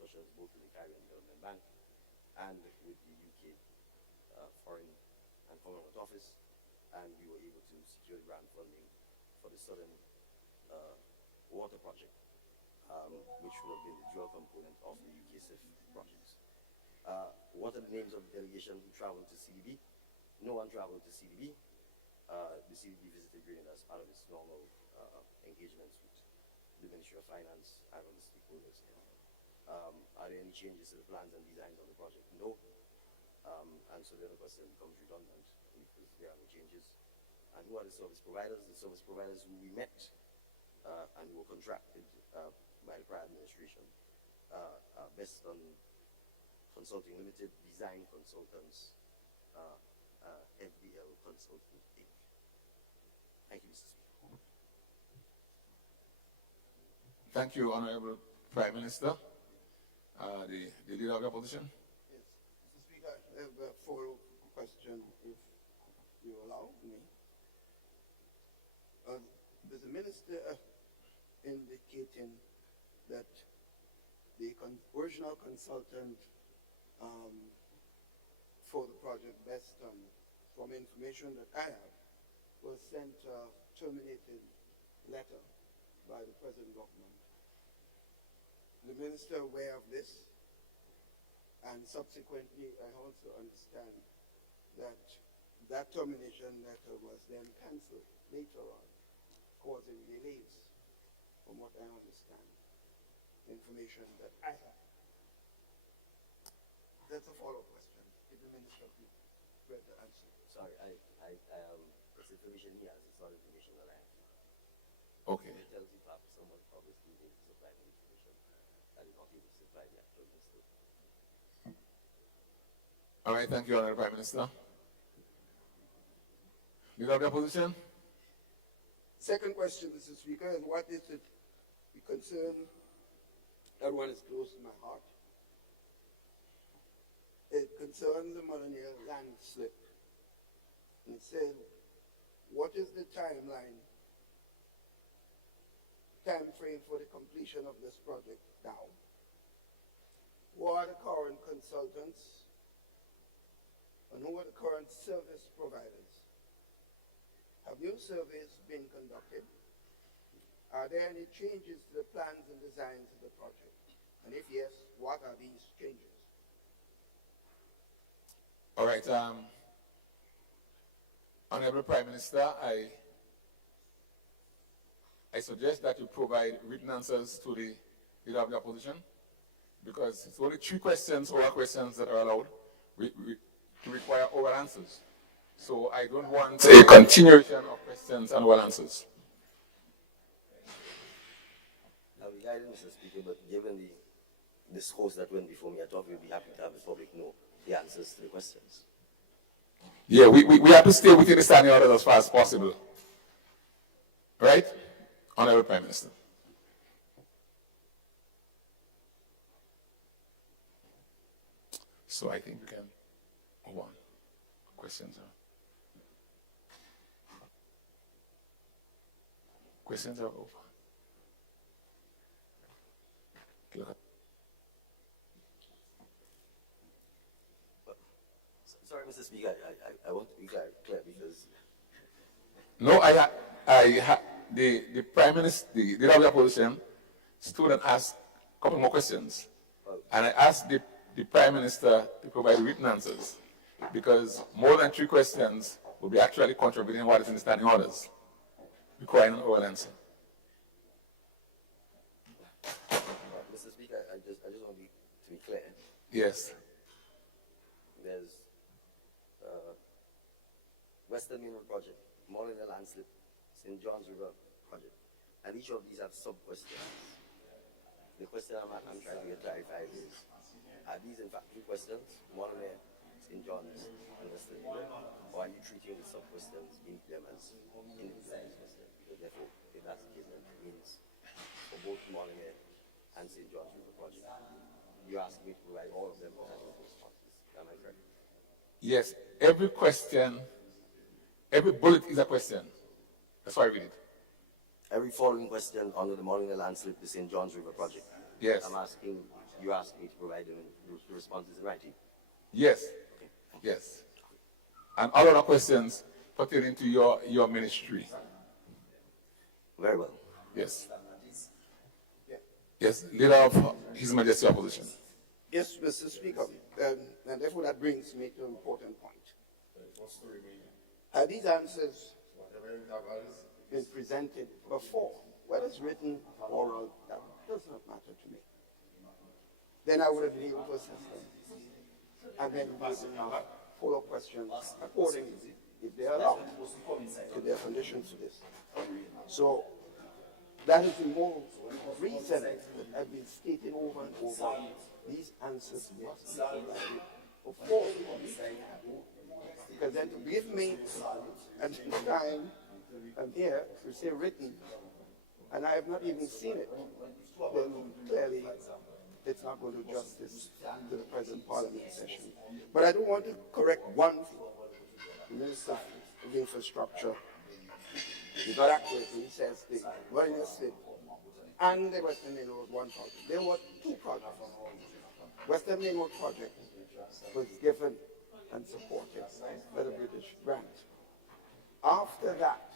discussions both with the Caribbean Development Bank and with the UK Foreign and Commonwealth Office, and we were able to secure grant funding for the Southern water project, which will have been the dual component of the UKSIF projects. What are the names of the delegation who traveled to CDB? No one traveled to CDB. The CDB visited Grenada as part of its normal engagements with the Ministry of Finance and other stakeholders. Are there any changes to the plans and designs of the project? No. And so the other question becomes redundant because there are no changes. And who are the service providers? The service providers who we met and who were contracted by the prior administration, Beston Consulting Limited, Design Consultants, FBL Consulting Inc. Thank you, Mr. Speaker. Thank you, Honorable Prime Minister. The leader of the opposition. Yes, Mr. Speaker, I have a follow-up question, if you allow me. There's a minister indicating that the original consultant for the project, Beston, from information that I have, was sent a terminated letter by the present government. The minister aware of this, and subsequently I also understand that that termination letter was then cancelled later on, causing delays, from what I understand, information that I have. That's a follow-up question, if the minister could read the answer. Sorry, it's information he has, it's not information that I have. Okay. It tells you perhaps someone obviously needs to supply the information that is not able to supply the actual minister. All right, thank you, Honorable Prime Minister. Leader of the opposition. Second question, Mr. Speaker, is what is it the concern that one is close to my heart? It concerns the Molyneux land slip. And it says, what is the time frame for the completion of this project now? Who are the current consultants? And who are the current service providers? Have new surveys been conducted? Are there any changes to the plans and designs of the project? And if yes, what are these changes? All right, Honorable Prime Minister, I suggest that you provide written answers to the leader of the opposition, because it's only 3 questions, oral questions, that are allowed. We require oral answers. So I don't want a continuation of questions and oral answers. I'll be guided, Mr. Speaker, but given the discourse that went before me, I thought we'd be happy to have the public know the answers to the questions. Yeah, we have to stay within the standing orders as far as possible. Right? Honorable Prime Minister. So I think we can move on. Questions? Questions are over. Sorry, Mr. Speaker, I want to be clear because... No, the Prime Minister, the leader of the opposition, stood and asked a couple more questions. And I asked the Prime Minister to provide written answers, because more than 3 questions will be actually contravening what is in the standing orders, requiring an oral answer. Mr. Speaker, I just want to be clear. Yes. There's Western Main Road Project, Molyneux Landslip, St. John's River Project, and each of these have sub-questions. The question I'm trying to get clarified is, are these in fact 2 questions, Molyneux, St. John's, and Western Main Road, or are you treating the sub-questions in them as individualized questions? Because therefore, if that's the case, then it means for both Molyneux and St. John's River Project, you're asking me to provide all of them as responses. Am I correct? Yes, every question, every bullet is a question. That's why I read it. Every following question under the Molyneux Landslip, the St. John's River Project. Yes. I'm asking you asked me to provide them the responses in writing. Yes, yes. And all other questions pertaining to your ministry. Very well. Yes. Yes, leader of His Majesty Opposition. Yes, Mr. Speaker, and therefore that brings me to an important point. These answers been presented before, whether it's written, oral, that does not matter to me. Then I would have been able to assess them. And then follow-up questions accordingly, if they are allowed, to their conditions to this. So that is the more reason that I've been stating over and over. These answers must be provided before. Because then to give me and time and here to say written, and I have not even seen it, then clearly it's not going to do justice to the present parliament session. But I do want to correct one thing. The Minister of Infrastructure is not accurate when he says the Wellness Slip and the Western Main Road 1 project. There were 2 projects. Western Main Road project was given and supported by the British grant. After that,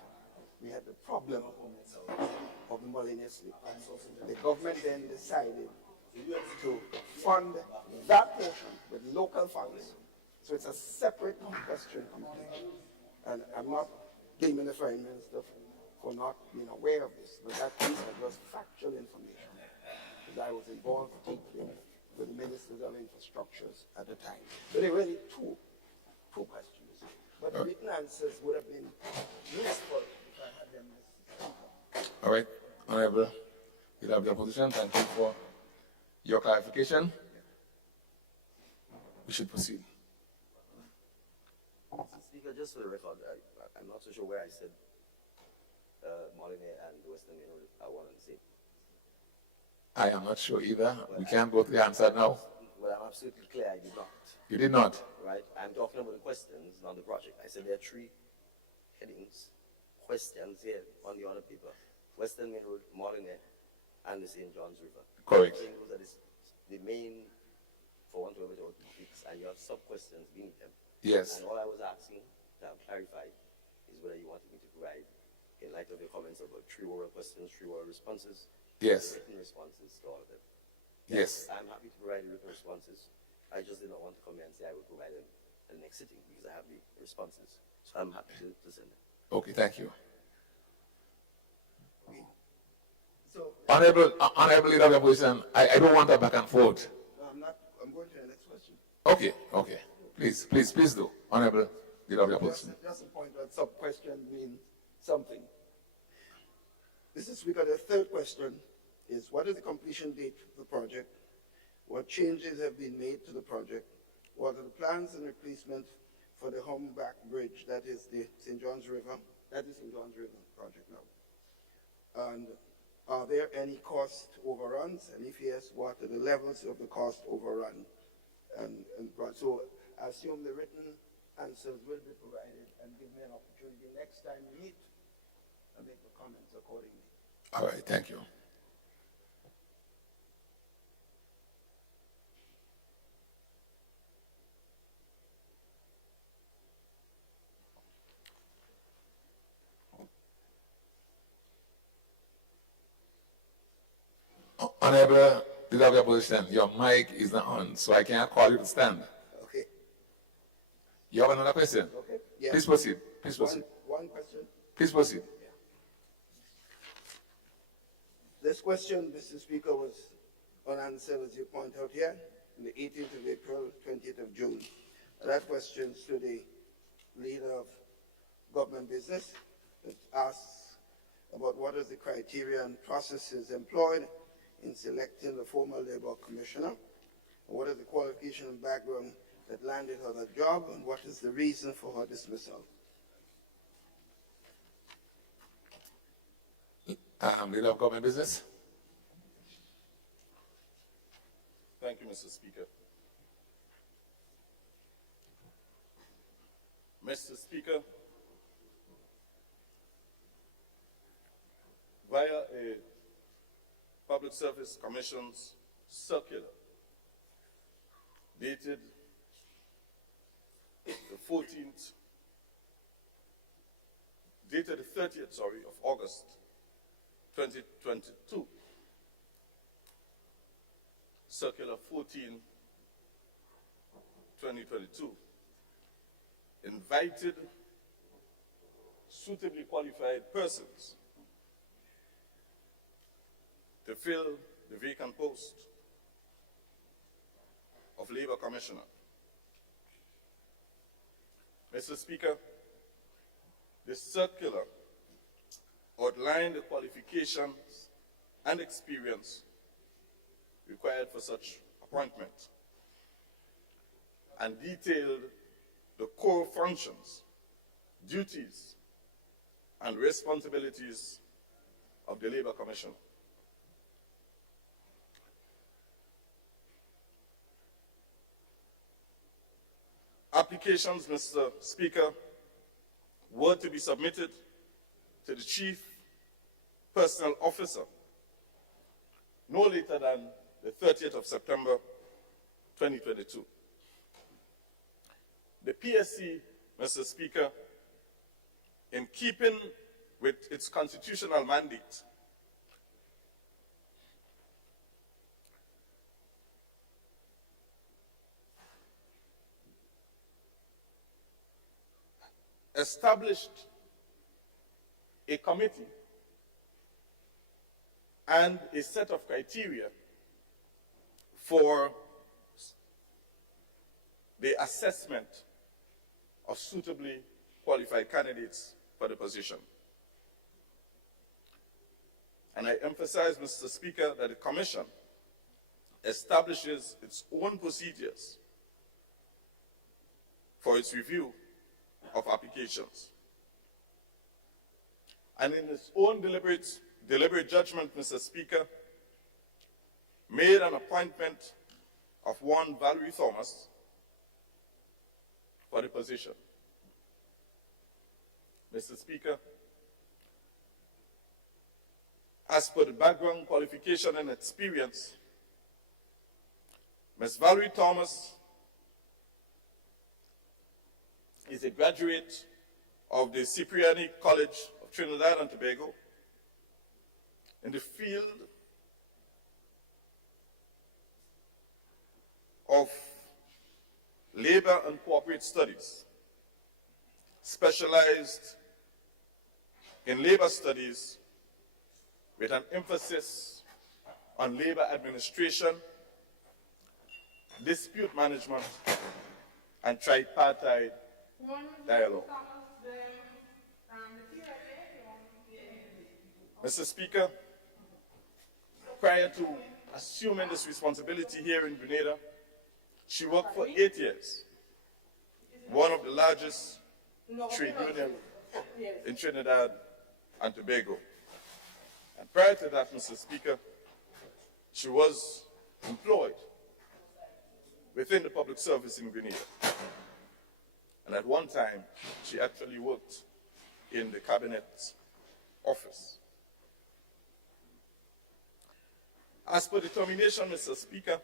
we had the problem of the Wellness Slip. The government then decided to fund that portion with local funds. So it's a separate question completely. And I'm not blaming the Foreign Minister for not being aware of this, but that piece was factual information. Because I was involved deeply with the Ministers of Infrastructures at the time. So there were really two questions. But written answers would have been useful if I had them. All right, Honorable Leader of the Opposition, thank you for your clarification. We should proceed. Mr. Speaker, just for the record, I'm not so sure where I said Molineux and the Western Main Road are one and the same. I am not sure either. We can't go to the answer now. Well, I'm absolutely clear I did not. You did not. Right? I'm talking about the questions, not the project. I said there are 3 headings, questions here on the other paper. Western Main Road, Molineux, and the St. John's River. Correct. I think those are the main, for want of a better word, topics, and you have sub-questions beneath them. Yes. And all I was asking to have clarified is whether you wanted me to provide, in light of your comments about 3 oral questions, 3 oral responses, Yes. written responses to all of them. Yes. I'm happy to provide the written responses. I just did not want to come here and say I will provide them at the next sitting because I have the responses. So I'm happy to send them. Okay, thank you. So Honorable Leader of the Opposition, I don't want a back and forth. I'm going to the next question. Okay. Please do. Honorable Leader of the Opposition. Just a point that sub-question means something. Mr. Speaker, the third question is, what is the completion date of the project? What changes have been made to the project? What are the plans and replacement for the Humpback Bridge, that is the St. John's River? That is St. John's River project now. And are there any cost overruns? And if yes, what are the levels of the cost overrun? So I assume the written answers will be provided and give me an opportunity next time we meet and make the comments accordingly. All right, thank you. Honorable Leader of the Opposition, your mic is not on, so I can't call you to stand. Okay. You have another question? Okay. Yeah. Please proceed. Please proceed. One question. Please proceed. This question, Mr. Speaker, was unanswered, as you point out here, on the 18th of April, 20th of June. That question is to the leader of government business. It asks about what is the criteria and processes employed in selecting the former labor commissioner, and what is the qualification and background that landed her that job, and what is the reason for her dismissal. I'm Leader of Government Business. Thank you, Mr. Speaker. Mr. Speaker, via a Public Service Commission's circular dated the 14th, dated the 30th, of August 2022, Circular 14, 2022, invited suitably qualified persons to fill the vacant post of Labor Commissioner. Mr. Speaker, the circular outlined the qualifications and experience required for such appointment and detailed the core functions, duties, and responsibilities of the Labor Commission. Applications, Mr. Speaker, were to be submitted to the Chief Personnel Officer no later than the 30th of September 2022. The PSC, Mr. Speaker, in keeping with its constitutional mandate, established a committee and a set of criteria for the assessment of suitably qualified candidates for the position. And I emphasize, Mr. Speaker, that the Commission establishes its own procedures for its review of applications. And in its own deliberate judgment, Mr. Speaker, made an appointment of one Valerie Thomas for the position. Mr. Speaker, as per the background, qualification, and experience, Ms. Valerie Thomas is a graduate of the Cipriani College of Trinidad and Tobago in the field of labor and corporate studies, specialized in labor studies with an emphasis on labor administration, dispute management, and tripartite dialogue. Mr. Speaker, prior to assuming this responsibility here in Grenada, she worked for 8 years, one of the largest trade unions in Trinidad and Tobago. And prior to that, Mr. Speaker, she was employed within the public service in Grenada. And at one time, she actually worked in the cabinet office. As per the termination, Mr. Speaker,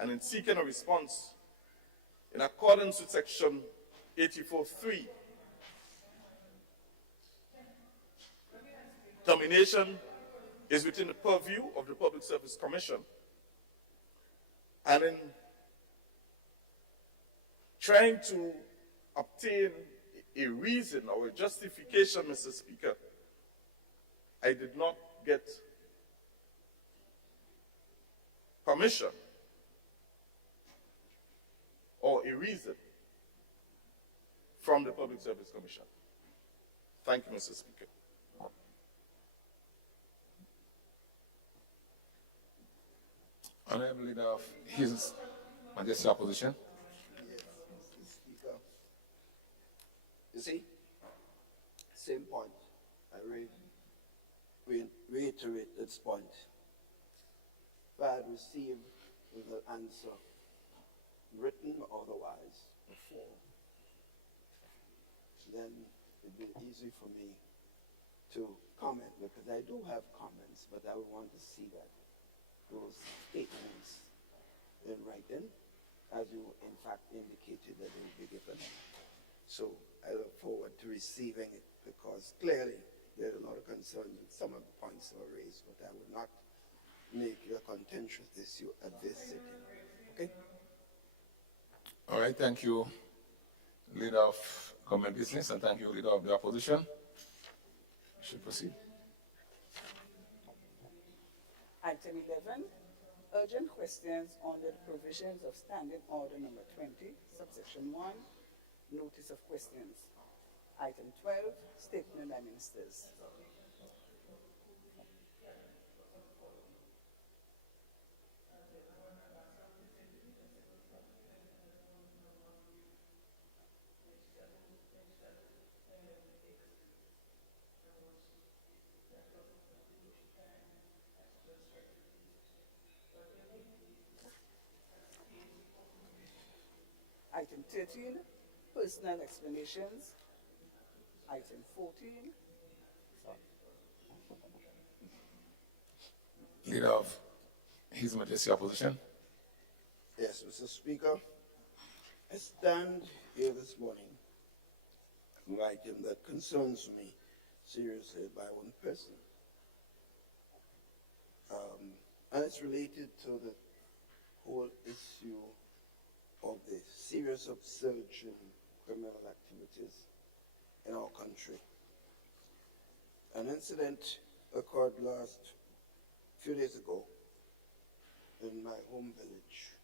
and in seeking a response, in accordance with Section 84(3), termination is within the purview of the Public Service Commission. And in trying to obtain a reason or a justification, Mr. Speaker, I did not get permission or a reason from the Public Service Commission. Thank you, Mr. Speaker. Honorable Leader of His Majesty Opposition. Yes, Mr. Speaker. You see, same point. I reiterate this point. If I had received the answer, written or otherwise, before, then it'd be easy for me to comment, because I do have comments, but I would want to see that those statements in writing as you in fact indicated that it will be given. So I look forward to receiving it because clearly there are a lot of concerns with some of the points that were raised, but I would not make it a contentious issue at this sitting. Okay? All right, thank you, Leader of Government Business, and thank you, Leader of the Opposition. You should proceed. Item 11, urgent questions on the provisions of Standing Order Number 20, subsection 1, notice of questions. Item 12, statement by ministers. Item 13, personal explanations. Item 14, Leader of His Majesty Opposition. Yes, Mr. Speaker. I stand here this morning on an item that concerns me seriously by one person. And it's related to the whole issue of the serious upsurge in criminal activities in our country. An incident occurred few days ago in my home village,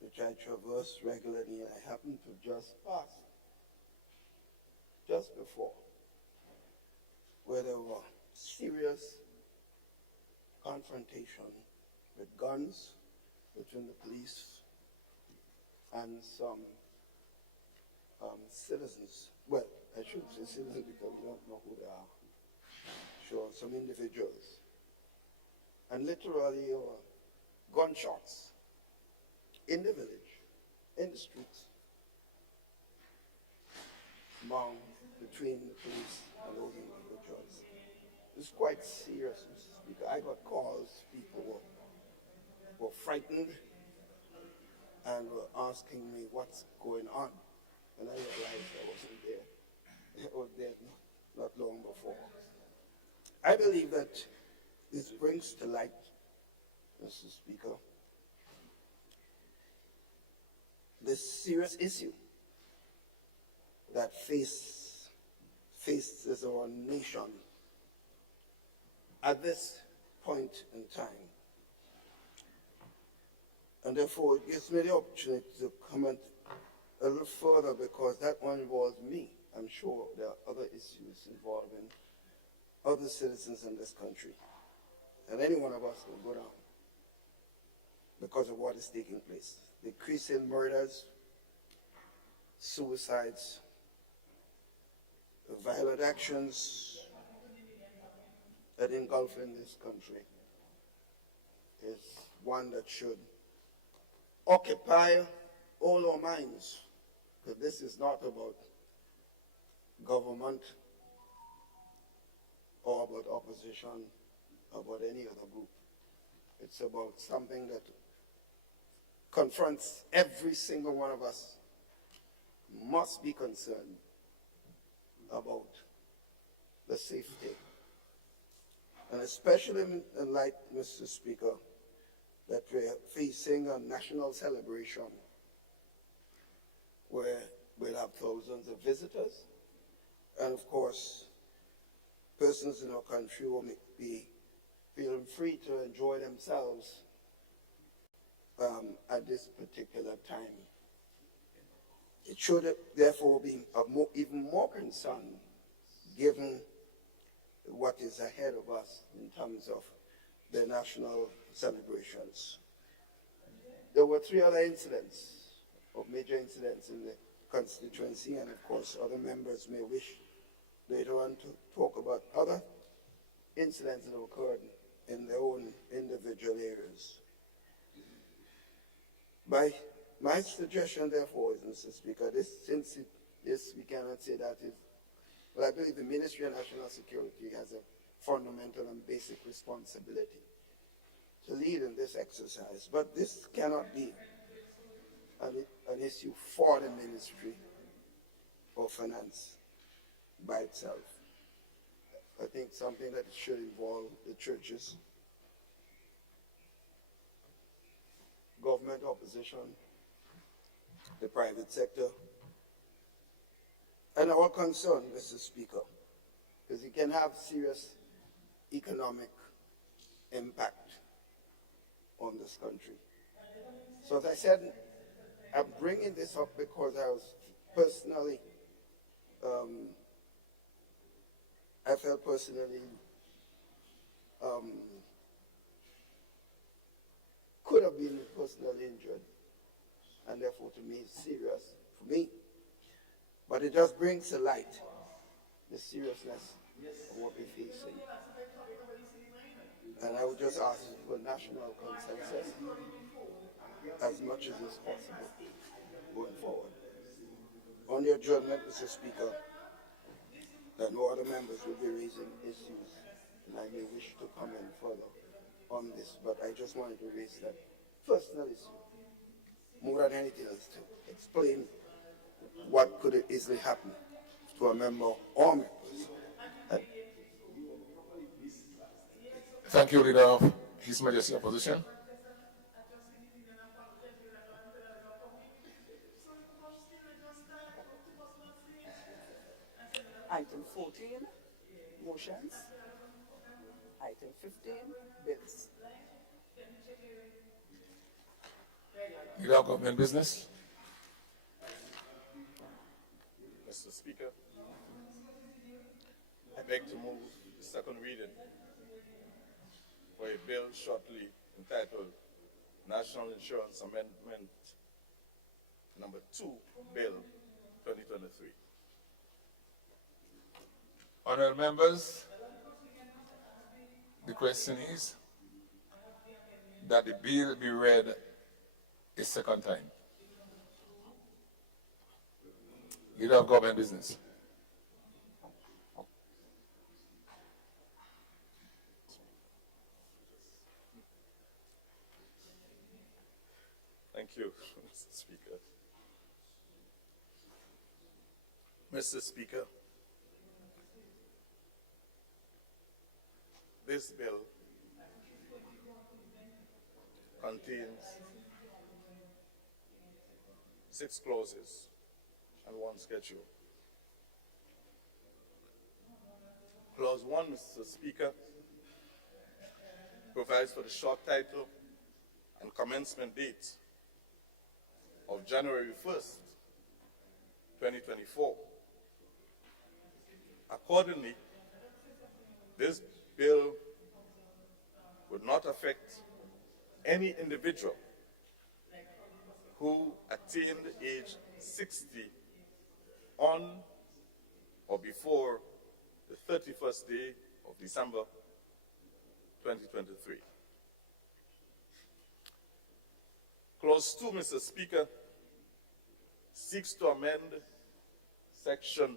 which I traverse regularly, and I happened to just pass just before, where there were serious confrontation with guns between the police and some citizens. Well, I shouldn't say citizens because we don't know who they are. Sure, some individuals. And literally gunshots in the village, in the streets, between the police and those individuals. It's quite serious, Mr. Speaker. I got calls, people were frightened and were asking me what's going on. And I realized I wasn't there. I was there not long before. I believe that this brings to light, Mr. Speaker, this serious issue that faces our nation at this point in time. And therefore, it gives me the opportunity to comment a little further because that one involves me. I'm sure there are other issues involving other citizens in this country. And any one of us will go down because of what is taking place. The increasing murders, suicides, violent actions that engulf in this country is one that should occupy all our minds, because this is not about government or about opposition or about any other group. It's about something that confronts every single one of us, must be concerned about the safety. And especially in light, Mr. Speaker, that we're facing a national celebration where we'll have thousands of visitors. And of course, persons in our country will be feeling free to enjoy themselves at this particular time. It should therefore be even more concern given what is ahead of us in terms of the national celebrations. There were 3 other incidents, or major incidents in the constituency, and of course other members may wish later on to talk about other incidents that occurred in their own individual areas. My suggestion, therefore, is, Mr. Speaker, this we cannot say that is, but I believe the Ministry of National Security has a fundamental and basic responsibility to lead in this exercise. But this cannot be an issue for the Ministry of Finance by itself. I think something that should involve the churches, government opposition, the private sector, and our concern, Mr. Speaker, because it can have serious economic impact on this country. So as I said, I'm bringing this up because I was personally, I felt personally could have been personally injured, and therefore to me it's serious for me. But it just brings to light the seriousness of what we're facing. And I would just ask for national consensus as much as is possible going forward. On the adjournment, Mr. Speaker, that no other members will be raising issues, and I may wish to comment further on this, but I just wanted to raise that personal issue, more than anything else, to explain what could easily happen to a member or members. Thank you, Leader of His Majesty Opposition. Item 14, motions. Item 15, bills. Leader of Government Business. Mr. Speaker, I beg to move the second reading for a bill shortly entitled National Insurance Amendment Number 2, Bill 2023. Honourable members, the question is that the bill be read a second time. Leader of Government Business. Thank you, Mr. Speaker. Mr. Speaker, this bill contains 6 clauses and 1 schedule. Clause 1, Mr. Speaker, provides for the short title and commencement date of January 1st, 2024. Accordingly, this bill would not affect any individual who attained age 60 on or before the 31st day of December 2023. Clause 2, Mr. Speaker, seeks to amend Section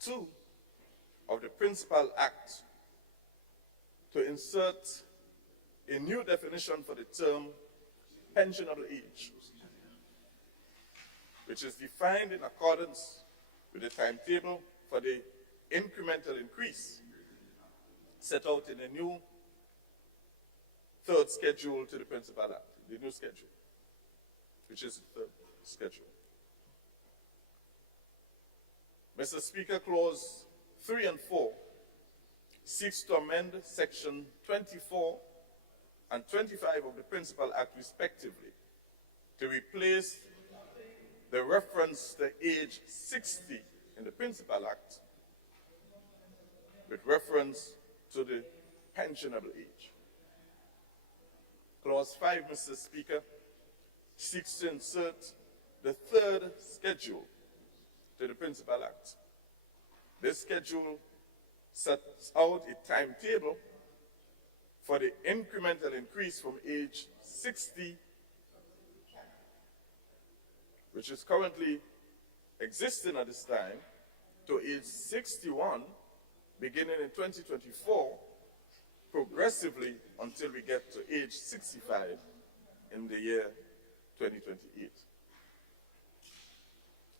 2 of the Principal Act to insert a new definition for the term pensionable age, which is defined in accordance with the timetable for the incremental increase set out in the new 3rd schedule to the Principal Act, the new schedule, which is the 3rd schedule. Mr. Speaker, Clause 3 and 4 seeks to amend Section 24 and 25 of the Principal Act respectively to replace the reference to age 60 in the Principal Act with reference to the pensionable age. Clause 5, Mr. Speaker, seeks to insert the 3rd schedule to the Principal Act. This schedule sets out a timetable for the incremental increase from age 60, which is currently existing at this time, to age 61, beginning in 2024, progressively until we get to age 65 in the year 2028.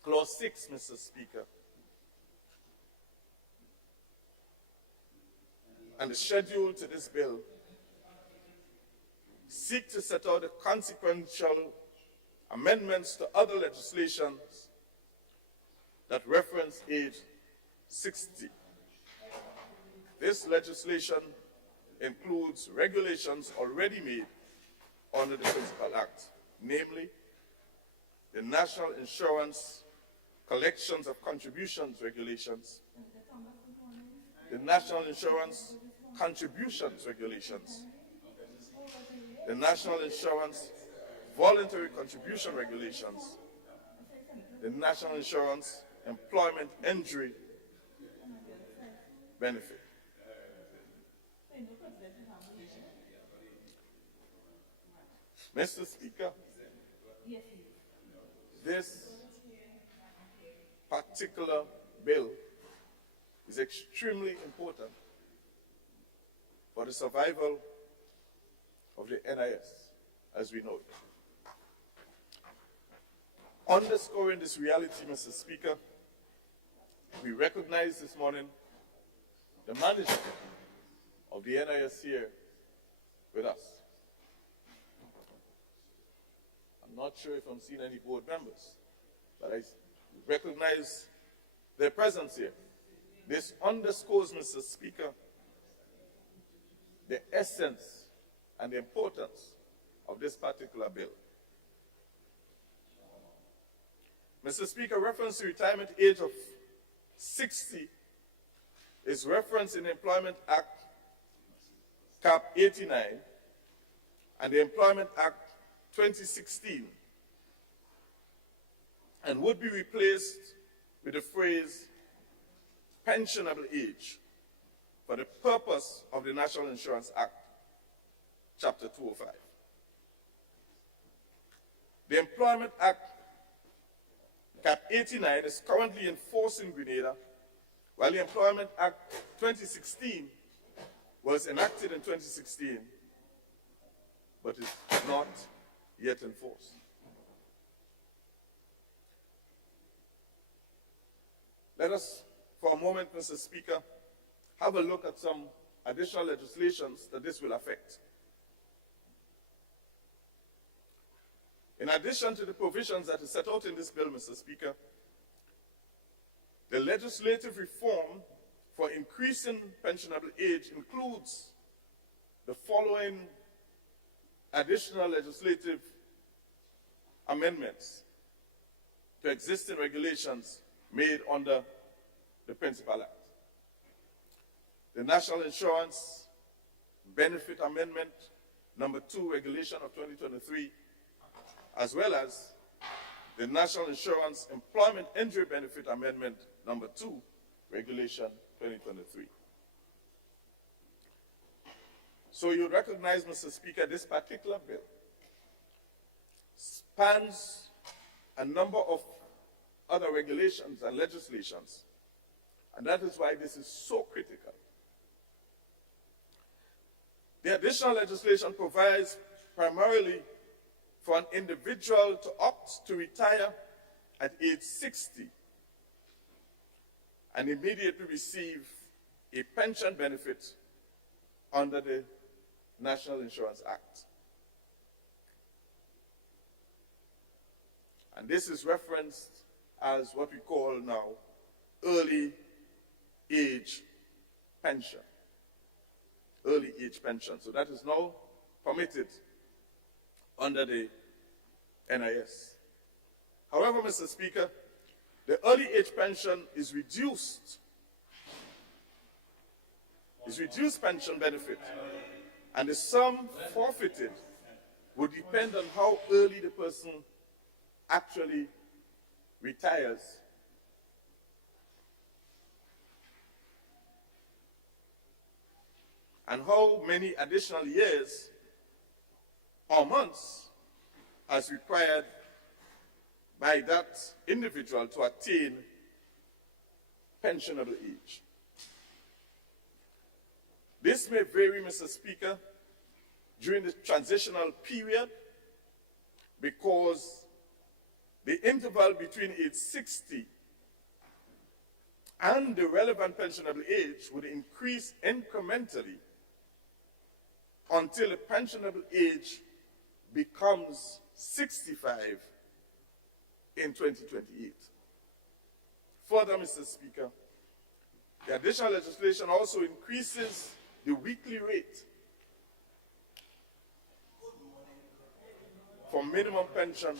Clause 6, Mr. Speaker, and the schedule to this bill seek to set out the consequential amendments to other legislations that reference age 60. This legislation includes regulations already made under the Principal Act, namely the National Insurance Collections of Contributions Regulations, the National Insurance Contributions Regulations, the National Insurance Voluntary Contribution Regulations, the National Insurance Employment Injury Benefit. Mr. Speaker, this particular bill is extremely important for the survival of the NIS as we know it. Underscoring this reality, Mr. Speaker, we recognize this morning the management of the NIS here with us. I'm not sure if I'm seeing any board members, but I recognize their presence here. This underscores, Mr. Speaker, the essence and the importance of this particular bill. Mr. Speaker, reference to retirement age of 60 is referenced in the Employment Act Cap 89 and the Employment Act 2016 and would be replaced with the phrase pensionable age for the purpose of the National Insurance Act, Chapter 205. The Employment Act Cap 89 is currently in force in Grenada, while the Employment Act 2016 was enacted in 2016, but is not yet in force. Let us, for a moment, Mr. Speaker, have a look at some additional legislations that this will affect. In addition to the provisions that are set out in this bill, Mr. Speaker, the legislative reform for increasing pensionable age includes the following additional legislative amendments to existing regulations made under the Principal Act. The National Insurance Benefit Amendment number 2 regulation of 2023, as well as the National Insurance Employment Injury Benefit Amendment number 2 regulation 2023. So you recognize, Mr. Speaker, this particular bill spans a number of other regulations and legislations, and that is why this is so critical. The additional legislation provides primarily for an individual to opt to retire at age 60 and immediately receive a pension benefit under the National Insurance Act. And this is referenced as what we call now early age pension. Early age pension. So that is now permitted under the NIS. However, Mr. Speaker, the early age pension is reduced pension benefit, and the sum forfeited would depend on how early the person actually retires. And how many additional years or months as required by that individual to attain pensionable age. This may vary, Mr. Speaker, during the transitional period because The interval between age 60 and the relevant pensionable age would increase incrementally until the pensionable age becomes 65 in 2028. Further, Mr. Speaker, the additional legislation also increases the weekly rate for minimum pension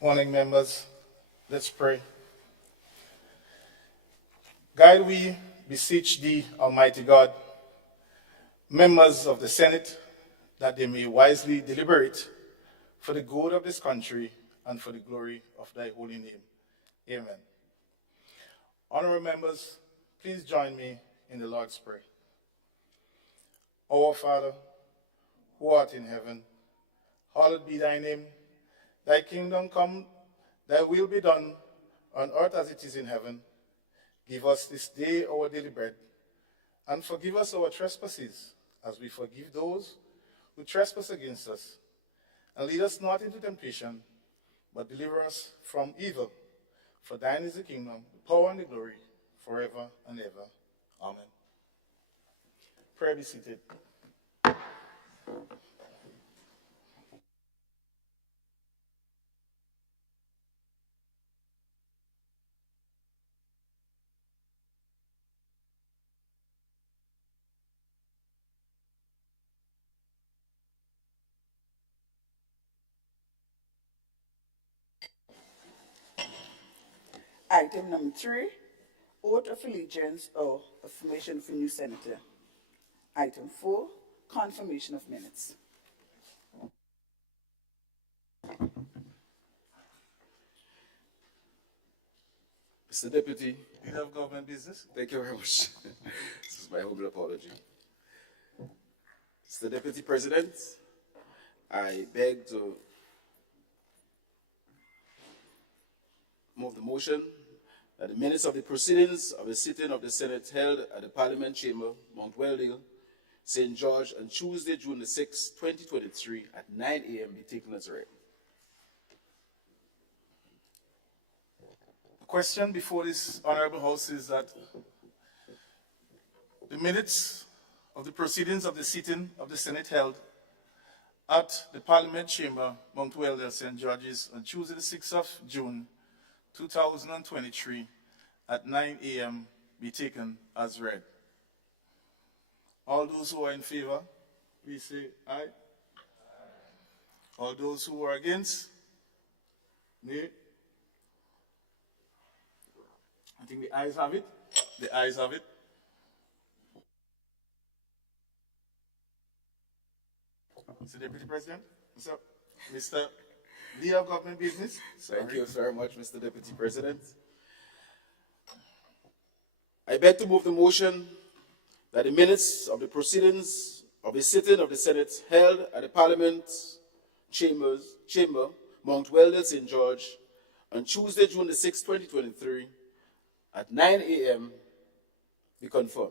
Morning, members. Let's pray. God, we beseech thee, Almighty God, members of the Senate, that they may wisely deliberate for the good of this country and for the glory of thy holy name. Amen. Honorable members, please join me in the Lord's Prayer. Our Father, who art in heaven, hallowed be thy name. Thy kingdom come, thy will be done on earth as it is in heaven. Give us this day our daily bread, and forgive us our trespasses, as we forgive those who trespass against us. And lead us not into temptation, but deliver us from evil. For thine is the kingdom, the power, and the glory, forever and ever. Amen. Prayer be seated. Item number 3, oath of allegiance or affirmation for new senator. Item 4, confirmation of minutes. Mr. Deputy, Leader of Government Business. thank you very much. This is my humble apology. Mr. Deputy President, I beg to move the motion that the minutes of the proceedings of the sitting of the Senate held at the Parliament Chamber, Mount Weldale, St. George, on Tuesday, June the 6th, 2023, at 9 a.m. be taken as read. The question before this Honorable House is that the minutes of the proceedings of the sitting of the Senate held at the Parliament Chamber, Mount Weldale, St. George's, on Tuesday, the 6th of June, 2023, at 9 a.m. be taken as read. All those who are in favor, please say aye. All those who are against, nay. I think the ayes have it. The ayes have it. Mr. Deputy President, Mr. Leader of Government Business. Thank you very much, Mr. Deputy President. I beg to move the motion that the minutes of the proceedings of the sitting of the Senate held at the Parliament Chamber, Mount Weldale, St. George, on Tuesday, June the 6th, 2023, at 9 a.m. be confirmed.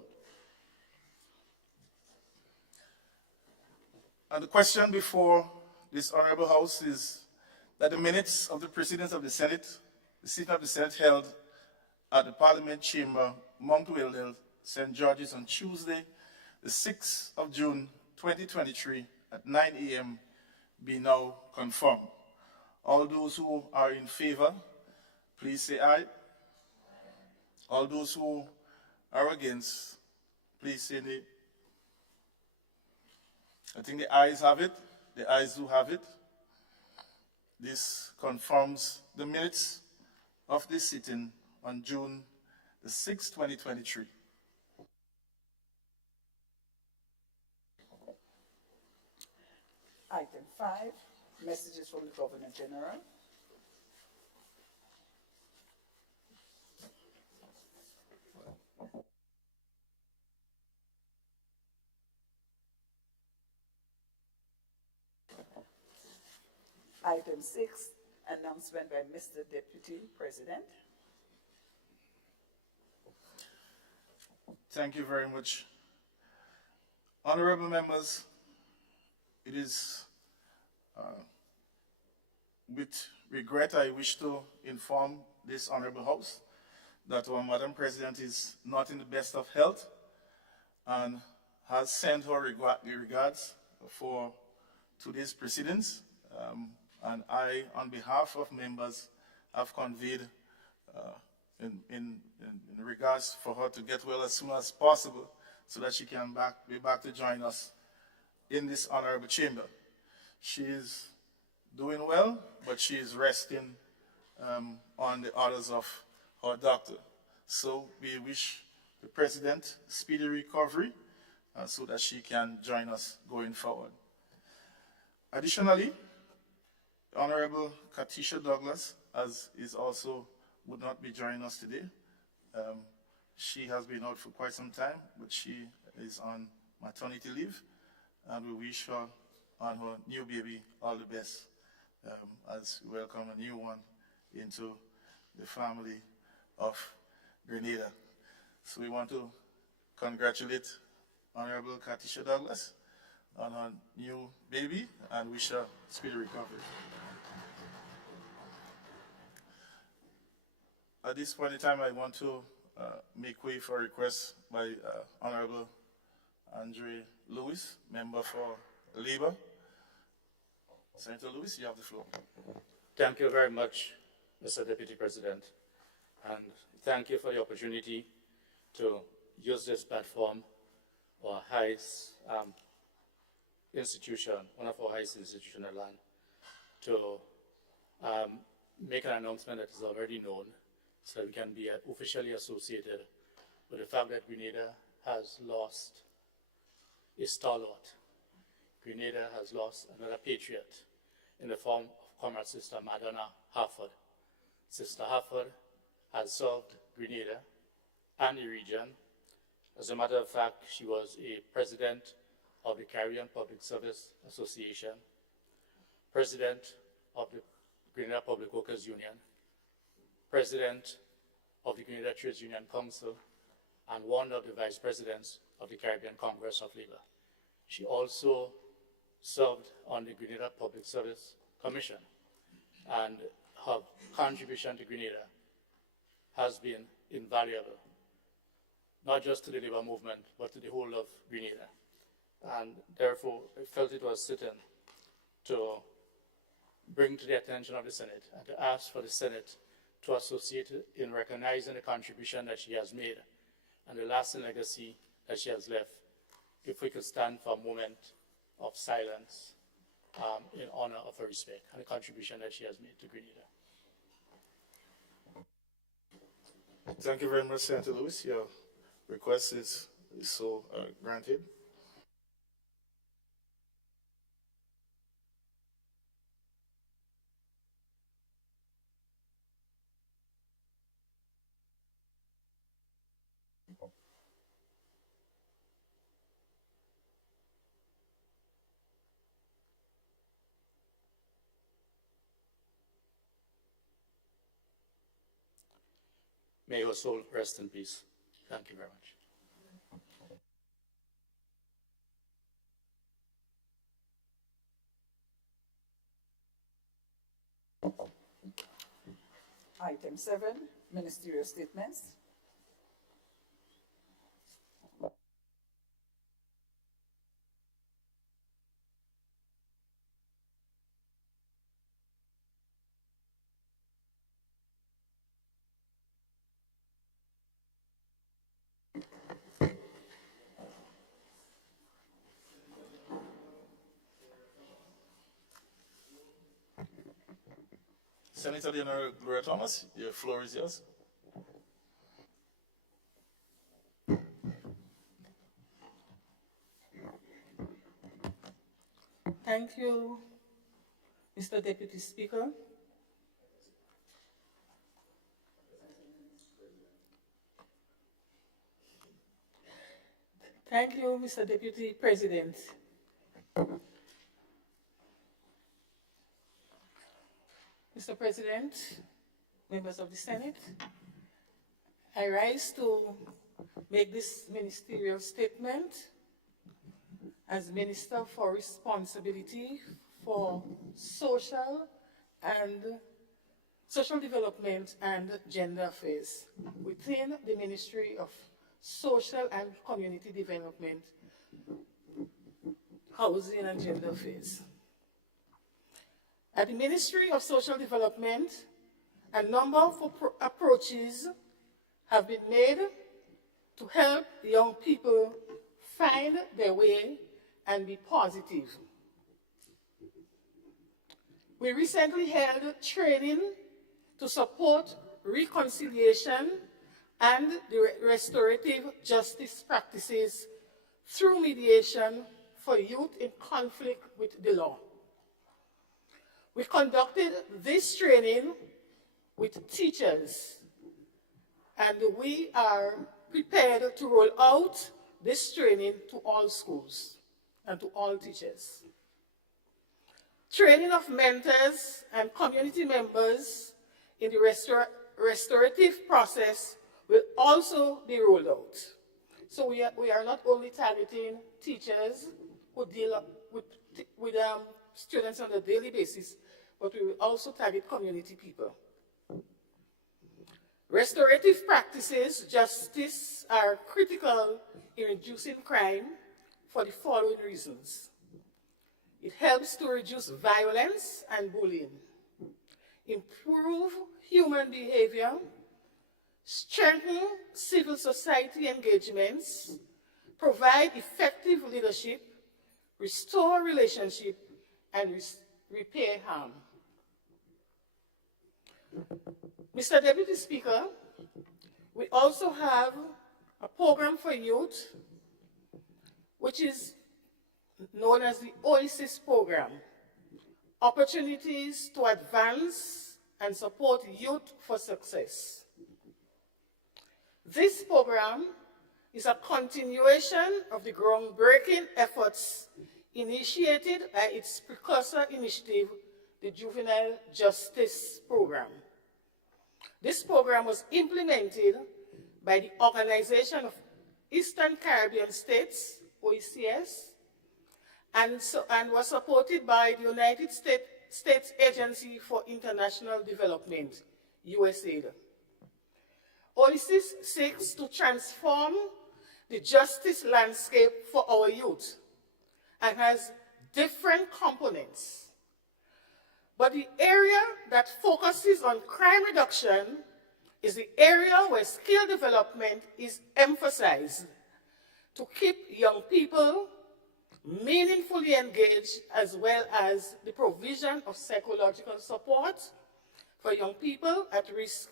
And the question before this Honorable House is that the minutes of the proceedings of the Senate, the sitting of the Senate held at the Parliament Chamber, Mount Weldale, St. George's, on Tuesday, the 6th of June, 2023, at 9 a.m. be now confirmed. All those who are in favor, please say aye. All those who are against, please say nay. I think the ayes have it. The ayes do have it. This confirms the minutes of this sitting on June the 6th, 2023. Item 5, messages from the Governor General. Item 6, announcement by Mr. Deputy President. Thank you very much. Honorable members, it is with regret I wish to inform this Honorable House that our Madam President is not in the best of health and has sent her regards for today's proceedings. And I, on behalf of members, have conveyed in regards for her to get well as soon as possible so that she can be back to join us in this honorable chamber. She is doing well, but she is resting on the orders of her doctor. So we wish the President speedy recovery so that she can join us going forward. Additionally, Honorable Katisha Douglas would not be joining us today. She has been out for quite some time, but she is on maternity leave, and we wish her and her new baby all the best as we welcome a new one into the family of Grenada. So we want to congratulate Honorable Katisha Douglas on her new baby and wish her speedy recovery. At this point in time, I want to make way for a request by Honorable Andre Lewis, member for Labour. Senator Lewis, you have the floor. Thank you very much, Mr. Deputy President, and thank you for the opportunity to use this platform for our highest institution, one of our highest institutions in the land, to make an announcement that is already known so that we can be officially associated with the fact that Grenada has lost a stalwart. Grenada has lost another patriot in the form of Comrade Sister Madonna Harford. Sister Harford has served Grenada and the region. As a matter of fact, she was a president of the Caribbean Public Service Association, president of the Grenada Public Workers Union, president of the Grenada Trades Union Council, and one of the vice presidents of the Caribbean Congress of Labour. She also served on the Grenada Public Service Commission, and her contribution to Grenada has been invaluable, not just to the labor movement, but to the whole of Grenada. And therefore, I felt it was certain to bring to the attention of the Senate and to ask for the Senate to associate in recognizing the contribution that she has made and the lasting legacy that she has left. If we could stand for a moment of silence in honor of her respect and the contribution that she has made to Grenada. Thank you very much, Senator Lewis. Your request is so granted. May her soul rest in peace. Thank you very much. Item 7, ministerial statements. Senator Leonora Gloria Thomas, your floor is yours. Thank you, Mr. Deputy Speaker. Thank you, Mr. Deputy President. Mr. President, members of the Senate, I rise to make this ministerial statement as Minister for Responsibility for Social Development and Gender Affairs within the Ministry of Social and Community Development, Housing and Gender Affairs. At the Ministry of Social Development, a number of approaches have been made to help young people find their way and be positive. We recently held training to support reconciliation and the restorative justice practices through mediation for youth in conflict with the law. We conducted this training with teachers, and we are prepared to roll out this training to all schools and to all teachers. Training of mentors and community members in the restorative process will also be rolled out. So we are not only targeting teachers who deal with students on a daily basis, but we will also target community people. Restorative practices, justice, are critical in reducing crime for the following reasons. It helps to reduce violence and bullying, improve human behavior, strengthen civil society engagements, provide effective leadership, restore relationship, and repair harm. Mr. Deputy Speaker, we also have a program for youth, which is known as the OASIS program, Opportunities to Advance and Support Youth for Success. This program is a continuation of the groundbreaking efforts initiated by its precursor initiative, the Juvenile Justice Program. This program was implemented by the Organization of Eastern Caribbean States, OECS, and was supported by the United States Agency for International Development, USAID. OASIS seeks to transform the justice landscape for our youth and has different components. But the area that focuses on crime reduction is the area where skill development is emphasized to keep young people meaningfully engaged, as well as the provision of psychological support for young people at risk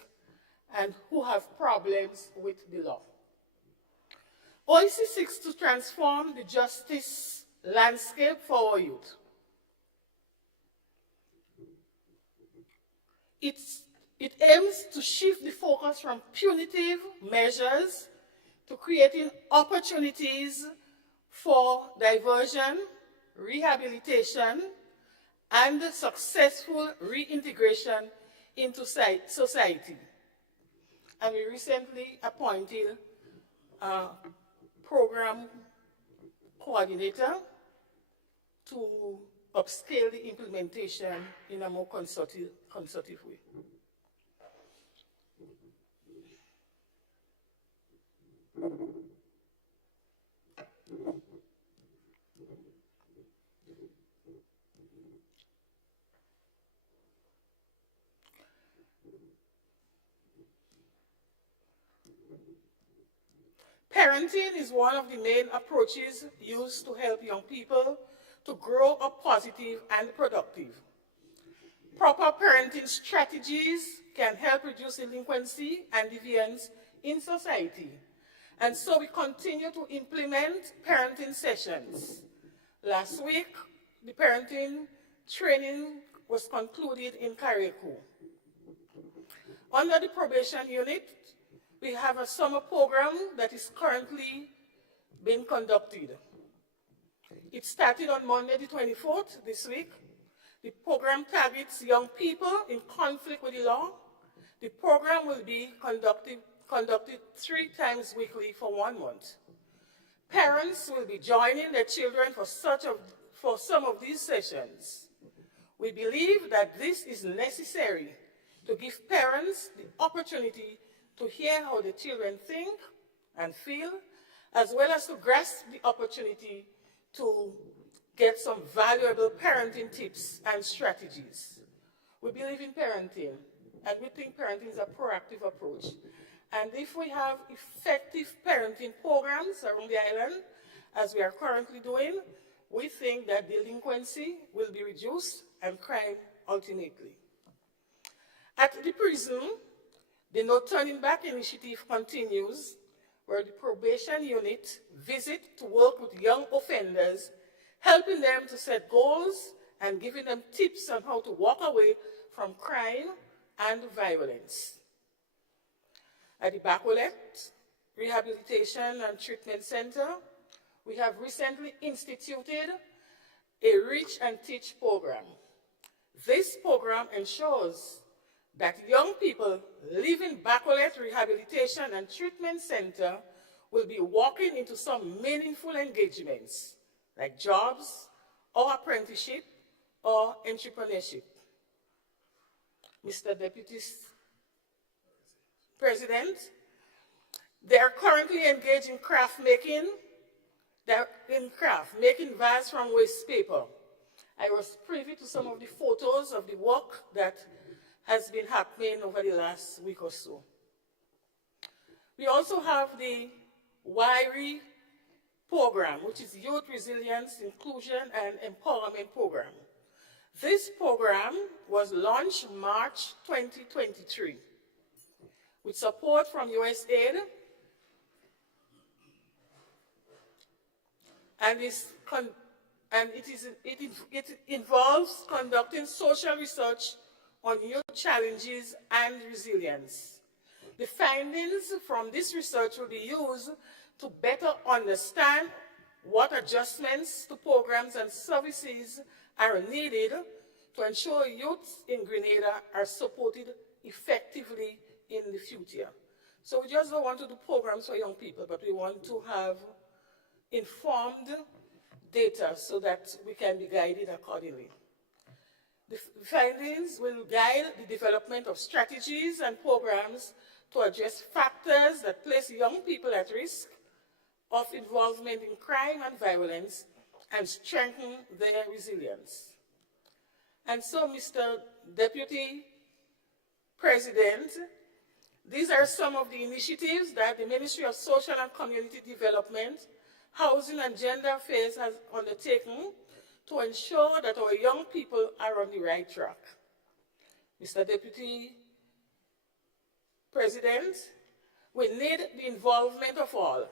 and who have problems with the law. OASIS seeks to transform the justice landscape for our youth. It aims to shift the focus from punitive measures to creating opportunities for diversion, rehabilitation, and successful reintegration into society. And we recently appointed a program coordinator to upscale the implementation in a more consultative way. Parenting is one of the main approaches used to help young people to grow up positive and productive. Proper parenting strategies can help reduce delinquency and deviance in society. And so we continue to implement parenting sessions. Last week, the parenting training was concluded in Carriacou. Under the probation unit, we have a summer program that is currently being conducted. It started on Monday the 24th this week. The program targets young people in conflict with the law. The program will be conducted 3 times weekly for 1 month. Parents will be joining their children for some of these sessions. We believe that this is necessary to give parents the opportunity to hear how the children think and feel, as well as to grasp the opportunity to get some valuable parenting tips and strategies. We believe in parenting, and we think parenting is a proactive approach. And if we have effective parenting programs around the island, as we are currently doing, we think that delinquency will be reduced and crime ultimately. At the prison, the No Turning Back initiative continues, where the probation unit visit to work with young offenders, helping them to set goals and giving them tips on how to walk away from crime and violence. At the Bacolet Rehabilitation and Treatment Center, we have recently instituted a Reach and Teach program. This program ensures that young people leaving Bacolet Rehabilitation and Treatment Center will be walking into some meaningful engagements, like jobs or apprenticeship or entrepreneurship. Mr. Deputy President, they are currently engaged in craft making. They're in craft, making vases from waste paper. I was privy to some of the photos of the work that has been happening over the last week or so. We also have the WIRI program, which is Youth Resilience, Inclusion, and Empowerment Program. This program was launched March 2023 with support from USAID and it involves conducting social research on youth challenges and resilience. The findings from this research will be used to better understand what adjustments to programs and services are needed to ensure youth in Grenada are supported effectively in the future. So we just don't want to do programs for young people, but we want to have informed data so that we can be guided accordingly. The findings will guide the development of strategies and programs to address factors that place young people at risk of involvement in crime and violence and strengthen their resilience. And so, Mr. Deputy President, these are some of the initiatives that the Ministry of Social and Community Development, Housing and Gender Affairs has undertaken to ensure that our young people are on the right track. Mr. Deputy President, we need the involvement of all,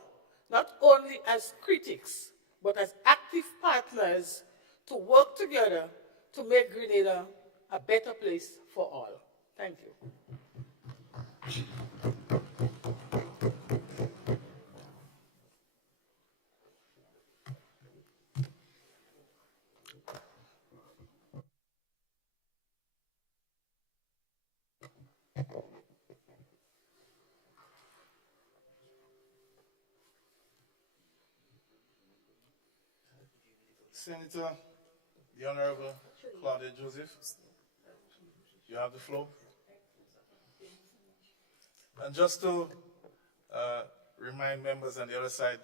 not only as critics, but as active partners to work together to make Grenada a better place for all. Thank you. Senator, the Honorable Claudia Joseph, you have the floor. And just to remind members on the other side,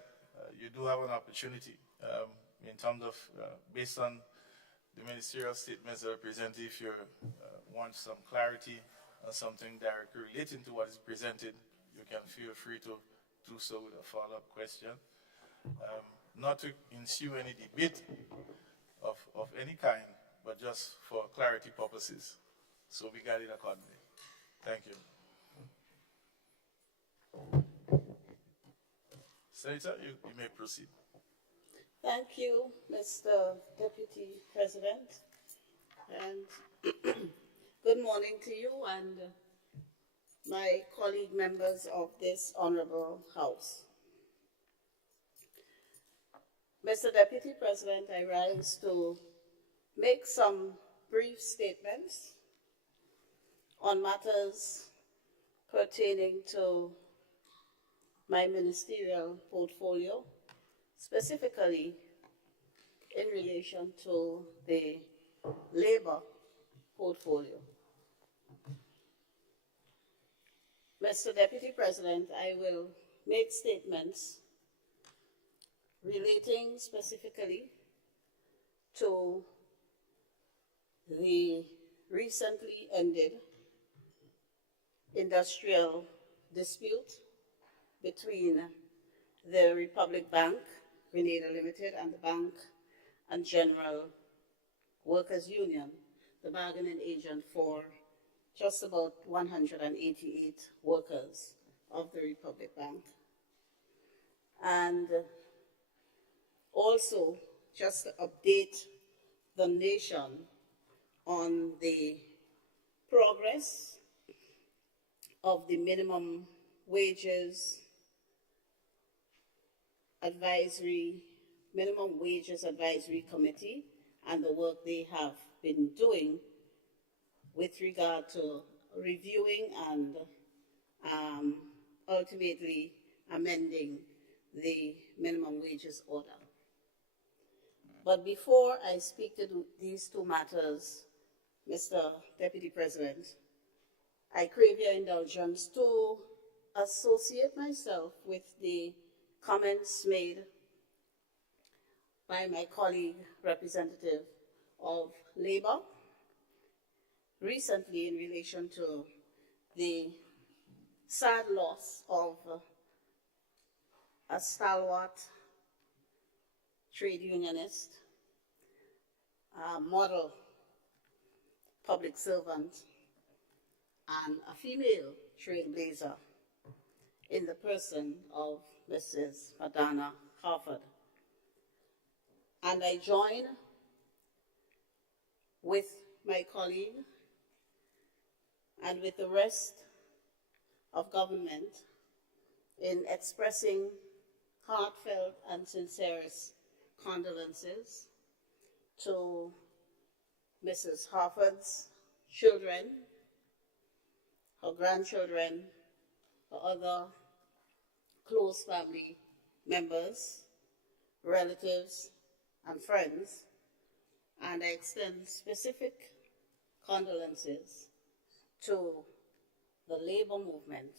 you do have an opportunity in terms of, based on the ministerial statements that are presented, if you want some clarity on something directly relating to what is presented, you can feel free to do so with a follow-up question. Not to ensue any debate of any kind, but just for clarity purposes. So we guide it accordingly. Thank you. Senator, you may proceed. Thank you, Mr. Deputy President, and good morning to you and my colleague members of this honorable House. Mr. Deputy President, I rise to make some brief statements on matters pertaining to my ministerial portfolio, specifically in relation to the labor portfolio. Mr. Deputy President, I will make statements relating specifically to the recently ended industrial dispute between the Republic Bank, Grenada Limited, and the Bank and General Workers Union, the bargaining agent for just about 188 workers of the Republic Bank. And also, just to update the nation on the progress of the minimum wages advisory committee and the work they have been doing with regard to reviewing and ultimately amending the minimum wages order. But before I speak to these two matters, Mr. Deputy President, I crave your indulgence to associate myself with the comments made by my colleague representative of Labour recently in relation to the sad loss of a stalwart trade unionist, a model public servant, and a female trailblazer in the person of Mrs. Madana Harford. And I join with my colleague and with the rest of government in expressing heartfelt and sincerest condolences to Mrs. Harford's children, her grandchildren, her other close family members, relatives, and friends, and I extend specific condolences to the labor movement,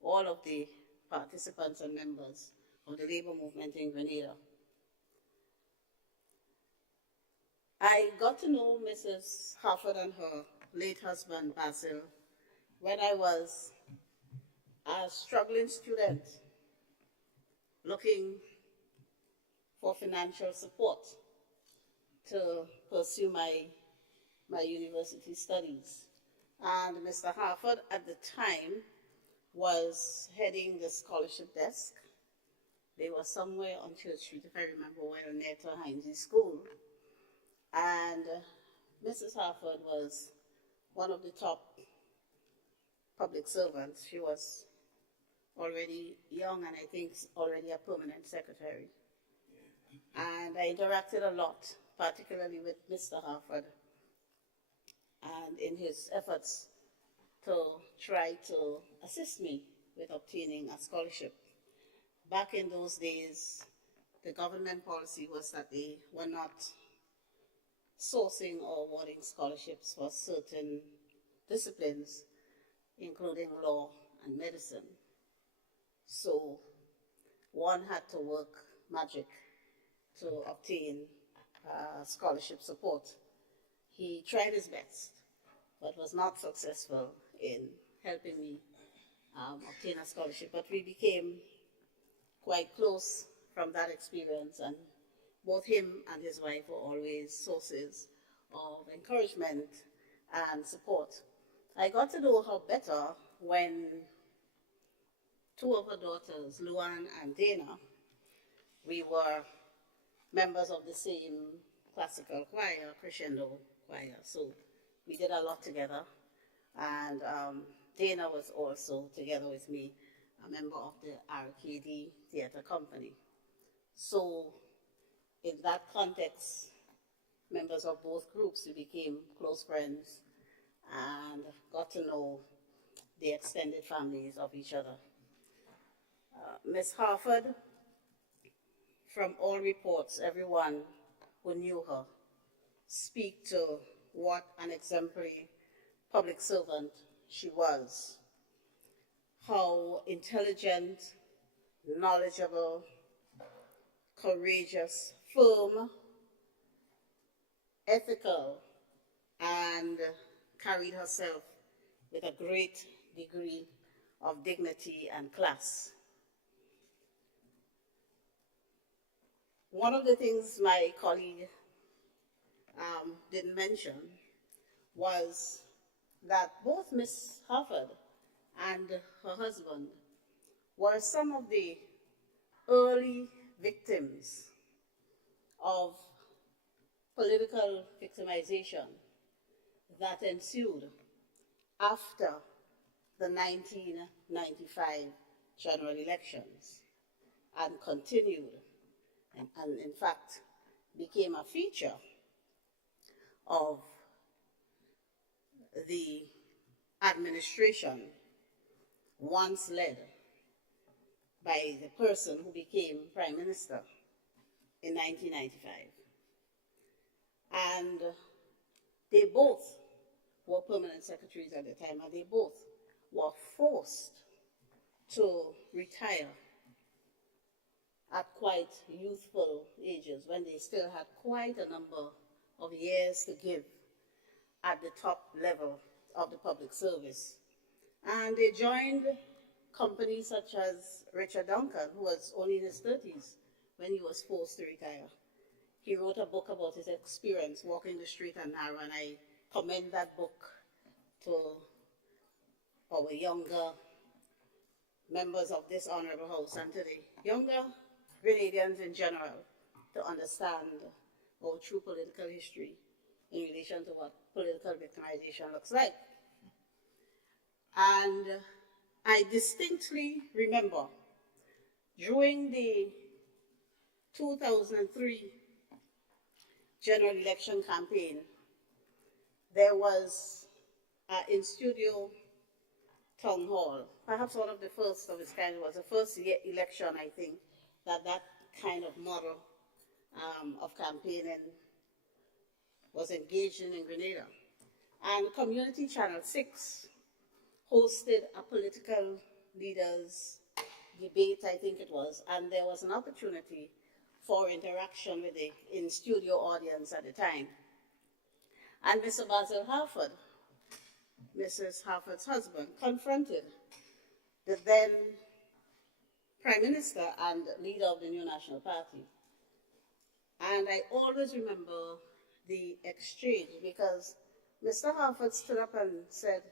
all of the participants and members of the labor movement in Grenada. I got to know Mrs. Harford and her late husband, Basil, when I was a struggling student looking for financial support to pursue my university studies. And Mr. Harford at the time was heading the scholarship desk. They were somewhere on Church Street, if I remember well, near to Heinze School. And Mrs. Harford was one of the top public servants. She was already young and I think already a permanent secretary. And I interacted a lot, particularly with Mr. Harford, and in his efforts to try to assist me with obtaining a scholarship. Back in those days, the government policy was that they were not sourcing or awarding scholarships for certain disciplines, including law and medicine. So one had to work magic to obtain scholarship support. He tried his best, but was not successful in helping me obtain a scholarship. But we became quite close from that experience, and both him and his wife were always sources of encouragement and support. I got to know her better when two of her daughters, Luan and Dana, we were members of the same classical choir, crescendo choir. So we did a lot together. And Dana was also, together with me, a member of the RKD Theatre Company. So in that context, members of both groups, we became close friends and got to know the extended families of each other. Miss Harford, from all reports, everyone who knew her speak to what an exemplary public servant she was, how intelligent, knowledgeable, courageous, firm, ethical, and carried herself with a great degree of dignity and class. One of the things my colleague didn't mention was that both Miss Harford and her husband were some of the early victims of political victimization that ensued after the 1995 general elections and continued and in fact became a feature of the administration once led by the person who became Prime Minister in 1995. And they both were permanent secretaries at the time, and they both were forced to retire at quite youthful ages when they still had quite a number of years to give at the top level of the public service. And they joined companies such as Richard Duncan, who was only in his 30s when he was forced to retire. He wrote a book about his experience walking the straight and narrow, and I commend that book to our younger members of this honorable house and to the younger Grenadians in general to understand our true political history in relation to what political victimization looks like. And I distinctly remember during the 2003 general election campaign, there was an in-studio town hall, perhaps one of the first of its kind. It was the first election, I think, that kind of model of campaigning was engaged in Grenada. And Community Channel 6 hosted a political leaders debate, I think it was, and there was an opportunity for interaction with the in-studio audience at the time. And Mr. Basil Harford, Mrs. Harford's husband, confronted the then Prime Minister and leader of the New National Party. And I always remember the exchange because Mr. Harford stood up and said,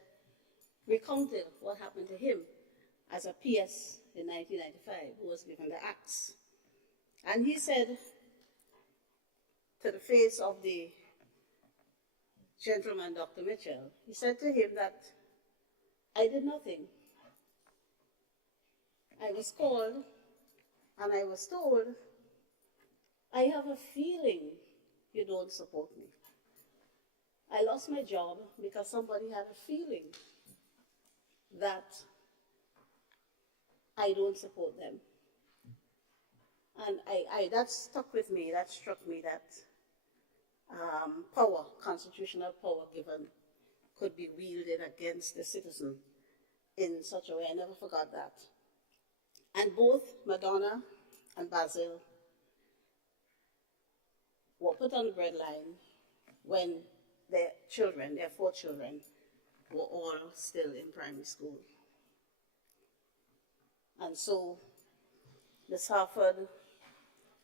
recounted what happened to him as a PS in 1995 who was given the axe. And he said to the face of the gentleman, Dr. Mitchell, he said to him that I did nothing. I was called and I was told, I have a feeling you don't support me. I lost my job because somebody had a feeling that I don't support them. And that stuck with me, that struck me, that power, constitutional power given, could be wielded against the citizen in such a way. I never forgot that. And both Madonna and Basil were put on the breadline when their children, their 4 children, were all still in primary school. And so Ms. Harford,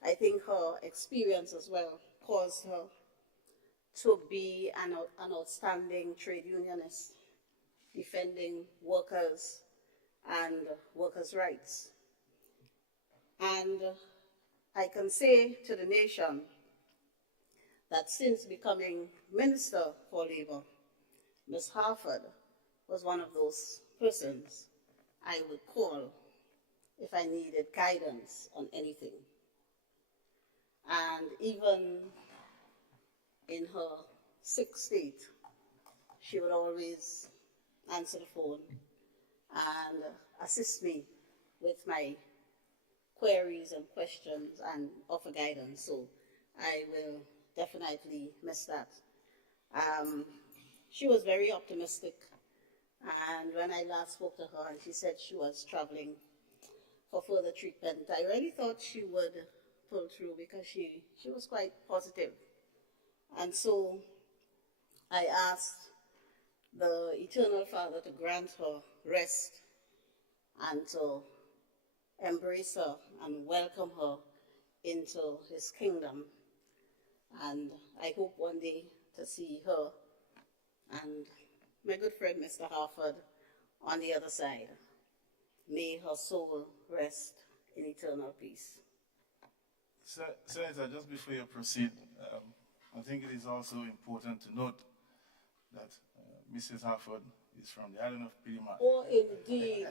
I think her experience as well caused her to be an outstanding trade unionist, defending workers and workers' rights. And I can say to the nation that since becoming Minister for Labour, Ms. Harford was one of those persons I would call if I needed guidance on anything. And even in her sick state, she would always answer the phone and assist me with my queries and questions and offer guidance. So I will definitely miss that. She was very optimistic, and when I last spoke to her and she said she was traveling for further treatment, I really thought she would pull through because she was quite positive. And so I asked the Eternal Father to grant her rest and to embrace her and welcome her into his kingdom. And I hope one day to see her and my good friend Mr. Harford on the other side. May her soul rest in eternal peace. Senator, just before you proceed, I think it is also important to note that Mrs. Harford is from the island of Pidimar. Oh, indeed.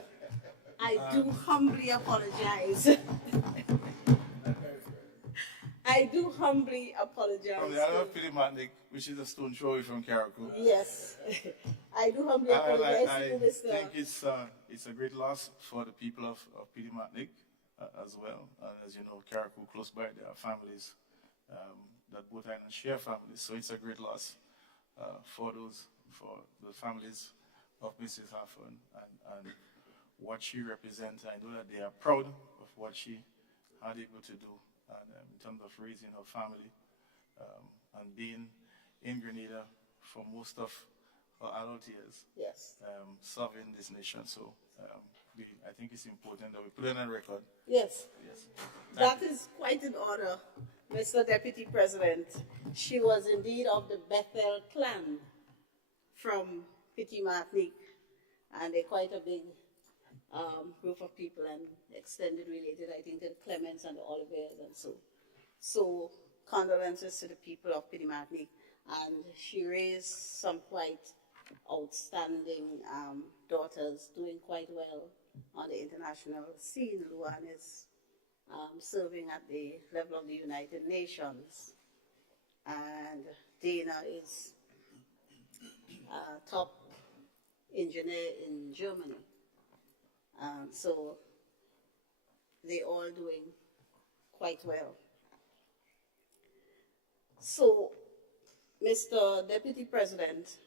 I do humbly apologize. I do humbly apologize. From the island of Pidimar, which is a stone throw away from Carriacou. Yes. I do humbly apologize to you, Mr. I think it's a great loss for the people of Pidimar as well. As you know, Carriacou close by, there are families that both islands share families, so it's a great loss for the families of Mrs. Harford and what she represents. I know that they are proud of what she had able to do in terms of raising her family and being in Grenada for most of her adult years. Yes. Serving this nation. So I think it's important that we put it on record. Yes. Yes. That is quite an honor, Mr. Deputy President. She was indeed of the Bethel clan from Petit Martinique, and they're quite a big group of people and extended related, I think, to the Clements and the Olivers and so. So condolences to the people of Petit Martinique, and she raised some quite outstanding daughters doing quite well on the international scene. Luan is serving at the level of the United Nations, and Dana is a top engineer in Germany. So they're all doing quite well. So, Mr. Deputy President,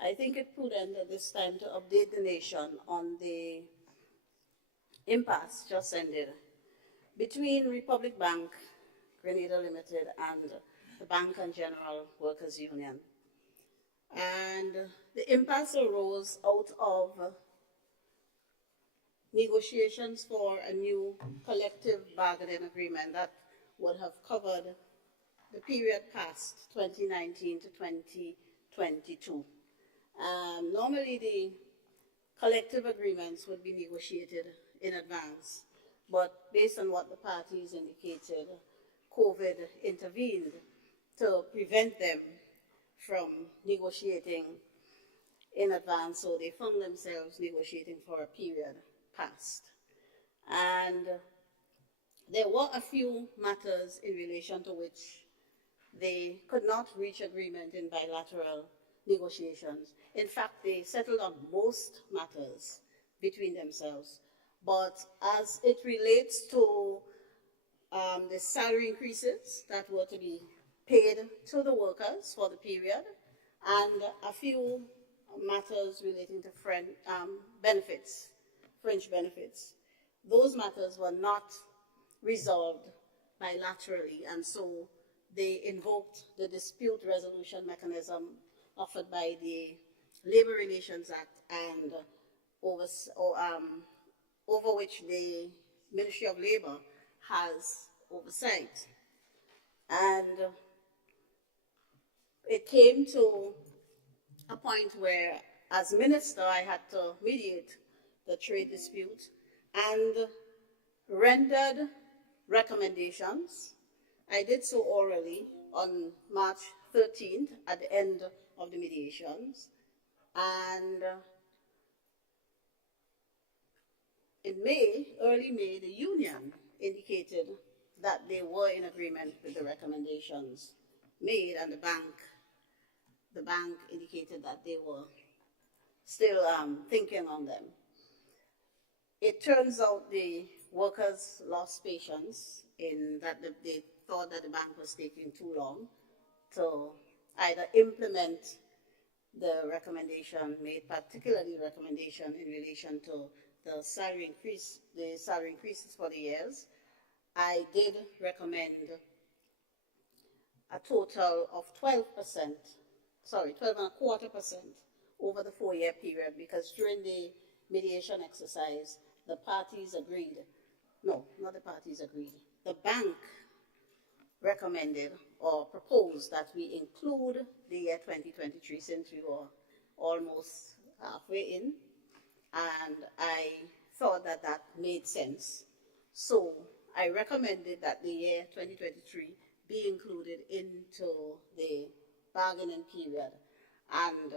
I think it prudent at this time to update the nation on the impasse just ended between Republic Bank, Grenada Limited, and the Bank and General Workers Union. And the impasse arose out of negotiations for a new collective bargaining agreement that would have covered the period past 2019 to 2022. Normally the collective agreements would be negotiated in advance, but based on what the parties indicated, COVID intervened to prevent them from negotiating in advance, so they found themselves negotiating for a period past. And there were a few matters in relation to which they could not reach agreement in bilateral negotiations. In fact, they settled on most matters between themselves. But as it relates to the salary increases that were to be paid to the workers for the period, and a few matters relating to benefits, fringe benefits, those matters were not resolved bilaterally, and so they invoked the dispute resolution mechanism offered by the Labor Relations Act, and over which the Ministry of Labor has oversight. And it came to a point where, as minister, I had to mediate the trade dispute and rendered recommendations. I did so orally on March 13th at the end of the mediations. And in May, early May, the union indicated that they were in agreement with the recommendations made, and the bank indicated that they were still thinking on them. It turns out the workers lost patience in that they thought that the bank was taking too long to either implement the recommendation made, particularly the recommendation in relation to the salary increases for the years. I did recommend a total of 12.25% over the 4-year period, because during the mediation exercise, the parties agreed, no, not the parties agreed, the bank recommended or proposed that we include the year 2023 since we were almost halfway in, and I thought that that made sense. So I recommended that the year 2023 be included into the bargaining period, and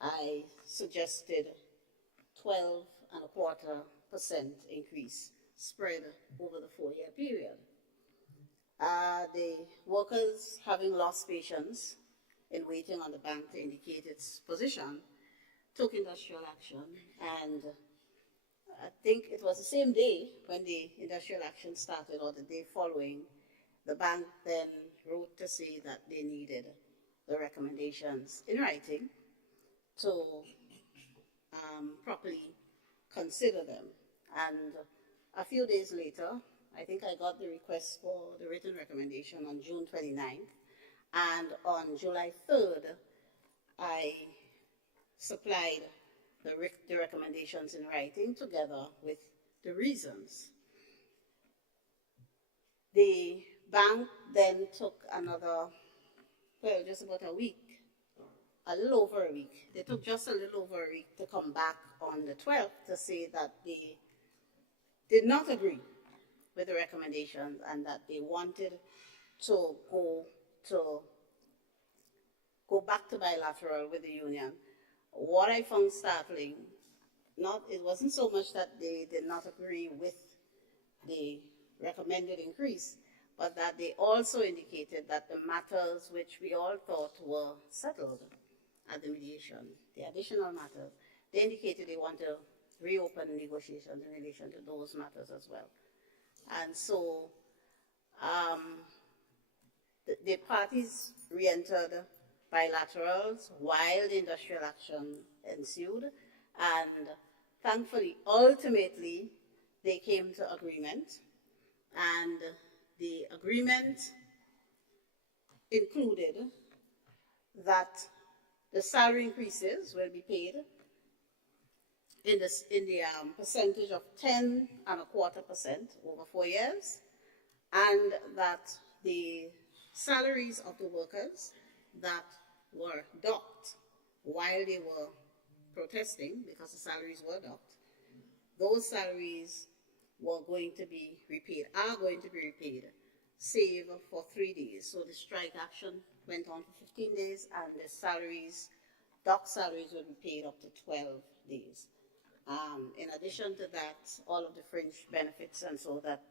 I suggested 12.25% increase spread over the 4-year period. The workers, having lost patience in waiting on the bank to indicate its position, took industrial action, and I think it was the same day when the industrial action started, or the day following, the bank then wrote to say that they needed the recommendations in writing to properly consider them. And a few days later, I think I got the request for the written recommendation on June 29th, and on July 3rd, I supplied the recommendations in writing together with the reasons. The bank then took another, well, just about a week, a little over a week. They took just a little over a week to come back on the 12th to say that they did not agree with the recommendations and that they wanted to go back to bilateral with the union. What I found startling, it wasn't so much that they did not agree with the recommended increase, but that they also indicated that the matters which we all thought were settled at the mediation, the additional matters, they indicated they want to reopen negotiations in relation to those matters as well. And so the parties re-entered bilaterals while the industrial action ensued, and thankfully, ultimately, they came to agreement, and the agreement included that the salary increases will be paid in the percentage of 10.25% over 4 years, and that the salaries of the workers that were docked while they were protesting, because the salaries were docked, those salaries were going to be repaid, are going to be repaid, save for 3 days. So the strike action went on for 15 days, and the salaries, docked salaries, will be paid up to 12 days. In addition to that, all of the fringe benefits and so that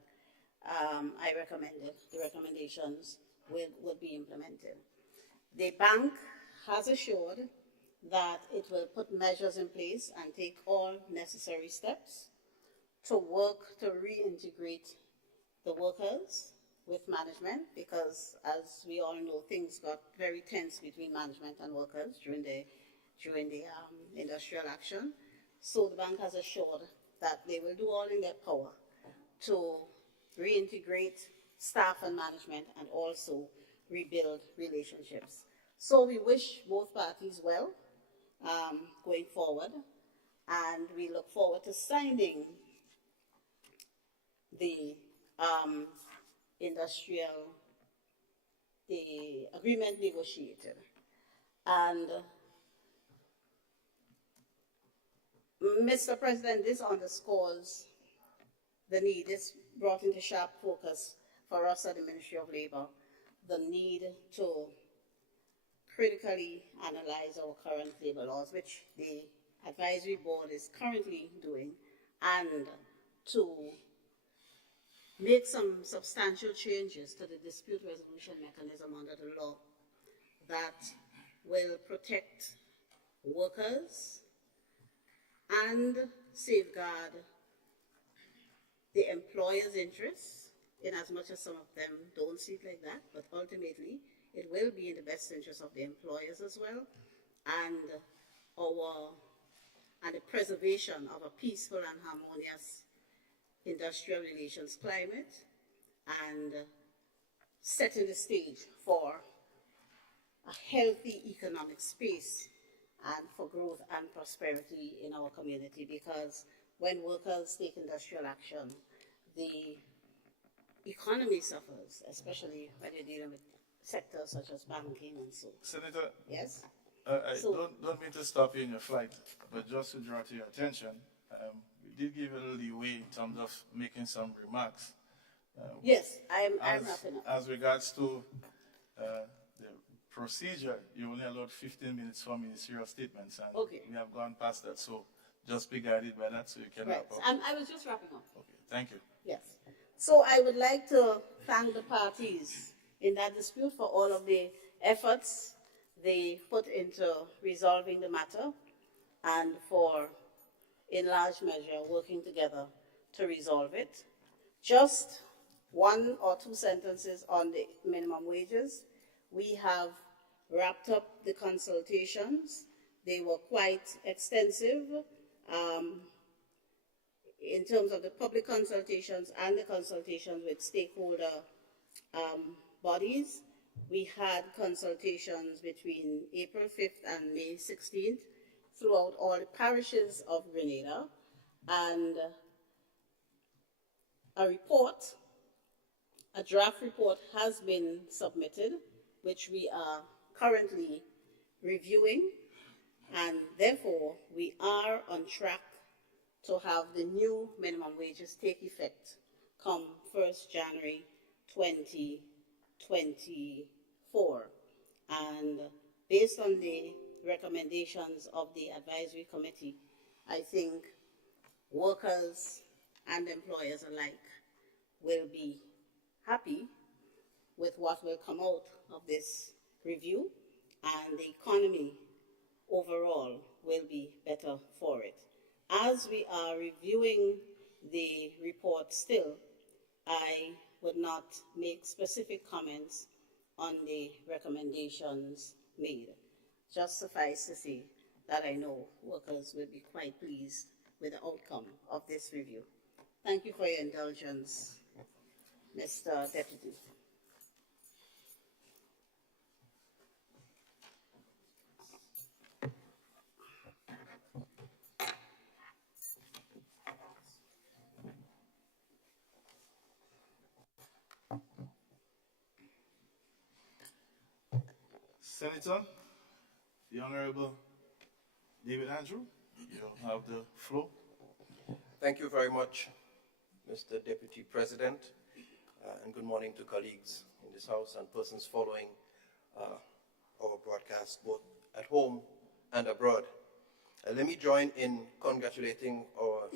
I recommended, the recommendations will be implemented. The bank has assured that it will put measures in place and take all necessary steps to work to reintegrate the workers with management, because as we all know, things got very tense between management and workers during the industrial action. So the bank has assured that they will do all in their power to reintegrate staff and management and also rebuild relationships. So we wish both parties well going forward, and we look forward to signing the the agreement negotiated. And Mr. President, this underscores the need, this brought into sharp focus for us at the Ministry of Labor, the need to critically analyze our current labor laws, which the advisory board is currently doing, and to make some substantial changes to the dispute resolution mechanism under the law that will protect workers and safeguard the employer's interests, in as much as some of them don't see it like that, but ultimately it will be in the best interest of the employers as well, and the preservation of a peaceful and harmonious industrial relations climate, and setting the stage for a healthy economic space and for growth and prosperity in our community. Because when workers take industrial action, the economy suffers, especially when you're dealing with sectors such as banking and so. Senator, Yes? I So- don't mean to stop you in your flight, but just to draw to your attention, we did give you a little leeway in terms of making some remarks. Yes, I'm As, wrapping up. as regards to the procedure, you only allowed 15 minutes for ministerial statements, and Okay. we have gone past that, so just be guided by that so you can Right, wrap up. I was just wrapping up. Okay, thank you. Yes. So I would like to thank the parties in that dispute for all of the efforts they put into resolving the matter and for, in large measure, working together to resolve it. Just one or two sentences on the minimum wages. We have wrapped up the consultations. They were quite extensive. In terms of the public consultations and the consultations with stakeholder bodies. We had consultations between April 5th and May 16th throughout all the parishes of Grenada, and a draft report has been submitted, which we are currently reviewing, and therefore we are on track to have the new minimum wages take effect come 1st January 2024. And based on the recommendations of the advisory committee, I think workers and employers alike will be happy with what will come out of this review, and the economy overall will be better for it. As we are reviewing the report still, I would not make specific comments on the recommendations made. Just suffice to say that I know workers will be quite pleased with the outcome of this review. Thank you for your indulgence, Mr. Deputy. Senator, the Honorable David Andrew, you have the floor. Thank you very much, Mr. Deputy President, and good morning to colleagues in this House and persons following our broadcast both at home and abroad. Let me join in congratulating our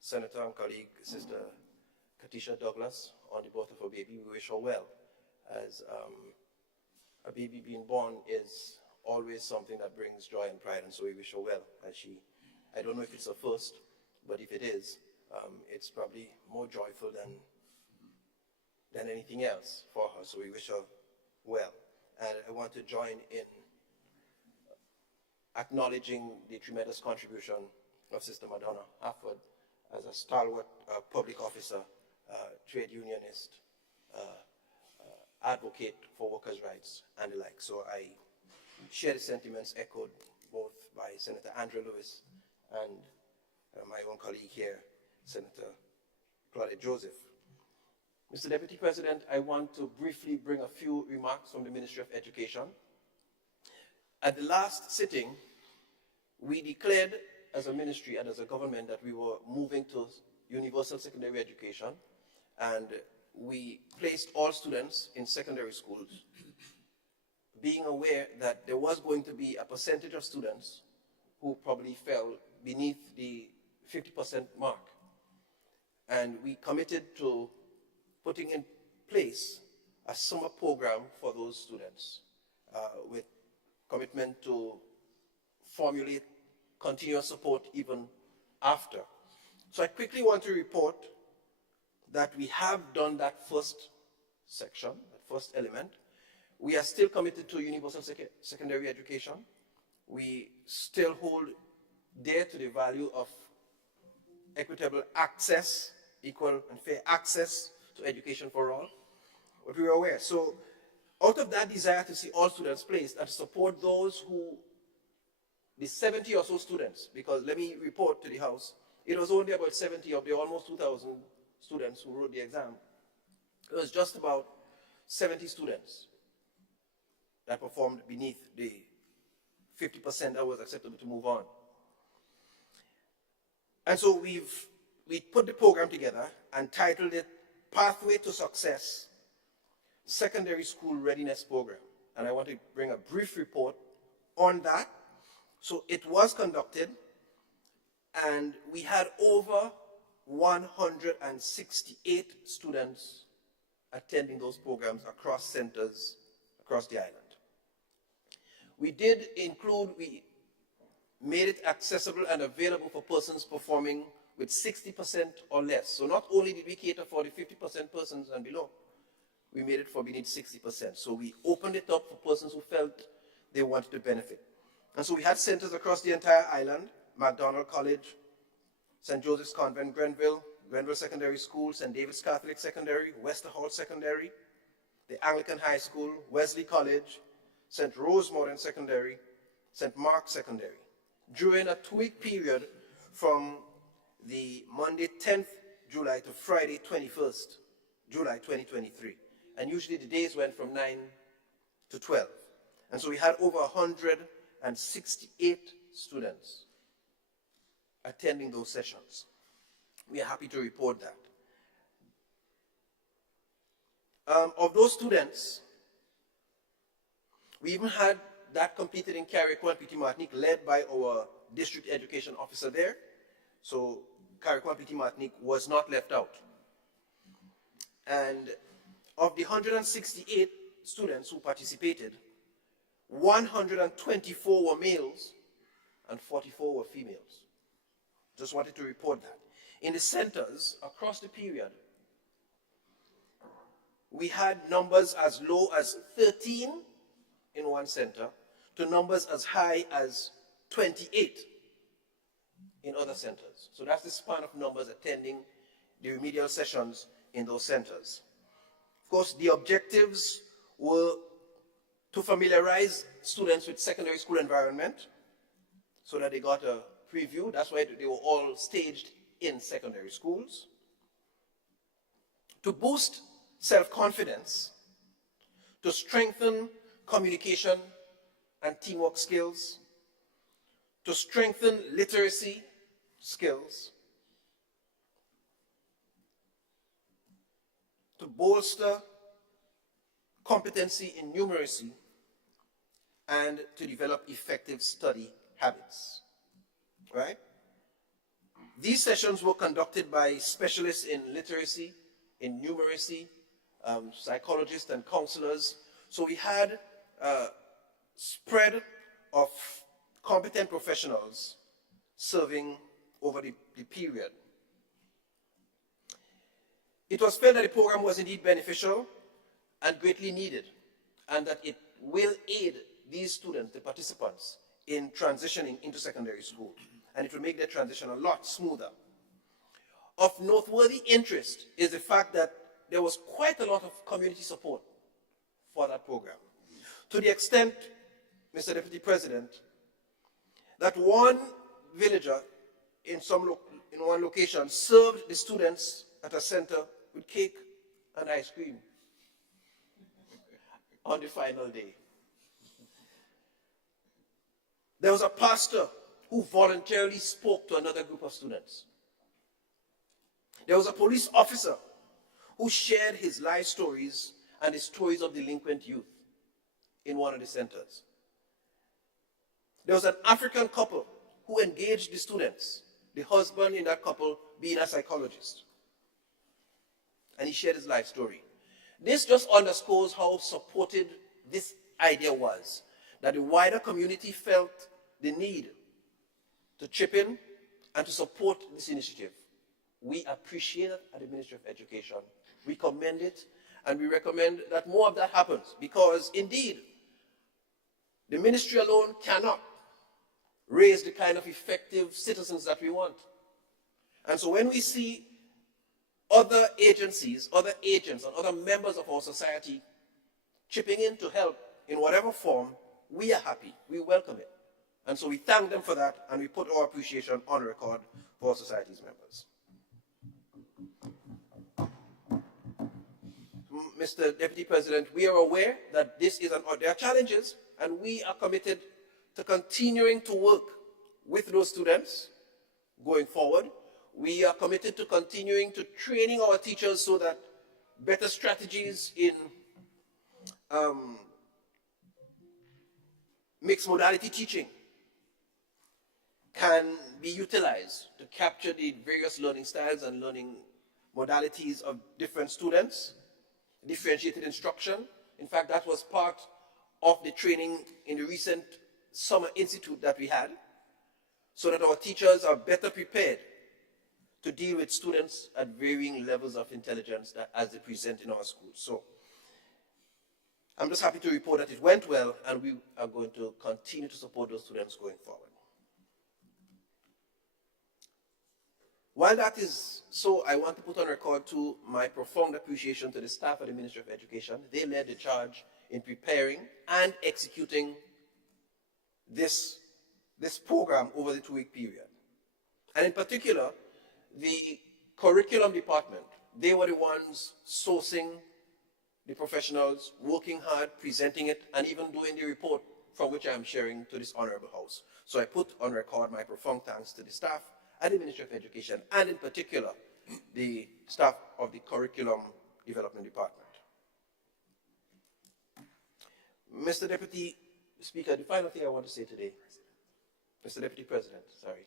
Senator and colleague, Sister Katisha Douglas, on the birth of her baby. We wish her well, as a baby being born is always something that brings joy and pride, and so we wish her well. As I don't know if it's her first, but if it is, it's probably more joyful than anything else for her, so we wish her well. And I want to join in acknowledging the tremendous contribution of Sister Madonna Harford as a stalwart public officer, trade unionist, advocate for workers' rights and the like. So I share the sentiments echoed both by Senator Andrew Lewis and my own colleague here, Senator Claudette Joseph. Mr. Deputy President, I want to briefly bring a few remarks from the Ministry of Education. At the last sitting, we declared as a ministry and as a government that we were moving to universal secondary education, and we placed all students in secondary schools, being aware that there was going to be a percentage of students who probably fell beneath the 50% mark. And we committed to putting in place a summer program for those students with commitment to formulate continuous support even after. So I quickly want to report that we have done that first section, that first element. We are still committed to universal secondary education. We still hold dear to the value of equitable access, equal and fair access to education for all. But we are aware. So out of that desire to see all students placed and support those who, the 70 or so students, because let me report to the House, it was only about 70 of the almost 2,000 students who wrote the exam it was just about 70 students that performed beneath the 50% that was acceptable to move on. And so we put the program together and titled it Pathway to Success, Secondary School Readiness Program. And I want to bring a brief report on that. So it was conducted, and we had over 168 students attending those programs across centers across the island. We did include, we made it accessible and available for persons performing with 60% or less. So not only did we cater for the 50% persons and below, we made it for beneath 60%. So we opened it up for persons who felt they wanted to benefit. And so we had centers across the entire island: MacDonald College, St. Joseph's Convent, Grenville, Grenville Secondary School, St. David's Catholic Secondary, Westerhall Secondary, the Anglican High School, Wesley College, St. Rose Modern Secondary, St. Mark Secondary. During a 2-week period from the Monday 10th July to Friday 21st July 2023. And usually the days went from 9 to 12. And so we had over 168 students attending those sessions. We are happy to report that. Of those students, we even had that completed in Carriacou and Petite Martinique, led by our district education officer there. So Carriacou and Petite Martinique was not left out. And of the 168 students who participated, 124 were males and 44 were females. Just wanted to report that. In the centers across the period, we had numbers as low as 13 in one center to numbers as high as 28 in other centers. So that's the span of numbers attending the remedial sessions in those centers. Of course, the objectives were to familiarize students with secondary school environment so that they got a preview. That's why they were all staged in secondary schools. To boost self-confidence, to strengthen communication and teamwork skills, to strengthen literacy skills, to bolster competency in numeracy, and to develop effective study habits, right? These sessions were conducted by specialists in literacy, in numeracy, psychologists and counselors. So we had a spread of competent professionals serving over the period. It was felt that the program was indeed beneficial and greatly needed, and that it will aid these students, the participants, in transitioning into secondary school, and it will make their transition a lot smoother. Of noteworthy interest is the fact that there was quite a lot of community support for that program, to the extent, Mr. Deputy President, that one villager in one location served the students at a center with cake and ice cream on the final day. There was a pastor who voluntarily spoke to another group of students. There was a police officer who shared his life stories and the stories of delinquent youth in one of the centers. There was an African couple who engaged the students, the husband in that couple being a psychologist. And he shared his life story. This just underscores how supported this idea was, that the wider community felt the need to chip in and to support this initiative. We appreciate it at the Ministry of Education. We commend it, and we recommend that more of that happens, because indeed, the ministry alone cannot raise the kind of effective citizens that we want. And so when we see other agencies, other agents, and other members of our society chipping in to help in whatever form, we are happy, we welcome it. And so we thank them for that, and we put our appreciation on record for our society's members. Mr. Deputy President, we are aware that there are challenges, and we are committed to continuing to work with those students going forward. We are committed to continuing to training our teachers so that better strategies in mixed modality teaching can be utilized to capture the various learning styles and learning modalities of different students, differentiated instruction. In fact, that was part of the training in the recent summer institute that we had, so that our teachers are better prepared to deal with students at varying levels of intelligence as they present in our schools. So I'm just happy to report that it went well, and we are going to continue to support those students going forward. While that is so, I want to put on record too my profound appreciation to the staff at the Ministry of Education. They led the charge in preparing and executing this program over the 2-week period. And in particular, the curriculum department, they were the ones sourcing the professionals, working hard, presenting it, and even doing the report from which I am sharing to this honorable house. So I put on record my profound thanks to the staff at the Ministry of Education, and in particular, the staff of the Curriculum Development Department. Mr. Deputy Speaker, the final thing I want to say today, Mr. Deputy President, sorry.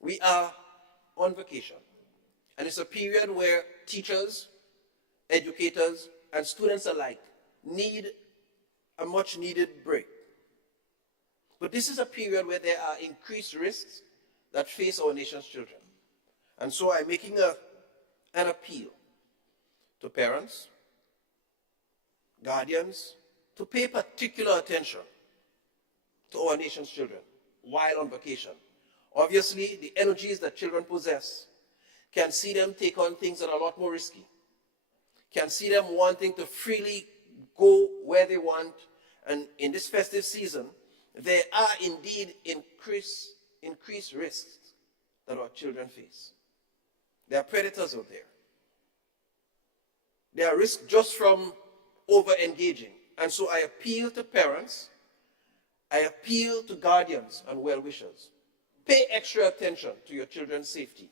We are on vacation, and it's a period where teachers, educators, and students alike need a much needed break. But this is a period where there are increased risks that face our nation's children. And so I'm making an appeal to parents, guardians, to pay particular attention to our nation's children while on vacation. Obviously, the energies that children possess can see them take on things that are a lot more risky, can see them wanting to freely go where they want. And in this festive season, there are indeed increased risks that our children face. There are predators out there. There are risks just from over-engaging. And so I appeal to parents, I appeal to guardians and well-wishers. Pay extra attention to your children's safety,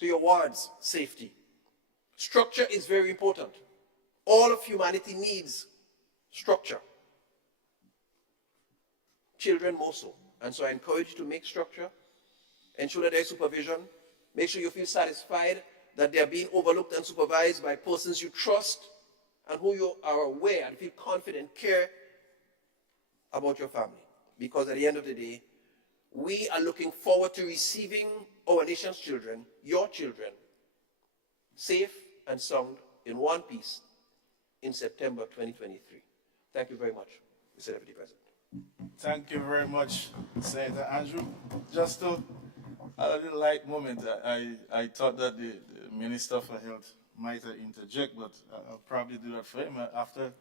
to your ward's safety. Structure is very important. All of humanity needs structure. Children more so. And so I encourage you to make structure, ensure that there is supervision, make sure you feel satisfied that they are being overlooked and supervised by persons you trust and who you are aware and feel confident care about your family. Because at the end of the day, we are looking forward to receiving our nation's children, your children, safe and sound in one piece in September 2023. Thank you very much, Mr. Deputy President. Thank you very much, Senator Andrew. Just to a little light moment, I thought that the Minister for Health might interject, but I'll probably do that for him. After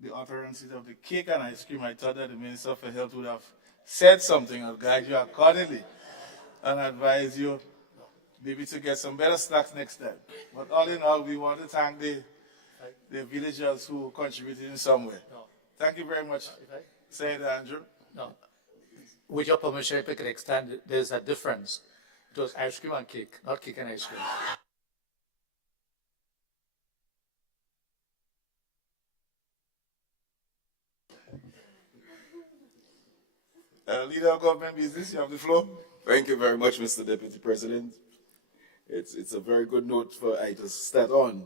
the utterances of the cake and ice cream, I thought that the Minister for Health would have said something. I'll guide you accordingly and advise you maybe to get some better snacks next time. But all in all, we want to thank the villagers who contributed in some way. Thank you very much, Senator Andrew. No. With your permission, if I could extend, there's a difference. It was ice cream and cake, not cake and ice cream. Leader of Government Business, you have the floor. Thank you very much, Mr. Deputy President. It's a very good note for I to start on.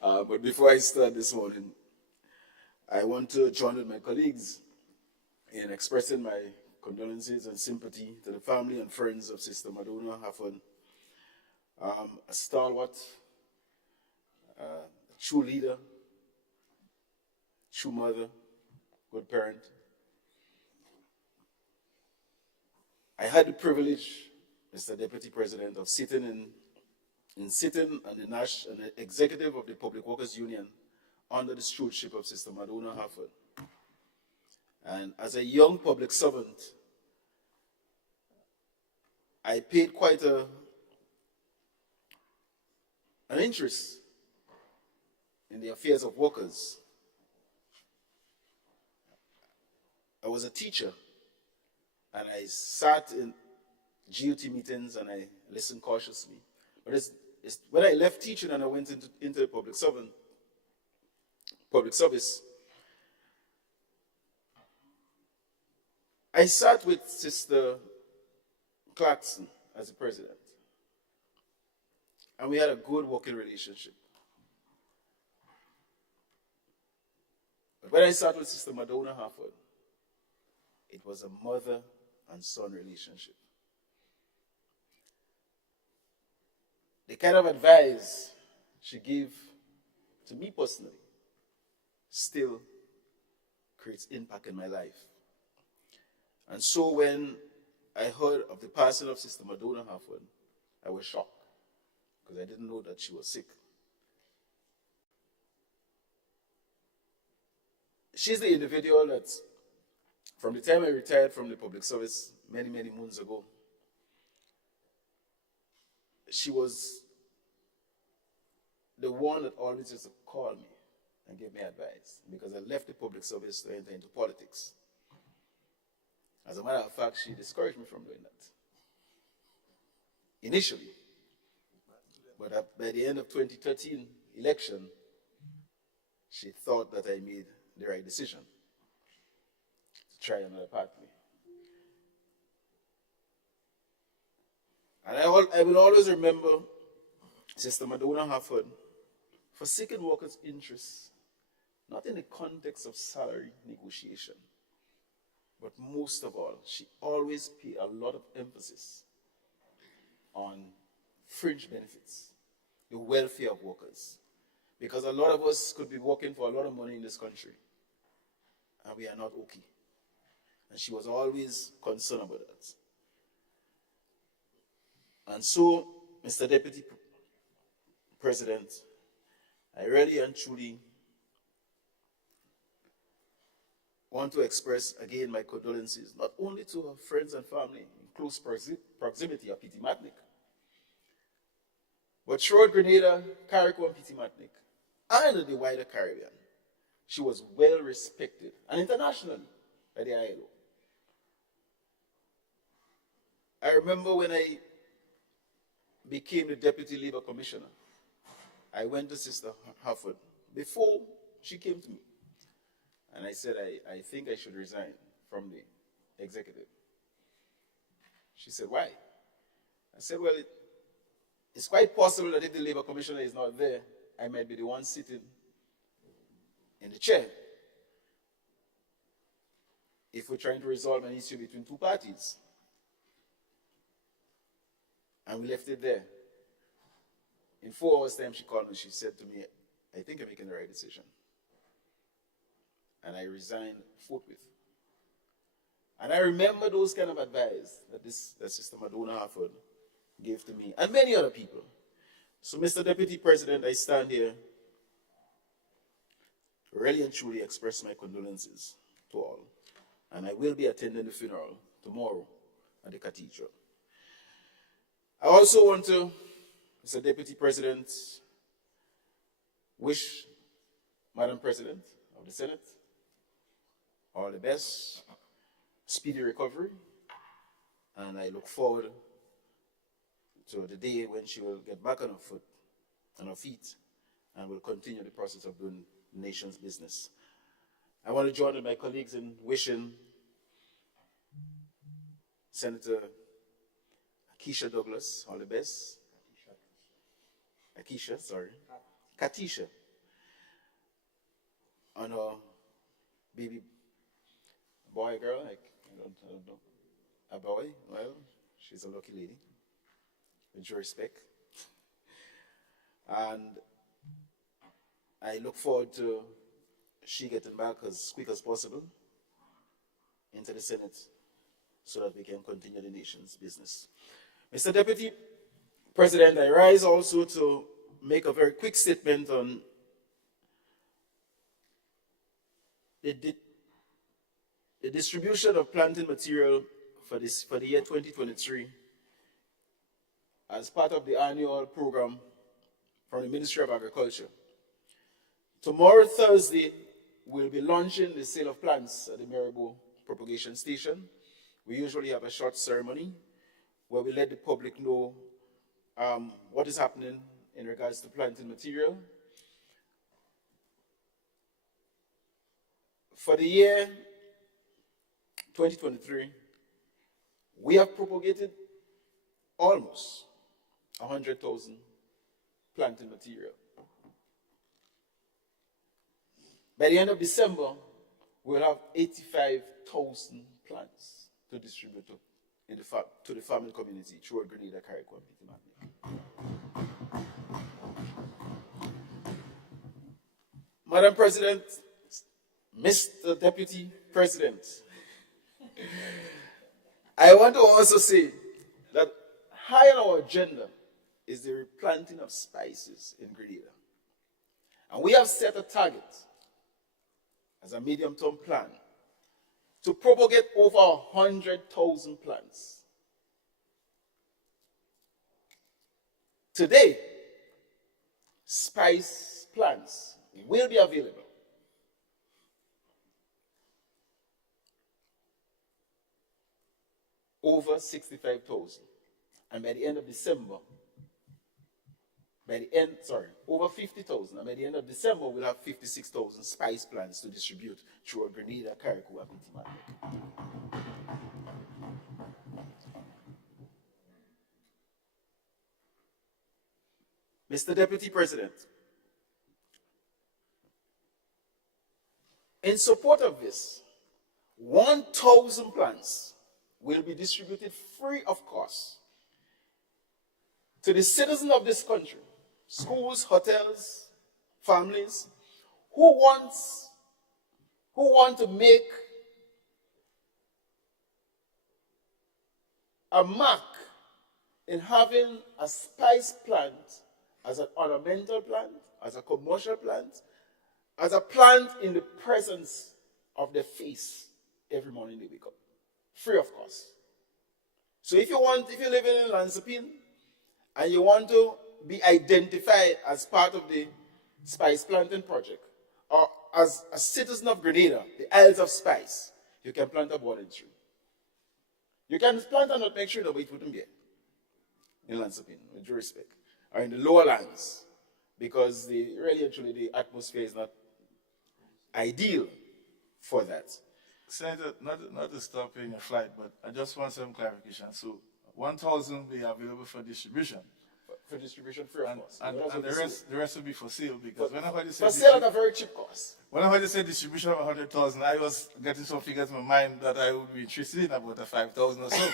But before I start this morning, I want to join with my colleagues in expressing my condolences and sympathy to the family and friends of Sister Madonna Haffon, a stalwart, a true leader, true mother, good parent. I had the privilege, Mr. Deputy President, of sitting on the executive of the Public Workers Union under the stewardship of Sister Madonna Haffon. And as a young public servant, I paid quite an interest in the affairs of workers. I was a teacher, and I sat in GUT meetings and I listened cautiously. But when I left teaching and I went into the public service, I sat with Sister Clarkson as the president, and we had a good working relationship. But when I sat with Sister Madonna Harford, it was a mother and son relationship. The kind of advice she gave to me personally still creates impact in my life. And so when I heard of the passing of Sister Madonna Harford, I was shocked because I didn't know that she was sick. She's the individual that, from the time I retired from the public service many, many moons ago, she was the one that always used to call me and give me advice, because I left the public service to enter into politics. As a matter of fact, she discouraged me from doing that initially. But by the end of 2013 election, she thought that I made the right decision to try another pathway. And I will always remember Sister Madonna Harford forsaking workers' interests, not in the context of salary negotiation, but most of all, she always paid a lot of emphasis on fringe benefits, the welfare of workers. Because a lot of us could be working for a lot of money in this country, and we are not okay. And she was always concerned about that. And so, Mr. Deputy President, I really and truly want to express again my condolences, not only to her friends and family in close proximity of Petite Martinique, but throughout Grenada, Carriacou, and Petite Martinique, and in the wider Caribbean. She was well respected, and internationally, by the ILO. I remember when I became the Deputy Labor Commissioner, I went to Sister Harford before she came to me. And I said, I think I should resign from the executive. She said, why? I said, well, it's quite possible that if the Labor Commissioner is not there, I might be the one sitting in the chair if we're trying to resolve an issue between two parties. And we left it there. In 4 hours' time, she called me. She said to me, I think you're making the right decision. And I resigned forthwith. And I remember those kind of advice that Sister Madonna Harford gave to me, and many other people. So, Mr. Deputy President, I stand here really and truly express my condolences to all. And I will be attending the funeral tomorrow at the cathedral. I also want to, Mr. Deputy President, wish Madam President of the Senate all the best, speedy recovery, and I look forward to the day when she will get back on her feet, and will continue the process of doing the nation's business. I want to join with my colleagues in wishing Senator Keisha Douglas all the best. Katisha, on her baby boy, girl, I don't know. A boy, well, she's a lucky lady, with due respect. And I look forward to she getting back as quick as possible into the Senate so that we can continue the nation's business. Mr. Deputy President, I rise also to make a very quick statement on the distribution of planting material for the year 2023 as part of the annual program from the Ministry of Agriculture. Tomorrow, Thursday, we'll be launching the sale of plants at the Maribo Propagation Station. We usually have a short ceremony where we let the public know what is happening in regards to planting material. For the year 2023, we have propagated almost 100,000 planting material. By the end of December, we'll have 85,000 plants to distribute to the farming community throughout Grenada, Carriacou, and Petite Martinique. Madam President, Mr. Deputy President, I want to also say that high on our agenda is the replanting of spices in Grenada. And we have set a target as a medium-term plan to propagate over 100,000 plants. Today, spice plants will be available over 65,000. And by the end of December, over 50,000. And by the end of December, we'll have 56,000 spice plants to distribute throughout Grenada, Carriacou, and Petite Martinique. Mr. Deputy President, in support of this, 1,000 plants will be distributed free of cost to the citizens of this country, schools, hotels, families, who want to make a mark in having a spice plant as an ornamental plant, as a commercial plant, as a plant in the presence of their face every morning they wake up, free of cost. So if you live in Lansopine and you want to be identified as part of the spice planting project, or as a citizen of Grenada, the Isles of Spice, you can plant a boarding tree. You can plant a nutmeg tree, but it wouldn't be in Lansopine, with due respect, or in the lower lands, because the atmosphere is not ideal for that. Senator, not to stop in your flight, but I just want some clarification. So 1,000 will be available for distribution. For distribution free of cost. And the rest will be for sale, because whenever you say for sale at a very cheap cost. Whenever you say distribution of 100,000, I was getting some figures in my mind that I would be interested in, about a 5,000 or so.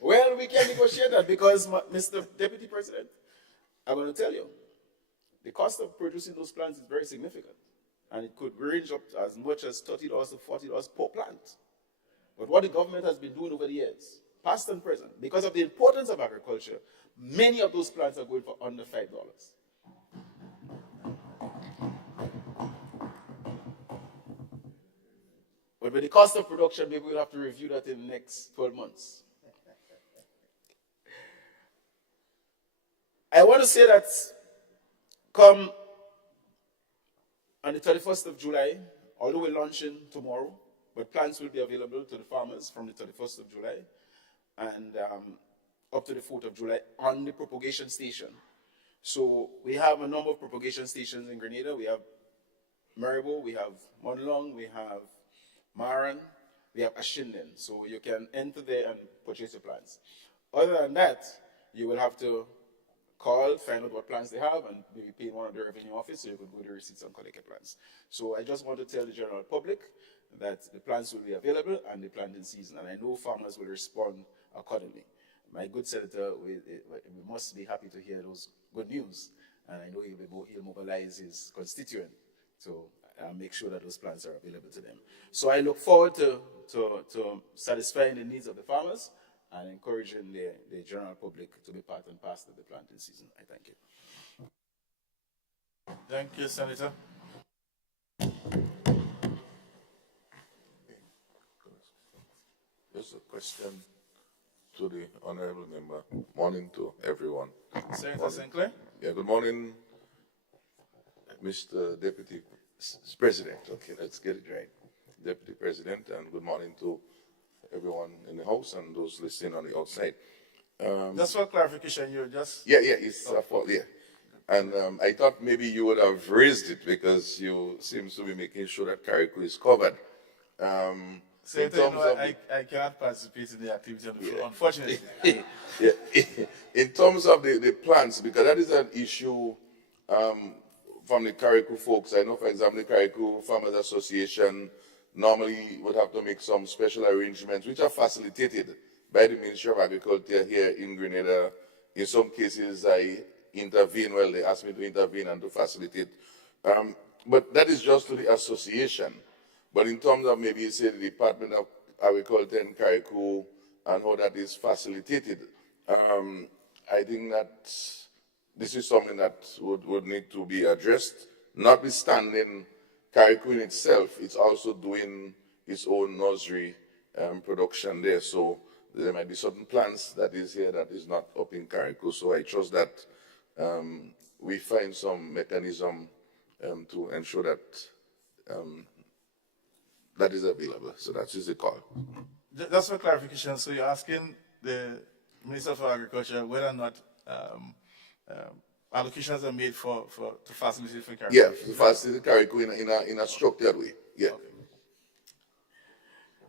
Well, we can negotiate that, because, Mr. Deputy President, I'm going to tell you, the cost of producing those plants is very significant. And it could range up as much as $30 to $40 per plant. But what the government has been doing over the years, past and present, because of the importance of agriculture, many of those plants are going for under $5. But with the cost of production, maybe we'll have to review that in the next 12 months. I want to say that come on the 31st of July, although we're launching tomorrow, but plants will be available to the farmers from the 31st of July and up to the 4th of July on the propagation station. So we have a number of propagation stations in Grenada. We have Maribo, we have Monlong, we have Maran, we have Ashinden. So you can enter there and purchase your plants. Other than that, you will have to call, find out what plans they have, and maybe pay one of the revenue office so you could go to the receipts and collect your plans. So I just want to tell the general public that the plans will be available and the planting season, and I know farmers will respond accordingly. My good senator, we must be happy to hear those good news, and I know he'll mobilize his constituent to make sure that those plants are available to them. So I look forward to satisfying the needs of the farmers and encouraging the general public to be part and parcel of the planting season. I thank you. Thank you, Senator. Just a question to the honorable member. Morning to everyone. Senator Sinclair. Yeah, good morning, Mr. Deputy President. Okay, let's get it right. Deputy President, and good morning to everyone in the House and those listening on the outside. Just for clarification, you're just... Yeah, it's yeah. And I thought maybe you would have raised it because you seem to be making sure that Carriacou is covered. Senator, I cannot participate in the activity on the floor, unfortunately. Yeah. In terms of the plans, because that is an issue from the Carriacou folks. I know, for example, the Carriacou Farmers Association normally would have to make some special arrangements, which are facilitated by the Ministry of Agriculture here in Grenada. In some cases, I intervene, well, they ask me to intervene and to facilitate. But that is just to the association. But in terms of maybe, say, the Department of Agriculture in Carriacou and how that is facilitated, I think that this is something that would need to be addressed. Notwithstanding Carriacou in itself, it's also doing its own nursery production there. So there might be certain plants that is here that is not up in Carriacou. So I trust that we find some mechanism to ensure that that is available. So that is the call. Just for clarification, so you're asking the Minister for Agriculture whether or not allocations are made to facilitate for Carriacou? Yeah, to facilitate Carriacou in a structured way. Yeah. Okay.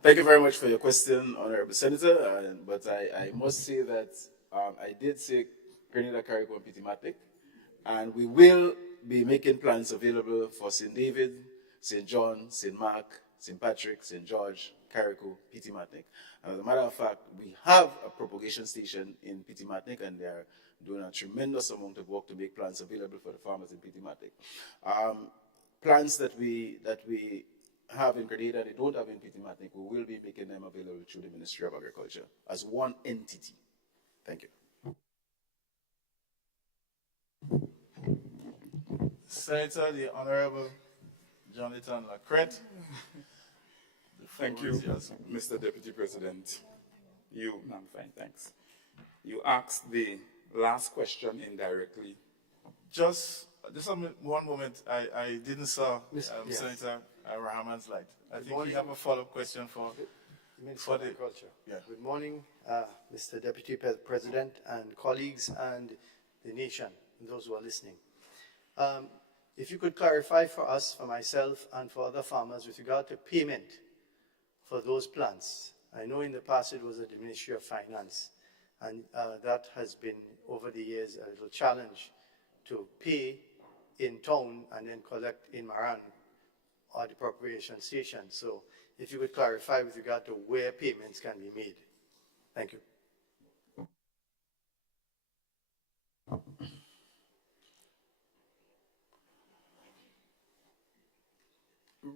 Thank you very much for your question, Honorable Senator. But I must say that I did say Grenada, Carriacou, and Petit-Matic, and we will be making plans available for St. David, St. John, St. Mark, St. Patrick, St. George, Carriacou, Petit-Matic. And as a matter of fact, we have a propagation station in Petit-Matic, and they are doing a tremendous amount of work to make plants available for the farmers in Petit-Matic. Plants that we have in Grenada, they don't have in Petit-Matic, we will be making them available through the Ministry of Agriculture as one entity. Thank you. Senator, the Honorable Jonathan Lacrette. Thank you, Mr. Deputy President. I'm fine, thanks. You asked the last question indirectly. Just one moment, I didn't saw Senator Rahman's light. I think we have a follow-up question for Minister of Agriculture. Yeah. Good morning, Mr. Deputy President and colleagues and the nation, and those who are listening. If you could clarify for us, for myself, and for other farmers with regard to payment for those plants. I know in the past it was at the Ministry of Finance, and that has been, over the years, a little challenge to pay in town and then collect in Maran or the appropriation station. So if you could clarify with regard to where payments can be made. Thank you.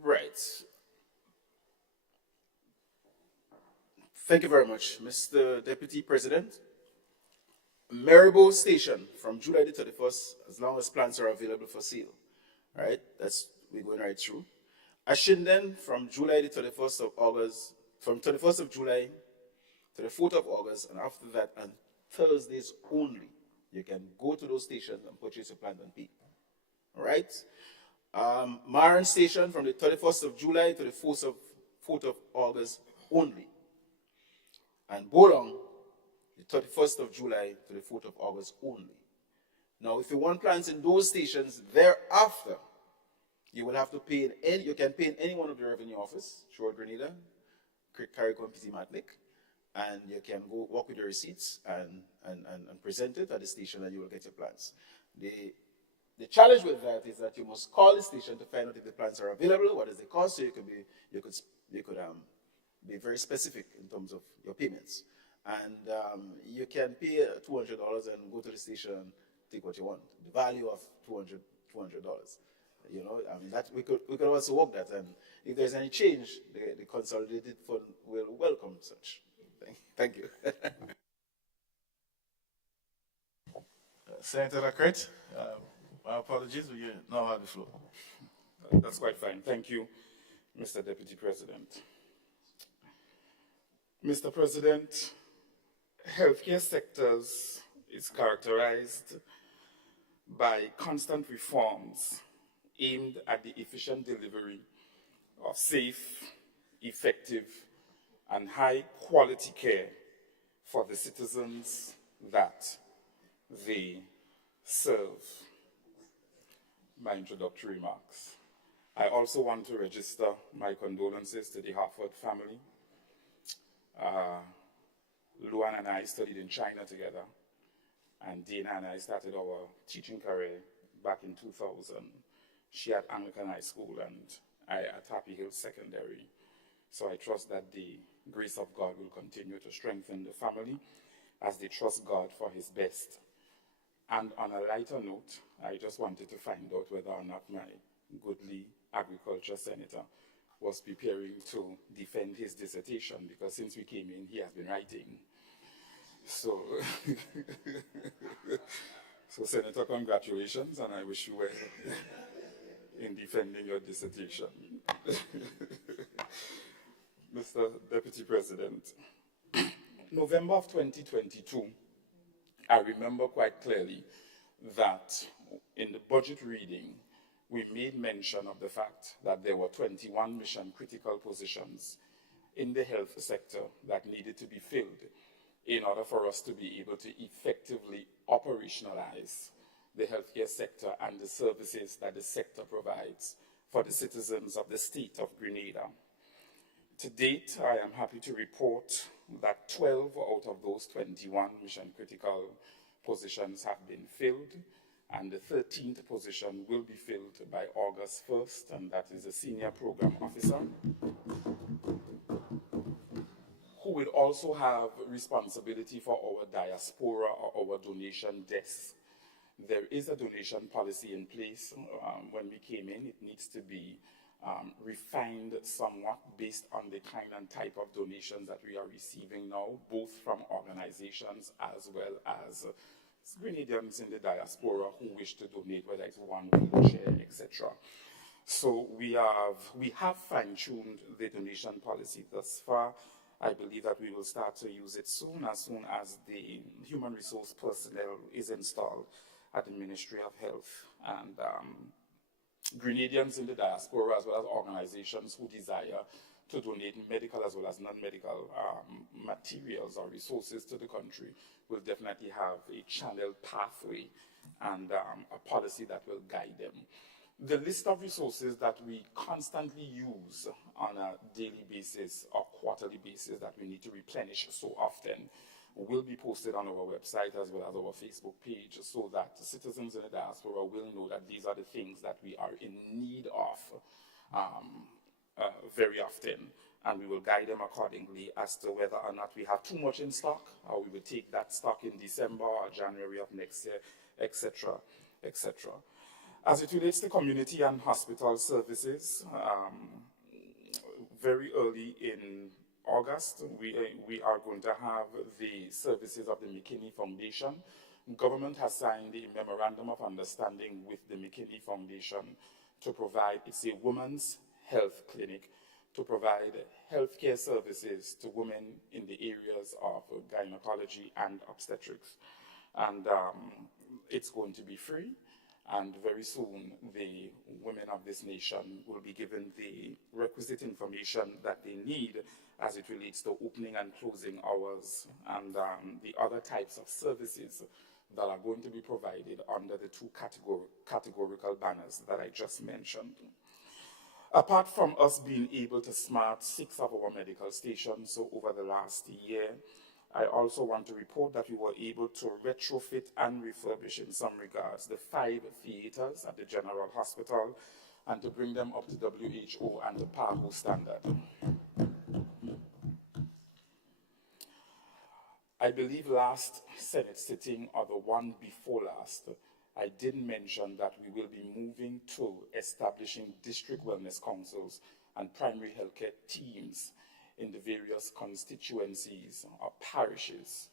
Right. Thank you very much, Mr. Deputy President. Maribor Station from July the 31st, as long as plants are available for sale. Right? We're going right through. Ashinden from July the 31st of August, from 31st of July to the 4th of August, and after that, on Thursdays only, you can go to those stations and purchase a plant and pay. All right? Maran Station from the 31st of July to the 4th of August only. And Bolong, the 31st of July to the 4th of August only. Now, if you want plants in those stations thereafter, you will have to pay you can pay in any one of the revenue office, throughout Grenada, Carriacou, and Petit-Matic, and you can go walk with your receipts and present it at the station, and you will get your plants. The challenge with that is that you must call the station to find out if the plants are available, what is the cost, so you could be very specific in terms of your payments. And you can pay $200 and go to the station and take what you want. The value of $200. You know, I mean, that we could also work that, and if there's any change, the consolidated fund will welcome such. Thank you. Senator Lacrette, my apologies, you now have the floor. That's quite fine. Thank you, Mr. Deputy President. Mr. President, healthcare sectors is characterized by constant reforms aimed at the efficient delivery of safe, effective, and high-quality care for the citizens that they serve. My introductory remarks. I also want to register my condolences to the Harford family. Luan and I studied in China together, and Dana and I started our teaching career back in 2000. She at Anglican High School and I at Happy Hill Secondary. So I trust that the grace of God will continue to strengthen the family as they trust God for his best. And on a lighter note, I just wanted to find out whether or not my goodly agriculture senator was preparing to defend his dissertation, because since we came in, he has been writing. So, so Senator, congratulations, and I wish you well in defending your dissertation. Mr. Deputy President, November of 2022, I remember quite clearly that in the budget reading, we made mention of the fact that there were 21 mission-critical positions in the health sector that needed to be filled in order for us to be able to effectively operationalize the healthcare sector and the services that the sector provides for the citizens of the state of Grenada. To date, I am happy to report that 12 out of those 21 mission-critical positions have been filled, and the 13th position will be filled by August 1st, and that is a senior program officer who will also have responsibility for our diaspora or our donation desk. There is a donation policy in place. When we came in, it needs to be refined somewhat based on the kind and type of donations that we are receiving now, both from organizations as well as Grenadians in the diaspora who wish to donate, whether it's one wheelchair, etc. So we have fine-tuned the donation policy thus far. I believe that we will start to use it soon as the human resource personnel is installed at the Ministry of Health. And Grenadians in the diaspora, as well as organizations who desire to donate medical as well as non-medical materials or resources to the country, will definitely have a channeled pathway and a policy that will guide them. The list of resources that we constantly use on a daily basis or quarterly basis that we need to replenish so often will be posted on our website as well as our Facebook page, so that citizens in the diaspora will know that these are the things that we are in need of very often, and we will guide them accordingly as to whether or not we have too much in stock, or we will take that stock in December or January of next year, etc., etc. As it relates to community and hospital services, very early in August, we are going to have the services of the McKinney Foundation. Government has signed a memorandum of understanding with the McKinney Foundation to provide, it's a women's health clinic, to provide healthcare services to women in the areas of gynecology and obstetrics. And it's going to be free. And very soon, the women of this nation will be given the requisite information that they need as it relates to opening and closing hours and the other types of services that are going to be provided under the two categorical banners that I just mentioned. Apart from us being able to smart 6 of our medical stations over the last year, I also want to report that we were able to retrofit and refurbish in some regards the 5 theaters at the General Hospital and to bring them up to WHO and the PAHO standard. I believe last Senate sitting or the one before last, I did mention that we will be moving to establishing district wellness councils and primary healthcare teams in the various constituencies or parishes.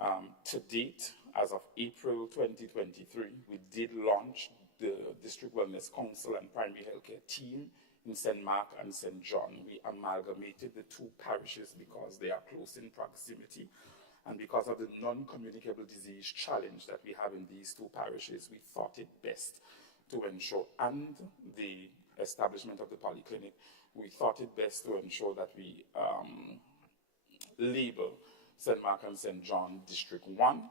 To date, as of April 2023, we did launch the District Wellness Council and Primary Healthcare Team in St. Mark and St. John. We amalgamated the 2 parishes because they are close in proximity, and because of the non-communicable disease challenge that we have in these 2 parishes, we thought it best to ensure, and the establishment of the polyclinic, we thought it best to ensure that we label St. Mark and St. John District 1,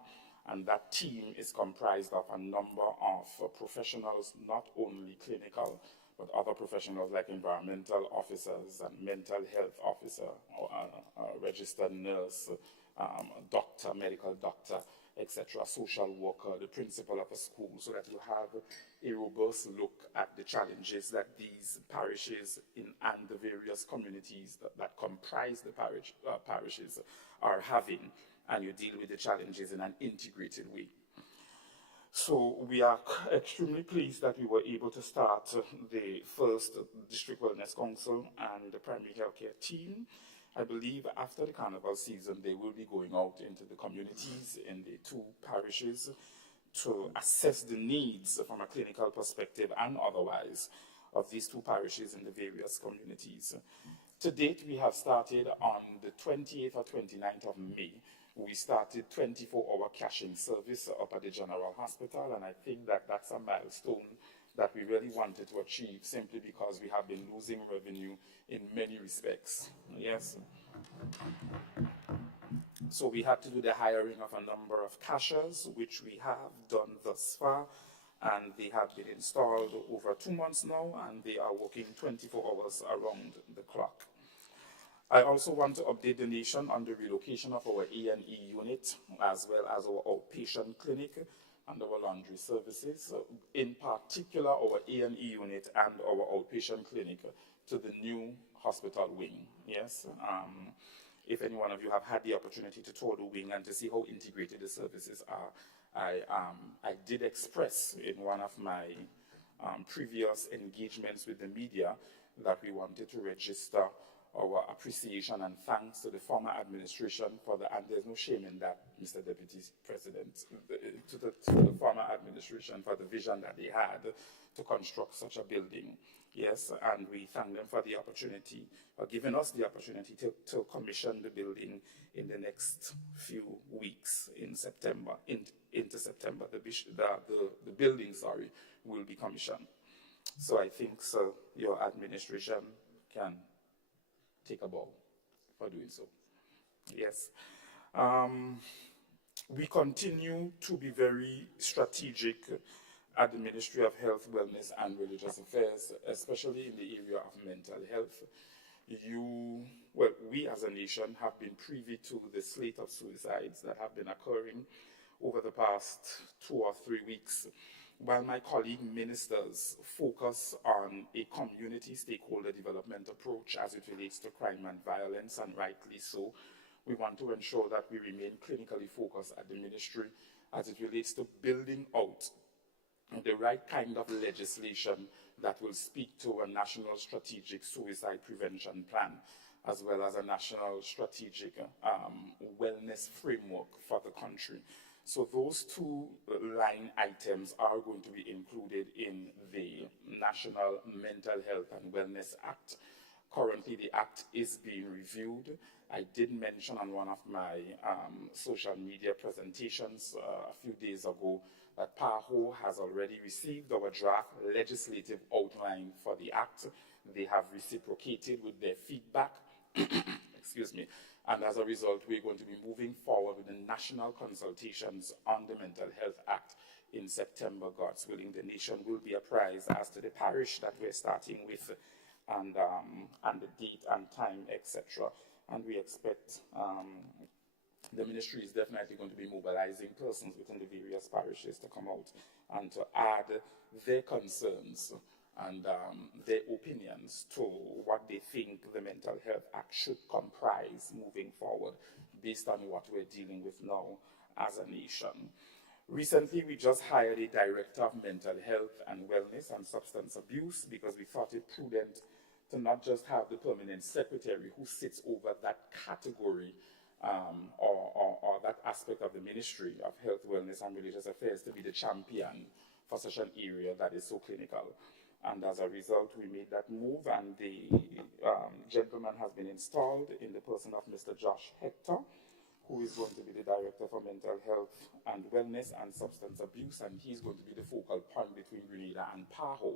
and that team is comprised of a number of professionals, not only clinical, but other professionals like environmental officers and mental health officer, or a registered nurse, doctor, medical doctor, etc., social worker, the principal of a school, so that you have a robust look at the challenges that these parishes and the various communities that comprise the parishes are having, and you deal with the challenges in an integrated way. So we are extremely pleased that we were able to start the first District Wellness Council and the primary healthcare team. I believe after the carnival season, they will be going out into the communities in the two parishes to assess the needs from a clinical perspective and otherwise of these two parishes in the various communities. To date, we have started on the 28th or 29th of May. We started 24-hour cashing service up at the General Hospital, and I think that that's a milestone that we really wanted to achieve, simply because we have been losing revenue in many respects. Yes. So we had to do the hiring of a number of cashiers, which we have done thus far, and they have been installed over 2 months now, and they are working 24 hours around the clock. I also want to update the nation on the relocation of our A&E unit, as well as our outpatient clinic and our laundry services, in particular our A&E unit and our outpatient clinic to the new hospital wing. Yes. If any one of you have had the opportunity to tour the wing and to see how integrated the services are, I did express in one of my previous engagements with the media that we wanted to register our appreciation and thanks to the former administration for the, and there's no shame in that, Mr. Deputy President, to the former administration for the vision that they had to construct such a building. Yes, and we thank them for the opportunity, for giving us the opportunity to commission the building in the next few weeks in September, into September. The building, will be commissioned. So I think, sir, your administration can take a bow for doing so. Yes. We continue to be very strategic at the Ministry of Health, Wellness and Religious Affairs, especially in the area of mental health. We as a nation have been privy to the slate of suicides that have been occurring over the past 2 or 3 weeks. While my colleague ministers focus on a community stakeholder development approach as it relates to crime and violence, and rightly so, we want to ensure that we remain clinically focused at the ministry as it relates to building out the right kind of legislation that will speak to a national strategic suicide prevention plan, as well as a national strategic wellness framework for the country. So those two line items are going to be included in the National Mental Health and Wellness Act. Currently, the act is being reviewed. I did mention on one of my social media presentations a few days ago that PAHO has already received our draft legislative outline for the act. They have reciprocated with their feedback. Excuse me. And as a result, we're going to be moving forward with the national consultations on the Mental Health Act in September. God's willing, the nation will be apprised as to the parish that we're starting with, and the date and time, etc. And we expect the ministry is definitely going to be mobilizing persons within the various parishes to come out and to add their concerns and their opinions to what they think the Mental Health Act should comprise moving forward, based on what we're dealing with now as a nation. Recently, we just hired a director of mental health and wellness and substance abuse, because we thought it prudent to not just have the permanent secretary who sits over that category or that aspect of the Ministry of Health, Wellness and Religious Affairs to be the champion for such an area that is so clinical. And as a result, we made that move, and the gentleman has been installed in the person of Mr. Josh Hector, who is going to be the Director for Mental Health and Wellness and Substance Abuse, and he's going to be the focal point between Grenada and PAHO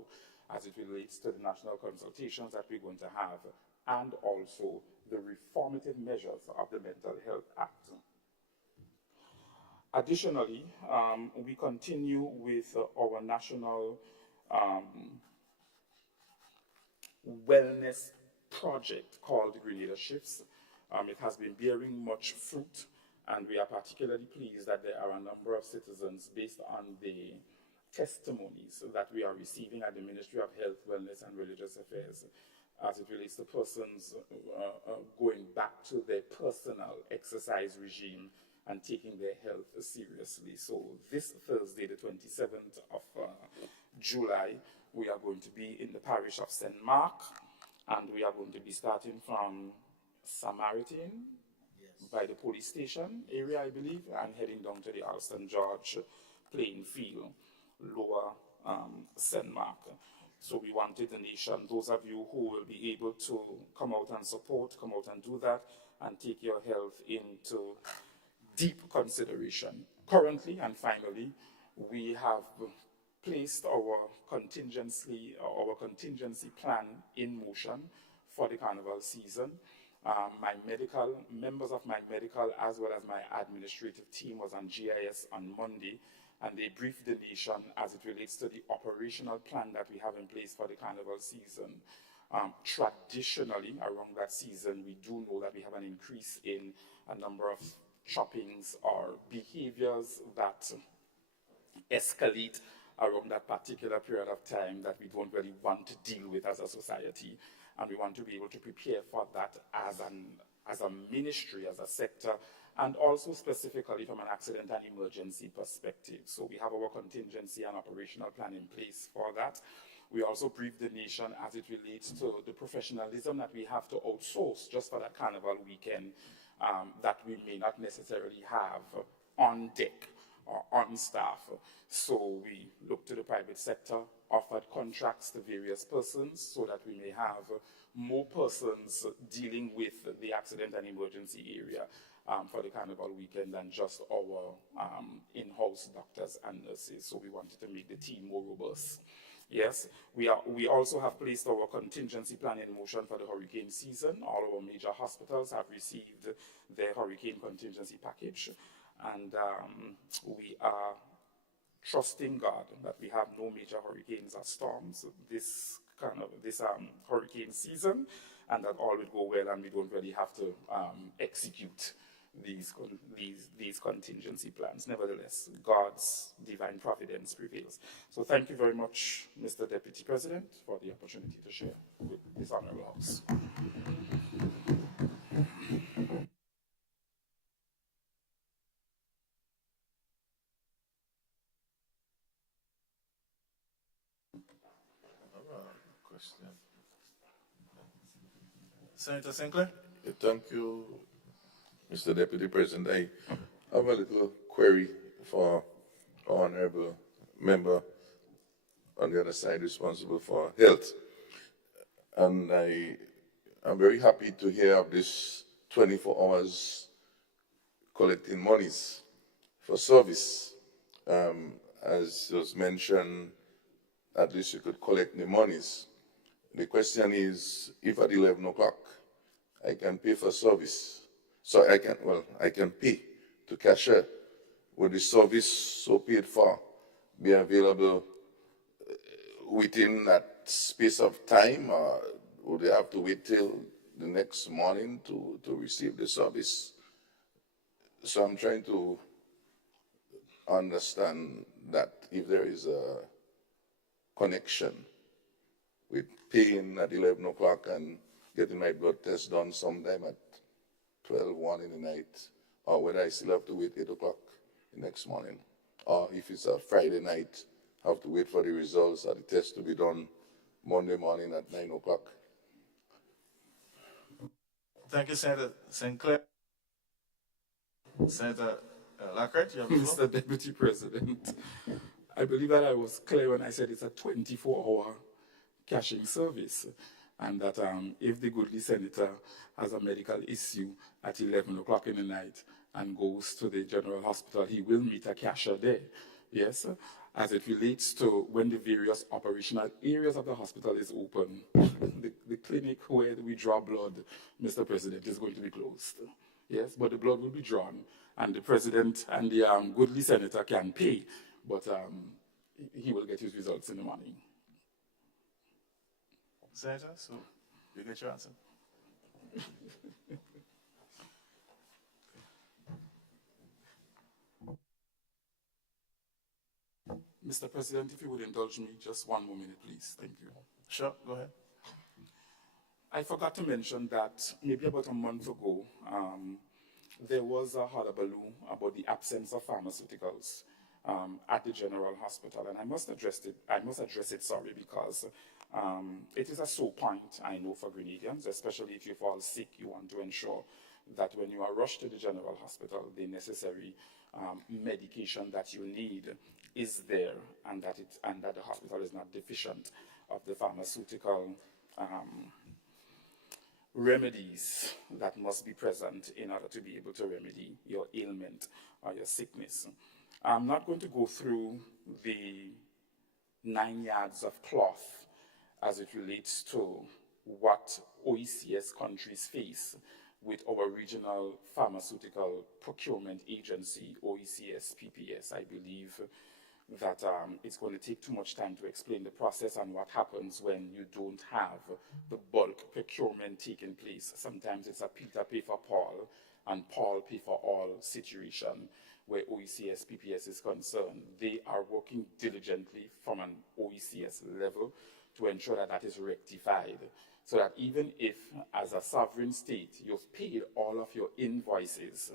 as it relates to the national consultations that we're going to have, and also the reformative measures of the Mental Health Act. Additionally, we continue with our national wellness project called Grenada Shifts. It has been bearing much fruit, and we are particularly pleased that there are a number of citizens, based on the testimonies that we are receiving at the Ministry of Health, Wellness and Religious Affairs, as it relates to persons going back to their personal exercise regime and taking their health seriously. So this Thursday, the 27th of July, we are going to be in the parish of St. Mark, and we are going to be starting from Samaritan by the police station area, I believe, and heading down to the Alston George playing field, lower St. Mark. So we wanted the nation, those of you who will be able to come out and support, come out and do that, and take your health into deep consideration. Currently and finally, we have placed our contingency plan in motion for the carnival season. Members of my medical as well as my administrative team was on GIS on Monday, and they briefed the nation as it relates to the operational plan that we have in place for the carnival season. Traditionally, around that season, we do know that we have an increase in a number of shoppings or behaviors that escalate around that particular period of time that we don't really want to deal with as a society. And we want to be able to prepare for that as a ministry, as a sector, and also specifically from an accident and emergency perspective. So we have our contingency and operational plan in place for that. We also briefed the nation as it relates to the professionalism that we have to outsource just for that carnival weekend that we may not necessarily have on deck or on staff. So we looked to the private sector, offered contracts to various persons so that we may have more persons dealing with the accident and emergency area for the carnival weekend than just our in-house doctors and nurses. So we wanted to make the team more robust. Yes, we also have placed our contingency plan in motion for the hurricane season. All our major hospitals have received their hurricane contingency package, and we are trusting God that we have no major hurricanes or storms this hurricane season, and that all will go well and we don't really have to execute these contingency plans. Nevertheless, God's divine providence prevails. So thank you very much, Mr. Deputy President, for the opportunity to share with this honorable House. Question. Senator Sinclair? Thank you, Mr. Deputy President. I have a little query for our honorable member on the other side responsible for health. And I'm very happy to hear of this 24 hours collecting monies for service. As was mentioned, at least you could collect the monies. The question is, if at 11 o'clock I can pay for service, so I can pay to cashier, would the service so paid for be available within that space of time, or would they have to wait till the next morning to receive the service? So I'm trying to understand that if there is a connection with paying at 11 o'clock and getting my blood test done sometime at 12, 1 in the night, or whether I still have to wait 8 o'clock the next morning, or if it's a Friday night, I have to wait for the results of the test to be done Monday morning at 9 o'clock. Thank you, Senator Sinclair. Senator Lockhart, you have the floor. Mr. Deputy President, I believe that I was clear when I said it's a 24-hour cashing service, and that if the goodly senator has a medical issue at 11 o'clock in the night and goes to the general hospital, he will meet a cashier there. Yes, as it relates to when the various operational areas of the hospital is open, the clinic where we draw blood, Mr. President, is going to be closed. Yes, but the blood will be drawn, and the president and the goodly senator can pay, but he will get his results in the morning. Senator, so you get your answer. Mr. President, if you would indulge me just one more minute, please. Thank you. Sure, go ahead. I forgot to mention that maybe about a month ago, there was a hullabaloo about the absence of pharmaceuticals at the General Hospital, and I must address it, sorry, because it is a sore point, I know, for Grenadians, especially if you fall sick. You want to ensure that when you are rushed to the General Hospital, the necessary medication that you need is there, and that the hospital is not deficient of the pharmaceutical remedies that must be present in order to be able to remedy your ailment or your sickness. I'm not going to go through the 9 yards of cloth as it relates to what OECS countries face with our regional pharmaceutical procurement agency, OECS PPS. I believe that it's going to take too much time to explain the process and what happens when you don't have the bulk procurement taking place. Sometimes it's a Peter pay for Paul and Paul pay for all situation where OECS PPS is concerned. They are working diligently from an OECS level to ensure that that is rectified, so that even if, as a sovereign state, you've paid all of your invoices,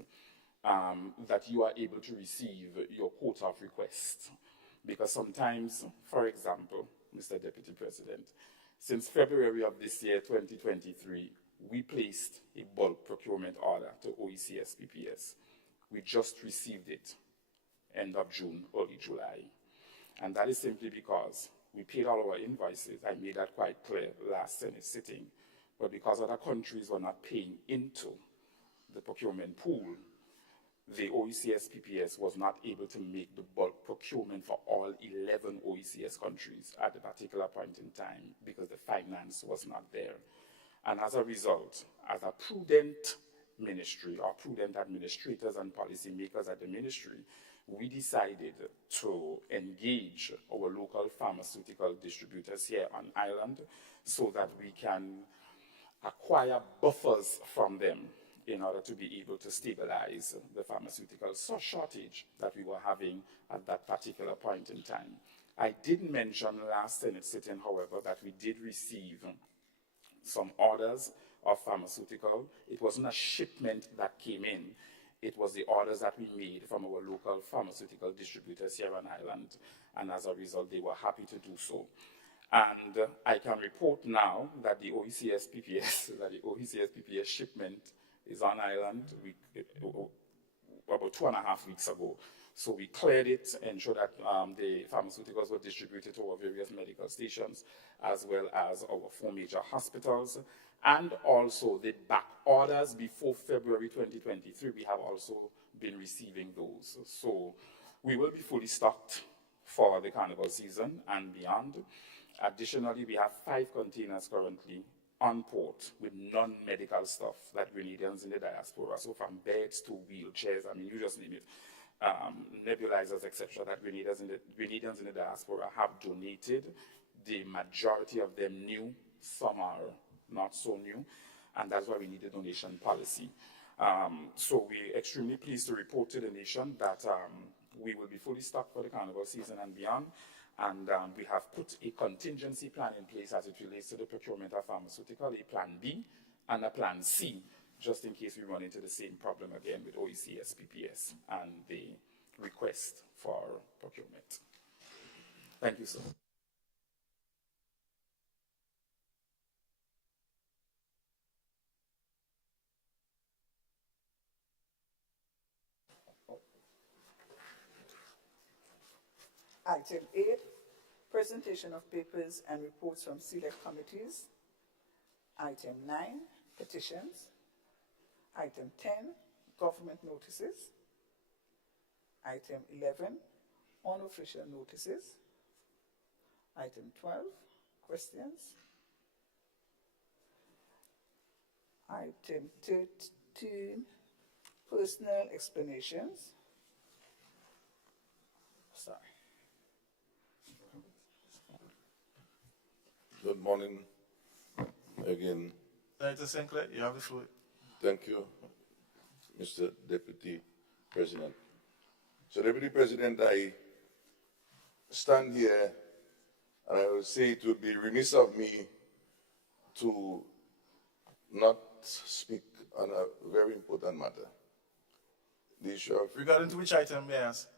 that you are able to receive your quota of requests. Because sometimes, for example, Mr. Deputy President, since February of this year, 2023, we placed a bulk procurement order to OECS PPS. We just received it end of June, early July. And that is simply because we paid all our invoices. I made that quite clear last Senate sitting. But because other countries were not paying into the procurement pool, the OECS PPS was not able to make the bulk procurement for all 11 OECS countries at a particular point in time because the finance was not there. And as a result, as a prudent ministry or prudent administrators and policymakers at the ministry, we decided to engage our local pharmaceutical distributors here on island so that we can acquire buffers from them in order to be able to stabilize the pharmaceutical shortage that we were having at that particular point in time. I did mention last Senate sitting, however, that we did receive some orders of pharmaceutical. It wasn't a shipment that came in. It was the orders that we made from our local pharmaceutical distributors here on island, and as a result, they were happy to do so. And I can report now that the OECS PPS shipment is on island about 2.5 weeks ago. So we cleared it, ensured that the pharmaceuticals were distributed to our various medical stations, as well as our 4 major hospitals. And also the back orders before February 2023, we have also been receiving those. So we will be fully stocked for the carnival season and beyond. Additionally, we have 5 containers currently on port with non-medical stuff that Grenadians in the diaspora, so from beds to wheelchairs, I mean, you just name it, nebulizers, etc., that Grenadians in the diaspora have donated. The majority of them new, some are not so new, and that's why we need a donation policy. So we're extremely pleased to report to the nation that we will be fully stocked for the carnival season and beyond, and we have put a contingency plan in place as it relates to the procurement of pharmaceutical, a plan B and a plan C, just in case we run into the same problem again with OECS PPS and the request for procurement. Thank you, sir. Item 8, presentation of papers and reports from select committees. Item 9, petitions. Item 10, government notices. Item 11, unofficial notices. Item 12, questions. Item 13, personal explanations. Sorry. Good morning again. Senator Sinclair, you have the floor. Thank you, Mr. Deputy President. So, Deputy President, I stand here and I will say it would be remiss of me to not speak on a very important matter. The issue of... Regarding to which item, may I ask?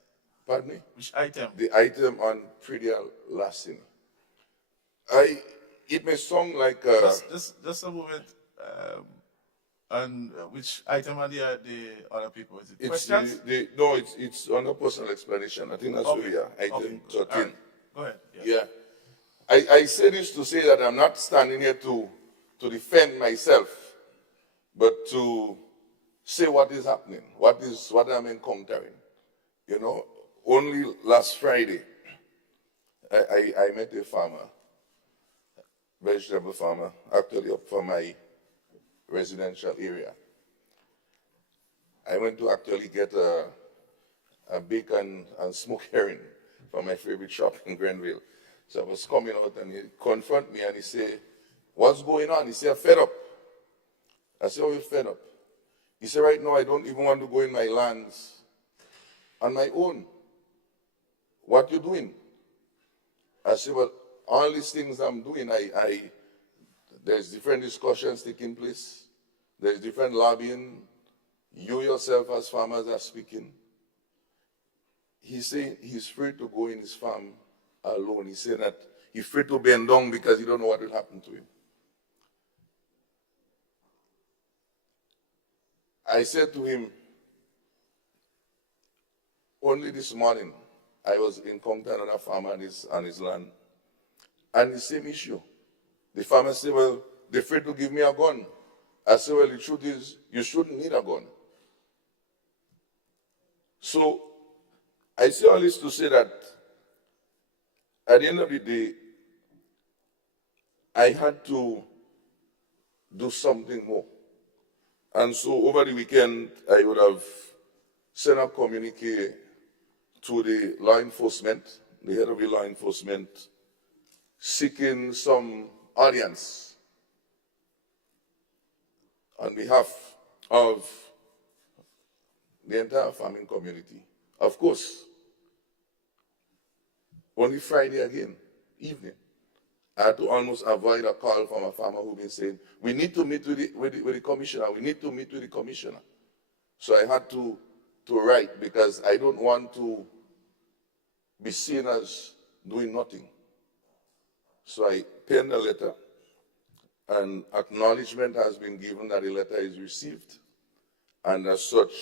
Pardon me? Which item? The item on Predia Lassini. It may sound like... Just a moment. And which item are the other people? Is it questions? No, it's under personal explanation. I think that's where we are. Item 13. Right. Go ahead. Yeah. I say this to say that I'm not standing here to defend myself, but to say what is happening, what I'm encountering. You know, only last Friday, I met a farmer, vegetable farmer, actually up from my residential area. I went to actually get a bacon and smoked herring from my favorite shop in Grenville. So I was coming out and he confronted me and he said, "What's going on?" He said, "I'm fed up." I said, "Oh, you're fed up?" He said, "Right now I don't even want to go in my lands on my own." "What you doing?" I said, "Well, all these things I'm doing, there's different discussions taking place. There's different lobbying. You yourself as farmers are speaking." He said he's free to go in his farm alone. He said that he's free to bend down because he don't know what will happen to him. I said to him, only this morning I was encountering another farmer on his land, and the same issue. The farmer said, "Well, they're afraid to give me a gun." I said, "Well, the truth is, you shouldn't need a gun." So, I say all this to say that at the end of the day, I had to do something more. And so, over the weekend, I would have sent a communique to the law enforcement, the head of the law enforcement, seeking some audience on behalf of the entire farming community. Of course, only Friday again, evening, I had to almost avoid a call from a farmer who been saying, "We need to meet with the commissioner, we need to meet with the commissioner." So I had to write because I don't want to be seen as doing nothing. So I penned a letter, and acknowledgement has been given that the letter is received, and as such,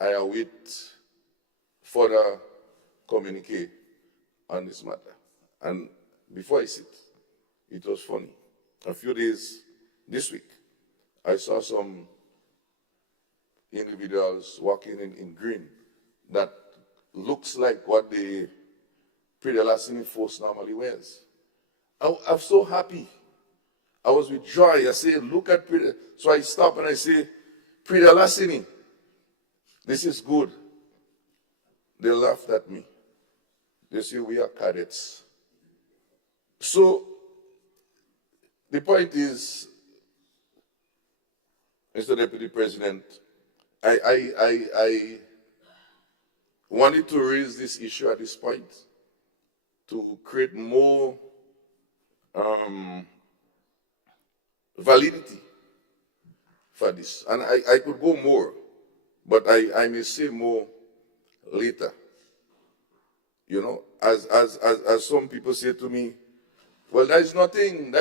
I await further communique on this matter. And before I sit, it was funny. A few days this week, I saw some individuals walking in green that looks like what the Predia Lassini force normally wears. I'm so happy. I was with joy. I said, "Look at Predia." So I stop and I say, "Predia Lassini, this is good." They laughed at me. They say, "We are cadets." So the point is, Mr. Deputy President, I wanted to raise this issue at this point to create more validity for this. And I could go more, but I may say more later. You know, as some people say to me, "Well, there is nothing.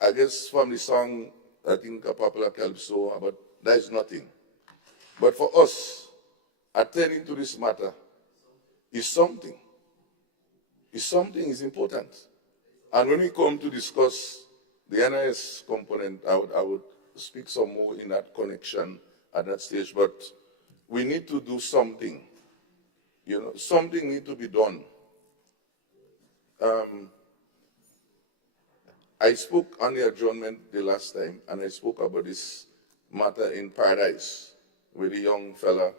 I guess from the song, I think a popular calypso, but there is nothing. But for us, attending to this matter is something. It's important. And when we come to discuss the NIS component, I would speak some more in that connection at that stage, but we need to do something. You know, something need to be done. I spoke on the adjournment the last time, and I spoke about this matter in Paradise with a young fella,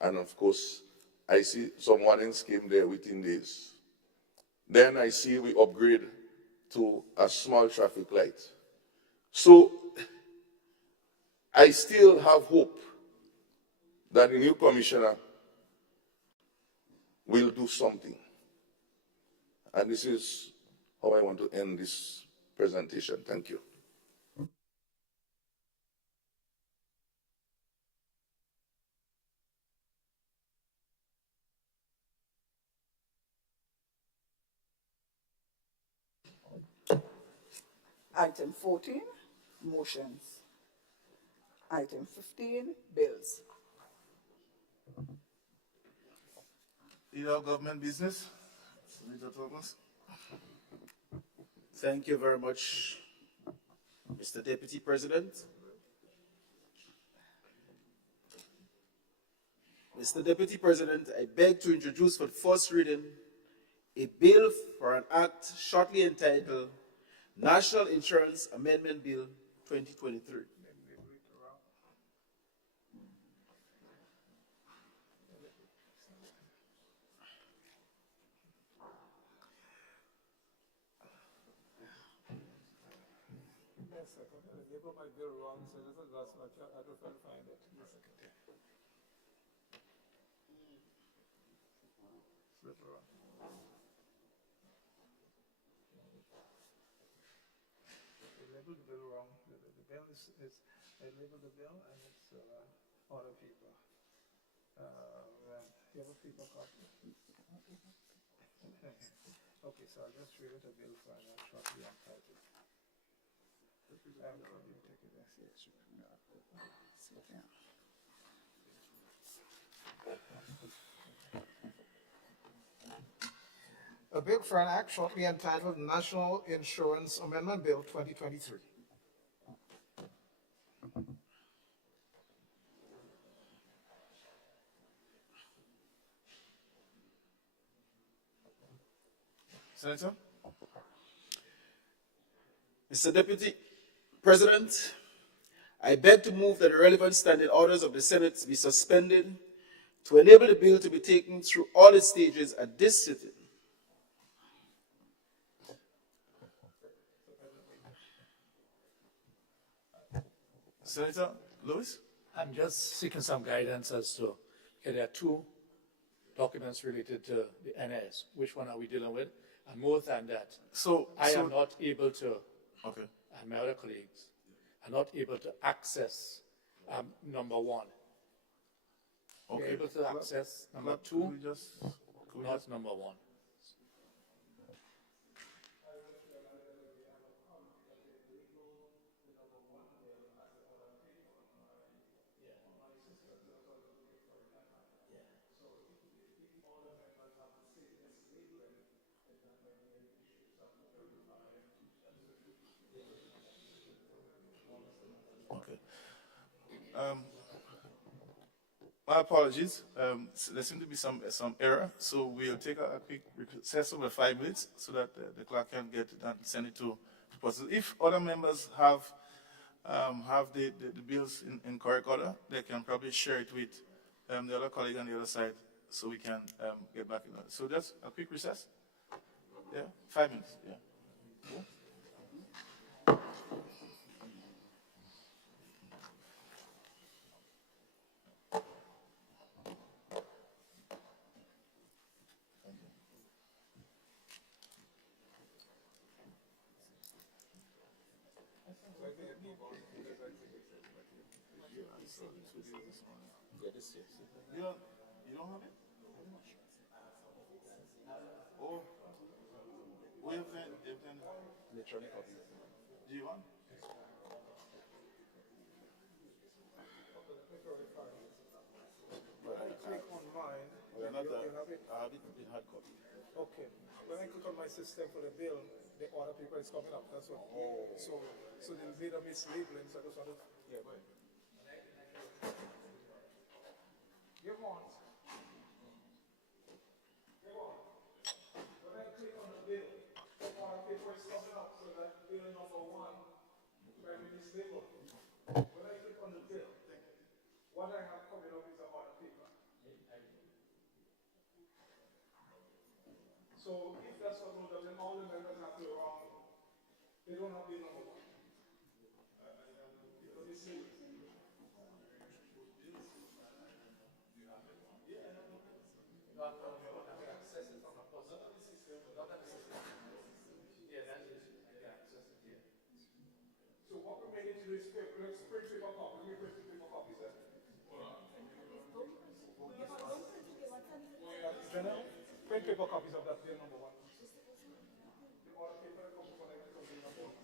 and of course, I see some warnings came there within days. Then I see we upgrade to a small traffic light. So I still have hope that the new commissioner will do something. And this is how I want to end this presentation. Thank you. Item 14, motions. Item 15, bills. Leader of Government Business, Senator Thomas. Thank you very much, Mr. Deputy President. Mr. Deputy President, I beg to introduce for the first reading a bill for an act shortly entitled National Insurance Amendment Bill 2023. Labeled the bill wrong. The bill is I labeled the bill and it's other people. You have a paper copy? Okay, so I'll just read it a bill for an shortly entitled. A bill for an act shortly entitled National Insurance Amendment Bill 2023. Senator? Mr. Deputy President, I beg to move that the relevant standing orders of the Senate be suspended to enable the bill to be taken through all its stages at this sitting. Senator Lewis? I'm just seeking some guidance as to, okay, there are two documents related to the NS. Which one are we dealing with? And more than that, I am not able to, and my other colleagues are not able to access number one. We're able to access number two, not number one. My apologies. There seems to be some error, so we'll take a quick recess over 5 minutes so that the clerk can get it and send it to the person. If other members have the bills in correct order, they can probably share it with the other colleague on the other side so we can get back in order. So just a quick recess. Yeah, 5 minutes. Yeah. Cool. You don't have it? Oh, we have electronic copy. Do you want? But I click on mine. You're not it? I have it in hard copy. Okay. When I click on my system for the bill, the order paper is coming up. That's what. Oh. So there's a bit of mislabeling. So I just wanted. Yeah, go ahead. You want. When I click on the bill, the order paper is coming up. So that bill number 1 might be mislabeled. When I click on the bill, what I have coming up is the order paper. So if that's what goes up, then all the members have to wrong. They don't have the number 1. Because it's serious. So what we're making to do is print paper copies. We print paper copies. Print paper copies of that bill number 1. The order paper that comes from the number 1.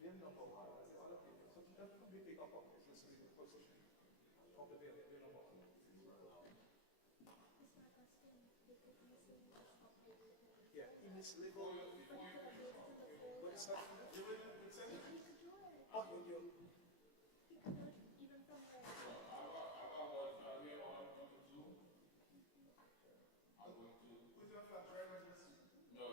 Bill number 1. The order paper. So that could be paper copies. This is the position of the bill number 1. Yeah, mislabel. What is that? Oh, you. It's not there. No.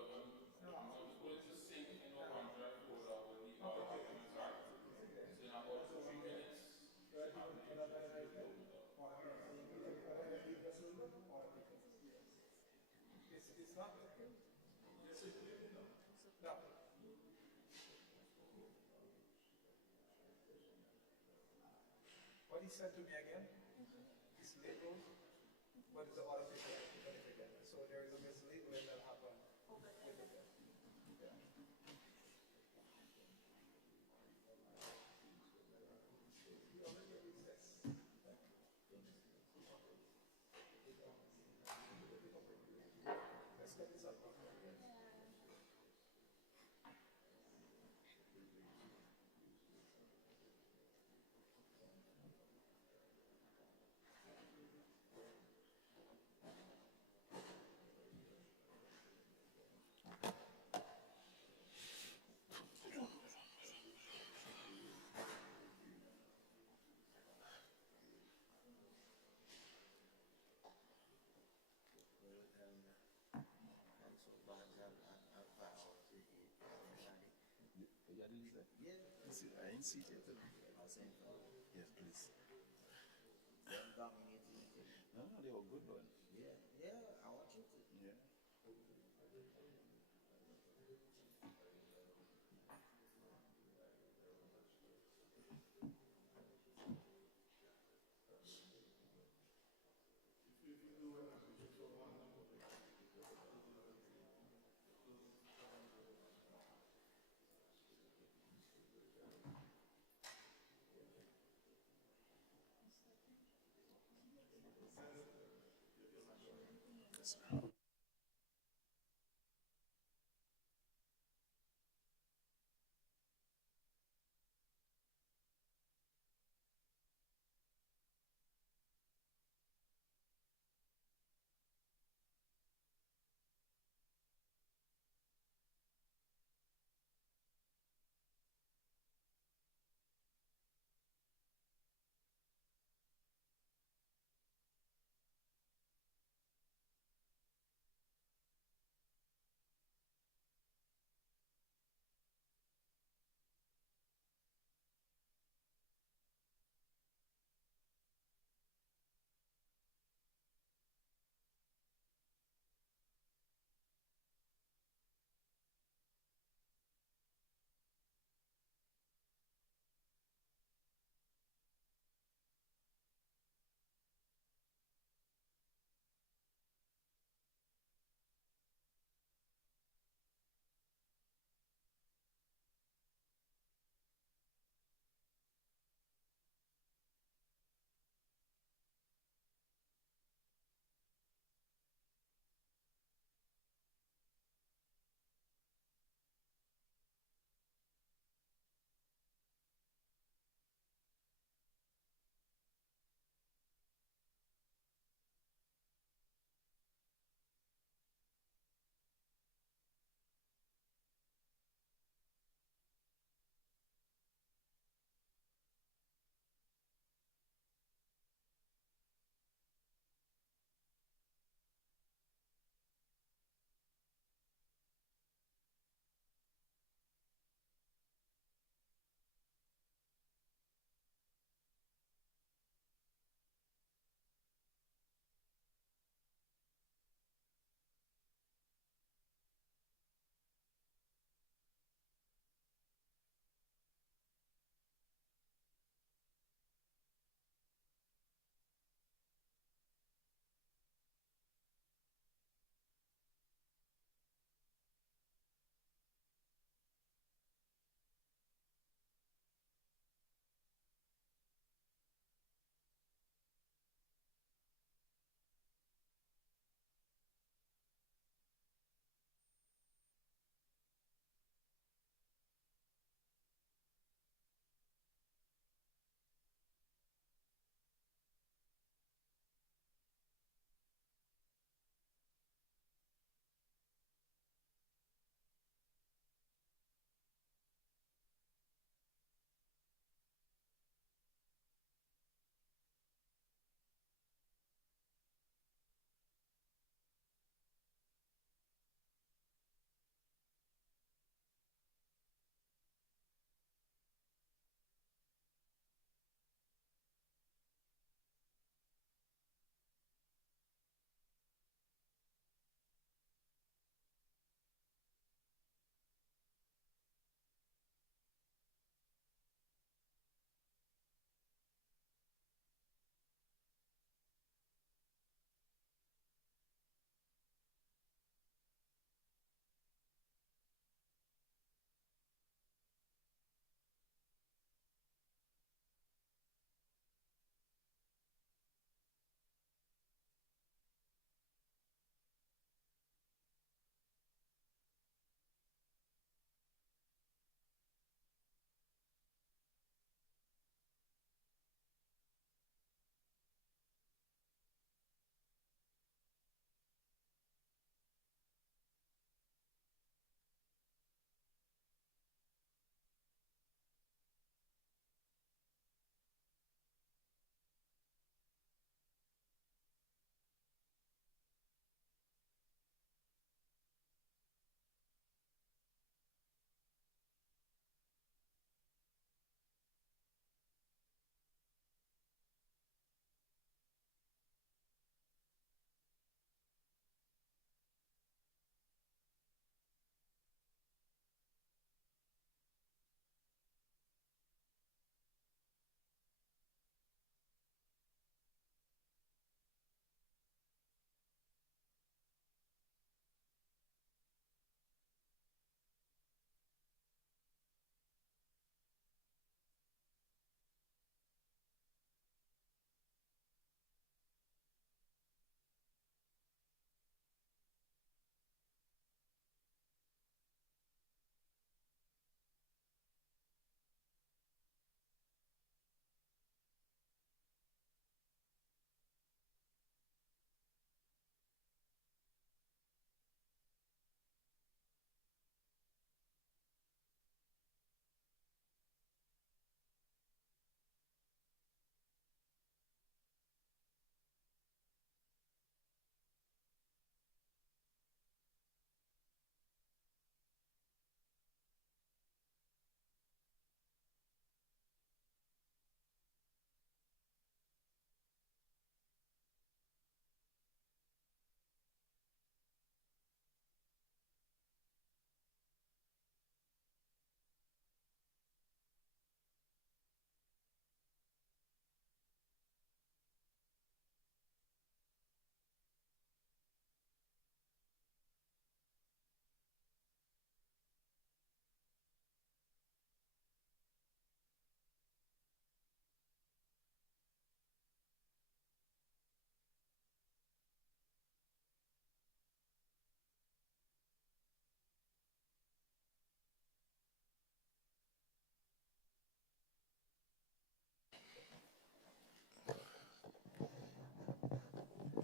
What he said to me again is labeled, but it's the order paper again. So there is a mislabeling that happened with the bill. Yeah. Let's get this up. I didn't see it. Yes, please. No, they were good one. Yeah, I want you to. Yeah.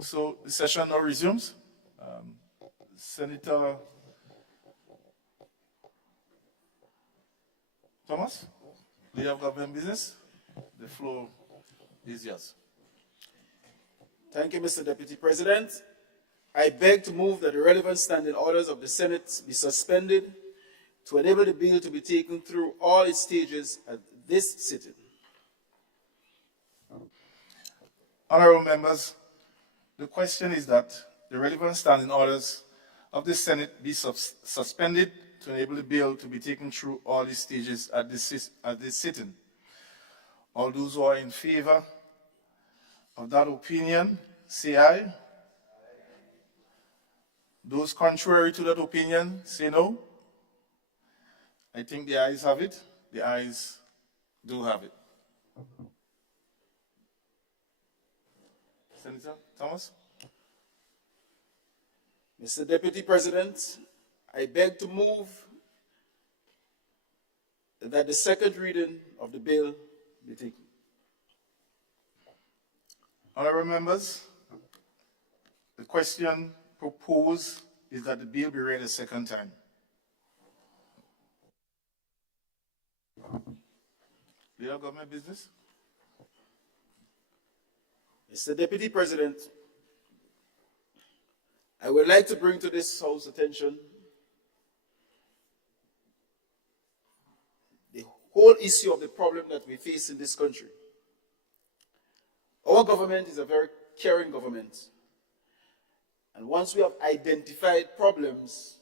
So the session now resumes. Senator Thomas, Leader of Government Business, the floor is yours. Thank you, Mr. Deputy President. I beg to move that the relevant standing orders of the Senate be suspended to enable the bill to be taken through all its stages at this sitting. Honorable members, the question is that the relevant standing orders of the Senate be suspended to enable the bill to be taken through all its stages at this sitting. All those who are in favor of that opinion, say aye. Those contrary to that opinion, say no. I think the ayes have it. The ayes do have it. Senator Thomas? Mr. Deputy President, I beg to move that the second reading of the bill be taken. Honorable members, the question proposed is that the bill be read a second time. Leader of Government Business? Mr. Deputy President, I would like to bring to this House attention the whole issue of the problem that we face in this country. Our government is a very caring government. And once we have identified problems,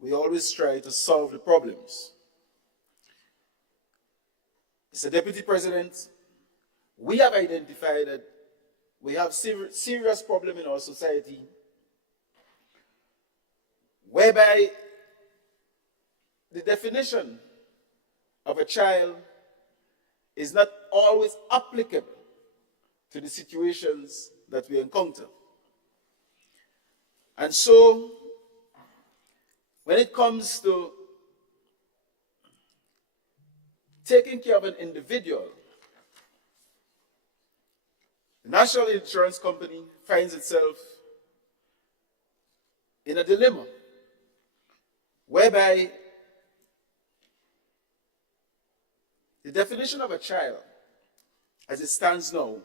we always try to solve the problems. Mr. Deputy President, we have identified that we have serious problem in our society whereby the definition of a child is not always applicable to the situations that we encounter. And so, when it comes to taking care of an individual, the National Insurance Company finds itself in a dilemma whereby the definition of a child, as it stands now,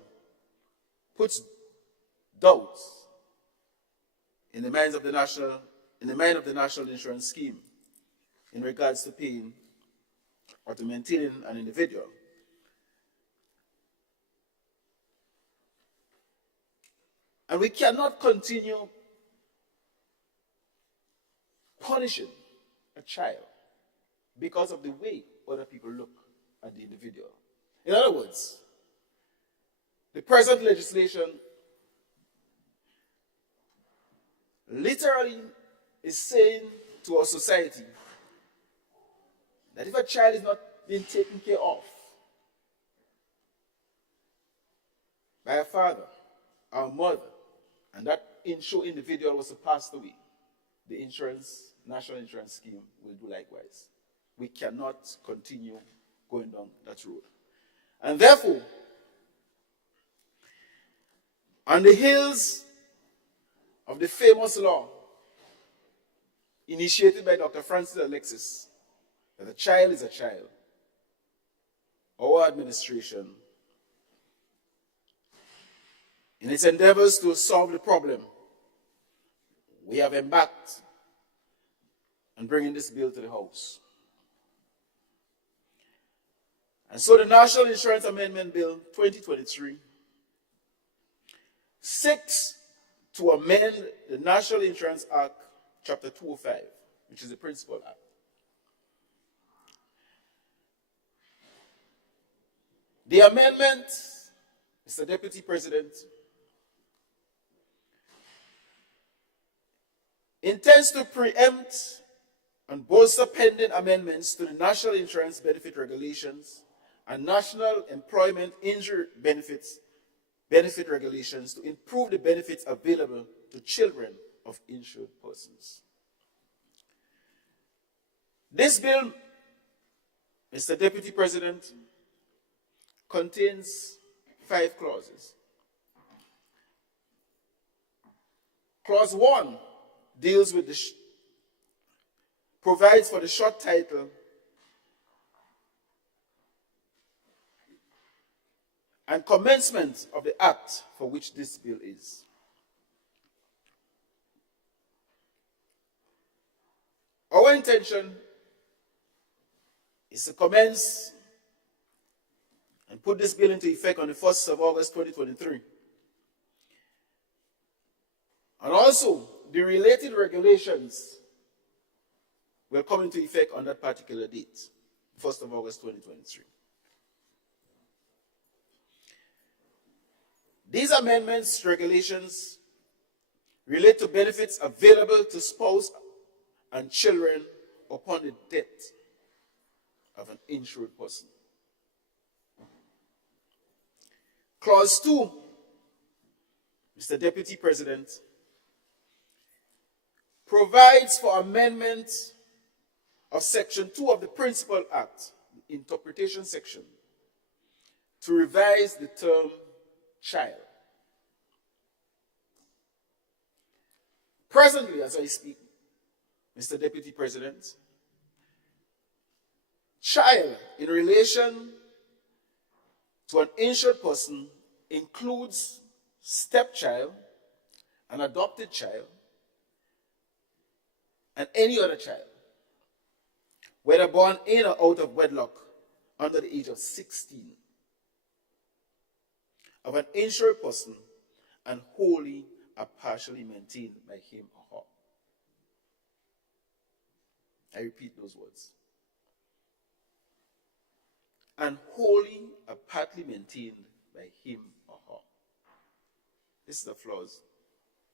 puts doubts in the mind of the National Insurance Scheme in regards to paying or to maintaining an individual. And we cannot continue punishing a child because of the way other people look at the individual. In other words, the present legislation literally is saying to our society that if a child is not being taken care of by a father or a mother, and that individual was to pass away, the National Insurance Scheme will do likewise. We cannot continue going down that road. And therefore, on the heels of the famous law initiated by Dr. Francis Alexis, that a child is a child, our administration, in its endeavors to solve the problem, we have embarked on bringing this bill to the House. And so the National Insurance Amendment Bill 2023 seeks to amend the National Insurance Act, Chapter 205, which is the Principal Act. The amendment, Mr. Deputy President, intends to preempt and bolster pending amendments to the National Insurance Benefit Regulations and National Employment Injury Benefit Regulations to improve the benefits available to children of insured persons. This bill, Mr. Deputy President, contains 5 clauses. Clause 1 deals with provides for the short title and commencement of the act for which this bill is. Our intention is to commence and put this bill into effect on the 1st of August 2023. And also, the related regulations will come into effect on that particular date, 1st of August 2023. These amendments, regulations, relate to benefits available to spouse and children upon the death of an insured person. Clause 2, Mr. Deputy President, provides for amendment of Section 2 of the Principal Act, the interpretation section, to revise the term child. Presently, as I speak, Mr. Deputy President, child in relation to an insured person includes stepchild, an adopted child, and any other child, whether born in or out of wedlock under the age of 16, of an insured person and wholly or partially maintained by him or her. I repeat those words. And wholly or partly maintained by him or her. This is the flaws,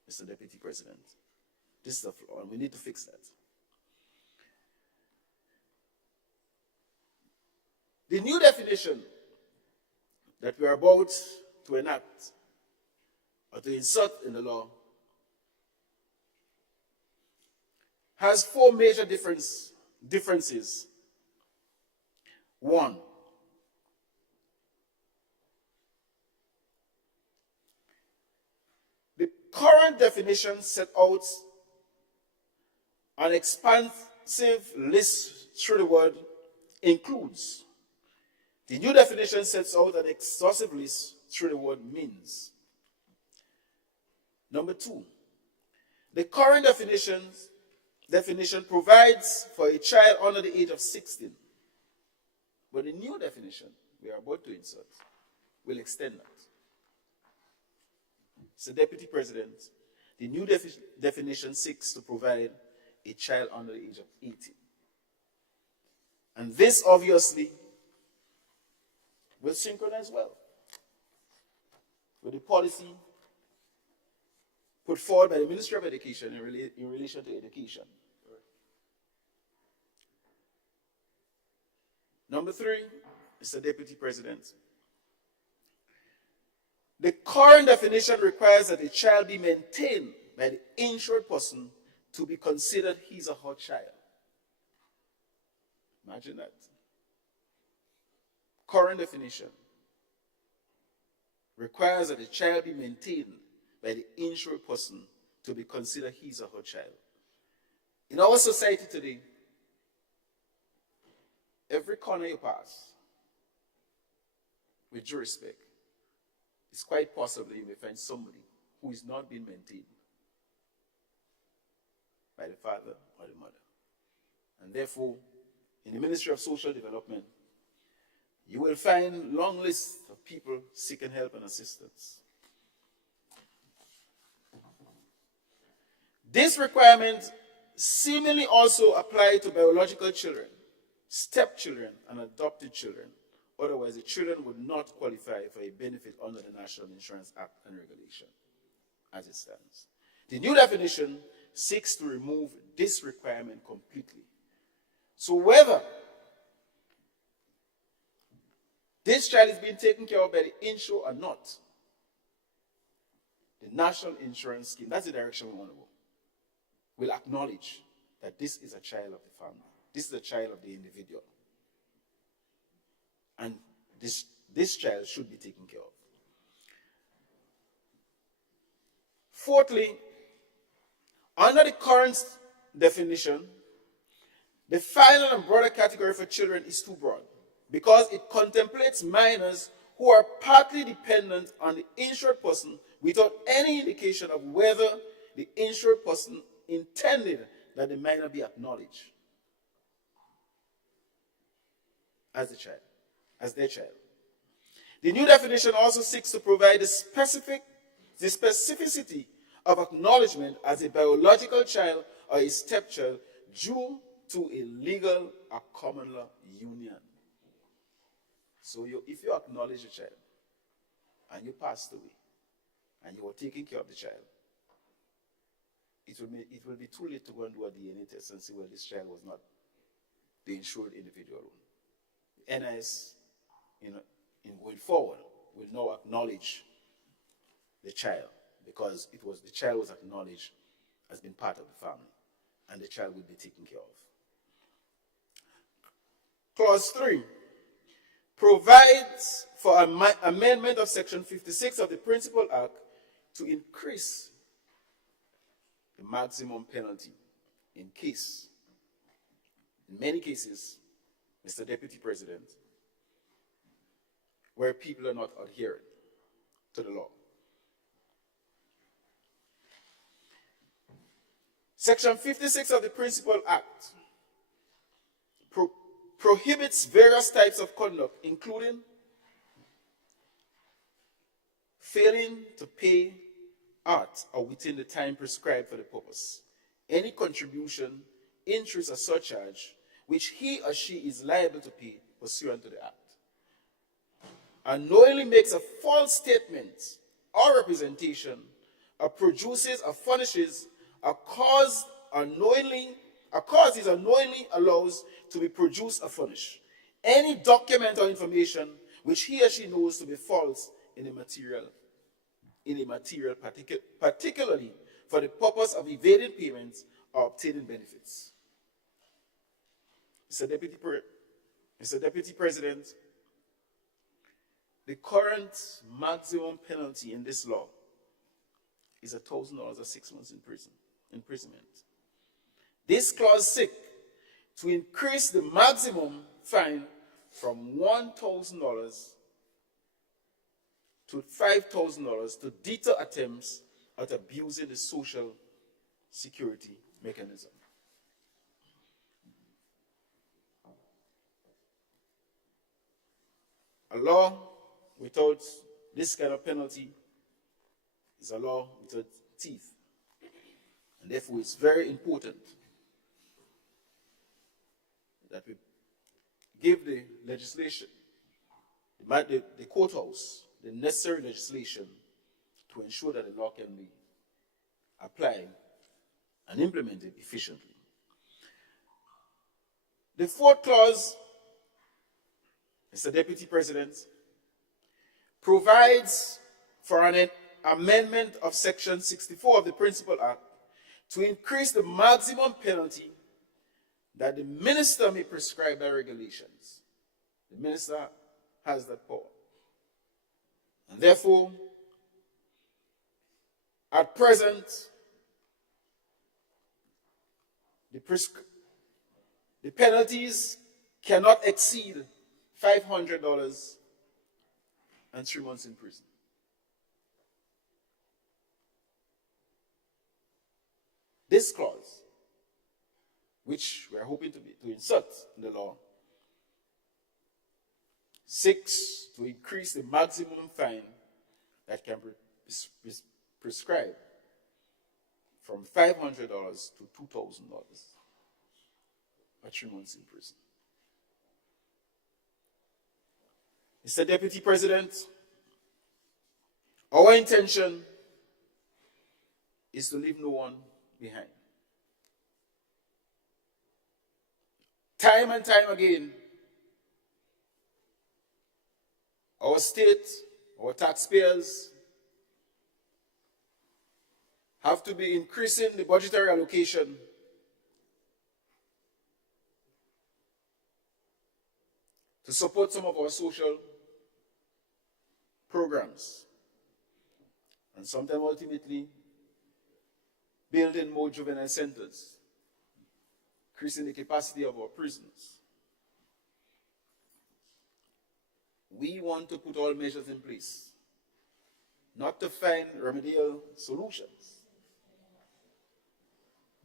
Mr. Deputy President. This is the flaw, and we need to fix that. The new definition that we are about to enact or to insert in the law has four major differences. One, the current definition set out an expansive list through the word includes. The new definition sets out an exhaustive list through the word means. Number two, the current definition provides for a child under the age of 16. But the new definition we are about to insert will extend that. So, Deputy President, the new definition seeks to provide a child under the age of 18. And this obviously will synchronize well with the policy put forward by the Ministry of Education in relation to education. Number three, Mr. Deputy President, the current definition requires that a child be maintained by the insured person to be considered his or her child. Imagine that. Current definition requires that a child be maintained by the insured person to be considered his or her child. In our society today, every corner you pass, with due respect, it's quite possible you may find somebody who is not being maintained by the father or the mother. And therefore, in the Ministry of Social Development, you will find long lists of people seeking help and assistance. This requirement seemingly also applies to biological children, stepchildren, and adopted children. Otherwise, the children would not qualify for a benefit under the National Insurance Act and Regulation, as it stands. The new definition seeks to remove this requirement completely. So whether this child is being taken care of by the insurer or not, the National Insurance Scheme, that's the direction we want to go, will acknowledge that this is a child of the family. This is a child of the individual. And this child should be taken care of. Fourthly, Under the current definition, the final and broader category for children is too broad because it contemplates minors who are partly dependent on the insured person without any indication of whether the insured person intended that the minor be acknowledged as their child. The new definition also seeks to provide the specificity of acknowledgement as a biological child or a stepchild due to a legal or common law union. So if you acknowledge a child and you passed away and you were taking care of the child, it will be too late to go and do a DNA test and see whether this child was not the insured individual. NIS, in going forward, will now acknowledge the child because the child was acknowledged as being part of the family, and the child will be taken care of. Clause 3 provides for an amendment of Section 56 of the Principal Act to increase the maximum penalty in many cases, Mr. Deputy President, where people are not adhering to the law. Section 56 of the Principal Act prohibits various types of conduct, including failing to pay at or within the time prescribed for the purpose, any contribution, interest, or surcharge which he or she is liable to pay pursuant to the Act, and knowingly makes a false statement or representation, or produces or furnishes a cause is unknowingly allows to be produced or furnished any document or information which he or she knows to be false in a material, particularly for the purpose of evading payments or obtaining benefits. Mr. Deputy President, the current maximum penalty in this law is $1,000 or 6 months imprisonment. This clause seeks to increase the maximum fine from $1,000 to $5,000 to deter attempts at abusing the social security mechanism. A law without this kind of penalty is a law without teeth. And therefore, it's very important that we give the legislation, the courthouse, the necessary legislation to ensure that the law can be applied and implemented efficiently. The fourth clause, Mr. Deputy President, provides for an amendment of Section 64 of the Principal Act to increase the maximum penalty that the minister may prescribe by regulations. The minister has that power. And therefore, at present, the penalties cannot exceed $500 and 3 months in prison. This clause, which we are hoping to insert in the law, seeks to increase the maximum fine that can be prescribed from $500 to $2,000 or 3 months in prison. Mr. Deputy President, our intention is to leave no one behind. Time and time again, our state, our taxpayers have to be increasing the budgetary allocation to support some of our social programs. And sometimes ultimately, building more juvenile centers, increasing the capacity of our prisons. We want to put all measures in place, not to find remedial solutions,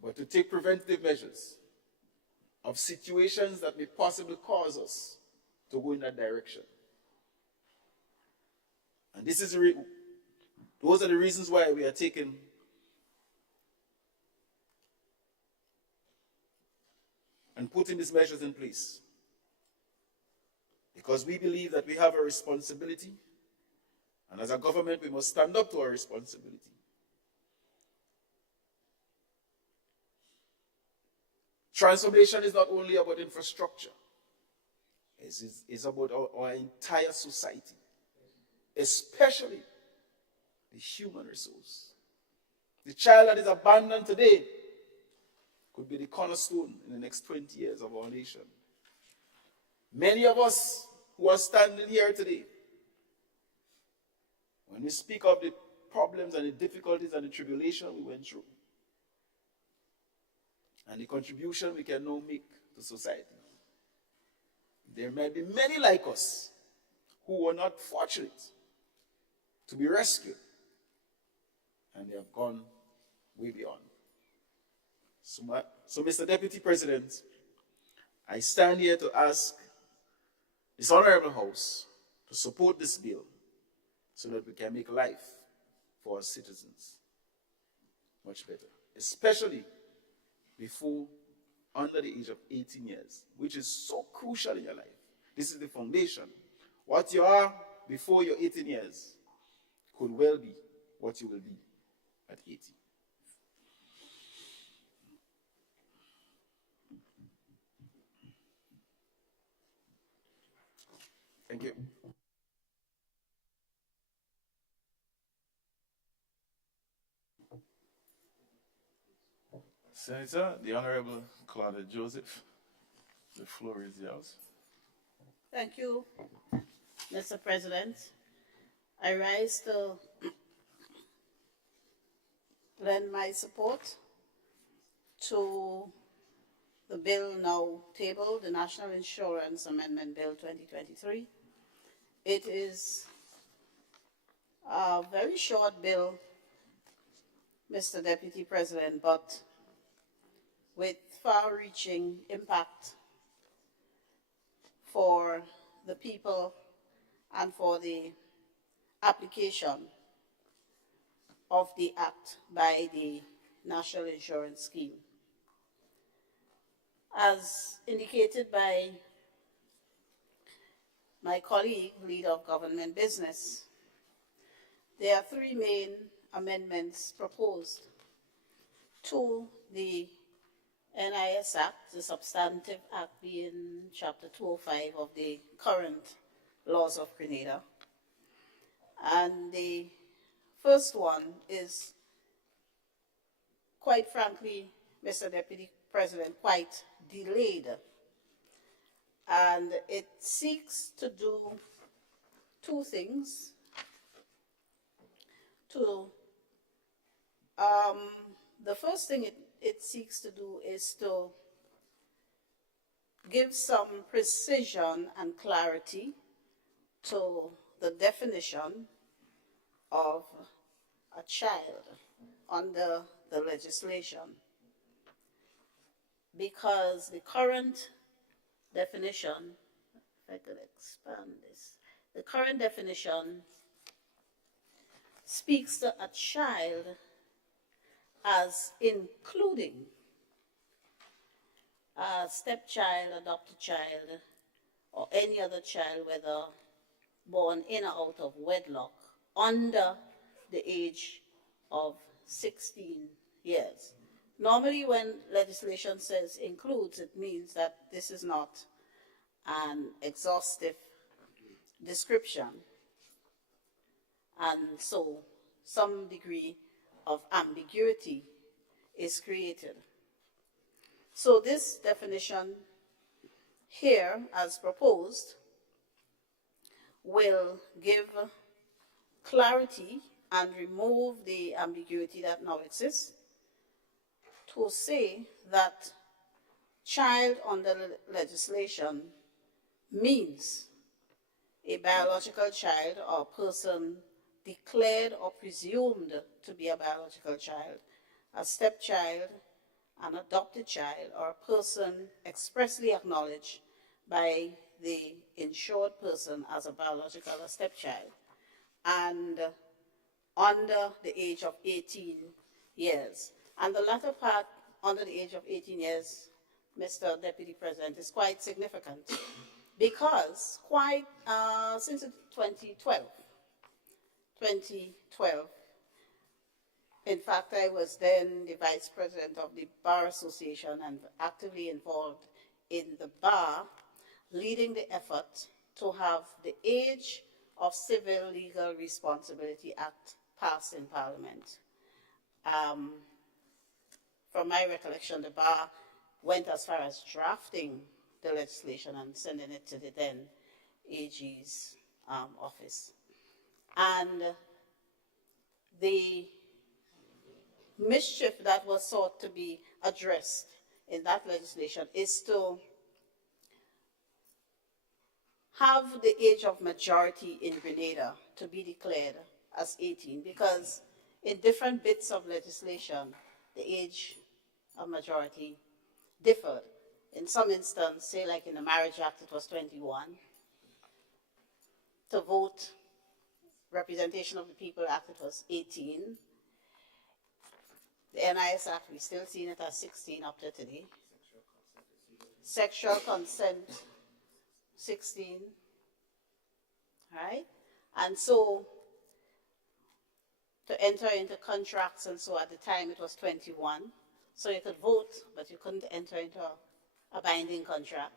but to take preventative measures of situations that may possibly cause us to go in that direction. And this is those are the reasons why we are taking and putting these measures in place. Because we believe that we have a responsibility, and as a government, we must stand up to our responsibility. Transformation is not only about infrastructure. It's about our entire society, especially the human resource. The child that is abandoned today could be the cornerstone in the next 20 years of our nation. Many of us who are standing here today, when we speak of the problems and the difficulties and the tribulation we went through, and the contribution we can now make to society, there might be many like us who were not fortunate to be rescued, and they have gone way beyond. So, Mr. Deputy President, I stand here to ask this Honorable House to support this bill so that we can make life for our citizens much better, especially before under the age of 18 years, which is so crucial in your life. This is the foundation. What you are before your 18 years could well be what you will be at 18. Thank you. Senator, the Honorable Claudia Joseph, the floor is yours. Thank you, Mr. President. I rise to lend my support to the bill now tabled, the National Insurance Amendment Bill 2023. It is a very short bill, Mr. Deputy President, but with far-reaching impact for the people and for the application of the Act by the National Insurance Scheme. As indicated by my colleague, Leader of Government Business, there are three main amendments proposed to the NIS Act, the substantive act being Chapter 205 of the current laws of Grenada. And the first one is, quite frankly, Mr. Deputy President, quite delayed. And it seeks to do two things. The first thing it seeks to do is to give some precision and clarity to the definition of a child under the legislation. Because the current definition, if I could expand this, the current definition speaks to a child as including a stepchild, adopted child, or any other child, whether born in or out of wedlock, under the age of 16 years. Normally, when legislation says includes, it means that this is not an exhaustive description. And so some degree of ambiguity is created. So this definition here, as proposed, will give clarity and remove the ambiguity that now exists, to say that child under legislation means a biological child or person declared or presumed to be a biological child, a stepchild, an adopted child, or a person expressly acknowledged by the insured person as a biological or stepchild, and under the age of 18 years. And the latter part, under the age of 18 years, Mr. Deputy President, is quite significant because since 2012, in fact, I was then the Vice President of the Bar Association and actively involved in the bar, leading the effort to have the Age of Civil Legal Responsibility Act passed in Parliament. From my recollection, the bar went as far as drafting the legislation and sending it to the then AG's office. And the mischief that was sought to be addressed in that legislation is to have the age of majority in Grenada to be declared as 18, because in different bits of legislation, the age of majority differed. In some instances, say like in the Marriage Act, it was 21. To vote, Representation of the People Act, it was 18. The NIS Act, we still seen it as 16 up to today. Sexual consent, 16. Right? And so, to enter into contracts and so at the time it was 21. So you could vote, but you couldn't enter into a binding contract.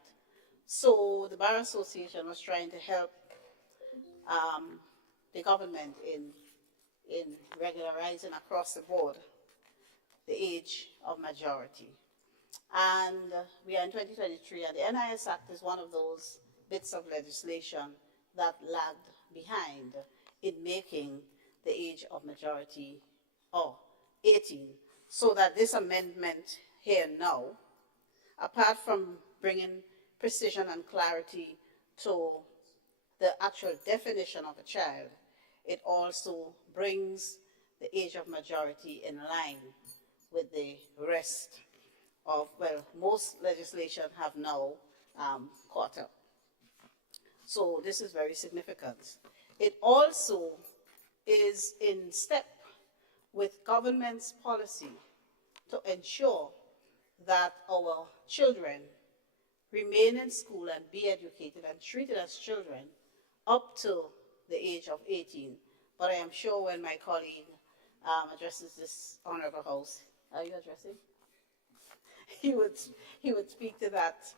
So the Bar Association was trying to help the government in regularizing across the board the age of majority. And we are in 2023, and the NIS Act is one of those bits of legislation that lagged behind in making the age of majority 18. So that this amendment here now, apart from bringing precision and clarity to the actual definition of a child, it also brings the age of majority in line with the rest of, well, most legislation have now caught up. So this is very significant. It also is in step with government's policy to ensure that our children remain in school and be educated and treated as children up to the age of 18. But I am sure when my colleague addresses this honorable house, are you addressing? He would speak to that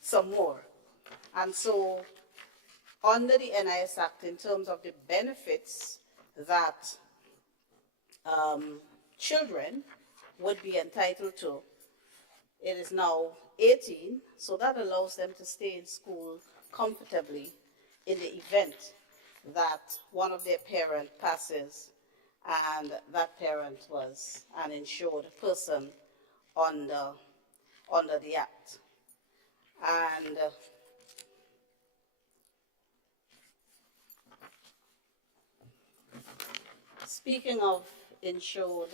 some more. And so under the NIS Act, in terms of the benefits that children would be entitled to, it is now 18, so that allows them to stay in school comfortably in the event that one of their parents passes and that parent was an insured person under the Act. And speaking of insured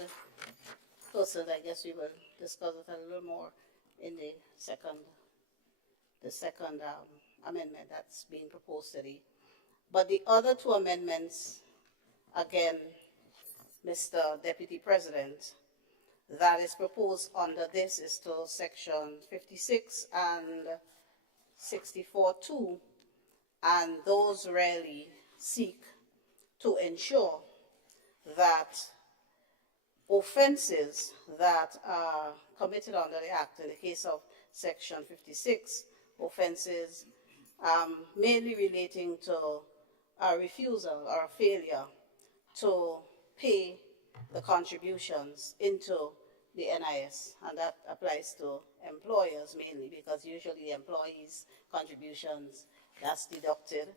persons, I guess we will discuss it a little more in the second amendment that's being proposed today. But the other two amendments, again, Mr. Deputy President, that is proposed under this is to section 56 and 64(2), and those really seek to ensure that offenses that are committed under the Act, in the case of section 56, offenses mainly relating to a refusal or a failure to pay the contributions into the NIS, and that applies to employers mainly, because usually the employees' contributions, that's deducted,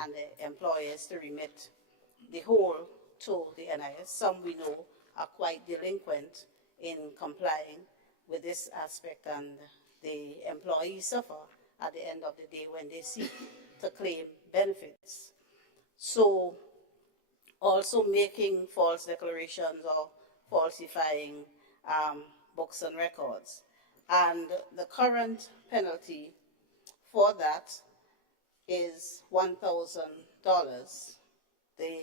and the employer is to remit the whole to the NIS. Some we know are quite delinquent in complying with this aspect, and the employees suffer at the end of the day when they seek to claim benefits. So also making false declarations or falsifying books and records. And the current penalty for that is $1,000. The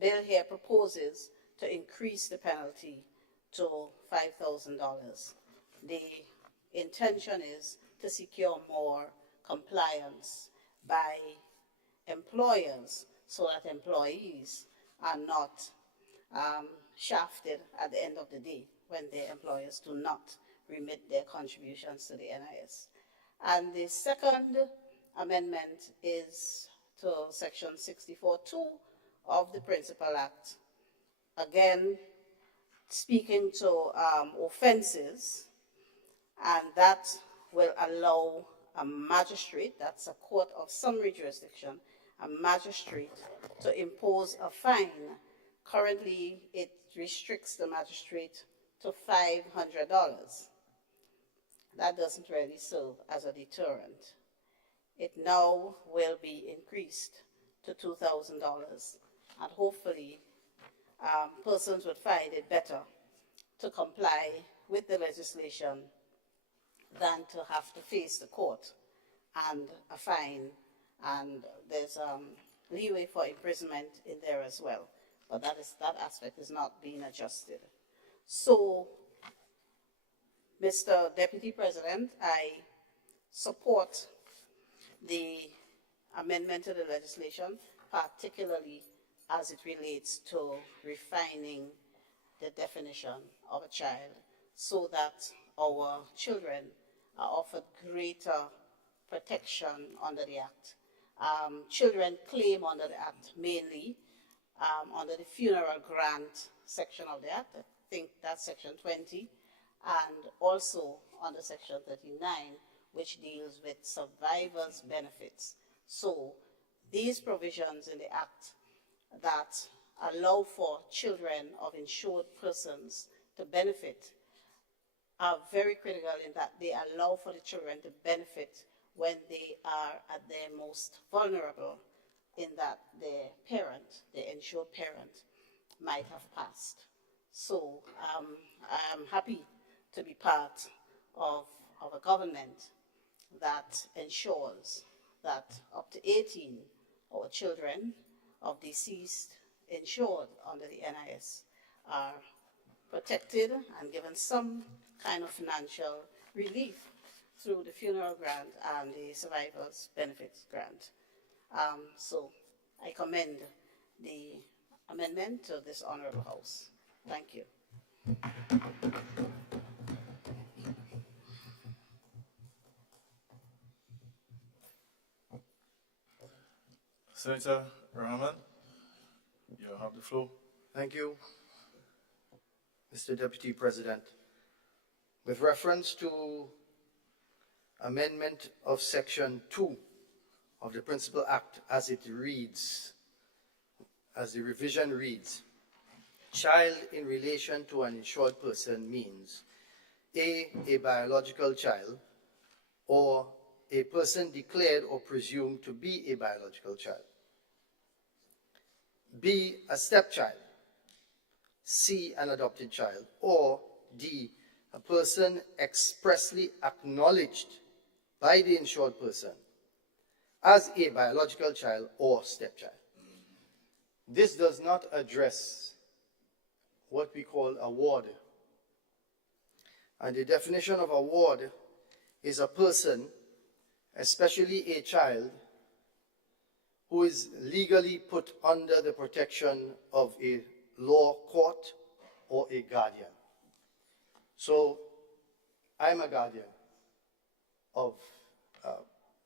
bill here proposes to increase the penalty to $5,000. The intention is to secure more compliance by employers so that employees are not shafted at the end of the day when their employers do not remit their contributions to the NIS. And the second amendment is to Section 64(2) of the Principal Act. Again, speaking to offenses, and that will allow a magistrate, that's a court of summary jurisdiction, a magistrate to impose a fine. Currently, it restricts the magistrate to $500. That doesn't really serve as a deterrent. It now will be increased to $2,000, and hopefully persons would find it better to comply with the legislation than to have to face the court and a fine, and there's leeway for imprisonment in there as well. But that aspect is not being adjusted. So, Mr. Deputy President, I support the amendment to the legislation, particularly as it relates to refining the definition of a child so that our children are offered greater protection under the Act. Children claim under the Act mainly under the funeral grant section of the Act. I think that's Section 20, and also under Section 39, which deals with survivors' benefits. So these provisions in the Act that allow for children of insured persons to benefit are very critical in that they allow for the children to benefit when they are at their most vulnerable, in that their parent, the insured parent, might have passed. So I'm happy to be part of a government that ensures that up to 18 our children of deceased insured under the NIS are protected and given some kind of financial relief through the funeral grant and the survivors benefits grant. So I commend the amendment to this honorable House. Thank you. Senator Rahman, you have the floor. Thank you, Mr. Deputy President. With reference to amendment of Section 2 of the Principal Act as it reads, as the revision reads, child in relation to an insured person means A, biological child, or a person declared or presumed to be a biological child. B, a stepchild. C, an adopted child. Or D, a person expressly acknowledged by the insured person as a biological child or stepchild. This does not address what we call a ward. And the definition of a ward is a person, especially a child, who is legally put under the protection of a law court or a guardian. So I'm a guardian of,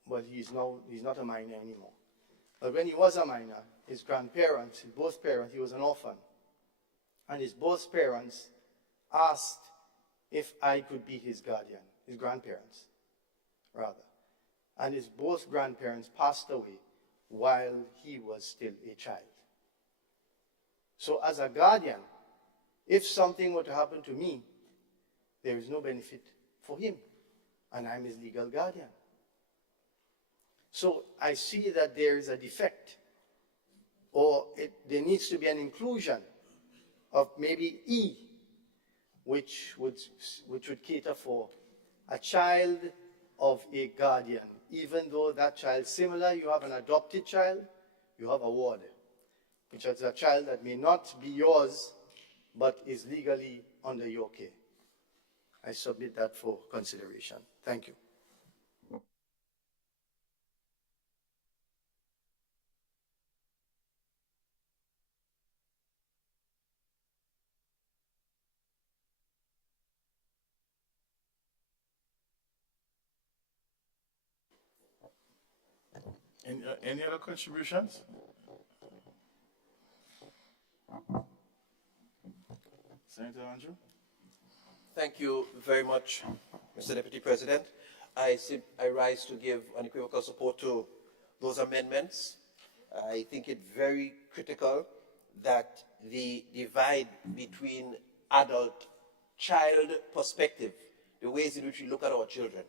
well, he's not a minor anymore. But when he was a minor, his grandparents, his both parents, he was an orphan. And his both parents asked if I could be his guardian, his grandparents, rather. And his both grandparents passed away while he was still a child. So as a guardian, If something were to happen to me, there is no benefit for him, and I'm his legal guardian. So I see that there is a defect, or there needs to be an inclusion of maybe E, which would cater for a child of a guardian. Even though that child, similar, you have an adopted child, you have a ward, which is a child that may not be yours, but is legally under your care. I submit that for consideration. Thank you. Any other contributions? Senator Andrew? Thank you very much, Mr. Deputy President. I rise to give unequivocal support to those amendments. I think it very critical that the divide between adult-child perspective, the ways in which we look at our children,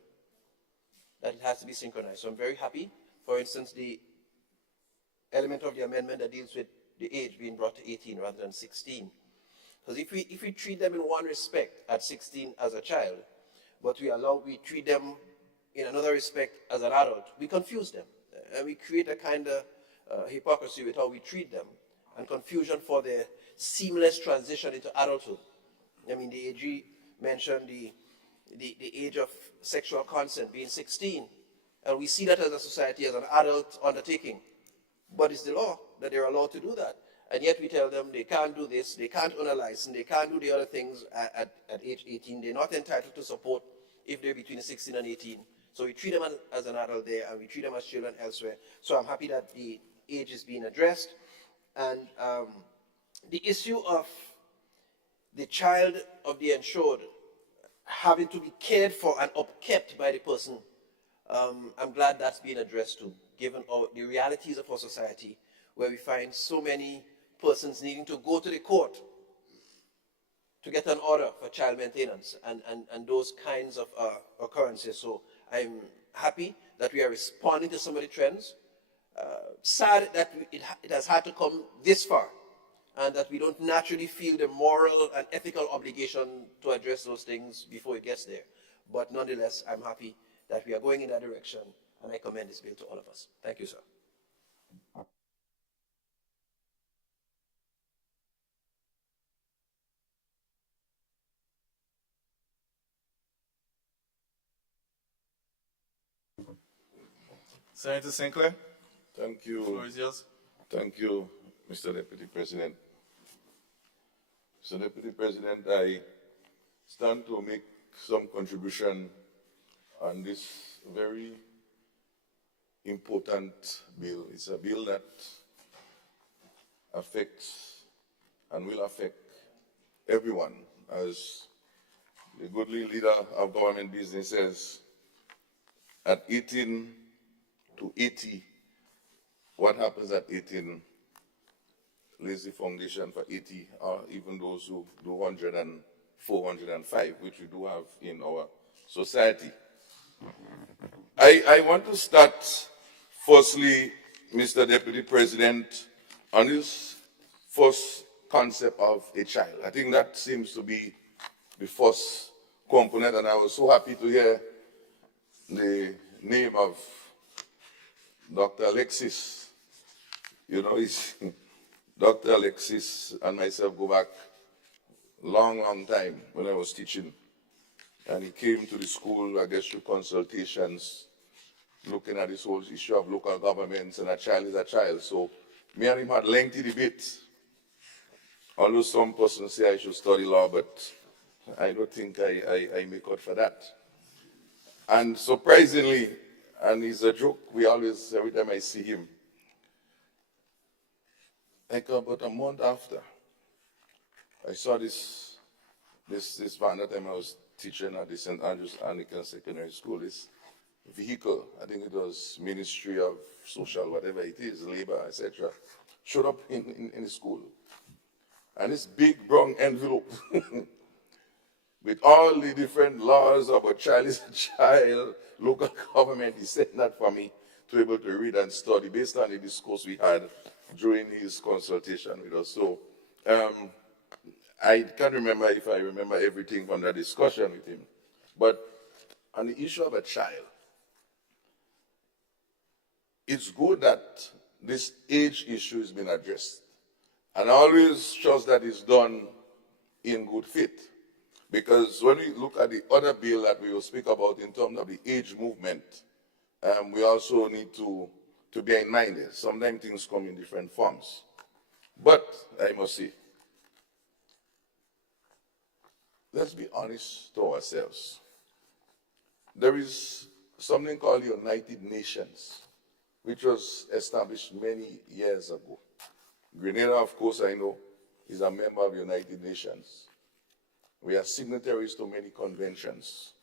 that it has to be synchronized. So I'm very happy. For instance, the element of the amendment that deals with the age being brought to 18 rather than 16. Because if we treat them in one respect at 16 as a child, but we treat them in another respect as an adult, we confuse them. And we create a kind of hypocrisy with how we treat them and confusion for their seamless transition into adulthood. I mean, the AG mentioned the age of sexual consent being 16. And we see that as a society as an adult undertaking. But it's the law that they're allowed to do that. And yet we tell them they can't do this, they can't own a license, they can't do the other things at age 18. They're not entitled to support if they're between 16 and 18. So we treat them as an adult there, and we treat them as children elsewhere. So I'm happy that the age is being addressed. And the issue of the child of the insured having to be cared for and upkept by the person, I'm glad that's being addressed too, given the realities of our society, where we find so many persons needing to go to the court to get an order for child maintenance and those kinds of occurrences. So I'm happy that we are responding to some of the trends. Sad that it has had to come this far, and that we don't naturally feel the moral and ethical obligation to address those things before it gets there. But nonetheless, I'm happy that we are going in that direction, and I commend this bill to all of us. Thank you, sir. Senator Sinclair? Thank you. The floor is yours. Thank you, Mr. Deputy President. Mr. Deputy President, I stand to make some contribution on this very important bill. It's a bill that affects and will affect everyone. As the goodly leader of government business says, at 18 to 80, what happens at 18 lays the foundation for 80, or even those who do 100 and 405, which we do have in our society. I want to start, firstly, Mr. Deputy President, on this first concept of a child. I think that seems to be the first component, and I was so happy to hear the name of Dr. Alexis. You know, Dr. Alexis and myself go back long time when I was teaching. And he came to the school, I guess, through consultations, looking at this whole issue of local governments, and a child is a child. So me and him had lengthy debates. Although some persons say I should study law, but I don't think I make out for that. And surprisingly, and it's a joke, we always, every time I see him, like about a month after, I saw this van that time I was teaching at the St. Andrews Anglican Secondary School, this vehicle, I think it was Ministry of Social, whatever it is, Labor, etc., showed up in the school. and this big brown envelope with all the different laws about child is a child, local government. He sent that for me to be able to read and study based on the discourse we had during his consultation with us. So I can't remember if I remember everything from that discussion with him. But on the issue of a child, it's good that this age issue has been addressed. And I always trust that it's done in good faith. Because when we look at the other bill that we will speak about in terms of the age movement, we also need to bear in mind that sometimes things come in different forms. But I must say, let's be honest to ourselves. There is something called the United Nations, which was established many years ago. Grenada, of course, I know, is a member of the United Nations. We are signatories to many conventions.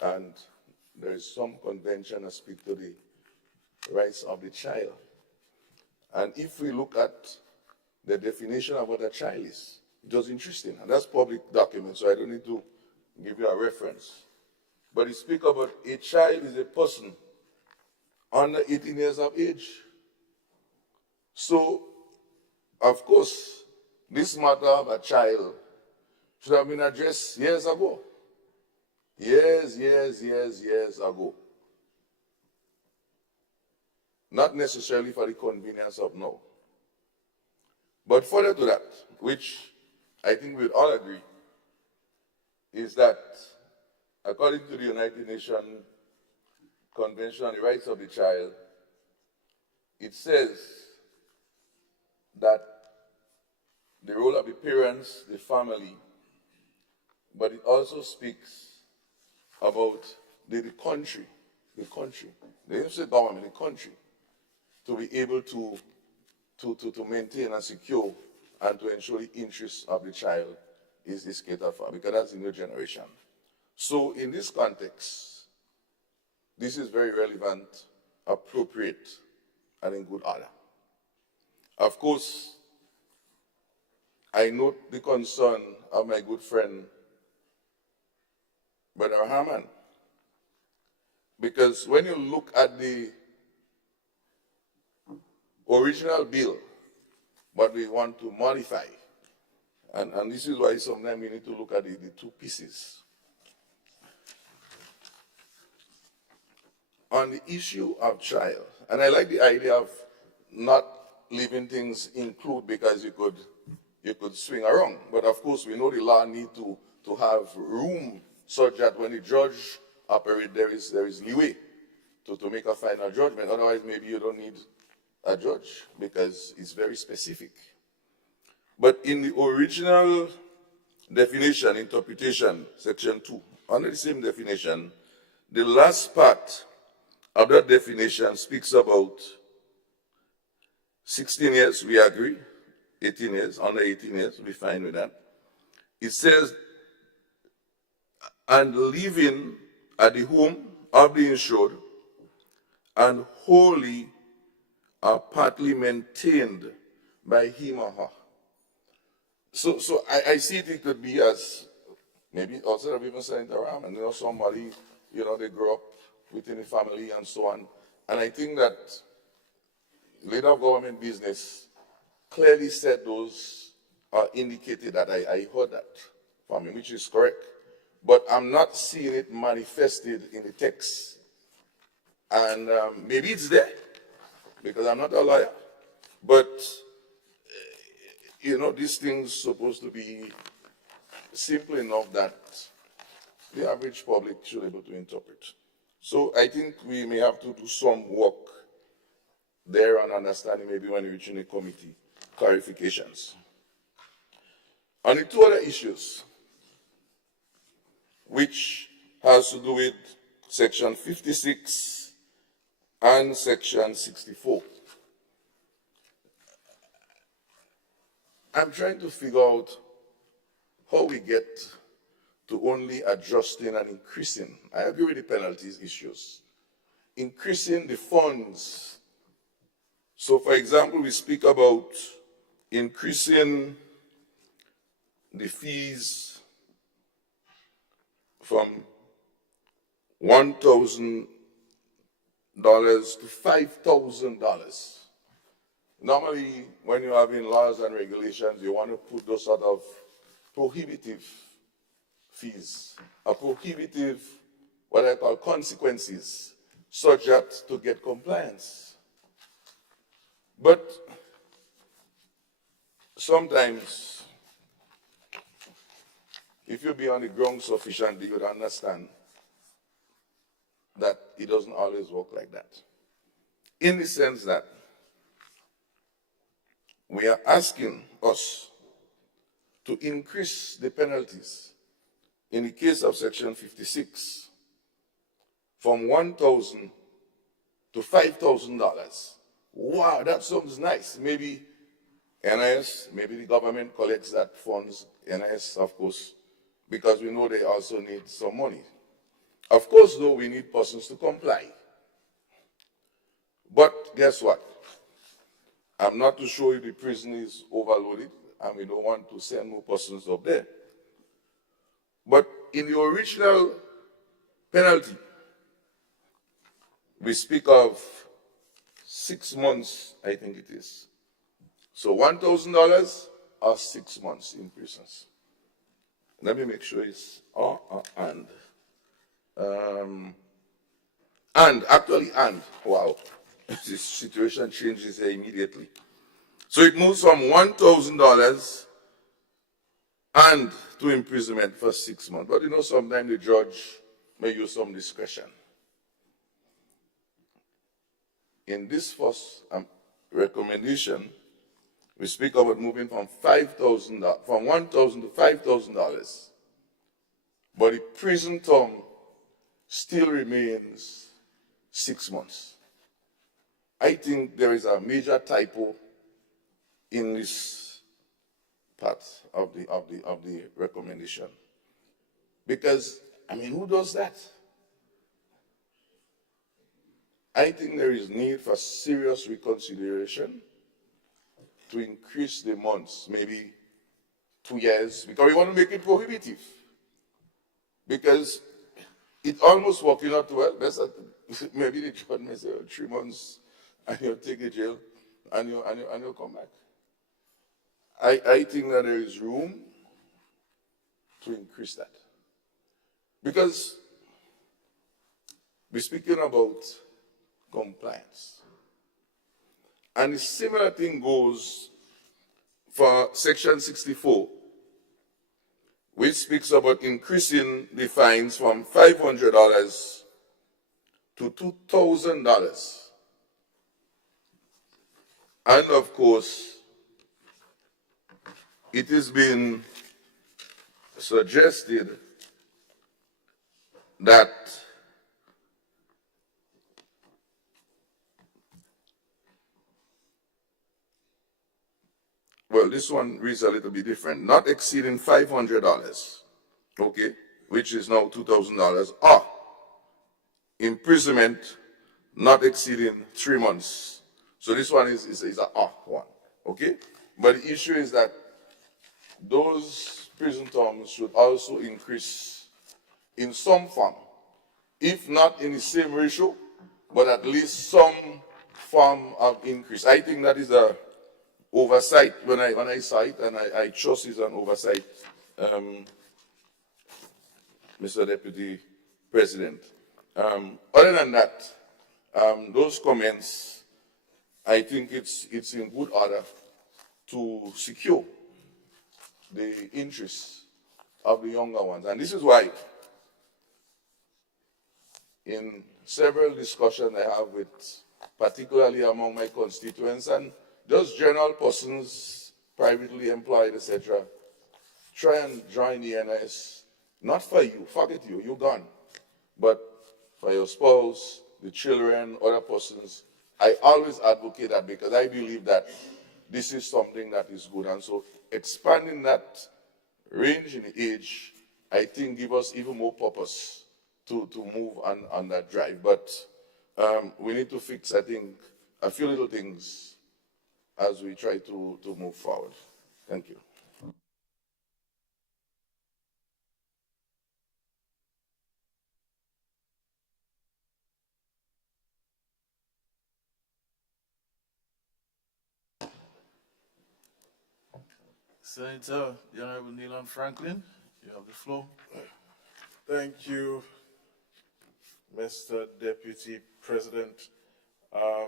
And there is some convention that speak to the rights of the child. And if we look at the definition of what a child is, it was interesting. And that's public document, so I don't need to give you a reference. But it speaks about a child is a person under 18 years of age. So, of course, this matter of a child should have been addressed years ago. Years ago. Not necessarily for the convenience of now. But further to that, which I think we'd all agree, is that according to the United Nations Convention on the Rights of the Child, it says that the role of the parents, the family, but it also speaks about the country, the institutional government, the country, to be able to maintain and secure and to ensure the interests of the child is catered for, because that's the new generation. So in this context, this is very relevant, appropriate, and in good order. Of course, I note the concern of my good friend, Brother Hammond, because when you look at the original bill, what we want to modify, and this is why sometimes we need to look at the two pieces. On the issue of child, and I like the idea of not leaving things include because you could swing around. But of course, we know the law need to have room such that when the judge operates, there is leeway to make a final judgment. Otherwise, maybe you don't need a judge because it's very specific. But in the original definition, interpretation, section 2, under the same definition, the last part of that definition speaks about 16 years, we agree, 18 years, under 18 years, we're fine with that. It says, and living at the home of the insured and wholly or partly maintained by him or her. So I see it could be as, maybe outside of even saying around, and somebody, they grow up within the family and so on. And I think that leader of government business clearly said those are indicated that I heard that from him, which is correct. But I'm not seeing it manifested in the text. And maybe it's there, because I'm not a lawyer. But, these things supposed to be simple enough that the average public should be able to interpret. So I think we may have to do some work there on understanding maybe when we reach in the committee clarifications. On the two other issues, which has to do with section 56 and section 64. I'm trying to figure out how we get to only adjusting and increasing. I agree with the penalties issues. Increasing the funds. So for example, we speak about increasing the fees from $1,000 to $5,000. Normally, when you're having laws and regulations, you want to put those sort of prohibitive fees, or prohibitive, what I call consequences, subject to get compliance. But sometimes, if you be on the ground sufficiently, you would understand that it doesn't always work like that. In the sense that we are asking us to increase the penalties in the case of Section 56 from $1,000 to $5,000. Wow, that sounds nice. Maybe NIS, maybe the government collects that funds, NIS, of course, because we know they also need some money. Of course, though, we need persons to comply. But guess what? I'm not too sure if the prison is overloaded, and we don't want to send more persons up there. But in the original penalty, we speak of 6 months, I think it is. So $1,000 or 6 months in prisons. Let me make sure it's and. Wow, this situation changes immediately. So it moves from $1,000 and to imprisonment for 6 months. But you know, sometimes the judge may use some discretion. In this first recommendation, we speak about moving from $1,000 to $5,000. But the prison term still remains 6 months. I think there is a major typo in this part of the recommendation. Because, I mean, who does that? I think there is need for serious reconsideration to increase the months, maybe 2 years, because we want to make it prohibitive. Because it almost working out well. Maybe the judge may say 3 months and you'll take a jail and you'll come back. I think that there is room to increase that. Because we're speaking about compliance. And a similar thing goes for Section 64, which speaks about increasing the fines from $500 to $2,000. And of course, it has been suggested that well, this one reads a little bit different. Not exceeding $500, okay, which is now $2,000, or imprisonment not exceeding 3 months. So this one is a one, okay? But the issue is that those prison terms should also increase in some form, if not in the same ratio, but at least some form of increase. I think that is a oversight when I saw it, and I trust it's an oversight, Mr. Deputy President. Other than that, those comments, I think it's in good order to secure the interests of the younger ones. And this is why in several discussions I have with, particularly among my constituents and just general persons, privately employed, etc., try and join the NIS. Not for you, forget you, you're gone. But for your spouse, the children, other persons, I always advocate that because I believe that this is something that is good. And so expanding that range in age, I think, give us even more purpose to move on that drive. But we need to fix, I think, a few little things as we try to move forward. Thank you. Senator, the Honorable Neelan Franklin, you have the floor. Thank you, Mr. Deputy President.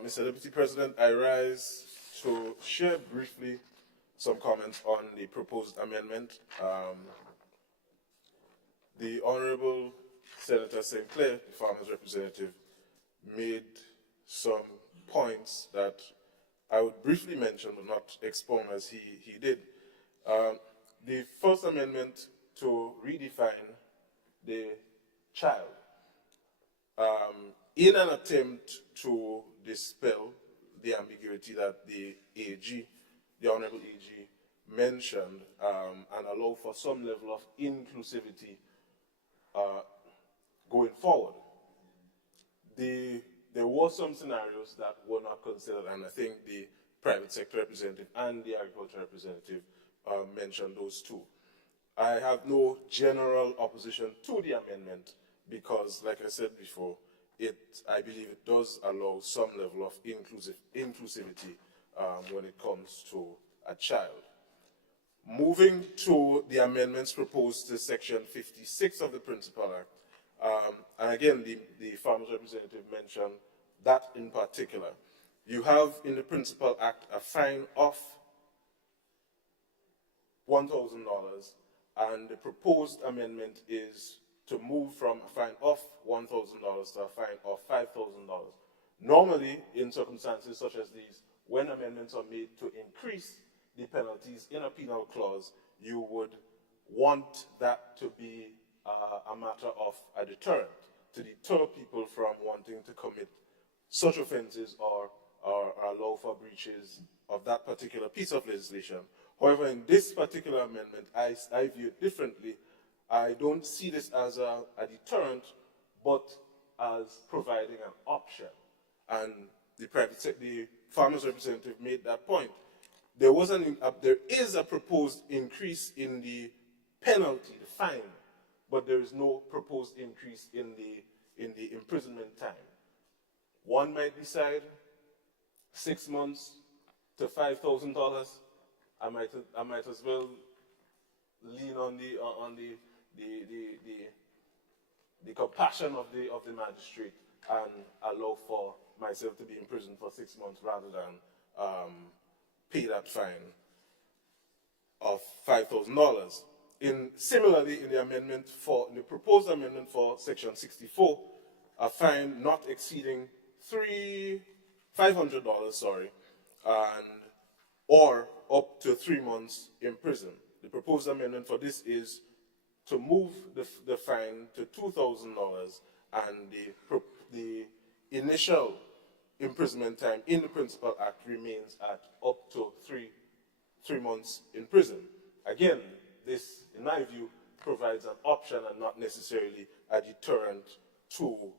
Mr. Deputy President, I rise to share briefly some comments on the proposed amendment. The Honorable Senator St. Clair, the farmers' representative, made some points that I would briefly mention but not expound as he did. The first amendment to redefine the child, in an attempt to dispel the ambiguity that the AG, the Honorable AG, mentioned, and allow for some level of inclusivity going forward. There were some scenarios that were not considered, and I think the private sector representative and the agriculture representative mentioned those too. I have no general opposition to the amendment because, like I said before, I believe it does allow some level of inclusivity when it comes to a child. Moving to the amendments proposed to Section 56 of the Principal Act, and again, the farmers' representative mentioned that in particular. You have in the Principal Act a fine of $1,000, and the proposed amendment is to move from a fine of $1,000 to a fine of $5,000. Normally, in circumstances such as these, when amendments are made to increase the penalties in a penal clause, you would want that to be a matter of a deterrent, to deter people from wanting to commit such offenses or allow for breaches of that particular piece of legislation. However, in this particular amendment, I view it differently. I don't see this as a deterrent, but as providing an option. And the farmers' representative made that point. There is a proposed increase in the penalty, the fine, but there is no proposed increase in the imprisonment time. One might decide 6 months to $5,000. I might as well lean on the compassion of the magistrate and allow for myself to be in prison for 6 months rather than pay that fine of $5,000. Similarly, in the proposed amendment for Section 64, a fine not exceeding $500, or up to 3 months in prison. The proposed amendment for this is to move the fine to $2,000, and the initial imprisonment time in the Principal Act remains at up to three months in prison. Again, this, in my view, provides an option and not necessarily a deterrent to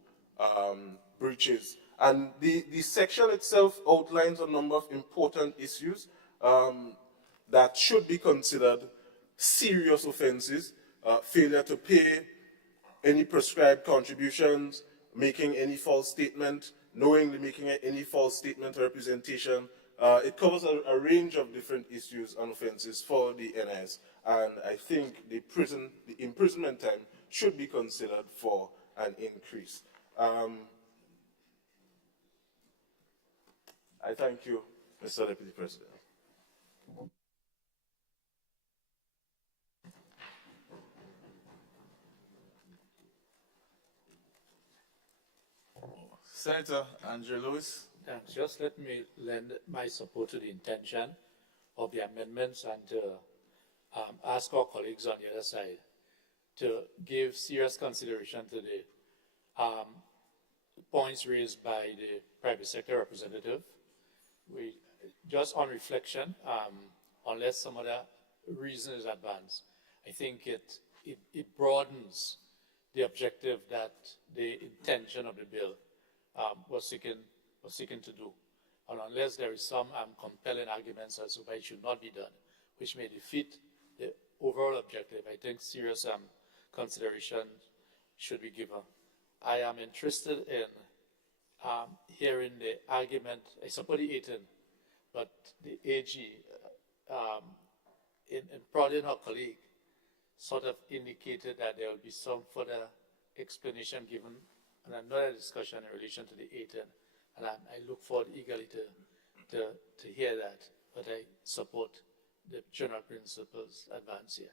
breaches. And the section itself outlines a number of important issues that should be considered serious offenses, failure to pay any prescribed contributions, making any false statement, knowingly making any false statement or representation. It covers a range of different issues and offenses for the NIS, and I think the imprisonment time should be considered for an increase. I thank you, Mr. Deputy President. Senator Andrew Lewis. Thanks. Just let me lend my support to the intention of the amendments and to ask our colleagues on the other side to give serious consideration to the points raised by the private sector representative. We, just on reflection, unless some other reason is advanced, I think it broadens the objective that the intention of the bill was seeking to do. and unless there is some compelling arguments as to why it should not be done, which may defeat the overall objective, I think serious consideration should be given. I am interested in hearing the argument. I support the 18, but the AG, in prodding her colleague, sort of indicated that there will be some further explanation given and another discussion in relation to the 18, and I look forward eagerly to hear that, but I support the general principles advanced here.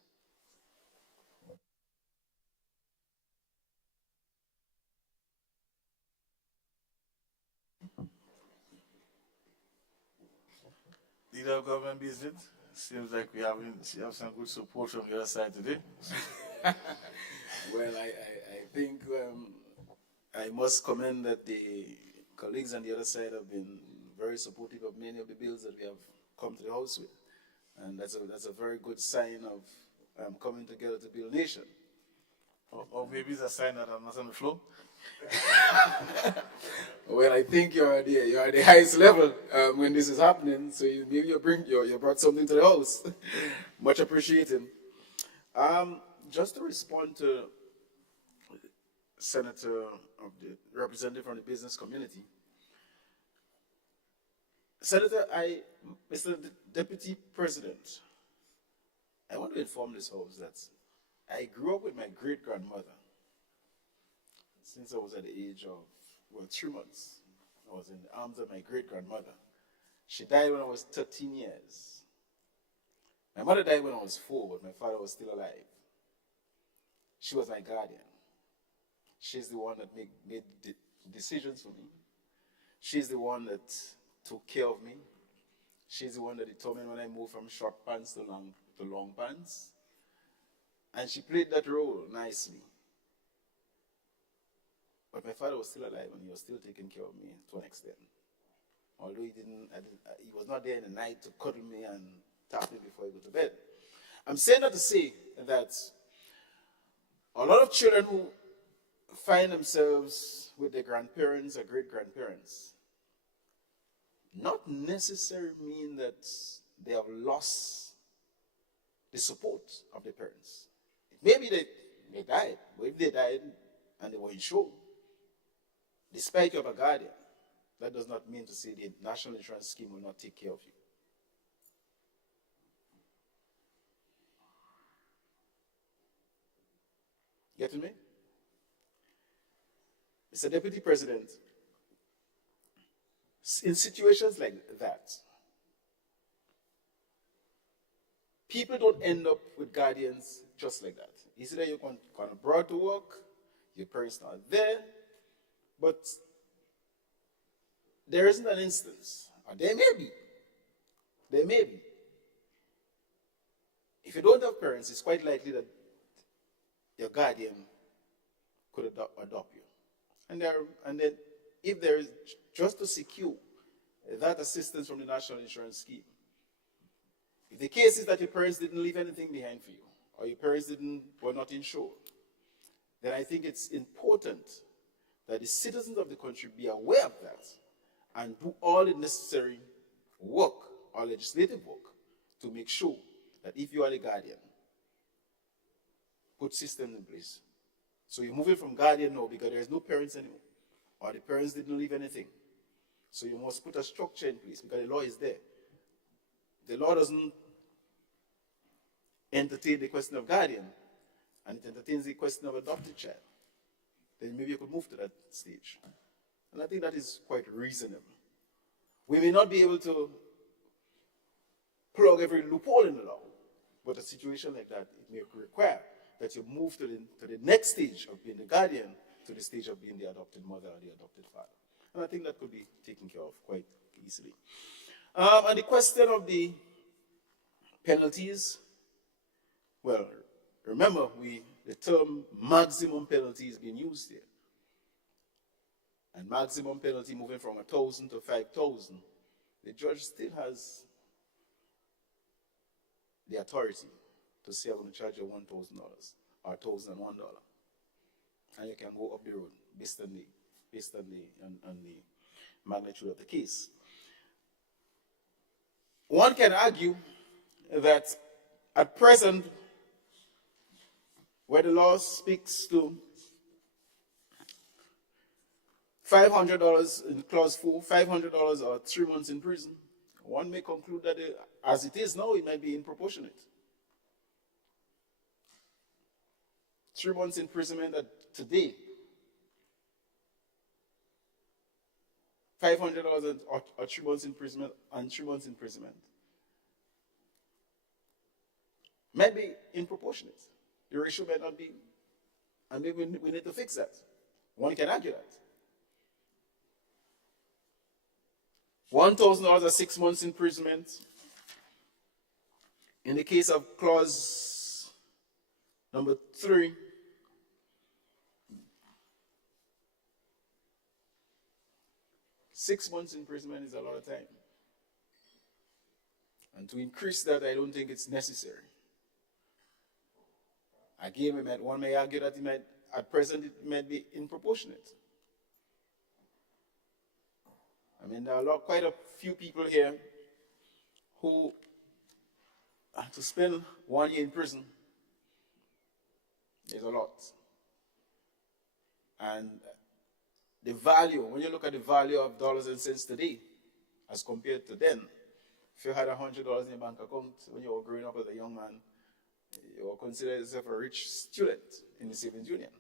Leader of Government Business, seems like we have some good support from your side today. Well, I think I must commend that the colleagues on the other side have been very supportive of many of the bills that we have come to the House with. And that's a very good sign of coming together to build a nation. Or maybe it's a sign that I'm not on the floor. Well, I think you're at the highest level when this is happening, so maybe you brought something to the House. Much appreciated. Just to respond to Senator of the representative from the business community, Senator, Mr. Deputy President, I want to inform this House that I grew up with my great-grandmother since I was at the age of, 3 months. I was in the arms of my great-grandmother. She died when I was 13 years. My mother died when I was 4, but my father was still alive. She was my guardian. She's the one that made decisions for me. She's the one that took care of me. She's the one that determined when I moved from short pants to long pants. And she played that role nicely. But my father was still alive and he was still taking care of me to an extent. Although he was not there in the night to cuddle me and tap me before I go to bed. I'm saying that to say that a lot of children who find themselves with their grandparents or great-grandparents not necessarily mean that they have lost the support of their parents. Maybe they died, but if they died and they were insured, despite you have a guardian, that does not mean to say the national insurance scheme will not take care of you. Getting me? Mr. Deputy President, in situations like that, people don't end up with guardians just like that. It's either you're kind of brought to work, your parents not there, but there isn't an instance, or there may be. If you don't have parents, it's quite likely that your guardian could adopt you. And then, if there is, just to secure that assistance from the National Insurance Scheme, if the case is that your parents didn't leave anything behind for you, or your parents were not insured, then I think it's important that the citizens of the country be aware of that and do all the necessary work, or legislative work, to make sure that if you are the guardian, put systems in place. So you're moving from guardian now because there's no parents anymore, or the parents didn't leave anything. So you must put a structure in place because the law is there. The law doesn't entertain the question of guardian, and it entertains the question of adopted child. Then maybe you could move to that stage. And I think that is quite reasonable. We may not be able to plug every loophole in the law, but a situation like that, it may require that you move to the next stage of being the guardian, to the stage of being the adopted mother or the adopted father. And I think that could be taken care of quite easily. And the question of the penalties, well, remember, the term maximum penalty is being used here. And maximum penalty moving from 1,000 to 5,000, the judge still has the authority to say, I'm going to charge you $1,000 or $1,001. And you can go up the road based on the magnitude of the case. One can argue that at present, where the law speaks to $500 in clause 4, $500 or 3 months in prison, one may conclude that as it is now, it might be disproportionate. 3 months imprisonment today, $500 or 3 months imprisonment and 3 months imprisonment might be disproportionate. The ratio may not be, and maybe we need to fix that. One can argue that. $1,000 or 6 months imprisonment in the case of clause number 3. Six months imprisonment is a lot of time. And to increase that, I don't think it's necessary. Again, one may argue that at present it might be disproportionate. I mean, there are quite a few people here who have to spend 1 year in prison. There's a lot. And the value, when you look at the value of dollars and cents today, as compared to then, if you had $100 in your bank account when you were growing up as a young man, you were considered yourself a rich student in the savings union.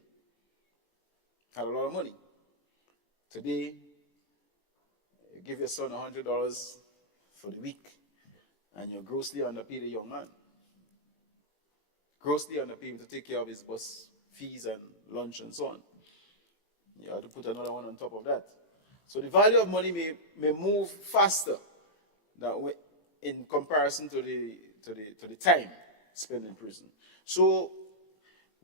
Had a lot of money. Today, you give your son $100 for the week, and you're grossly underpaid a young man. Grossly underpaid to take care of his bus fees and lunch and so on. You have to put another one on top of that. So the value of money may move faster than in comparison to the time spent in prison. So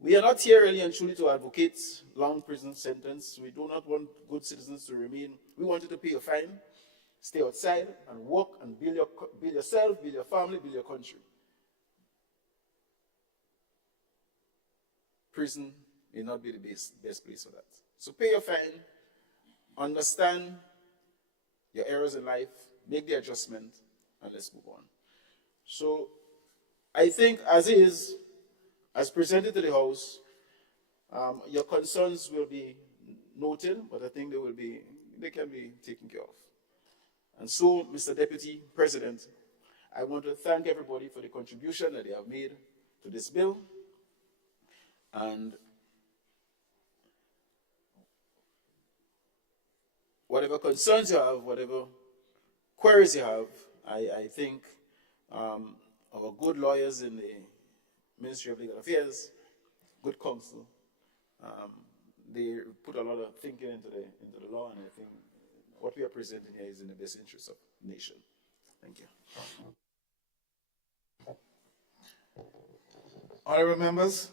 we are not here really and truly to advocate long prison sentence. We do not want good citizens to remain. We want you to pay a fine, stay outside and work and build yourself, build your family, build your country. Prison may not be the best place for that. So pay your fine, understand your errors in life, make the adjustment, and let's move on. So I think as presented to the House, your concerns will be noted, but I think they can be taken care of. And so, Mr. Deputy President, I want to thank everybody for the contribution that they have made to this bill. And whatever concerns you have, whatever queries you have, I think our good lawyers in the Ministry of Legal Affairs, good counsel, they put a lot of thinking into the law, and I think what we are presenting here is in the best interest of the nation. Thank you. Honorable members,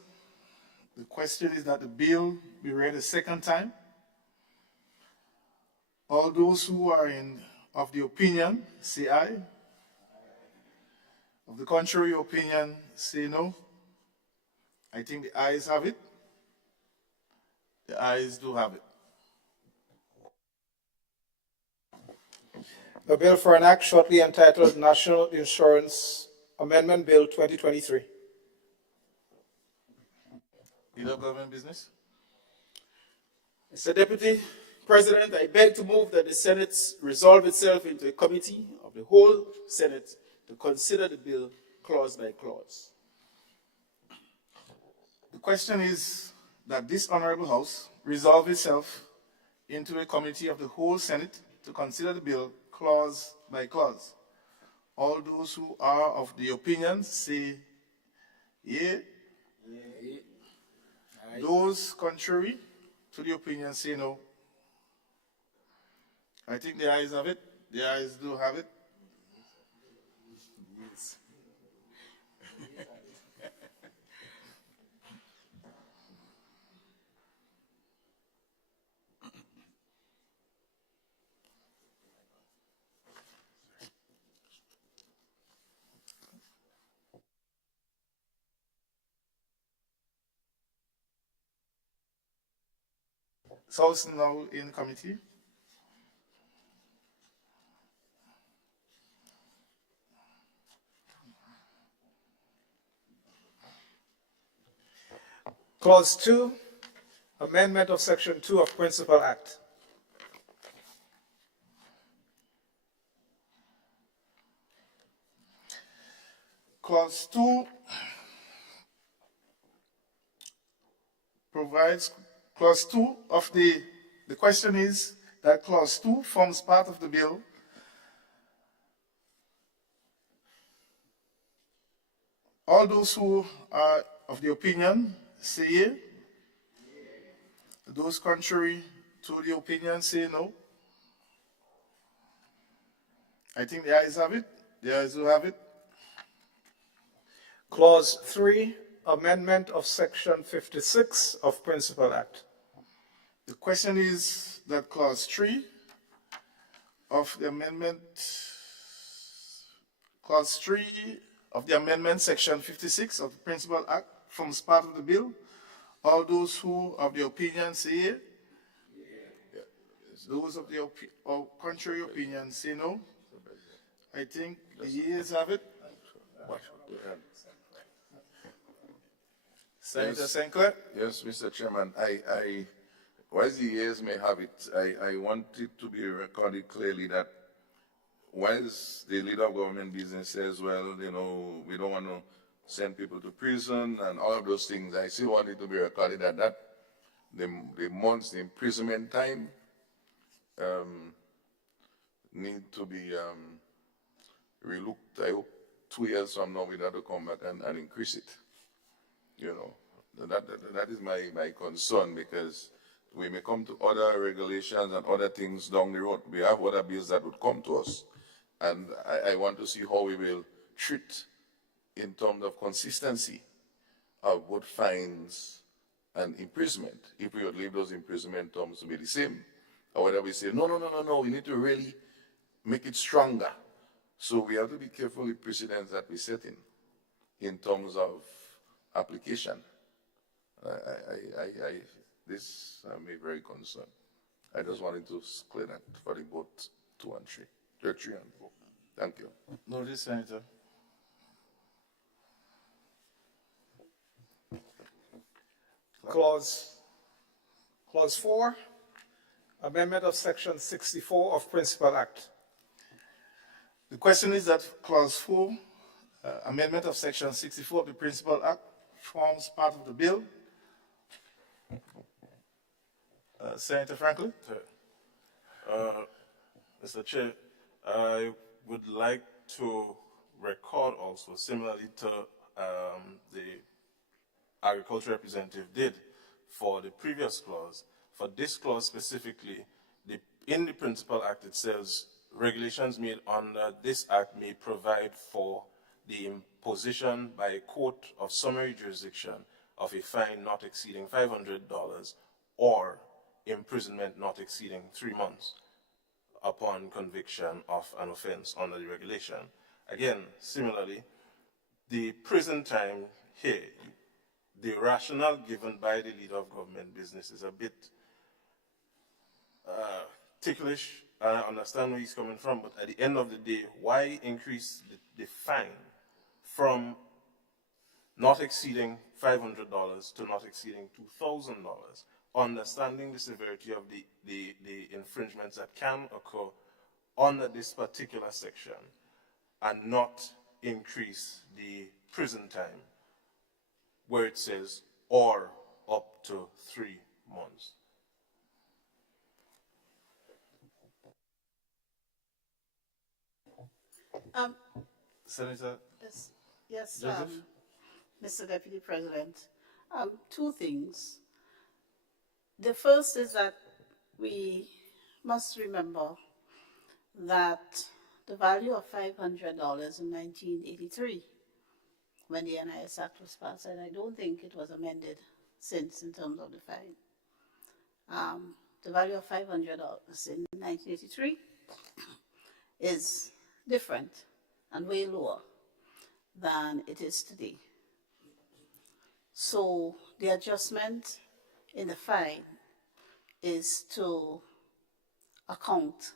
the question is that the bill be read a second time. All those who are of the opinion, say aye. Of the contrary opinion, say no. I think the ayes have it. The ayes do have it. The bill for an act shortly entitled National Insurance Amendment Bill 2023. Leader of Government Business. Mr. Deputy President, I beg to move that the Senate resolve itself into a committee of the whole Senate to consider the bill clause by clause. The question is that this Honorable House resolve itself into a committee of the whole Senate to consider the bill clause by clause. All those who are of the opinion say yea. Yea. Those contrary to the opinion say no. I think the ayes have it. The ayes do have it. Yes. So it's now in committee. Clause 2, amendment of Section 2 of Principal Act. Clause 2 provides, Clause 2 of the question is that Clause 2 forms part of the bill all those who are of the opinion say yea. Those contrary to the opinion say no. I think the ayes have it. The ayes do have it. Clause 3, amendment of Section 56 of Principal Act. The question is that Clause 3 of the amendment, Clause 3 of the amendment, Section 56 of the Principal Act forms part of the bill. All those who of the opinion say yea. Those of the contrary opinion say no. I think the yeas have it. Senator Sinclair? Yes, Mr. Chairman. Whilst the years may have it, I want it to be recorded clearly that whilst the leader of government business says, well, you know, we don't want to send people to prison and all of those things, I still want it to be recorded that the months, the imprisonment time need to be relooked. I hope 2 years from now we'll have to come back and increase it. You know, that is my concern, because we may come to other regulations and other things down the road. We have other bills that would come to us. And I want to see how we will treat in terms of consistency of both fines and imprisonment. If we would leave those imprisonment terms to be the same, or whether we say, no, we need to really make it stronger. So we have to be careful with precedents that we set in terms of application. This made me very concerned. I just wanted to clear that for the both 2 and 3. 3 and 4. Thank you. Notice, Senator. Clause 4, amendment of Section 64 of Principal Act. The question is that Clause 4, amendment of Section 64 of the Principal Act, forms part of the bill. Senator Franklin? Mr. Chair, I would like to record also, similarly to the agriculture representative did for the previous clause, for this clause specifically, in the Principal Act it says, regulations made under this act may provide for the imposition by a court of summary jurisdiction of a fine not exceeding $500 or imprisonment not exceeding 3 months upon conviction of an offense under the regulation. Again, similarly, the prison time here, the rationale given by the leader of government business is a bit ticklish. I understand where he's coming from, but at the end of the day, why increase the fine from not exceeding $500 to not exceeding $2,000, understanding the severity of the infringements that can occur under this particular section, and not increase the prison time where it says or up to 3 months. Senator? Yes, Mr. Deputy President. 2 things. The first is that we must remember that the value of $500 in 1983, when the NIS Act was passed, and I don't think it was amended since in terms of the fine. The value of $500 in 1983 is different and way lower than it is today. So the adjustment in the fine is to account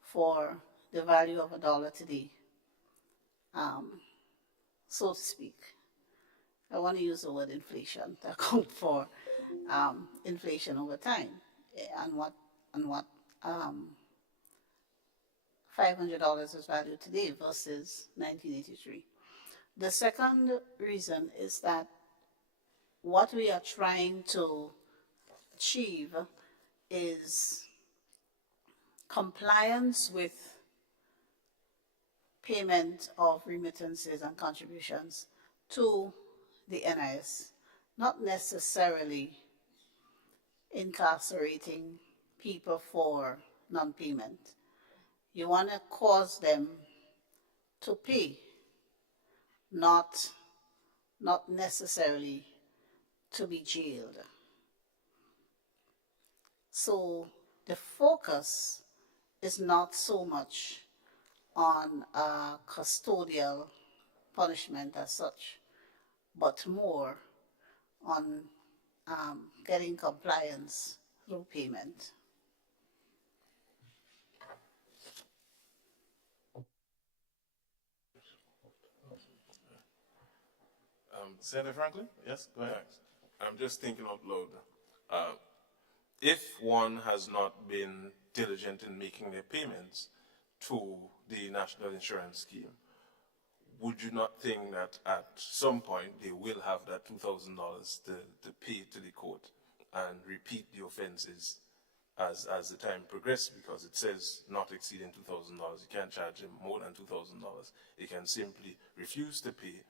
for the value of $1 today, so to speak. I want to use the word inflation to account for inflation over time and what $500 is valued today versus 1983. The second reason is that what we are trying to achieve is compliance with payment of remittances and contributions to the NIS, not necessarily incarcerating people for non-payment. You want to cause them to pay, not necessarily to be jailed. So the focus is not so much on custodial punishment as such, but more on getting compliance through payment. Senator Franklin, yes, go ahead. I'm just thinking out loud. If one has not been diligent in making their payments to the National Insurance Scheme, would you not think that at some point they will have that $2,000 to pay to the court and repeat the offenses as the time progresses, because it says not exceeding $2,000. You can't charge them more than $2,000. They can simply refuse to pay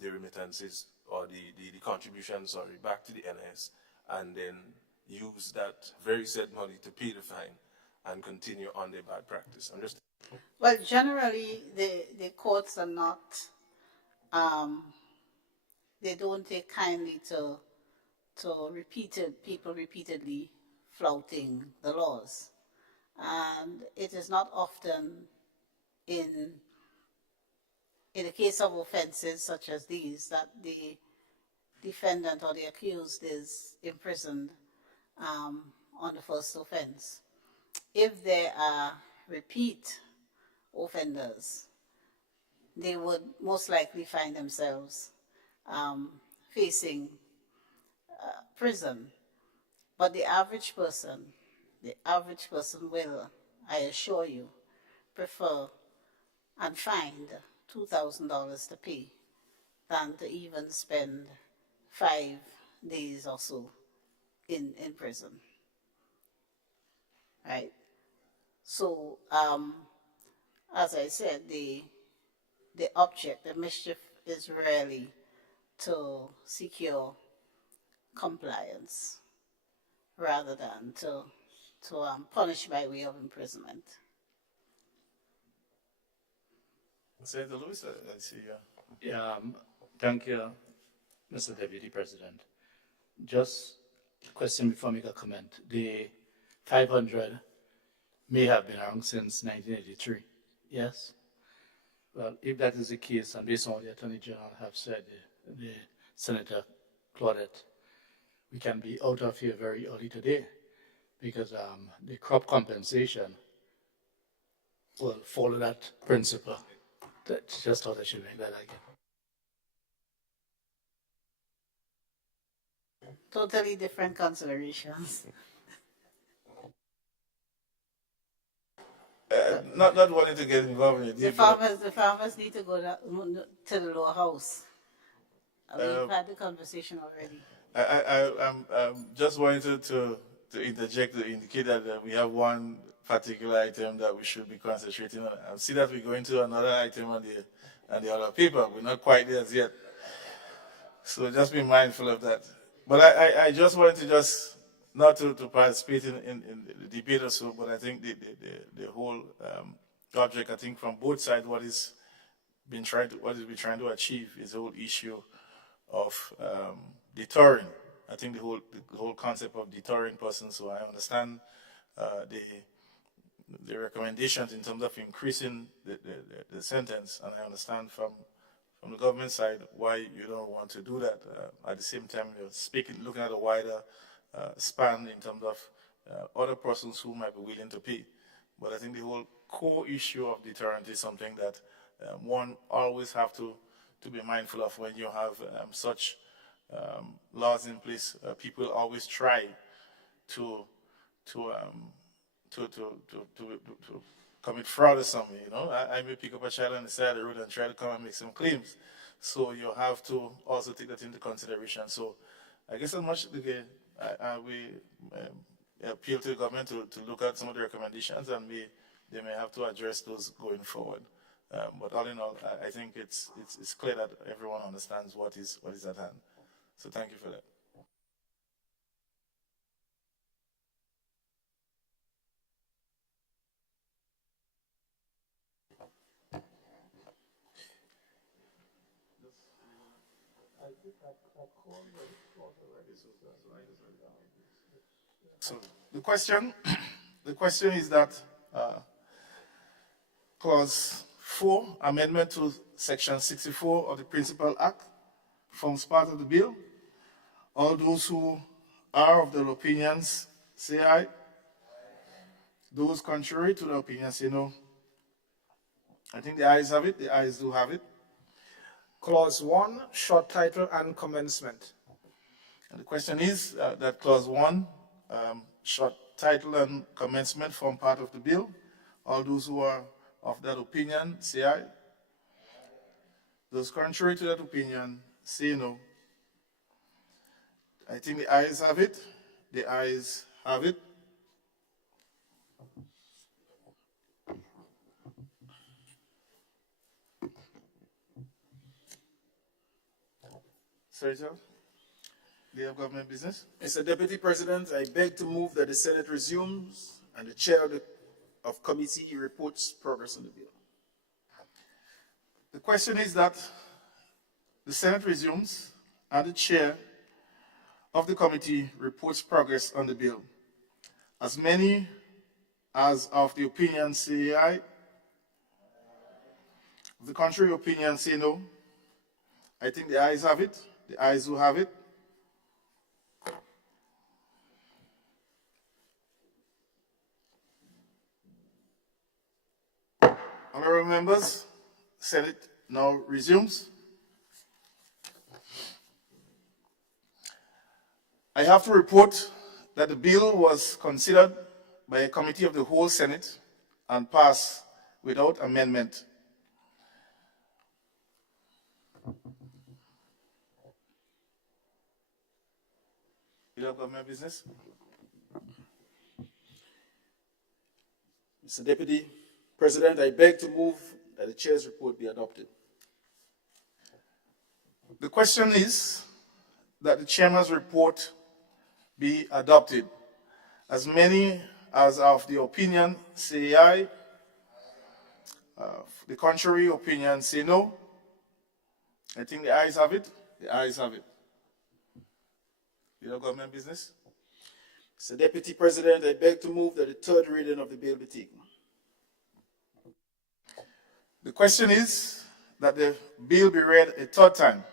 the remittances or the contributions, back to the NS, and then use that very said money to pay the fine and continue on their bad practice. Well, generally, the courts are not, they don't take kindly to people repeatedly flouting the laws. And it is not often in the case of offenses such as these that the defendant or the accused is imprisoned on the first offense. If there are repeat offenders, they would most likely find themselves facing prison. But the average person will, I assure you, prefer and find $2,000 to pay than to even spend 5 days or so in prison. Right? So, as I said, the object, the mischief is really to secure compliance rather than to punish by way of imprisonment. Senator Lewis, I see you. Yeah, thank you, Mr. Deputy President. Just a question before I make a comment. The 500 may have been around since 1983, yes? Well, if that is the case, and based on what the Attorney General have said, the Senator Claudette, we can be out of here very early today, because the crop compensation will follow that principle. Just thought I should make that again. Totally different considerations. Not wanting to get involved in it. The farmers need to go to the lower house. We've had the conversation already. I'm just wanted to interject to indicate that we have one particular item that we should be concentrating on. I see that we're going to another item on the other paper. We're not quite there as yet. So just be mindful of that. But I just wanted to not to participate in the debate or so, but I think the whole object, I think from both sides, what is being trying to achieve is the whole issue of deterring. I think the whole concept of deterring persons. So I understand the recommendations in terms of increasing the sentence, and I understand from the government side why you don't want to do that. At the same time, you're looking at a wider span in terms of other persons who might be willing to pay. But I think the whole core issue of deterrent is something that one always have to to be mindful of when you have such laws in place. People always try to commit fraud or something. You know, I may pick up a child on the side of the road and try to come and make some claims. So you have to also take that into consideration. So I guess as much we appeal to the government to look at some of the recommendations, and they may have to address those going forward. But all in all, I think it's clear that everyone understands what is at hand. So thank you for that. So the question is that Clause 4, amendment to Section 64 of the Principal Act, forms part of the bill. All those who are of the opinions say aye. Those contrary to the opinion say no. I think the ayes have it. The ayes do have it. Clause 1, short title and commencement. And the question is that Clause 1, short title and commencement, form part of the bill. All those who are of that opinion say aye. Those contrary to that opinion say no. I think the ayes have it. The ayes have it. Sorry, sir. Do you have government business? Mr. Deputy President, I beg to move that the Senate resumes and the chair of committee reports progress on the bill. The question is that the Senate resumes and the chair of the committee reports progress on the bill. As many as of the opinion say aye. Of the contrary opinion say no. I think the ayes have it. The ayes who have it. Honorable members, Senate now resumes. I have to report that the bill was considered by a committee of the whole Senate and passed without amendment. You have government business? Mr. Deputy President, I beg to move that the chair's report be adopted. The question is that the chairman's report be adopted. As many as of the opinion say aye. The contrary opinion say no. I think the ayes have it. The ayes have it. You have government business? Mr. Deputy President, I beg to move that the third reading of the bill be taken. The question is that the bill be read a third time.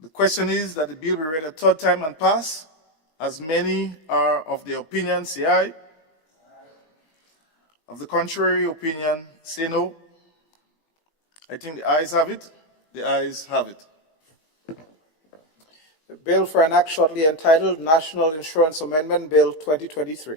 The question is that the bill be read a third time and pass. As many are of the opinion say aye. Of the contrary opinion say no. I think the ayes have it. The ayes have it. The bill for an act shortly entitled National Insurance Amendment Bill 2023.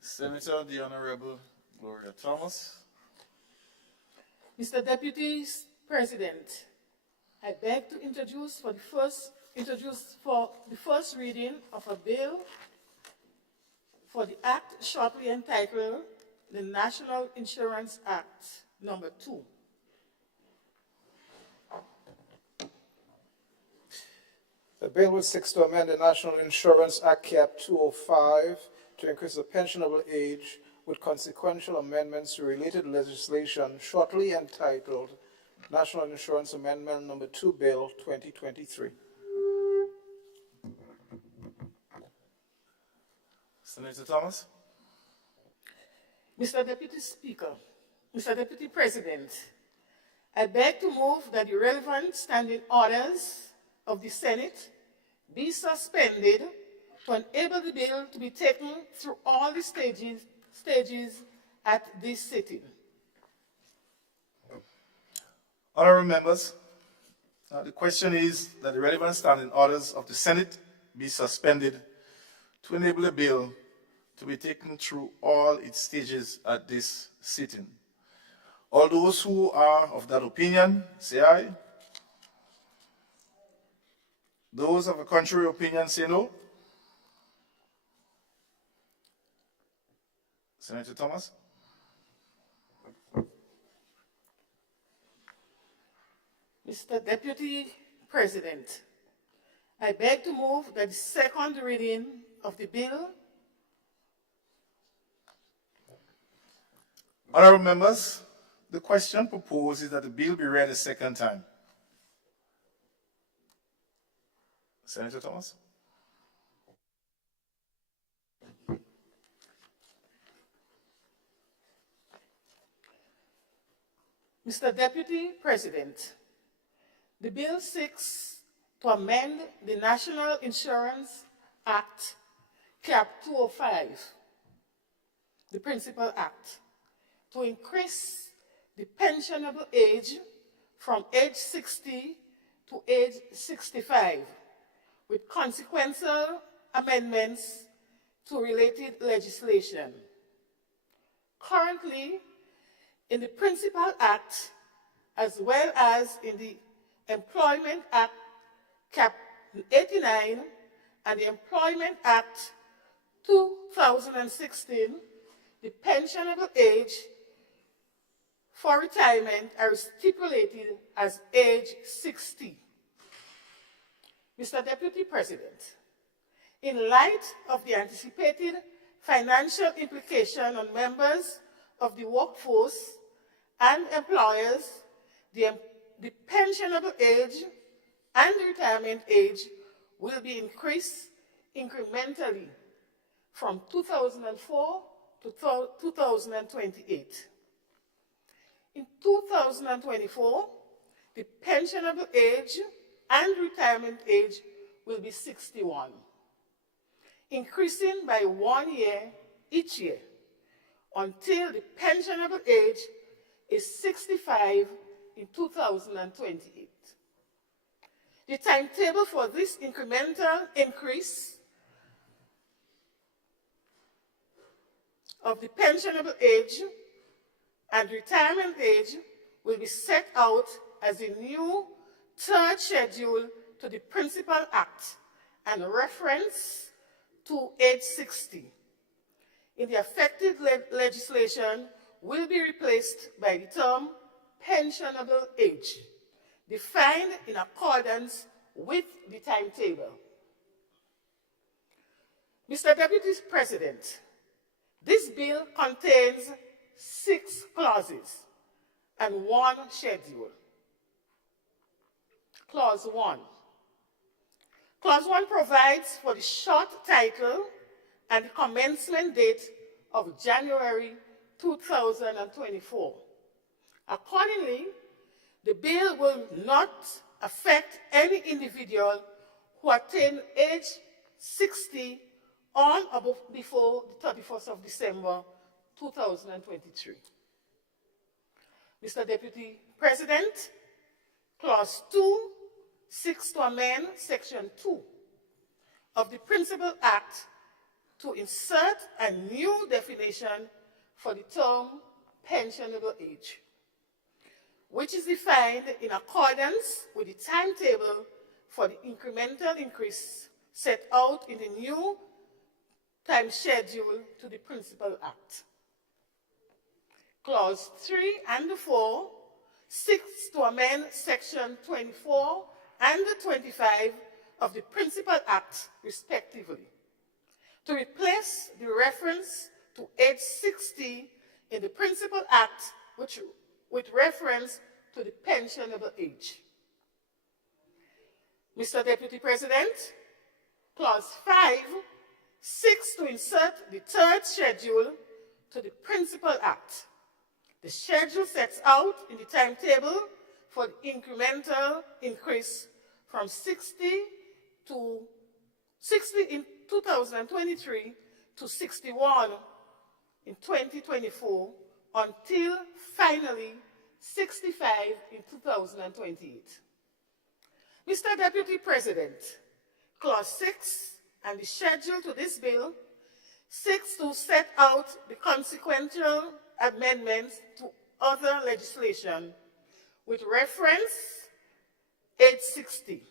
Senator, the Honorable Gloria Thomas. Mr. Deputy President, I beg to introduce for the first reading of a bill for the act shortly entitled the National Insurance Act Number 2. The bill which seeks to amend the National Insurance Act Cap 205 to increase the pensionable age with consequential amendments to related legislation shortly entitled National Insurance Amendment Number 2 Bill 2023. Senator Thomas. Mr. Deputy Speaker, Mr. Deputy President, I beg to move that the relevant standing orders of the Senate be suspended to enable the bill to be taken through all the stages at this sitting. Honourable members, the question is that the relevant standing orders of the Senate be suspended to enable the bill to be taken through all its stages at this sitting. All those who are of that opinion, say aye. Those of a contrary opinion, say no. Senator Thomas. Mr. Deputy President, I beg to move that the second reading of the bill. Honourable members, the question proposed is that the bill be read a second time. Senator Thomas. Mr. Deputy President, the bill seeks to amend the National Insurance Act, Cap 205, the Principal Act, to increase the pensionable age from age 60 to age 65, with consequential amendments to related legislation. Currently, in the Principal Act, as well as in the Employment Act Cap 89 and the Employment Act 2016, the pensionable age for retirement are stipulated as age 60. Mr. Deputy President, in light of the anticipated financial implication on members of the workforce and employers, the pensionable age and the retirement age will be increased incrementally from 2004 to 2028. In 2024, the pensionable age and retirement age will be 61, increasing by 1 year each year until the pensionable age is 65 in 2028. The timetable for this incremental increase of the pensionable age and retirement age will be set out as a new third schedule to the Principal Act and reference to age 60. In the affected legislation will be replaced by the term pensionable age, defined in accordance with the timetable. Mr. Deputy President, this bill contains 6 clauses and 1 schedule. Clause 1. Clause 1 provides for the short title and the commencement date of January 2024. Accordingly, the bill will not affect any individual who attain age 60 on or before the 31st of December 2023. Mr. Deputy President, Clause 2 seeks to amend Section 2 of the Principal Act to insert a new definition for the term pensionable age, which is defined in accordance with the timetable for the incremental increase set out in the new time schedule to the Principal Act. Clause 3 and 4 seeks to amend Section 24 and 25 of the Principal Act, respectively, to replace the reference to age 60 in the Principal Act with reference to the pensionable age. Mr. Deputy President, Clause 5 seeks to insert the third schedule to the Principal Principal Act. The schedule sets out in the timetable for the incremental increase from 60 in 2023 to 61 in 2024 until finally 65 in 2028. Mr. Deputy President, Clause 6 and the schedule to this bill seeks to set out the consequential amendments to other legislation with reference age 60.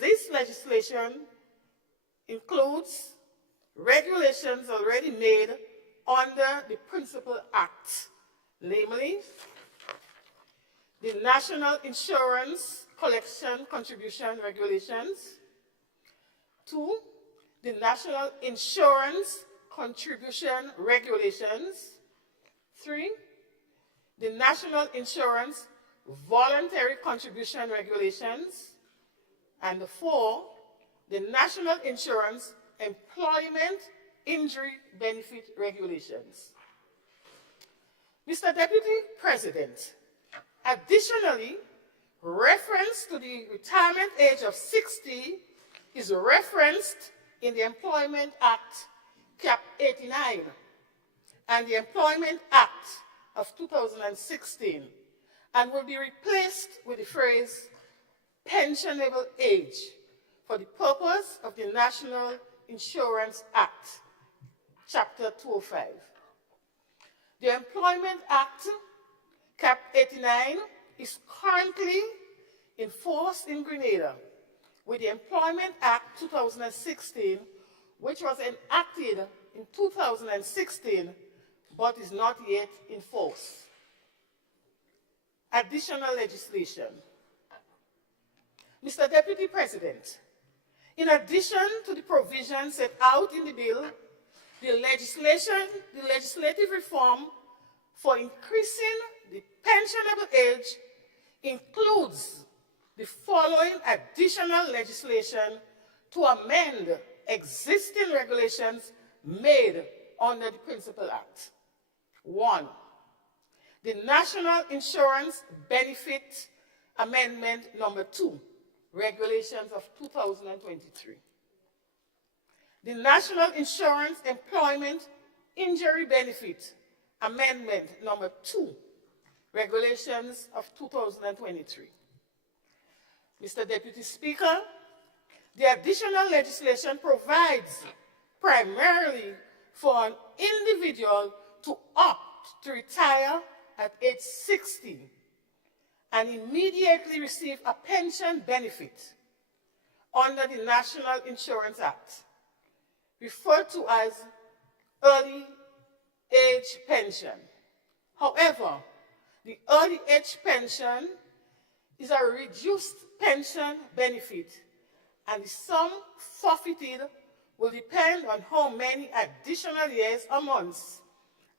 This legislation includes regulations already made under the Principal Act, namely the National Insurance Collection Contribution Regulations, 2, the National Insurance Contribution Regulations, 3, the National Insurance Voluntary Contribution Regulations, and 4, the National Insurance Employment Injury Benefit Regulations. Mr. Deputy President, additionally, reference to the retirement age of 60 is referenced in the Employment Act, Cap 89, and the Employment Act of 2016, and will be replaced with the phrase pensionable age for the purpose of the National Insurance Act, Chapter 205. The Employment Act, Cap 89, is currently in force in Grenada with the Employment Act 2016, which was enacted in 2016 but is not yet in force. Additional legislation. Mr. Deputy President, in addition to the provisions set out in the bill, the legislative reform for increasing the pensionable age includes the following additional legislation to amend existing regulations made under the Principal Act. 1, the National Insurance Benefit Amendment Number 2, Regulations of 2023. The National Insurance Employment Injury Benefit Amendment Number 2, Regulations of 2023. Mr. Deputy Speaker, the additional legislation provides primarily for an individual to opt to retire at age 60 and immediately receive a pension benefit under the National Insurance Act, referred to as early age pension. However, the early age pension is a reduced pension benefit, and the sum forfeited will depend on how many additional years or months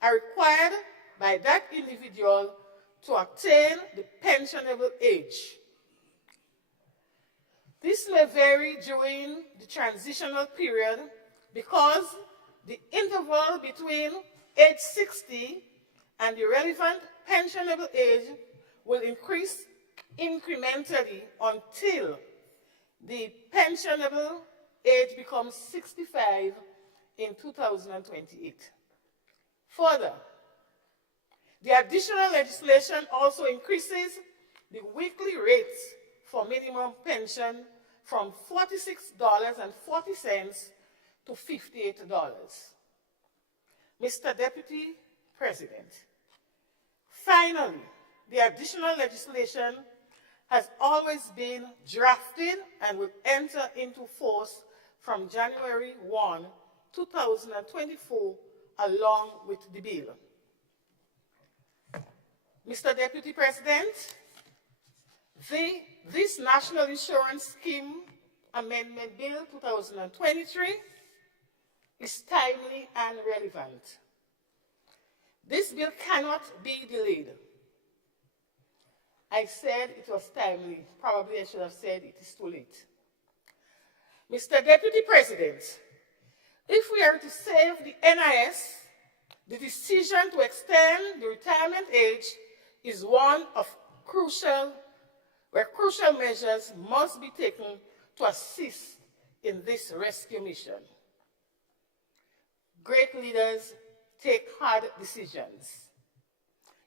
are required by that individual to attain the pensionable age. This may vary during the transitional period because the interval between age 60 and the relevant pensionable age will increase incrementally until the pensionable age becomes 65 in 2028. Further, the additional legislation also increases the weekly rates for minimum pension from $46.40 to $58. Mr. Deputy President, finally, the additional legislation has always been drafted and will enter into force from January 1, 2024, along with the bill. Mr. Deputy President, this National Insurance Scheme Amendment Bill 2023 is timely and relevant. This bill cannot be delayed. I said it was timely. Probably I should have said it is too late. Mr. Deputy President, if we are to save the NIS The decision to extend the retirement age is one of where crucial measures must be taken to assist in this rescue mission. Great leaders take hard decisions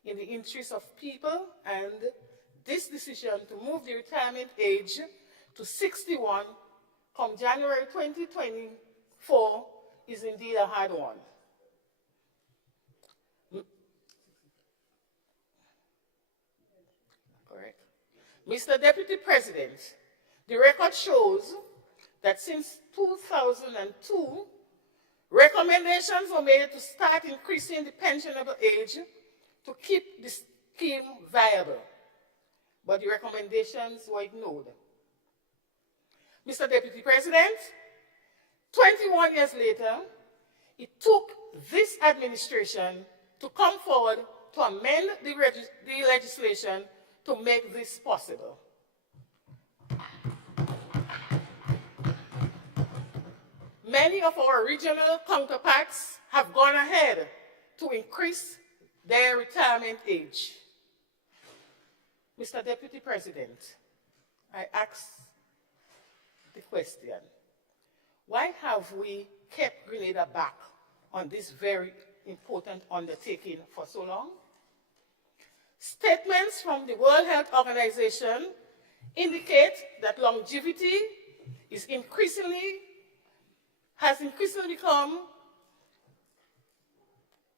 in the interest of people, and this decision to move the retirement age to 61 come January 2024 is indeed a hard one. Correct. Mr. Deputy President, the record shows that since 2002, recommendations were made to start increasing the pensionable age to keep the scheme viable, but the recommendations were ignored. Mr. Deputy President, 21 years later, it took this administration to come forward to amend the legislation to make this possible. Many of our regional counterparts have gone ahead to increase their retirement age. Mr. Deputy President, I ask the question, why have we kept Grenada back on this very important undertaking for so long? Statements from the World Health Organization indicate that longevity has increasingly become.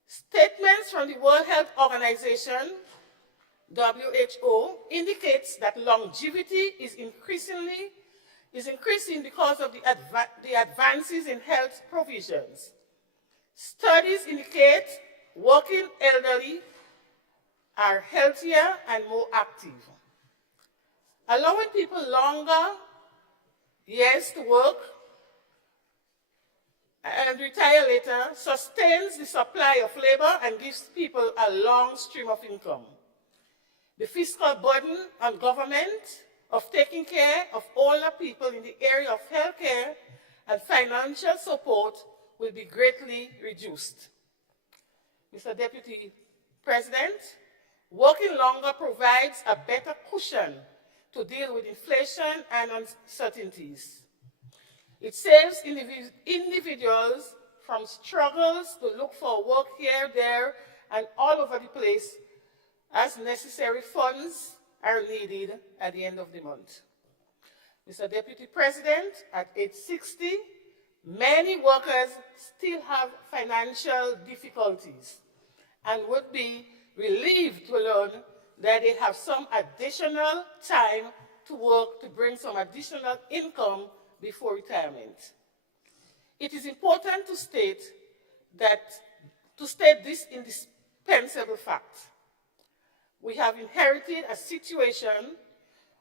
Statements from the World Health Organization, WHO, indicates that longevity is increasing because of the advances in health provisions. Studies indicate working elderly are healthier and more active. Allowing people longer years to work and retire later sustains the supply of labor and gives people a long stream of income. The fiscal burden on government of taking care of older people in the area of healthcare and financial support will be greatly reduced. Mr. Deputy President, working longer provides a better cushion to deal with inflation and uncertainties. It saves individuals from struggles to look for work here, there, and all over the place as necessary funds are needed at the end of the month. Mr. Deputy President, at age 60, many workers still have financial difficulties and would be relieved to learn that they have some additional time to work to bring some additional income before retirement. It is important to state this indispensable fact. We have inherited a situation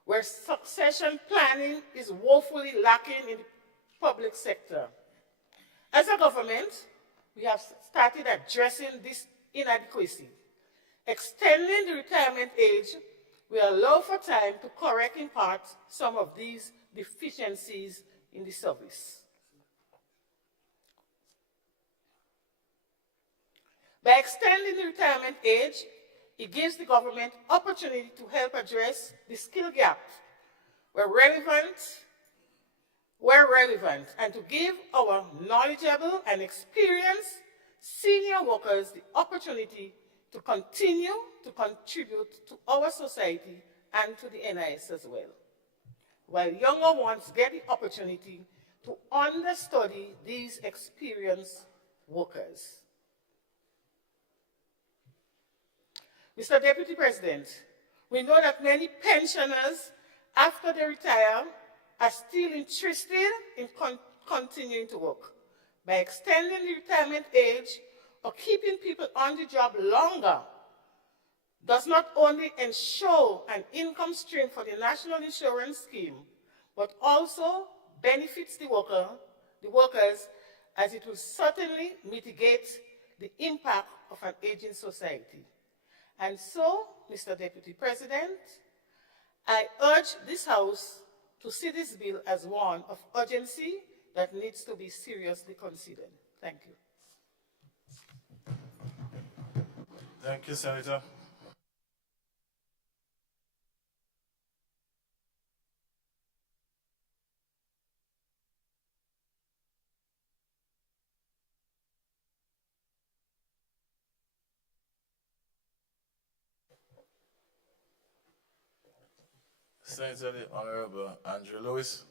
where succession planning is woefully lacking in the public sector. As a government, we have started addressing this inadequacy. Extending the retirement age will allow for time to correct in part some of these deficiencies in the service. By extending the retirement age, it gives the government opportunity to help address the skill gap where relevant, and to give our knowledgeable and experienced senior workers the opportunity to continue to contribute to our society and to the NIS as well, while younger ones get the opportunity to understudy these experienced workers. Mr. Deputy President, we know that many pensioners, after they retire, are still interested in continuing to work. By extending the retirement age or keeping people on the job longer does not only ensure an income stream for the National Insurance Scheme, but also benefits the workers, as it will certainly mitigate the impact of an aging society. And so, Mr. Deputy President, I urge this House to see this bill as one of urgency that needs to be seriously considered. Thank you. Thank you, Senator. Senator the Honorable Andrew Lewis.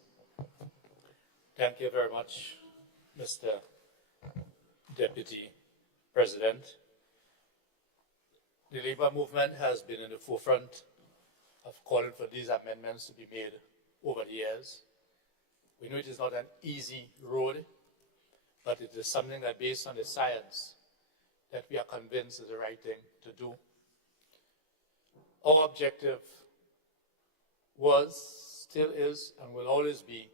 Thank you very much, Mr. Deputy President. The labor movement has been in the forefront of calling for these amendments to be made over the years. We know it is not an easy road, but it is something that, based on the science, that we are convinced is the right thing to do. Our objective was, still is, and will always be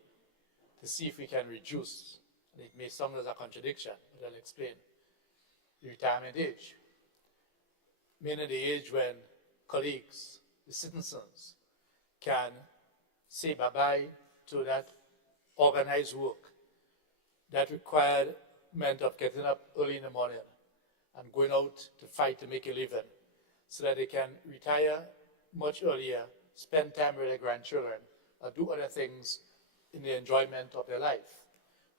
to see if we can reduce, and it may sound as a contradiction, but I'll explain, the retirement age. Meaning the age when colleagues, the citizens, can say bye-bye to that organized work that requirement of getting up early in the morning and going out to fight to make a living, so that they can retire much earlier, spend time with their grandchildren, or do other things in the enjoyment of their life.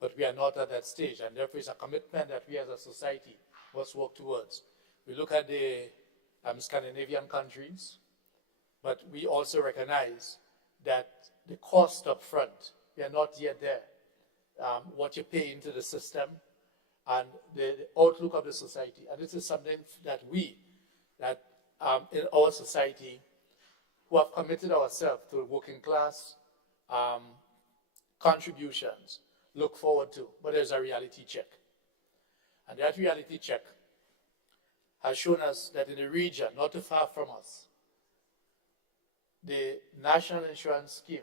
But we are not at that stage, and therefore it's a commitment that we as a society must work towards. We look at the Scandinavian countries, but we also recognize that the cost up front, we are not yet there. What you pay into the system and the outlook of the society. And this is something that we, in our society, who have committed ourselves to working class contributions, look forward to. But there's a reality check. And that reality check has shown us that in the region, not too far from us, the National Insurance Scheme,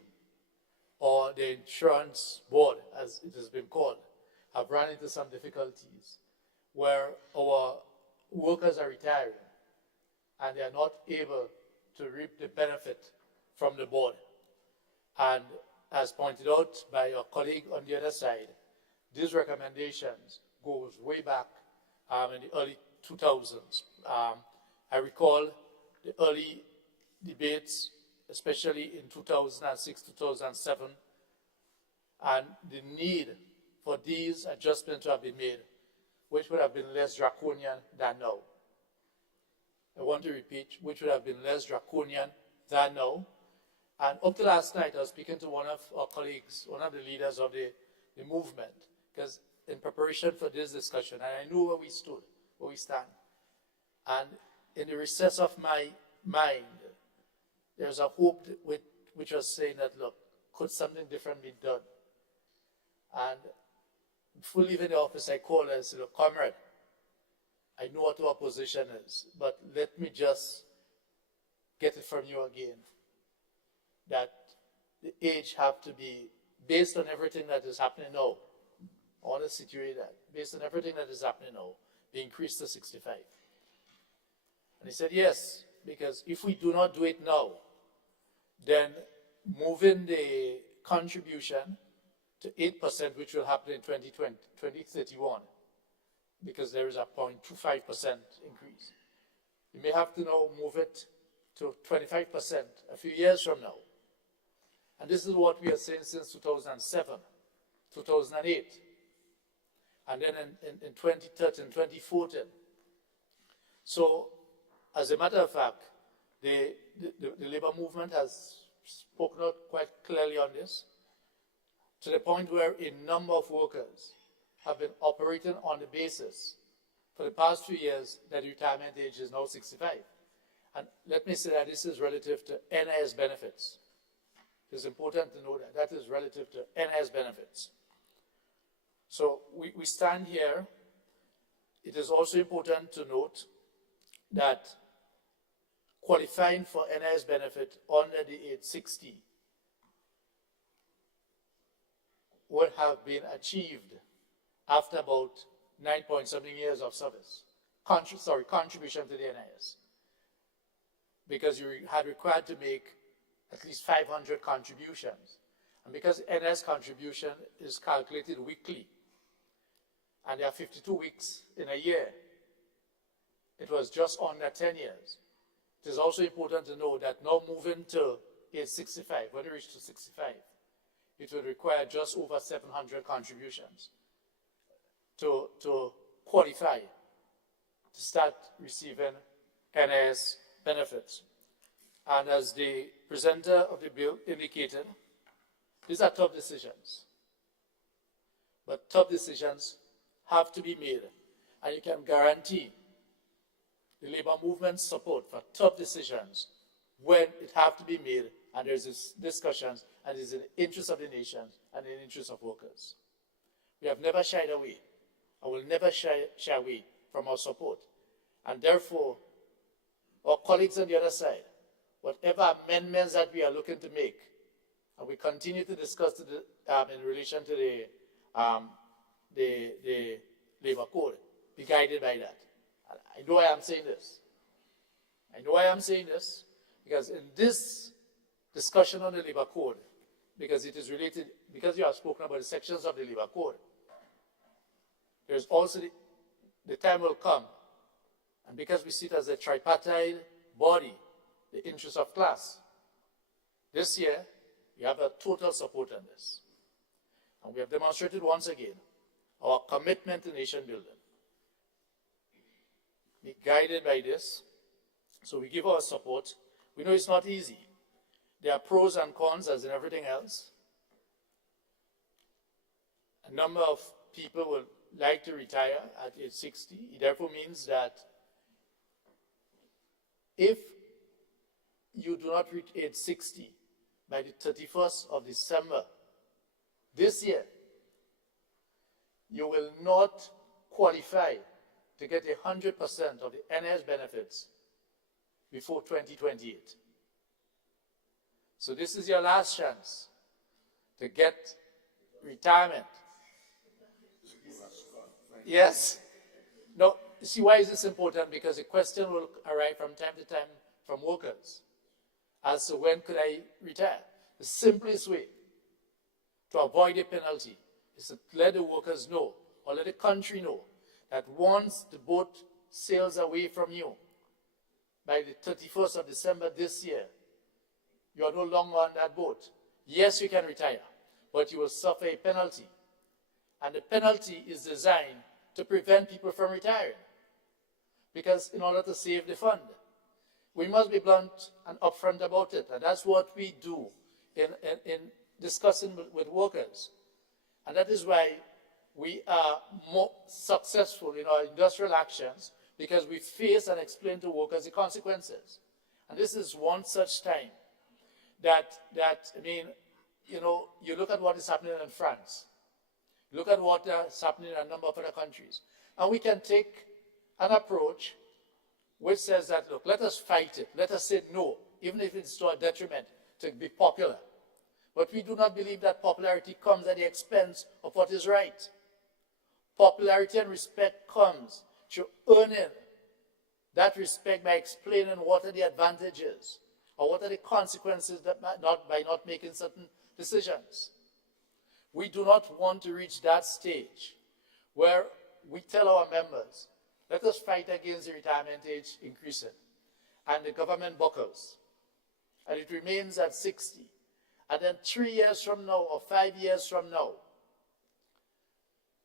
or the Insurance Board, as it has been called, have run into some difficulties where our workers are retiring and they are not able to reap the benefit from the board. And as pointed out by our colleague on the other side, these recommendations goes way back in the early 2000s. I recall the early debates, especially in 2006, 2007, and the need for these adjustments to have been made, which would have been less draconian than now. I want to repeat, which would have been less draconian than now. And up to last night, I was speaking to one of our colleagues, one of the leaders of the movement, because in preparation for this discussion, and I knew where we stood, where we stand. And in the recess of my mind, there's a hope which was saying that, look, could something different be done? And before leaving the office, I called and said, look, comrade, I know what our position is, but let me just get it from you again, that the age have to be, based on everything that is happening now, I want to situate that, based on everything that is happening now, be increased to 65. And he said, yes, because if we do not do it now, then moving the contribution to 8%, which will happen in 2031, because there is a 0.25% increase. You may have to now move it to 25% a few years from now. And this is what we are saying since 2007, 2008. And then in 2013, 2014. So, as a matter of fact, the labor movement has spoken out quite clearly on this, to the point where a number of workers have been operating on the basis for the past few years that the retirement age is now 65. And let me say that this is relative to NIS benefits. It's important to know that. That is relative to NIS benefits. So we stand here. It is also important to note that qualifying for NIS benefit under the age 60 would have been achieved after about 9-point-something years of service. Contribution to the NIS. Because you had required to make at least 500 contributions. And because NIS contribution is calculated weekly, and there are 52 weeks in a year, it was just on that 10 years. It is also important to know that now moving to age 65, when we reach to 65, it will require just over 700 contributions to qualify to start receiving NIS benefits. And as the presenter of the bill indicated, these are tough decisions. But tough decisions have to be made. And you can guarantee the labor movement's support for tough decisions when it have to be made and there's this discussions and it's in the interest of the nation and in the interest of workers. We have never shied away. I will never shy away from our support. And therefore, our colleagues on the other side, whatever amendments that we are looking to make, and we continue to discuss in relation to the labor code, be guided by that. And I know I am saying this. I know I am saying this because in this discussion on the labor code, because it is related, because you have spoken about the sections of the labor code, there's also the time will come, and because we see it as a tripartite body, the interest of class, this year we have a total support on this. And we have demonstrated once again our commitment to nation building. Be guided by this, so we give our support. We know it's not easy. There are pros and cons as in everything else. A number of people will like to retire at age 60. It therefore means that if you do not reach age 60 by the 31st of December this year, you will not qualify to get 100% of the NS benefits before 2028. So this is your last chance to get retirement. Yes. No, see why is this important? Because the question will arrive from time to time from workers as to when could I retire. The simplest way to avoid a penalty is to let the workers know, or let the country know, that once the boat sails away from you by the 31st of December this year, you are no longer on that boat. Yes, you can retire, but you will suffer a penalty. And the penalty is designed to prevent people from retiring. Because in order to save the fund, we must be blunt and upfront about it. And that's what we do in discussing with workers. And that is why we are more successful in our industrial actions, because we face and explain to workers the consequences. And this is one such time that I mean, you know, you look at what is happening in France. Look at what is happening in a number of other countries. And we can take an approach which says that, look, let us fight it. Let us say no, even if it's to our detriment, to be popular. But we do not believe that popularity comes at the expense of what is right. Popularity and respect comes through earning that respect by explaining what are the advantages or what are the consequences that by not making certain decisions. We do not want to reach that stage where we tell our members, let us fight against the retirement age increasing, and the government buckles, and it remains at 60. And then 3 years from now or 5 years from now,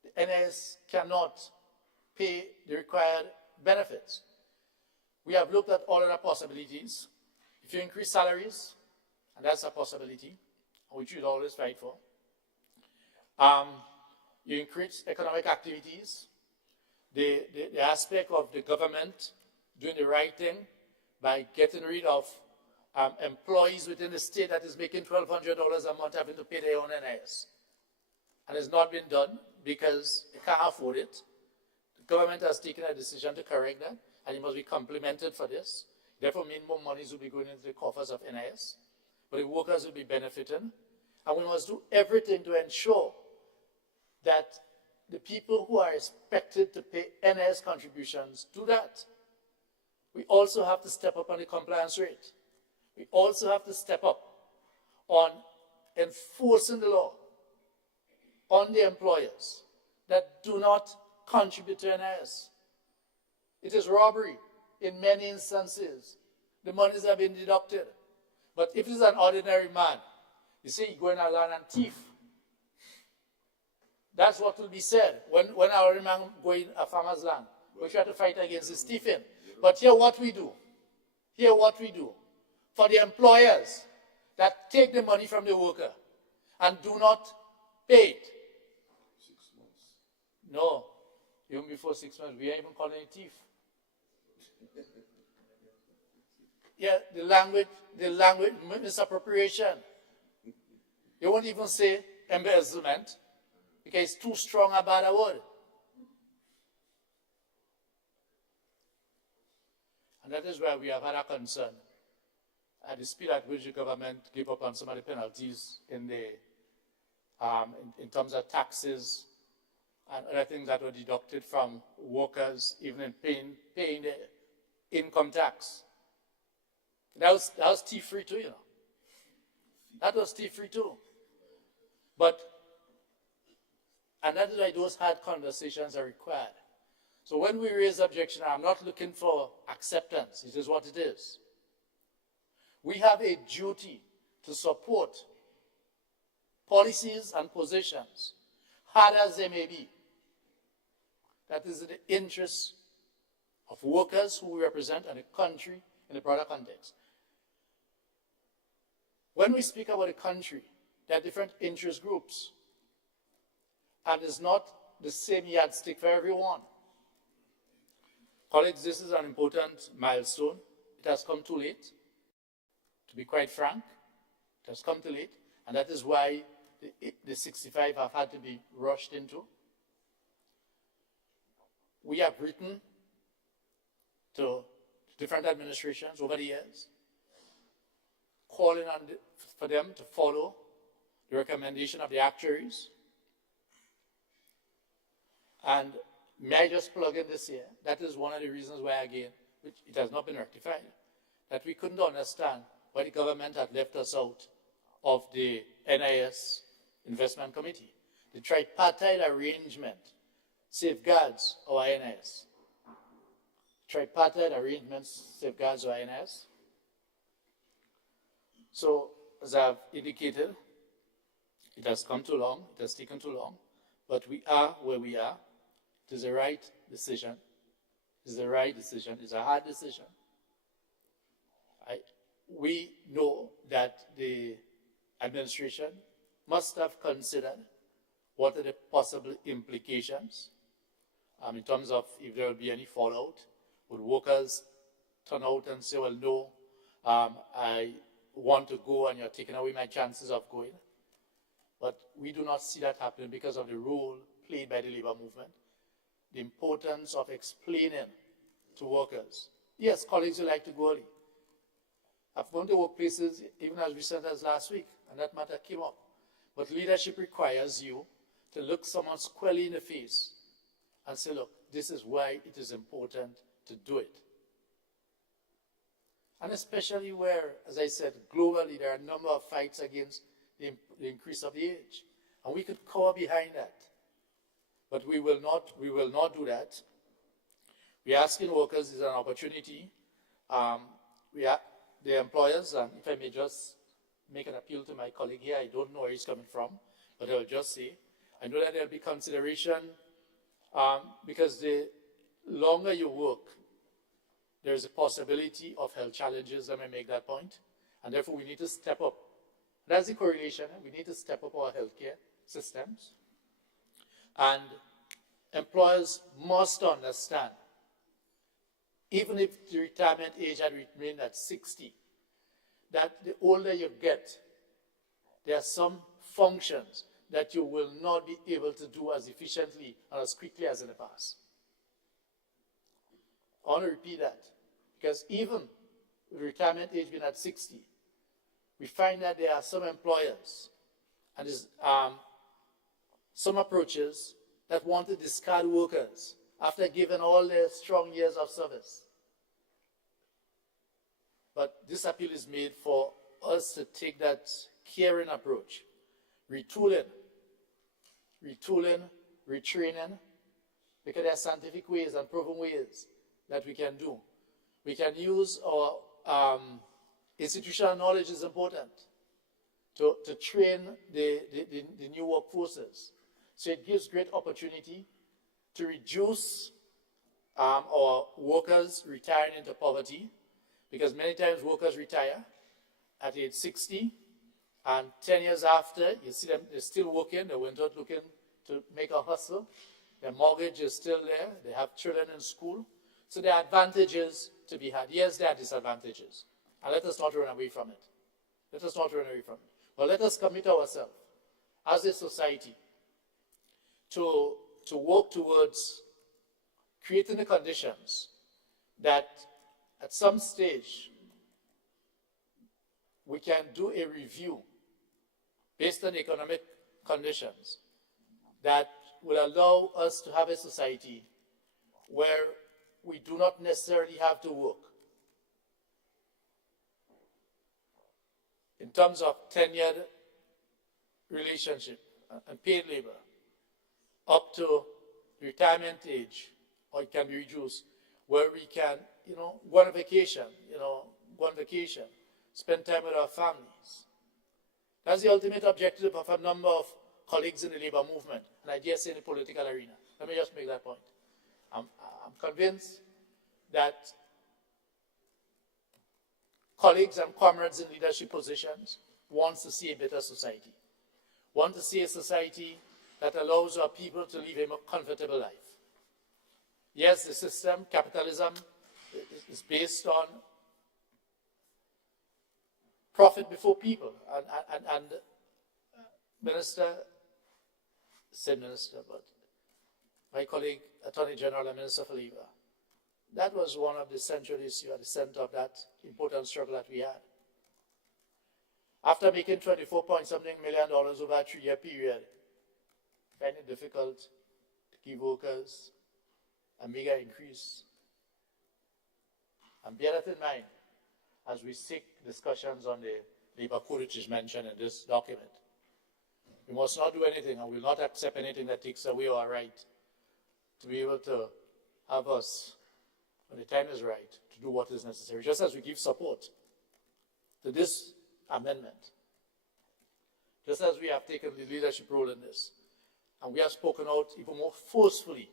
the NS cannot pay the required benefits. We have looked at all other possibilities. If you increase salaries, and that's a possibility, which you'd always fight for, you increase economic activities, the aspect of the government doing the right thing by getting rid of employees within the state that is making $1,200 a month having to pay their own NIS. And it's not been done because they can't afford it. The government has taken a decision to correct that, and it must be complimented for this. Therefore, more monies will be going into the coffers of NIS, but the workers will be benefiting. And we must do everything to ensure that the people who are expected to pay NIS contributions do that. We also have to step up on the compliance rate. We also have to step up on enforcing the law on the employers that do not contribute to NIS. It is robbery in many instances. The monies have been deducted. But if it's an ordinary man, you see, he go in a land and thief. That's what will be said when an ordinary man go in a farmer's land. We try to fight against this thieving. But here what we do. Here what we do. For the employers that take the money from the worker and do not pay it. 6 months. No. Even before 6 months, we are even calling it thief. Yeah, the language misappropriation. They won't even say embezzlement because it's too strong a bad word. And that is why we have had a concern at the speed at which the government gave up on some of the penalties in terms of taxes and other things that were deducted from workers, even in paying the income tax. That was thief-free too, you know. That was thief-free too. And that is why those hard conversations are required. So when we raise objection, I'm not looking for acceptance. It is what it is. We have a duty to support policies and positions, hard as they may be. That is in the interest of workers who we represent and the country in the broader context. When we speak about a country, there are different interest groups. And it's not the same yardstick for everyone. Colleagues, this is an important milestone. It has come too late. To be quite frank, it has come too late. And that is why the 65 have had to be rushed into. We have written to different administrations over the years, calling on for them to follow the recommendation of the actuaries. And may I just plug in this here? That is one of the reasons why, again, which it has not been rectified, that we couldn't understand why the government had left us out of the NIS Investment Committee. The tripartite arrangement safeguards our NIS. Tripartite arrangement safeguards our NIS. So, as I've indicated, it has come too long, it has taken too long, but we are where we are. It is the right decision. It is the right decision. It's a hard decision. We know that the administration must have considered what are the possible implications in terms of if there will be any fallout. Would workers turn out and say, well, no, I want to go and you're taking away my chances of going? But we do not see that happening because of the role played by the labor movement. The importance of explaining to workers. Yes, colleagues would like to go early. I've gone to workplaces even as recent as last week, and that matter came up. But leadership requires you to look someone squarely in the face and say, look, this is why it is important to do it. And especially where, as I said, globally there are a number of fights against the increase of the age. And we could cover behind that. But we will not do that. We're asking workers is an opportunity. The employers, and if I may just make an appeal to my colleague here, I don't know where he's coming from, but I will just say, I know that there will be consideration because the longer you work, there is a possibility of health challenges. Let me make that point. And therefore, we need to step up. That's the correlation. We need to step up our healthcare systems. And employers must understand, even if the retirement age had remained at 60, that the older you get, there are some functions that you will not be able to do as efficiently and as quickly as in the past. I want to repeat that, because even with retirement age being at 60, we find that there are some employers and some approaches that want to discard workers after giving all their strong years of service. But this appeal is made for us to take that caring approach, retooling, retraining, because there are scientific ways and proven ways that we can do. We can use our institutional knowledge is important to train the new workforces. So it gives great opportunity to reduce our workers retiring into poverty, because many times workers retire at age 60, and 10 years after, you see them, they're still working, they went out looking to make a hustle, their mortgage is still there, they have children in school. So there are advantages to be had. Yes, there are disadvantages. And let us not run away from it. Let us not run away from it. But let us commit ourselves as a society to work towards creating the conditions that at some stage we can do a review based on economic conditions that will allow us to have a society where we do not necessarily have to work. In terms of tenured relationship and paid labor, up to retirement age, or it can be reduced, where we can, go on vacation, spend time with our families. That's the ultimate objective of a number of colleagues in the labor movement, and I dare say in the political arena. Let me just make that point. I'm convinced that colleagues and comrades in leadership positions want to see a better society, want to see a society that allows our people to live a more comfortable life. Yes, the system, capitalism, is based on profit before people. And Minister, said Minister, but my colleague, Attorney General and Minister for Labor, that was one of the central issues at the center of that important struggle that we had. After making $24-point-something million over a 3-year period, I find it difficult to give workers a mega increase. And bear that in mind as we seek discussions on the labor code which is mentioned in this document. We must not do anything, and we will not accept anything that takes away our right to be able to have us, when the time is right, to do what is necessary, just as we give support to this amendment, just as we have taken the leadership role in this, and we have spoken out even more forcefully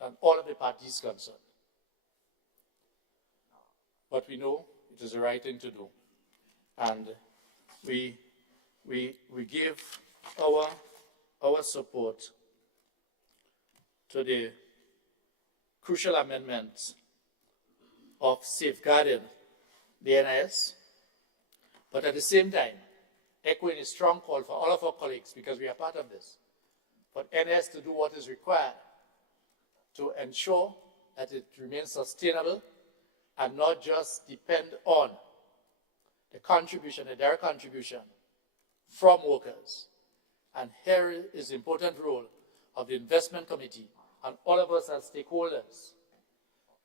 than all of the parties concerned. But we know it is the right thing to do, and we give our support to the crucial amendment of safeguarding the NIS, but at the same time, echoing a strong call for all of our colleagues, because we are part of this, for NIS to do what is required to ensure that it remains sustainable and not just depend on the contribution, the direct contribution from workers. And here is the important role of the investment committee and all of us as stakeholders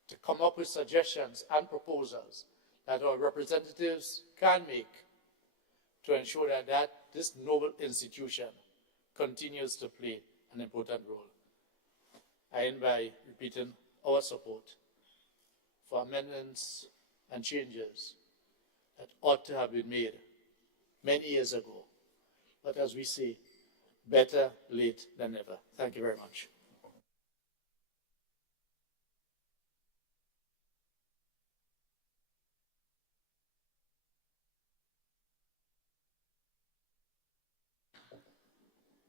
to come up with suggestions and proposals that our representatives can make to ensure that this noble institution continues to play an important role. I end by repeating our support for amendments and changes that ought to have been made many years ago. But as we say, better late than never. Thank you very much.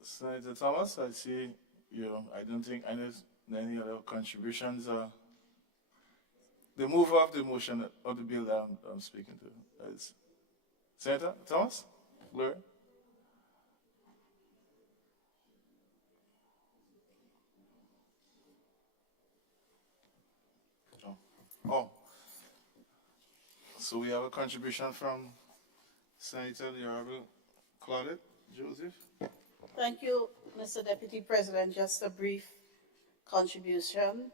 Senator Thomas, I see you. I don't think any other contributions. The mover of the motion of the bill that I'm speaking to is Senator Thomas, Gloria. Oh, so we have a contribution from Senator the Honorable Claudette Joseph. Thank you, Mr. Deputy President. Just a brief contribution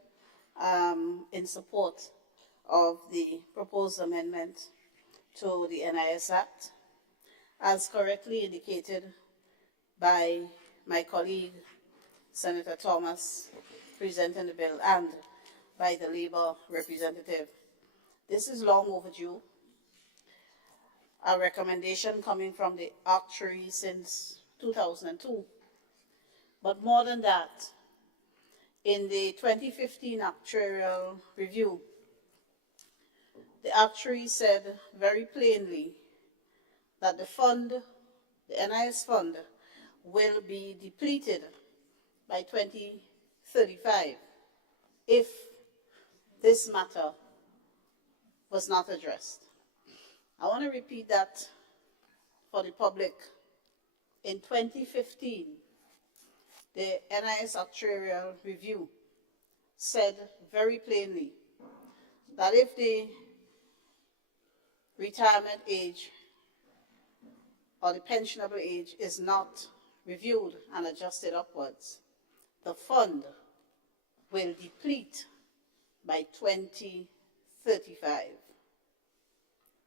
in support of the proposed amendment to the NIS Act. As correctly indicated by my colleague, Senator Thomas, presenting the bill, and by the Labour representative. This is long overdue. A recommendation coming from the actuary since 2002. But more than that, in the 2015 actuarial review, the actuary said very plainly that the fund, the NIS fund, will be depleted by 2035 if this matter was not addressed. I want to repeat that for the public. In 2015, the NIS actuarial review said very plainly that if the retirement age or the pensionable age is not reviewed and adjusted upwards, the fund will deplete by 2035.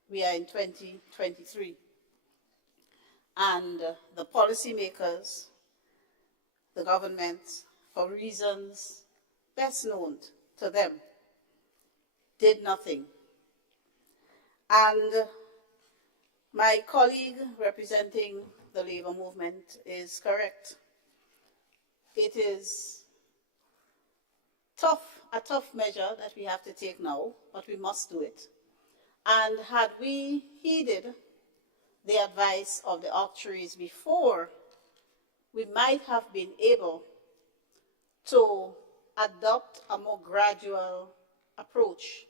We are in 2023. And the policymakers, the government, for reasons best known to them, did nothing. And my colleague representing the Labour movement is correct. It is tough, a tough measure that we have to take now, but we must do it. And had we heeded the advice of the actuaries before, we might have been able to adopt a more gradual approach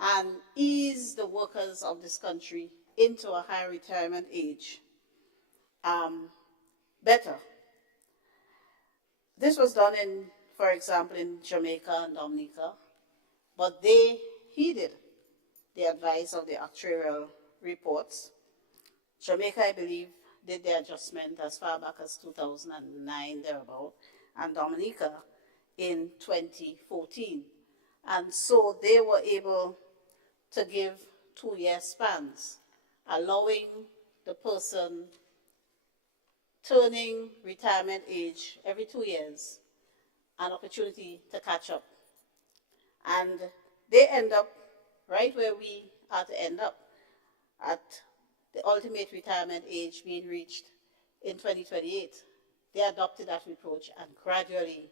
and ease the workers of this country into a high retirement age better. This was done in, for example, in Jamaica and Dominica, but they heeded the advice of the actuarial reports. Jamaica, I believe, did the adjustment as far back as 2009, thereabout, and Dominica in 2014. And so they were able to give 2-year spans, allowing the person turning retirement age every 2 years an opportunity to catch up. And they end up right where we are to end up, at the ultimate retirement age being reached in 2028. They adopted that approach and gradually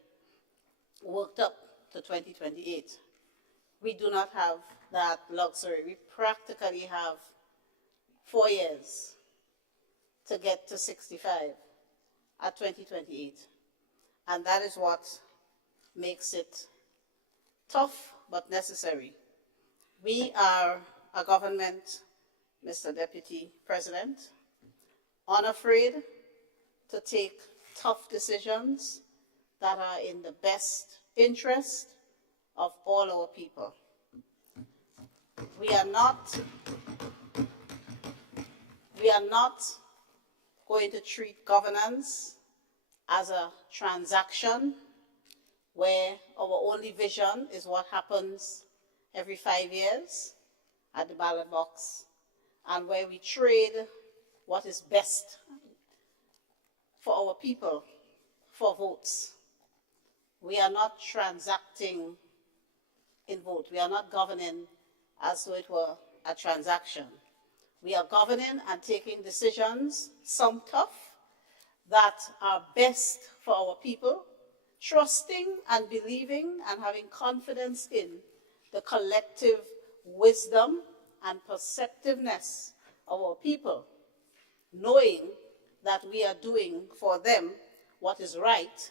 worked up to 2028. We do not have that luxury. We practically have 4 years to get to 65 at 2028. And that is what makes it tough but necessary. We are a government, Mr. Deputy President, unafraid to take tough decisions that are in the best interest of all our people. We are not going to treat governance as a transaction where our only vision is what happens every 5 years at the ballot box, and where we trade what is best for our people for votes. We are not transacting in vote. We are not governing as though it were a transaction. We are governing and taking decisions, some tough, that are best for our people, trusting and believing and having confidence in the collective wisdom and perceptiveness of our people, knowing that we are doing for them what is right,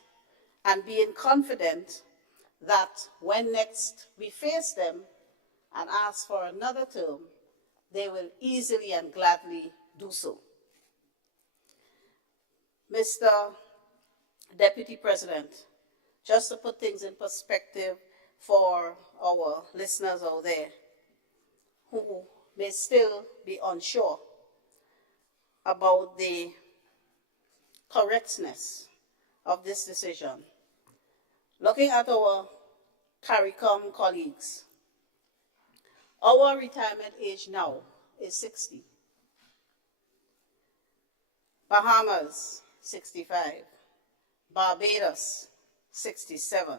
and being confident that when next we face them and ask for another term, they will easily and gladly do so. Mr. Deputy President, just to put things in perspective for our listeners out there who may still be unsure about the correctness of this decision, looking at our CARICOM colleagues, our retirement age now is 60. Bahamas, 65. Barbados, 67.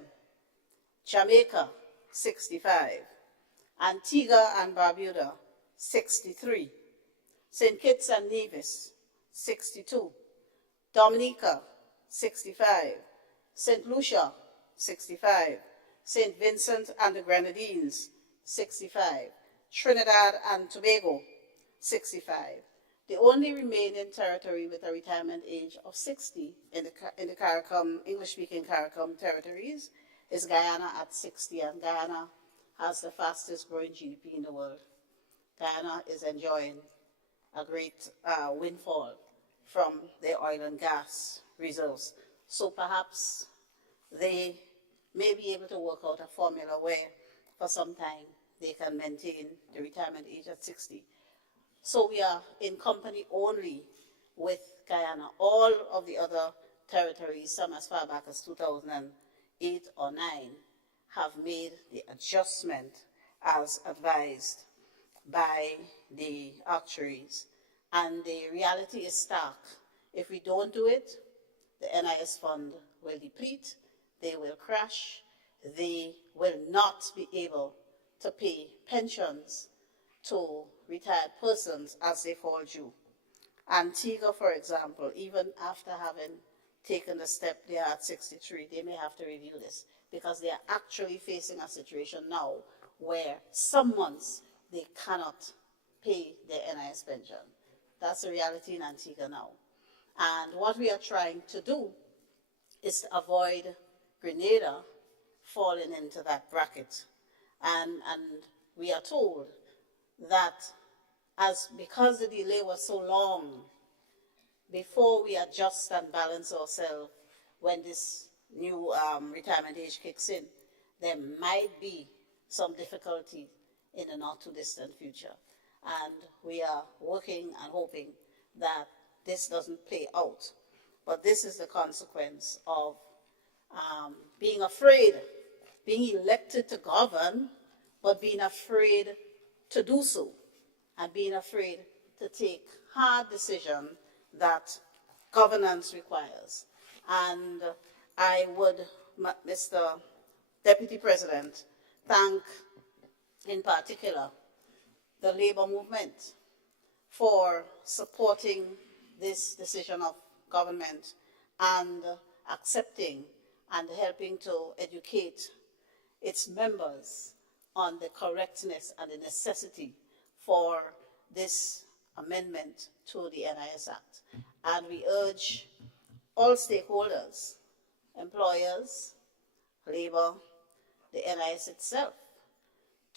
Jamaica, 65. Antigua and Barbuda, 63. St. Kitts and Nevis, 62. Dominica, 65. St. Lucia, 65. St. Vincent and the Grenadines, 65. Trinidad and Tobago, 65. The only remaining territory with a retirement age of 60 in the CARICOM, English-speaking CARICOM territories is Guyana at 60, and Guyana has the fastest growing GDP in the world. Guyana is enjoying a great windfall from their oil and gas reserves. So perhaps they may be able to work out a formula where for some time they can maintain the retirement age at 60. So we are in company only with Guyana. All of the other territories, some as far back as 2008 or 9, have made the adjustment as advised by the actuaries. And the reality is stark. If we don't do it, the NIS fund will deplete, they will crash, they will not be able to pay pensions to retired persons as they fall due. Antigua, for example, even after having taken the step they are at 63, they may have to review this because they are actually facing a situation now where some months they cannot pay their NIS pension. That's the reality in Antigua now. And what we are trying to do is to avoid Grenada falling into that bracket. And we are told that because the delay was so long before we adjust and balance ourselves when this new retirement age kicks in, there might be some difficulty in the not too distant future. And we are working and hoping that this doesn't play out. But this is the consequence of being afraid, being elected to govern, but being afraid to do so, and being afraid to take hard decisions that governance requires. And I would, Mr. Deputy President, thank in particular the labor movement for supporting this decision of government and accepting and helping to educate its members on the correctness and the necessity for this amendment to the NIS Act. And we urge all stakeholders, employers, labor, the NIS itself,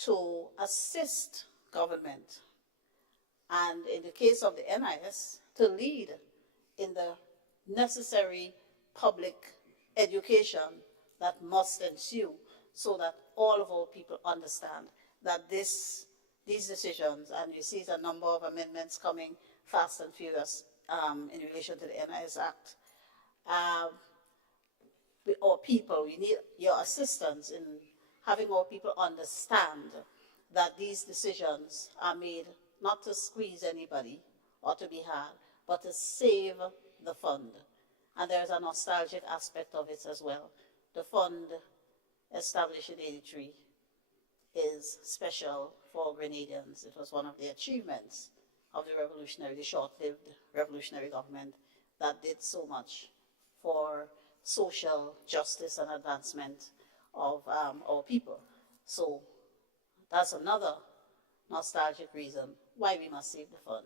to assist government, and in the case of the NIS, to lead in the necessary public education that must ensue so that all of our people understand that these decisions, and you see a number of amendments coming fast and furious in relation to the NIS Act. Our people, we need your assistance in having our people understand that these decisions are made not to squeeze anybody or to be hard, but to save the fund. And there is a nostalgic aspect of it as well. The fund established in '83 is special for Grenadians. It was one of the achievements of the short-lived revolutionary government that did so much for social justice and advancement of our people. So that's another nostalgic reason why we must save the fund.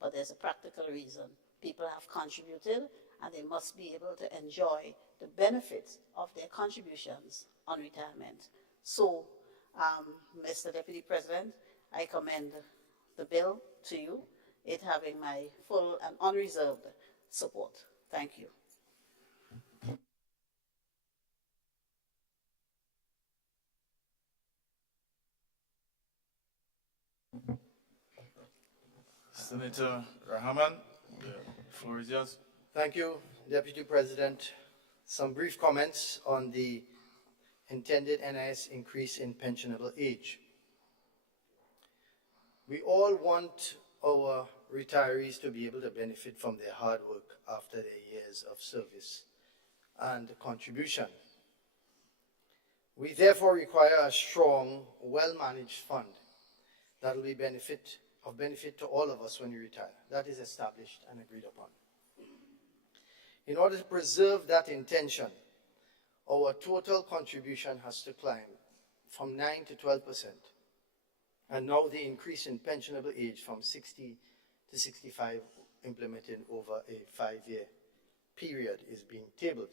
But there's a practical reason. People have contributed, and they must be able to enjoy the benefits of their contributions on retirement. So, Mr. Deputy President, I commend the bill to you, it having my full and unreserved support. Thank you. Senator Rahman, the floor is yours. Thank you, Deputy President. Some brief comments on the intended NIS increase in pensionable age. We all want our retirees to be able to benefit from their hard work after their years of service and contribution. We therefore require a strong, well-managed fund that will be of benefit to all of us when we retire. That is established and agreed upon. In order to preserve that intention, our total contribution has to climb from 9 to 12%. And now the increase in pensionable age from 60 to 65 implemented over a 5-year period is being tabled.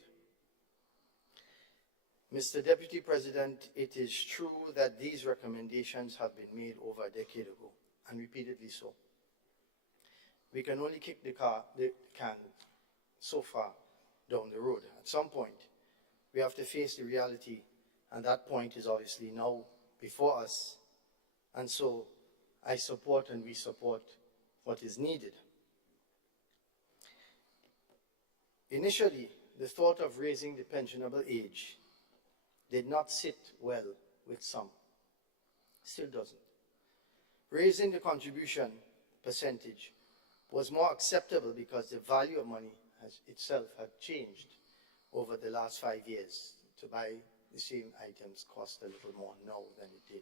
Mr. Deputy President, it is true that these recommendations have been made over a decade ago, and repeatedly so. We can only kick the can so far down the road. At some point, we have to face the reality, and that point is obviously now before us. And so I support and we support what is needed. Initially, the thought of raising the pensionable age did not sit well with some. Still doesn't. Raising the contribution percentage was more acceptable because the value of money itself had changed over the last 5 years. To buy the same items cost a little more now than it did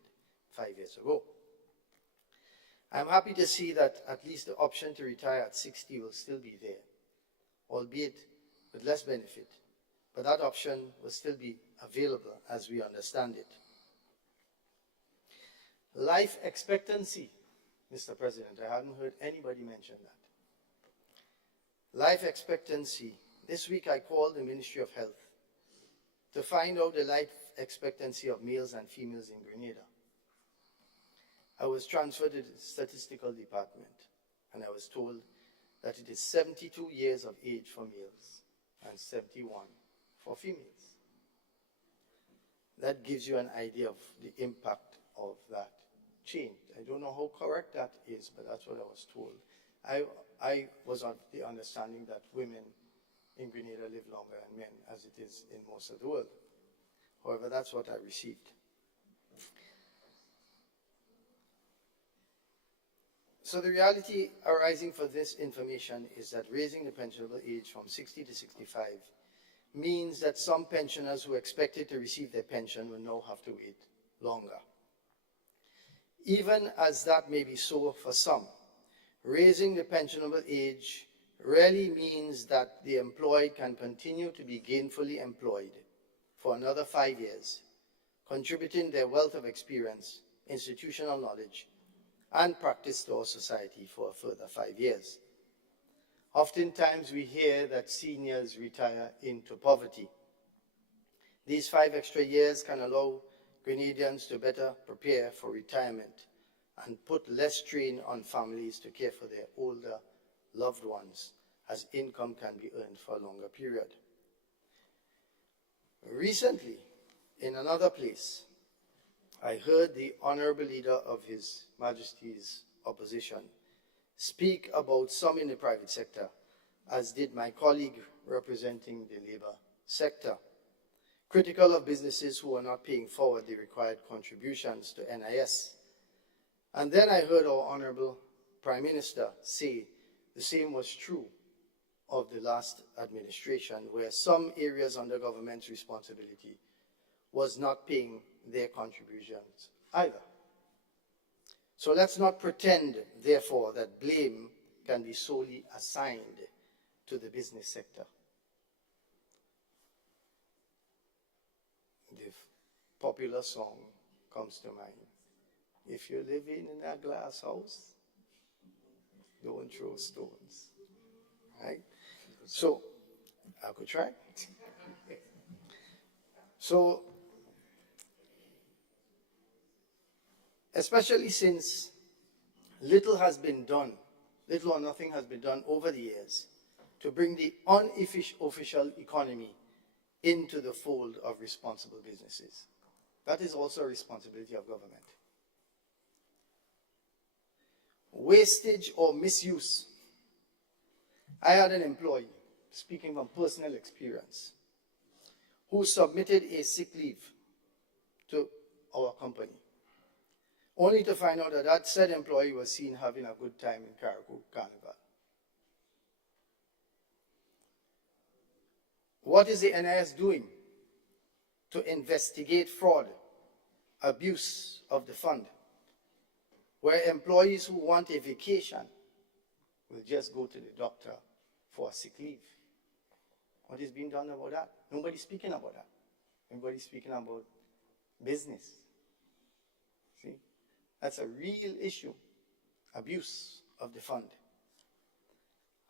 5 years ago. I'm happy to see that at least the option to retire at 60 will still be there, albeit with less benefit, but that option will still be available as we understand it. Life expectancy, Mr. President, I hadn't heard anybody mention that. Life expectancy. This week I called the Ministry of Health to find out the life expectancy of males and females in Grenada. I was transferred to the statistical department, and I was told that it is 72 years of age for males and 71 for females. That gives you an idea of the impact of that change. I don't know how correct that is, but that's what I was told. I was on the understanding that women in Grenada live longer than men, as it is in most of the world. However, that's what I received. So the reality arising for this information is that raising the pensionable age from 60 to 65 means that some pensioners who expected to receive their pension will now have to wait longer. Even as that may be so for some, raising the pensionable age really means that the employed can continue to be gainfully employed for another 5 years, contributing their wealth of experience, institutional knowledge, and practice to our society for a further 5 years. Oftentimes we hear that seniors retire into poverty. These 5 extra years can allow Grenadians to better prepare for retirement and put less strain on families to care for their older loved ones, as income can be earned for a longer period. Recently, in another place, I heard the Honorable Leader of His Majesty's Opposition speak about some in the private sector, as did my colleague representing the labor sector, critical of businesses who are not paying forward the required contributions to NIS. And then I heard our Honorable Prime Minister say the same was true of the last administration, where some areas under government's responsibility was not paying their contributions either. So let's not pretend, therefore, that blame can be solely assigned to the business sector. The popular song comes to mind. If you're living in a glass house, don't throw stones. Right? So, I could try. So, especially since little has been done, little or nothing has been done over the years to bring the unofficial economy into the fold of responsible businesses. That is also a responsibility of government. Wastage or misuse. I had an employee, speaking from personal experience, who submitted a sick leave to our company, only to find out that that said employee was seen having a good time in Carriacou Carnival. What is the NIS doing to investigate fraud, abuse of the fund, where employees who want a vacation will just go to the doctor for a sick leave. What is being done about that? Nobody's speaking about that. Everybody's speaking about business. See? That's a real issue, abuse of the fund.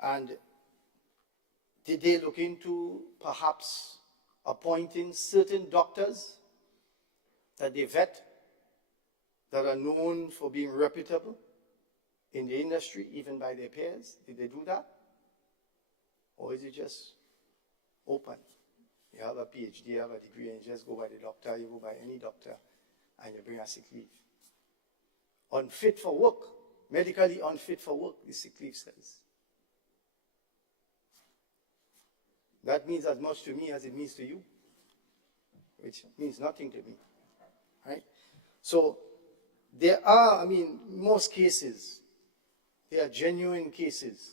And did they look into perhaps appointing certain doctors that they vet, that are known for being reputable in the industry, even by their peers? Did they do that? Or is it just open? You have a PhD, you have a degree, and you just go by the doctor, you go by any doctor, and you bring a sick leave. Unfit for work, medically unfit for work, the sick leave says. That means as much to me as it means to you, which means nothing to me, right? So there are, most cases, there are genuine cases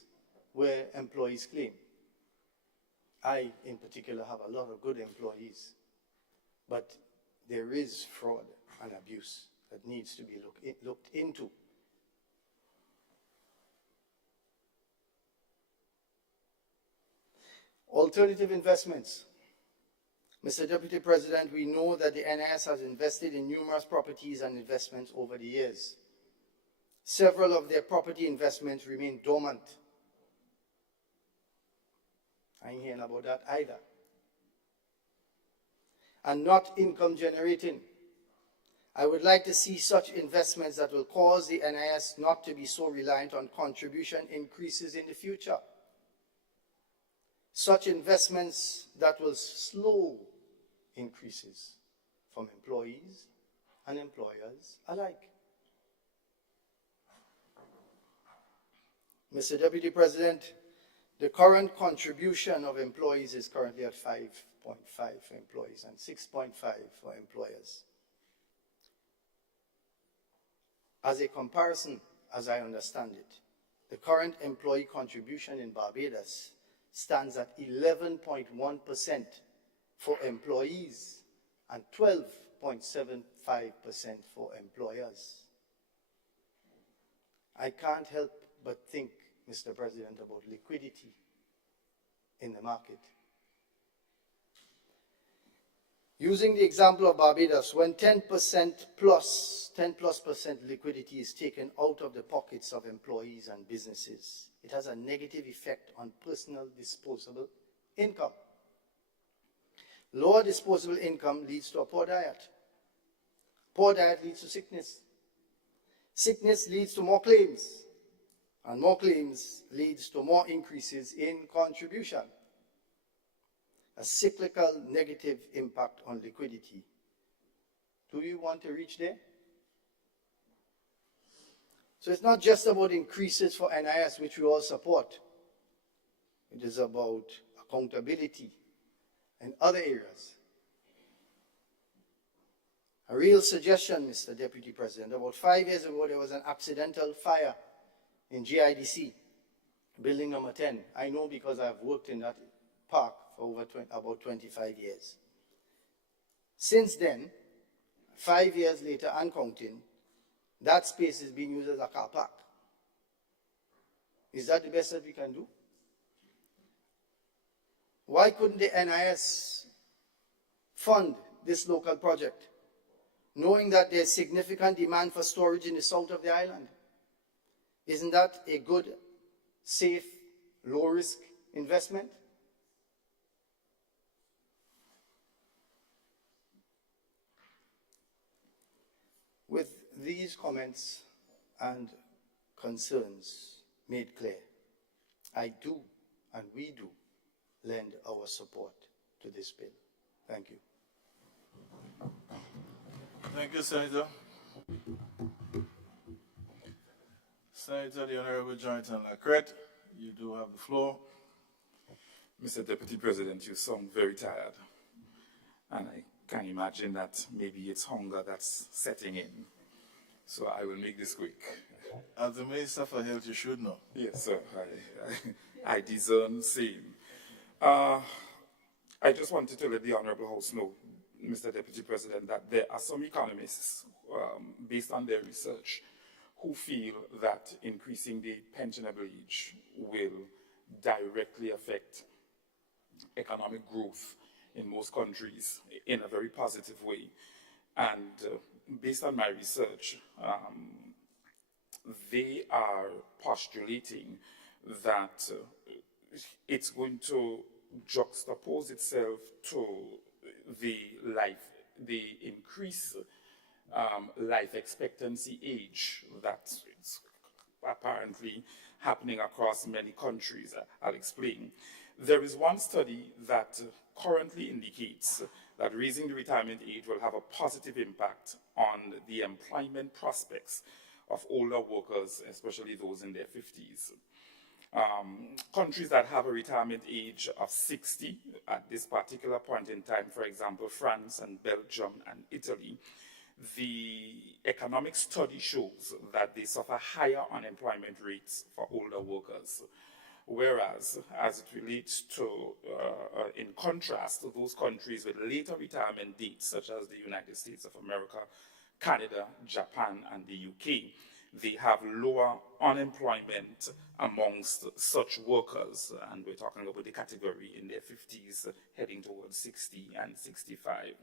where employees claim. I, in particular, have a lot of good employees, but there is fraud and abuse that needs to be looked into. Alternative investments. Mr. Deputy President, we know that the NIS has invested in numerous properties and investments over the years. Several of their property investments remain dormant. I ain't hearing about that either. And not income generating. I would like to see such investments that will cause the NIS not to be so reliant on contribution increases in the future. Such investments that will slow increases from employees and employers alike. Mr. Deputy President, the current contribution of employees is currently at 5.5 for employees and 6.5 for employers. As a comparison, as I understand it, the current employee contribution in Barbados stands at 11.1% for employees and 12.75% for employers. I can't help but think, Mr. President, about liquidity in the market. Using the example of Barbados, when 10% liquidity is taken out of the pockets of employees and businesses, it has a negative effect on personal disposable income. Lower disposable income leads to a poor diet. Poor diet leads to sickness. Sickness leads to more claims. And more claims leads to more increases in contribution. A cyclical negative impact on liquidity. Do you want to reach there? So it's not just about increases for NIS, which we all support. It is about accountability in other areas. A real suggestion, Mr. Deputy President. About 5 years ago, there was an accidental fire in GIDC, building number 10. I know because I've worked in that park for about 25 years. Since then, 5 years later and counting, that space is being used as a car park. Is that the best that we can do? Why couldn't the NIS fund this local project, knowing that there's significant demand for storage in the south of the island? Isn't that a good, safe, low-risk investment? With these comments and concerns made clear, I do and we do lend our support to this bill. Thank you. Thank you, Senator. Senator, the Honorable Jonathan Lacrette, you do have the floor. Mr. Deputy President, you sound very tired. And I can imagine that maybe it's hunger that's setting in. So I will make this quick. As the Minister for Health, you should know. Yes, sir. I discern same. I just wanted to let the Honorable House know, Mr. Deputy President, that there are some economists, based on their research, who feel that increasing the pensionable age will directly affect economic growth in most countries in a very positive way. And based on my research, they are postulating that it's going to juxtapose itself to the increased life expectancy age that's apparently happening across many countries. I'll explain. There is one study that currently indicates that raising the retirement age will have a positive impact on the employment prospects of older workers, especially those in their 50s. Countries that have a retirement age of 60 at this particular point in time, for example, France and Belgium and Italy, the economic study shows that they suffer higher unemployment rates for older workers. Whereas, as it relates to, in contrast to those countries with later retirement dates, such as the United States of America, Canada, Japan, and the UK, they have lower unemployment amongst such workers, and we're talking about the category in their 50s heading towards 60 and 65.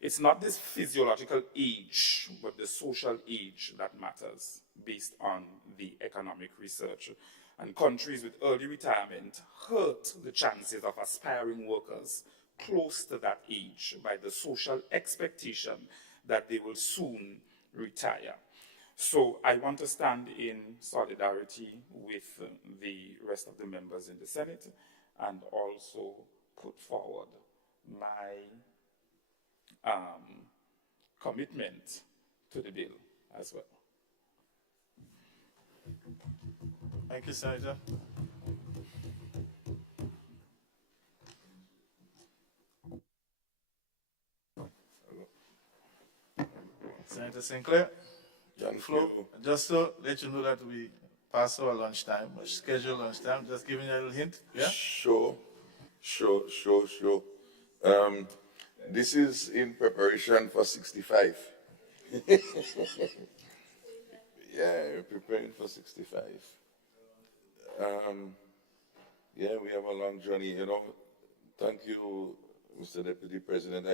It's not this physiological age, but the social age that matters based on the economic research. And countries with early retirement hurt the chances of aspiring workers close to that age by the social expectation that they will soon retire. So I want to stand in solidarity with the rest of the members in the Senate and also put forward my commitment to the bill as well. Thank you, Senator. Senator Sinclair, Flo, just to let you know that we passed our lunchtime, scheduled lunchtime, just giving you a little hint, yeah? Sure. This is in preparation for 65. Yeah, we're preparing for 65. Yeah, we have a long journey, you know. Thank you, Mr. Deputy President.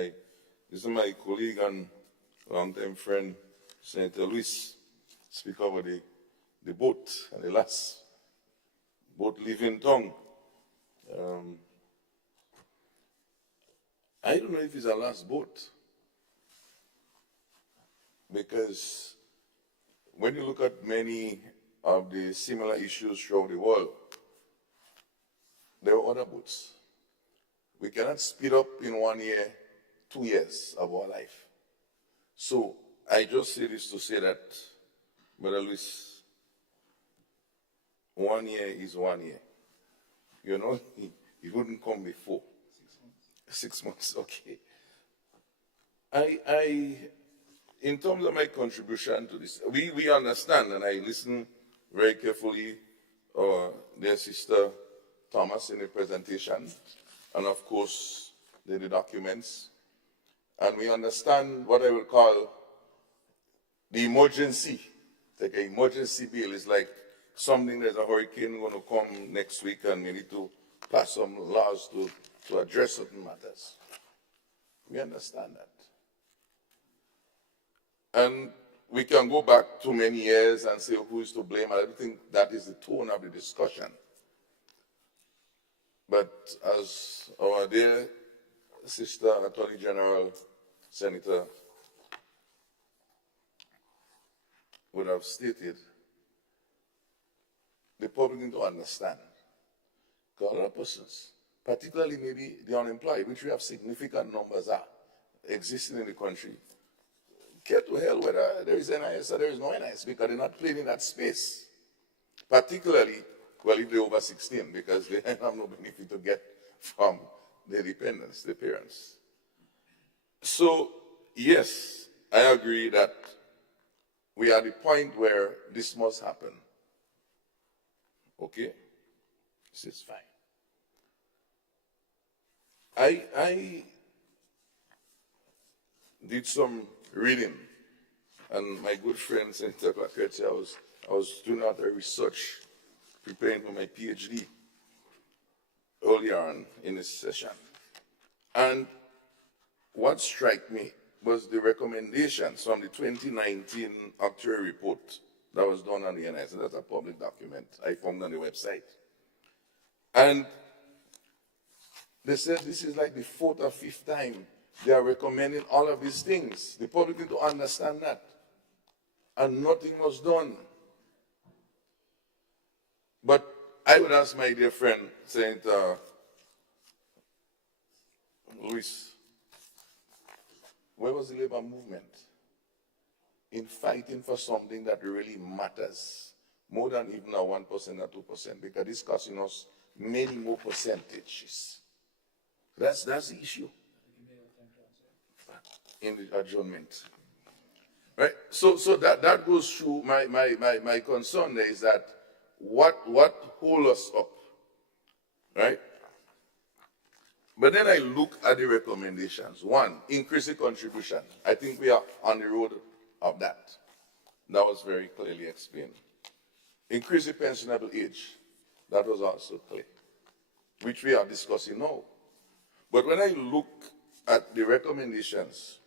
This is my colleague and long-time friend, Senator Luis, speak over the boat and the last boat leaving tongue. I don't know if it's the last boat, because when you look at many of the similar issues throughout the world, there are other boats. We cannot speed up in 1 year, 2 years of our life. So I just say this to say that, Brother Luis, 1 year is 1 year. You know, he wouldn't come before. 6 months, okay. In terms of my contribution to this, we understand, and I listen very carefully, their sister Thomas in the presentation, and of course, the documents. And we understand what I will call the emergency. Like an emergency bill is like something, there's a hurricane going to come next week and we need to pass some laws to address certain matters. We understand that. And we can go back too many years and say who is to blame. I don't think that is the tone of the discussion. But as our dear sister Attorney General, Senator, would have stated, the public need to understand. Because other persons, particularly maybe the unemployed, which we have significant numbers are existing in the country, care to hell whether there is NIS or there is no NIS, because they're not playing in that space. Particularly, well, if they're over 16, because they have no benefit to get from their dependents, their parents. So, yes, I agree that we are at the point where this must happen. Okay? This is fine. did some reading, and my good friend Senator Claquette, I was doing out the research, preparing for my PhD earlier on in this session. And what struck me was the recommendations from the 2019 actuary report that was done on the NIS, and that's a public document I found on the website. And they said this is like the 4th or 5th time they are recommending all of these things. The public need to understand that. And nothing was done. But I would ask my dear friend, Senator Luis, where was the labor movement in fighting for something that really matters, more than even a 1% or 2%, because it's costing us many more percentages. That's the issue in the adjournment. Right? So that goes through my concern there is that what holds us up, right? But then I look at the recommendations. One, increase the contribution. I think we are on the road of that. That was very clearly explained. Increase the pensionable age. That was also clear, which we are discussing now. But when I look at the recommendations,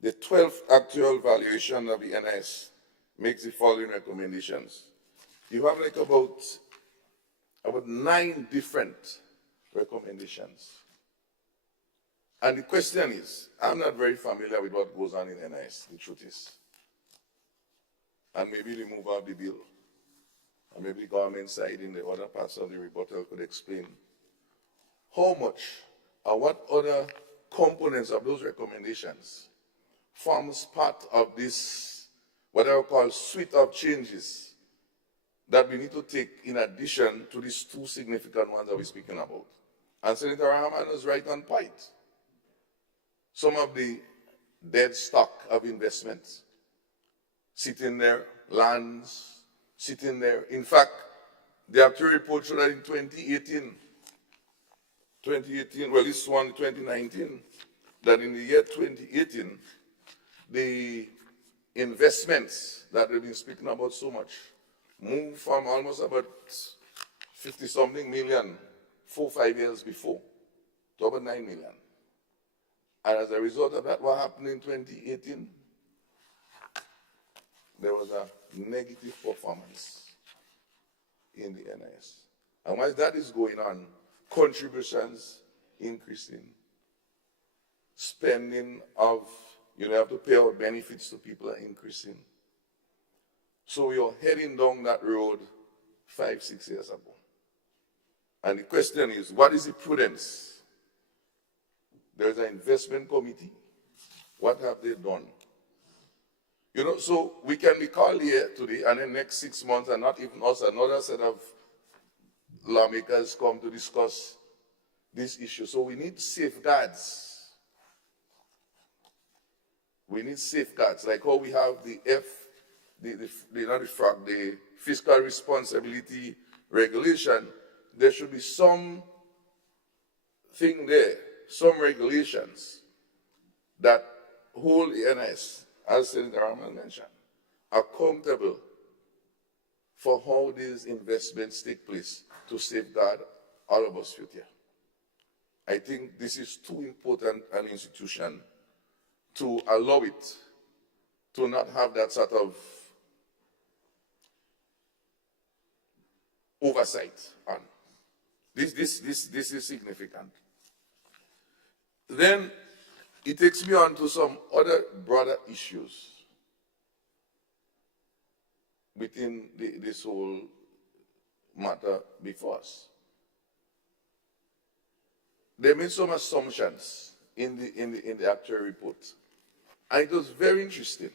the 12th actual valuation of the NIS makes the following recommendations. You have like about 9 different recommendations. And the question is, I'm not very familiar with what goes on in NIS, the truth is. And maybe the removal of the bill, and maybe the government side in the other parts of the rebuttal could explain how much or what other components of those recommendations forms part of this, what I would call suite of changes that we need to take in addition to these 2 significant ones that we're speaking about. And Senator Rahman is right on point. Some of the dead stock of investments sitting there, lands sitting there. In fact, the actual report showed that in 2018, well, this one in 2019, that in the year 2018, the investments that we've been speaking about so much moved from almost about 50-something million 4 or 5 years before to about 9 million. And as a result of that, what happened in 2018? There was a negative performance in the NIS. And while that is going on, contributions increasing, spending of, you have to pay out benefits to people are increasing. So we are heading down that road 5, 6 years ago. And the question is, what is the prudence? There's an investment committee. What have they done? You know, so we can be called here today, and in the next 6 months, and not even us, another set of lawmakers come to discuss this issue. So we need safeguards. We need safeguards, like how we have the the fiscal responsibility regulation. There should be some thing there, some regulations that hold the NIS, as Senator Rahman mentioned, accountable for how these investments take place to safeguard all of us future. I think this is too important an institution to allow it to not have that sort of oversight on. This is significant. Then it takes me on to some other broader issues within this whole matter before us. They made some assumptions in the actual report. And it was very interesting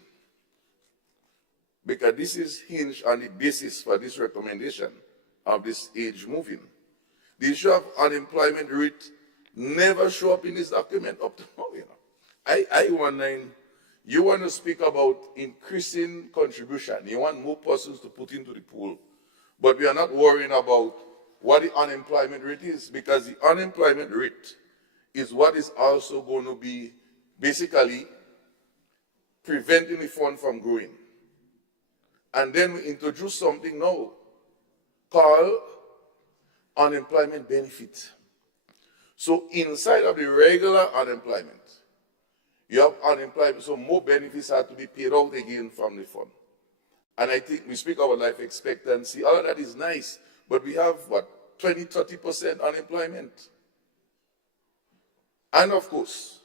because this is hinged on the basis for this recommendation of this age moving. The issue of unemployment rate never show up in this document up to now, you know. I wonder, you want to speak about increasing contribution. You want more persons to put into the pool. But we are not worrying about what the unemployment rate is, because the unemployment rate is what is also going to be basically preventing the fund from growing. And then we introduce something now called unemployment benefit. So inside of the regular unemployment, you have unemployment, so more benefits have to be paid out again from the fund. And I think we speak about life expectancy, all of that is nice, but we have, what, 20, 30% unemployment. And of course,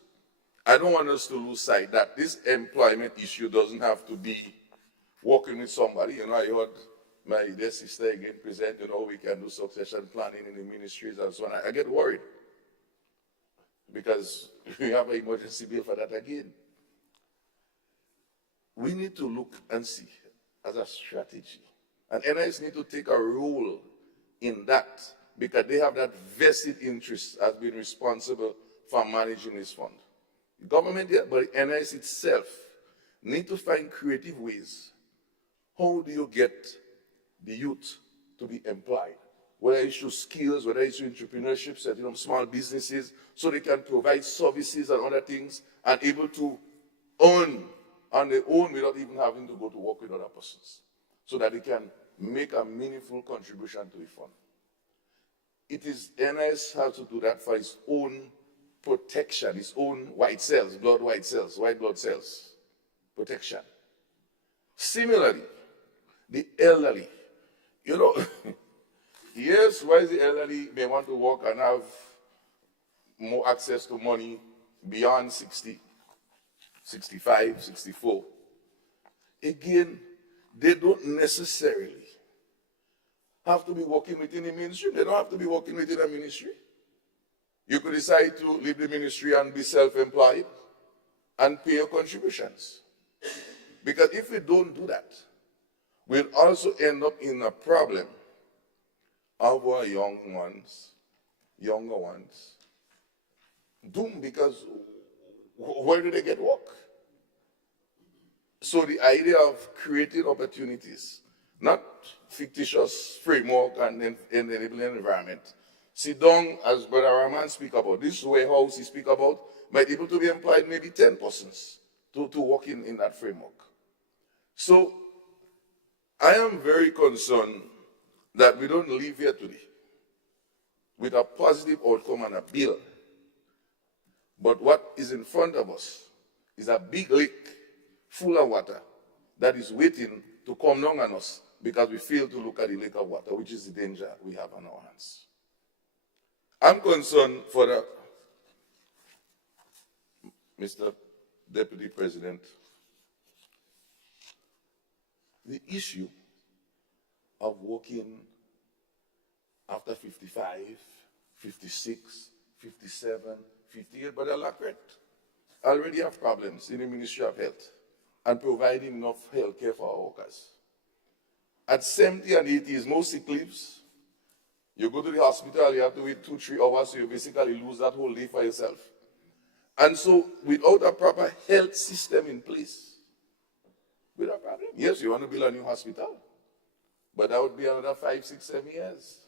I don't want us to lose sight that this employment issue doesn't have to be working with somebody. You know, I heard my dear sister again present, you know, we can do succession planning in the ministries and so on. I get worried because we have an emergency bill for that again. We need to look and see as a strategy. And NIS need to take a role in that because they have that vested interest as being responsible for managing this fund. The government, but the NIS itself need to find creative ways. How do you get the youth to be employed? Whether it's through skills, whether it's through entrepreneurship, setting up small businesses, so they can provide services and other things and able to earn on their own without even having to go to work with other persons, so that they can make a meaningful contribution to the fund. It is NIS has to do that for its own protection, its own white cells, blood white cells, white blood cells, protection. Similarly, the elderly, you know, yes, why the elderly may want to work and have more access to money beyond 60, 65, 64. Again, they don't necessarily have to be working within the ministry. They don't have to be working within a ministry. You could decide to leave the ministry and be self-employed and pay your contributions. Because if we don't do that, we'll also end up in a problem of our younger ones, doomed because where do they get work? So the idea of creating opportunities, not fictitious framework and enabling environment. Sit down, as Brother Rahman speak about, this warehouse he speak about, might be able to be employed maybe 10 persons to work in that framework. So I am very concerned that we don't leave here today with a positive outcome and a bill. But what is in front of us is a big lake full of water that is waiting to come down on us because we fail to look at the lake of water, which is the danger we have on our hands. I'm concerned for the Mr. Deputy President, the issue of working after 55, 56, 57, 58, but Alacrity already have problems in the Ministry of Health and providing enough health care for our workers. At 70 and 80 is no sick leaves. You go to the hospital, you have to wait 2-3 hours, so you basically lose that whole day for yourself. And so without a proper health system in place, we have a problem. Yes, you want to build a new hospital, but that would be another 5, 6, 7 years.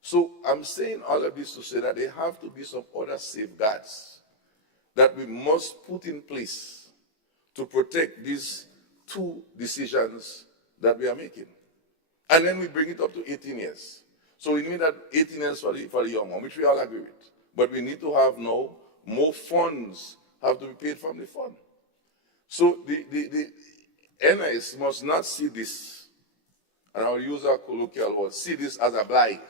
So I'm saying all of this to say that there have to be some other safeguards that we must put in place to protect these two decisions that we are making. And then we bring it up to 18 years. So we need that 18 years for the young one, which we all agree with. But we need to have now more funds have to be paid from the fund. So the NIS must not see this, and I'll use our colloquial word, see this as a blight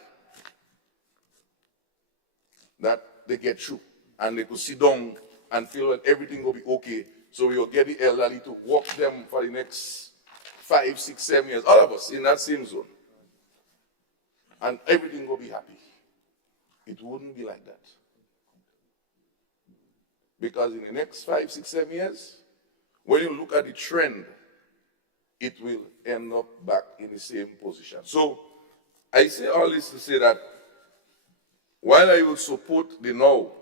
that they get through and they could sit down and feel that everything will be okay. So we will get the elderly to work them for the next 5, 6, 7 years, all of us in that same zone. And everything will be happy. It wouldn't be like that. Because in the next 5, 6, 7 years, when you look at the trend, it will end up back in the same position. So I say all this to say that while I will support the now,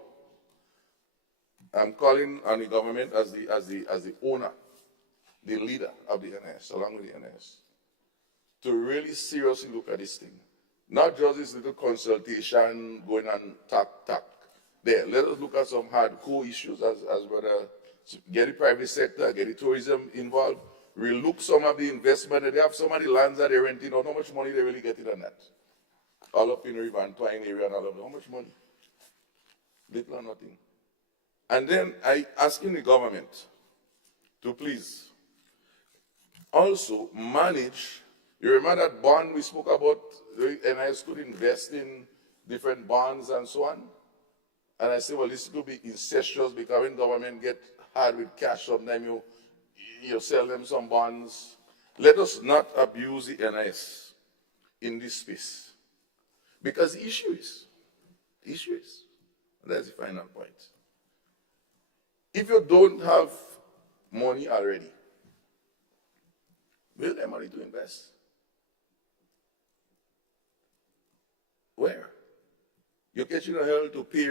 I'm calling on the government as the owner, the leader of the NIS, along with the NIS, to really seriously look at this thing. Not just this little consultation going on talk there. Let us look at some hardcore issues, as Brother get the private sector, get the tourism involved, relook some of the investment that they have, some of the lands that they're renting out, how much money they really getting on that. All up in River and Twine area and all of that, how much money? Little or nothing. And then I asking the government to please also manage. You remember that bond we spoke about, and I could invest in different bonds and so on? And I say, well, this could be incestuous because when government get hard with cash, sometimes you sell them some bonds. Let us not abuse the NIS in this space. Because the issue is, that's the final point. If you don't have money already, where is there money to invest? Where? You're catching a hell to pay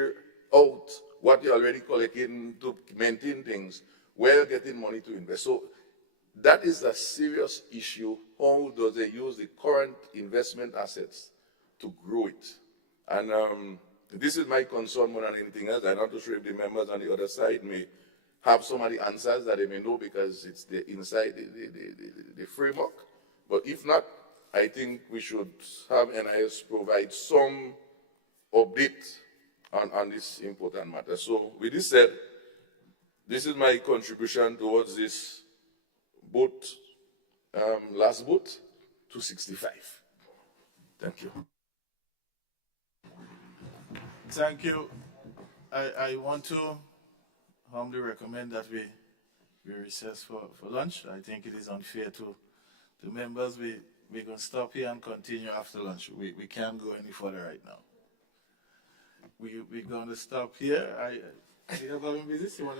out what you're already collecting to maintain things, where getting money to invest. So that is a serious issue. How do they use the current investment assets to grow it? And this is my concern more than anything else. I'm not too sure if the members on the other side may have some of the answers that they may know because it's inside the framework. But if not, I think we should have NIS provide some update on this important matter. So with this said, this is my contribution towards this boat, last boat, 265. Thank you. Thank you. I want to humbly recommend that we recess for lunch. I think it is unfair to the members. We're going to stop here and continue after lunch. We can't go any further right now. We're going to stop here. You're going to be busy? You want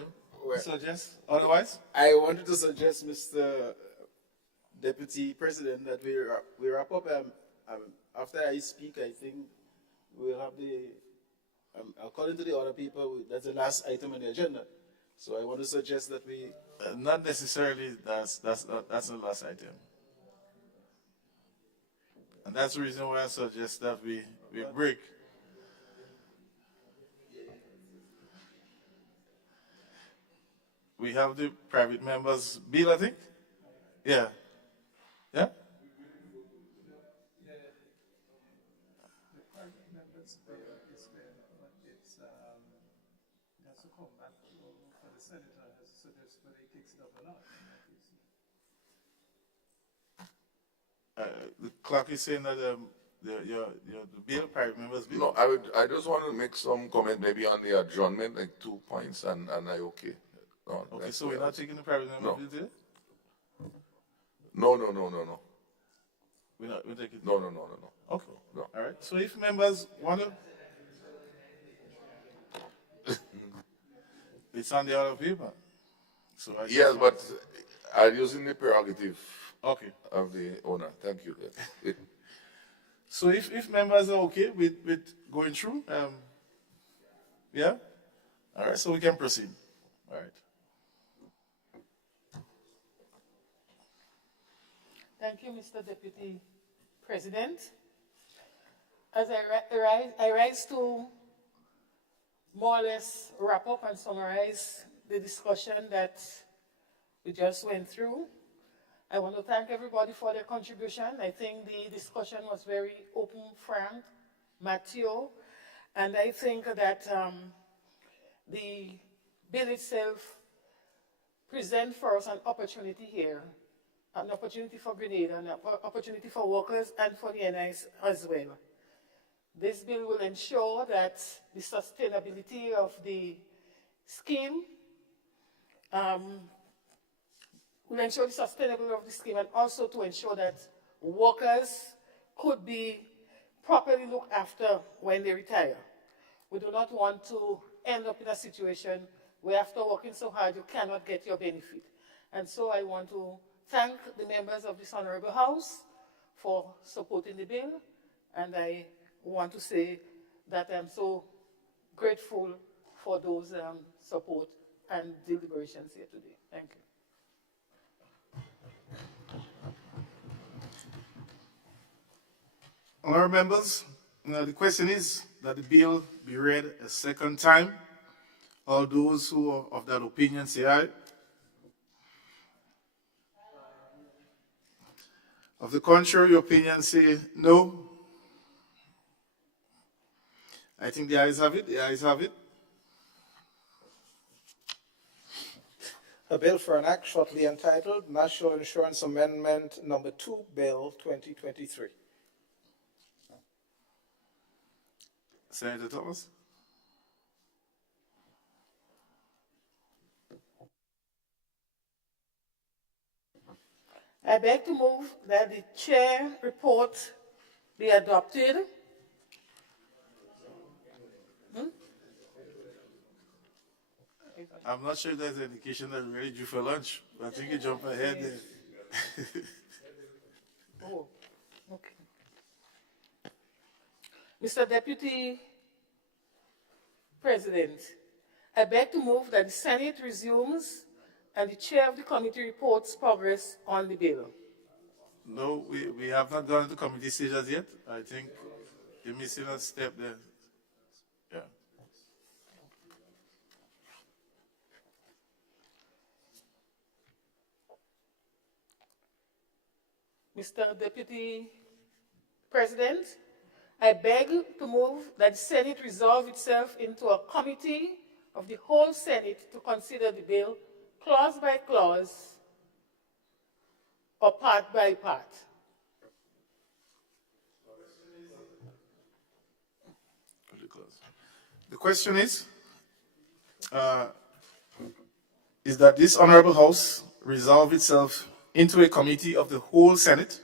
to suggest otherwise? I wanted to suggest, Mr. Deputy President, that we wrap up. After I speak, I think we'll have the, according to the other people, that's the last item on the agenda. So I want to suggest that we... not necessarily that's the last item. And that's the reason why I suggest that we break. We have the private members bill, I think? Yeah. Yeah? The clerk is saying that the bill, private members bill. No, I just want to make some comment maybe on the adjournment, like 2 points, and I okay. No, Okay, so we're not taking the private member bill today? No. We're taking. No. Okay. No. All right. So if members want to, it's on the other paper. So yes, but I'm using the prerogative. Okay. Of the owner. Thank you. So if members are okay with going through, yeah? All right, so we can proceed. All right. Thank you, Mr. Deputy President. As I rise to more or less wrap up and summarize the discussion that we just went through, I want to thank everybody for their contribution. I think the discussion was very open, frank, mature, and I think that the bill itself presents for us an opportunity here, an opportunity for Grenada, an opportunity for workers and for the NIS as well. This bill will ensure that the sustainability of the scheme will ensure the sustainability of the scheme and also to ensure that workers could be properly looked after when they retire. We do not want to end up in a situation where after working so hard you cannot get your benefit. And so I want to thank the members of this Honorable House for supporting the bill, and I want to say that I'm so grateful for those support and deliberations here today. Thank you. Honourable members, the question is that the bill be read a second time All those who are of that opinion say aye. Of the contrary opinion say no. I think the ayes have it. The ayes have it. A bill for an act shortly entitled National Insurance Amendment Number 2, Bill 2023. Senator Thomas. I beg to move that the chair report be adopted. I'm not sure that's an indication that we're ready due for lunch, but I think you jump ahead there. Oh, okay. Mr. Deputy President, I beg to move that the Senate resumes and the chair of the committee reports progress on the bill. No, we have not gone into committee stage as yet. I think you're missing a step there. Yeah. Mr. Deputy President, I beg to move that the Senate resolve itself into a committee of the whole Senate to consider the bill clause by clause or part by part. The question is that this Honorable House resolve itself into a committee of the whole Senate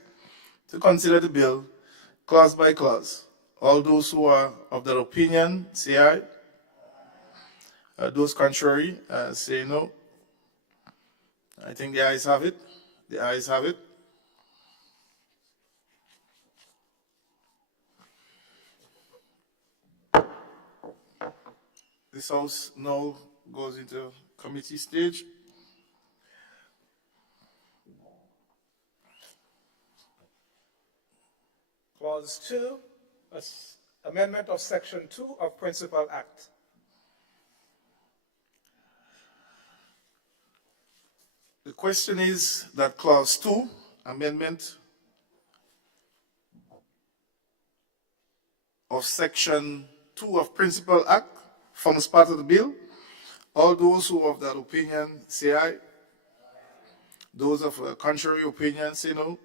to consider the bill clause by clause. All those who are of that opinion say aye. Those contrary say no. I think the ayes have it. The ayes have it. This House now goes into committee stage. Clause 2, amendment of Section 2 of Principal Act. The question is that Clause 2, amendment of Section 2 of Principal Act, forms part of the bill. All those who are of that opinion say aye. Those of a contrary opinion say no.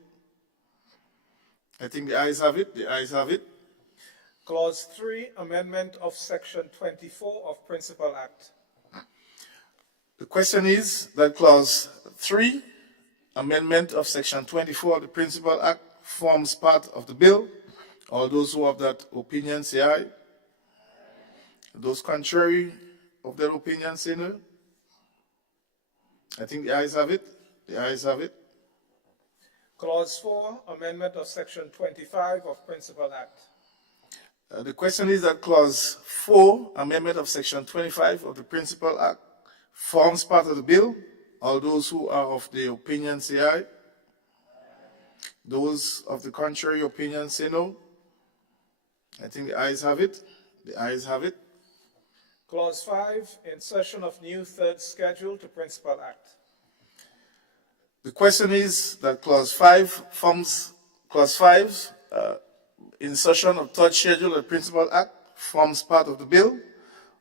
I think the ayes have it. The ayes have it. Clause 3, amendment of Section 24 of Principal Act. The question is that Clause 3, amendment of Section 24 of the Principal Act, forms part of the bill. All those who have that opinion say aye. Those contrary of their opinion say no. I think the ayes have it. The ayes have it. Clause 4, amendment of Section 25 of Principal Act. The question is that Clause 4, amendment of Section 25 of the Principal Act, forms part of the bill. All those who are of the opinion say aye. Those of the contrary opinion say no. I think the ayes have it. The ayes have it. Clause 5, insertion of new third schedule to Principal Act. The question is that Clause 5 forms, Clause 5's insertion of third schedule of the Principal Act forms part of the bill.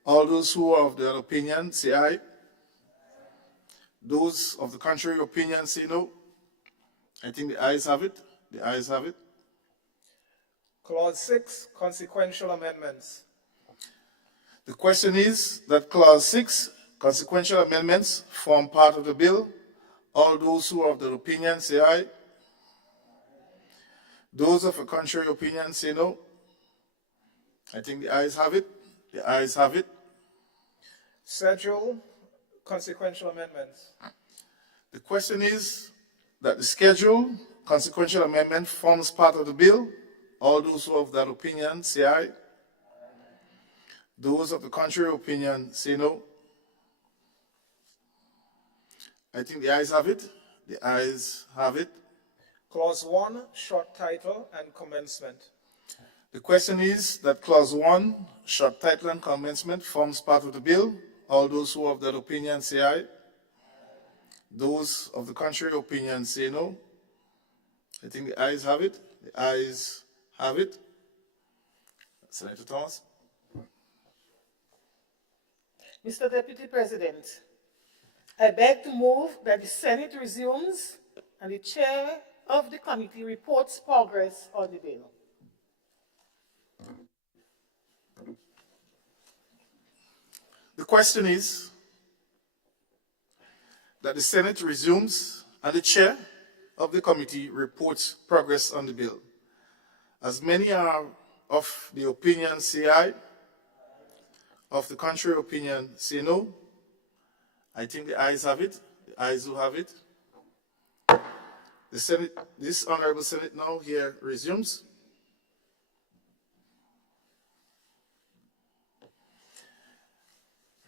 All those who are of their opinion say aye. Those of the contrary opinion say no. I think the ayes have it. The ayes have it. Clause 6, consequential amendments. The question is that Clause 6, consequential amendments, form part of the bill. All those who are of the opinion say aye. Those of a contrary opinion say no. I think the ayes have it. The ayes have it. Schedule, consequential amendments. The question is that the schedule, consequential amendment, forms part of the bill. All those who are of that opinion say aye. Those of the contrary opinion say no. I think the ayes have it. The ayes have it. Clause 1, short title and commencement. The question is that Clause 1, short title and commencement, forms part of the bill. All those who have that opinion say aye. Those of the contrary opinion say no. I think the ayes have it. The ayes have it. Senator Thomas. Mr. Deputy President, I beg to move that the Senate resumes and the chair of the committee reports progress on the bill. The question is that the Senate resumes and the chair of the committee reports progress on the bill. As many are of the opinion say aye, of the contrary opinion say no. I think the ayes have it. The ayes who have it. The Senate, this Honorable Senate now here resumes.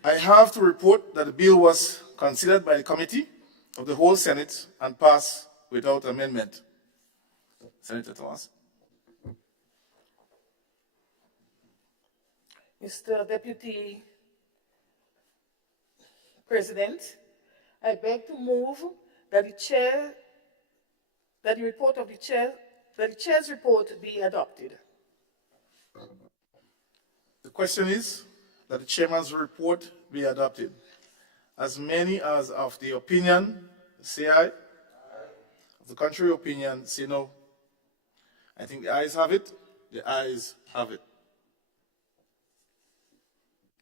I have to report that the bill was considered by the committee of the whole Senate and passed without amendment. Senator Thomas. Mr. Deputy President, I beg to move that the chair's report be adopted. The question is that the chairman's report be adopted. As many as of the opinion say aye. Of the contrary opinion say no. I think the ayes have it. The ayes have it.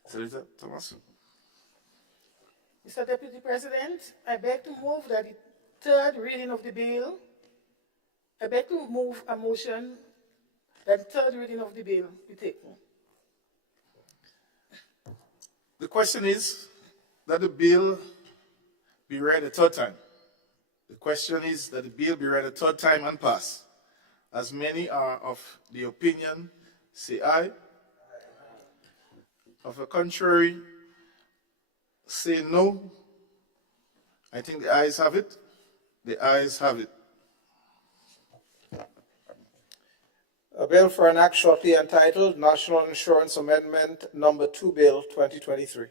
Senator Thomas. Mr. Deputy President, I beg to move that the third reading of the bill, I beg to move a motion that the third reading of the bill be taken. The question is that the bill be read a third time. The question is that the bill be read a third time and pass. As many are of the opinion, say aye. Of the contrary, say no. I think the ayes have it. The ayes have it. A bill for an act shortly entitled National Insurance Amendment Number 2 Bill 2023.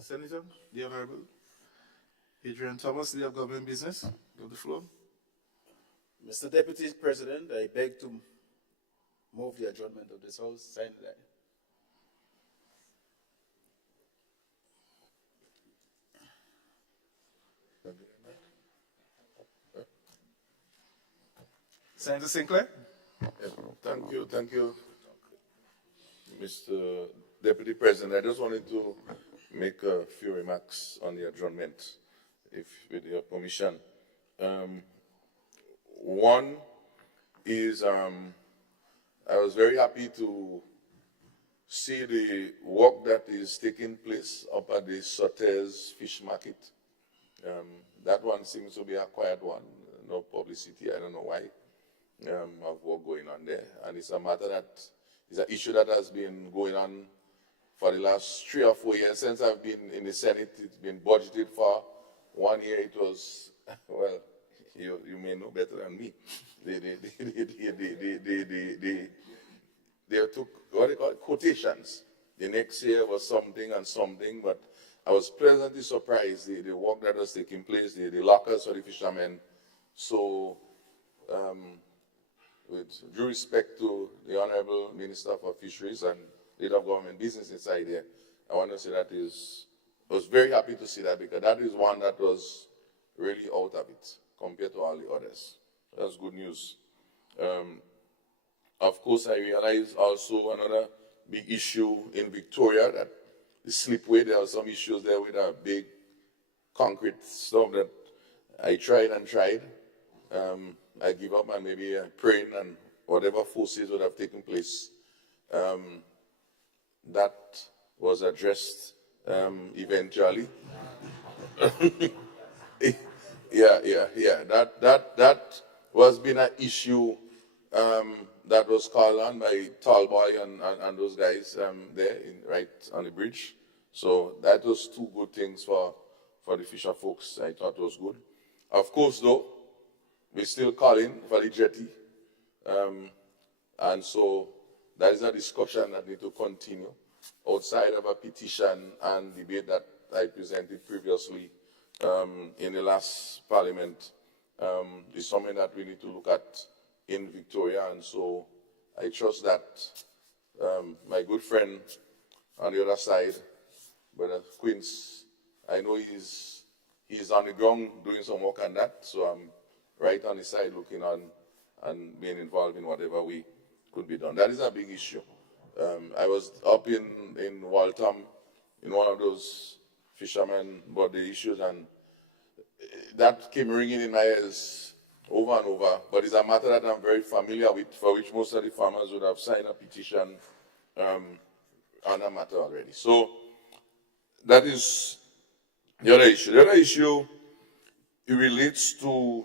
Senator, the Honorable Adrian Thomas, the Government Business. You have the floor. Mr. Deputy President, I beg to move the adjournment of this House. Sign that. Senator Sinclair. Yes, thank you, Mr. Deputy President. I just wanted to make a few remarks on the adjournment, if with your permission. One is I was very happy to see the work that is taking place up at the Sotes Fish Market. That one seems to be a quiet one, no publicity, I don't know why, of work going on there. And it's a matter that is an issue that has been going on for the last 3 or 4 years since I've been in the Senate. It's been budgeted for 1 year. It was, well, you may know better than me. They took, what they call it, quotations. The next year was something and something, but I was pleasantly surprised, the work that was taking place, the lockers for the fishermen. So, with due respect to the Honorable Minister for Fisheries and Leader of Government Business inside there, I want to say that I was very happy to see that, because that is one that was really out of it compared to all the others. That's good news. Of course, I realize also another big issue in Victoria, that the slipway, there are some issues there with a big concrete stuff that I tried and tried. I give up and maybe praying and whatever forces would have taken place. That was addressed eventually. Yeah. That was been an issue that was called on by Tallboy and those guys there right on the bridge. So that was two good things for the fisher folks. I thought was good. Of course, though, we're still calling for the jetty. And so that is a discussion that needs to continue outside of a petition and debate that I presented previously in the last parliament. Is something that we need to look at in Victoria, and so I trust that my good friend on the other side, Brother Quince, I know he's on the ground doing some work on that, so I'm right on the side looking on and being involved in whatever we could be done. That is a big issue. I was up in Waltham in one of those fishermen body issues, and that came ringing in my ears over and over, but it's a matter that I'm very familiar with, for which most of the farmers would have signed a petition on a matter already. So that is the other issue. The other issue, it relates to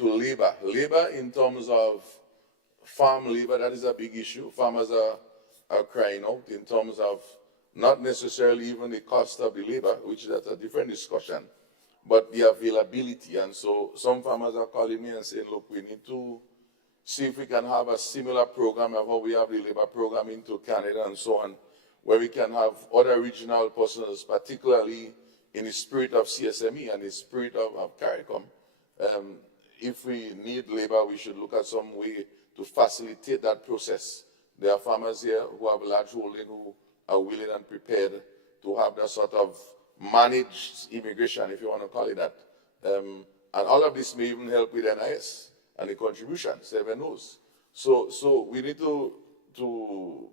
labor. Labor in terms of farm labor, that is a big issue. Farmers are crying out in terms of not necessarily even the cost of the labor, which is a different discussion, but the availability. And so some farmers are calling me and saying, look, we need to see if we can have a similar program of how we have the labor program into Canada and so on, where we can have other regional persons, particularly in the spirit of CSME and the spirit of CARICOM. If we need labor, we should look at some way to facilitate that process. There are farmers here who have a large holding who are willing and prepared to have that sort of managed immigration, if you want to call it that. And all of this may even help with NIS and the contributions, heaven knows. So we need to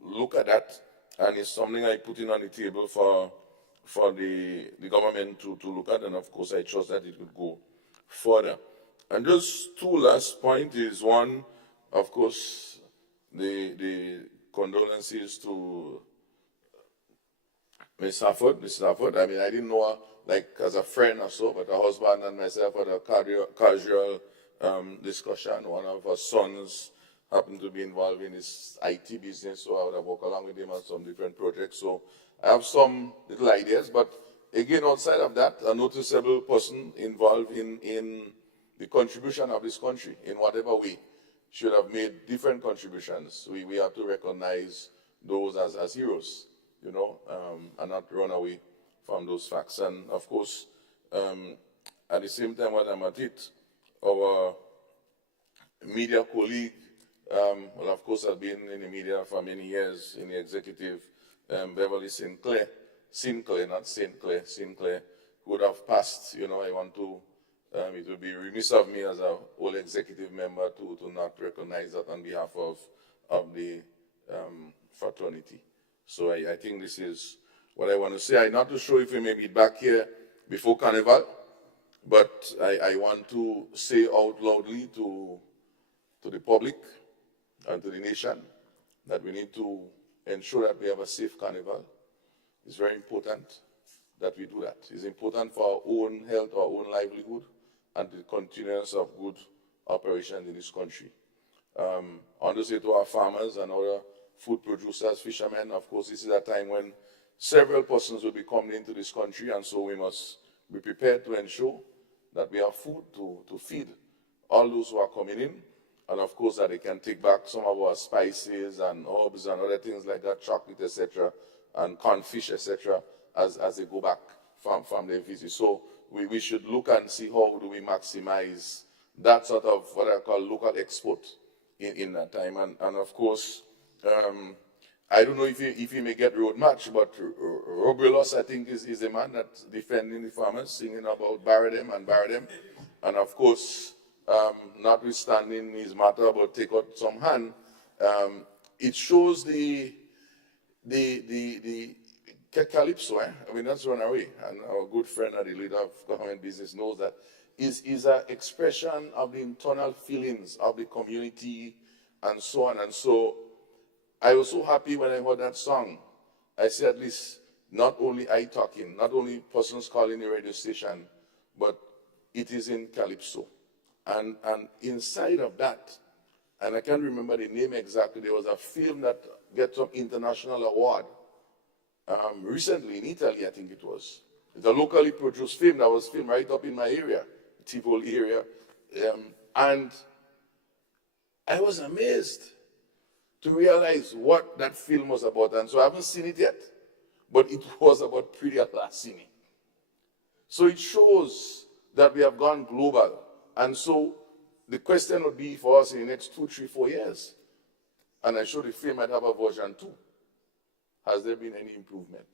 look at that, and it's something I put in on the table for the government to look at, and of course I trust that it would go further. And just two last points is one, of course, the condolences to Ms. Stafford. I mean, I didn't know her like as a friend or so, but her husband and myself had a casual discussion. One of her sons happened to be involved in his IT business, so I would have worked along with him on some different projects. So I have some little ideas, but again, outside of that, a noticeable person involved in the contribution of this country in whatever way should have made different contributions. We have to recognize those as heroes, you know, and not run away from those facts. And of course, at the same time, when I'm at it, our media colleague, well, of course, I've been in the media for many years in the executive, Beverly Sinclair, not St. Clair, Sinclair, would have passed. You know, I want to, it would be remiss of me as a whole executive member to not recognize that on behalf of the fraternity. So I think this is what I want to say. I'm not too sure if we may be back here before Carnival, but I want to say out loudly to the public and to the nation that we need to ensure that we have a safe Carnival. It's very important that we do that. It's important for our own health, our own livelihood, and the continuance of good operations in this country. I want to say to our farmers and other food producers, fishermen, of course, this is a time when several persons will be coming into this country, and so we must be prepared to ensure that we have food to feed all those who are coming in, and of course that they can take back some of our spices and herbs and other things like that, chocolate, etc., and corned fish, etc., as they go back from their visit. So we should look and see how do we maximize that sort of what I call local export in that time. And of course, I don't know if he may get road match, but Robulos, I think, is the man that's defending the farmers, singing about bury them. And of course, notwithstanding his matter about take out some hand, it shows the Calypso, I mean, that's run away. And our good friend at the leader of government business knows that is an expression of the internal feelings of the community and so on. And so I was so happy when I heard that song. I said, at least not only I talking, not only persons calling the radio station, but it is in Calypso. And inside of that, and I can't remember the name exactly, there was a film that got some international award recently in Italy, I think it was. It's a locally produced film that was filmed right up in my area, Tivoli area. And I was amazed to realize what that film was about. And so I haven't seen it yet, but it was about Priya Lasini. So it shows that we have gone global. And so the question would be for us in the next 2, 3, 4 years, and I'm sure the film might have a version 2. Has there been any improvement?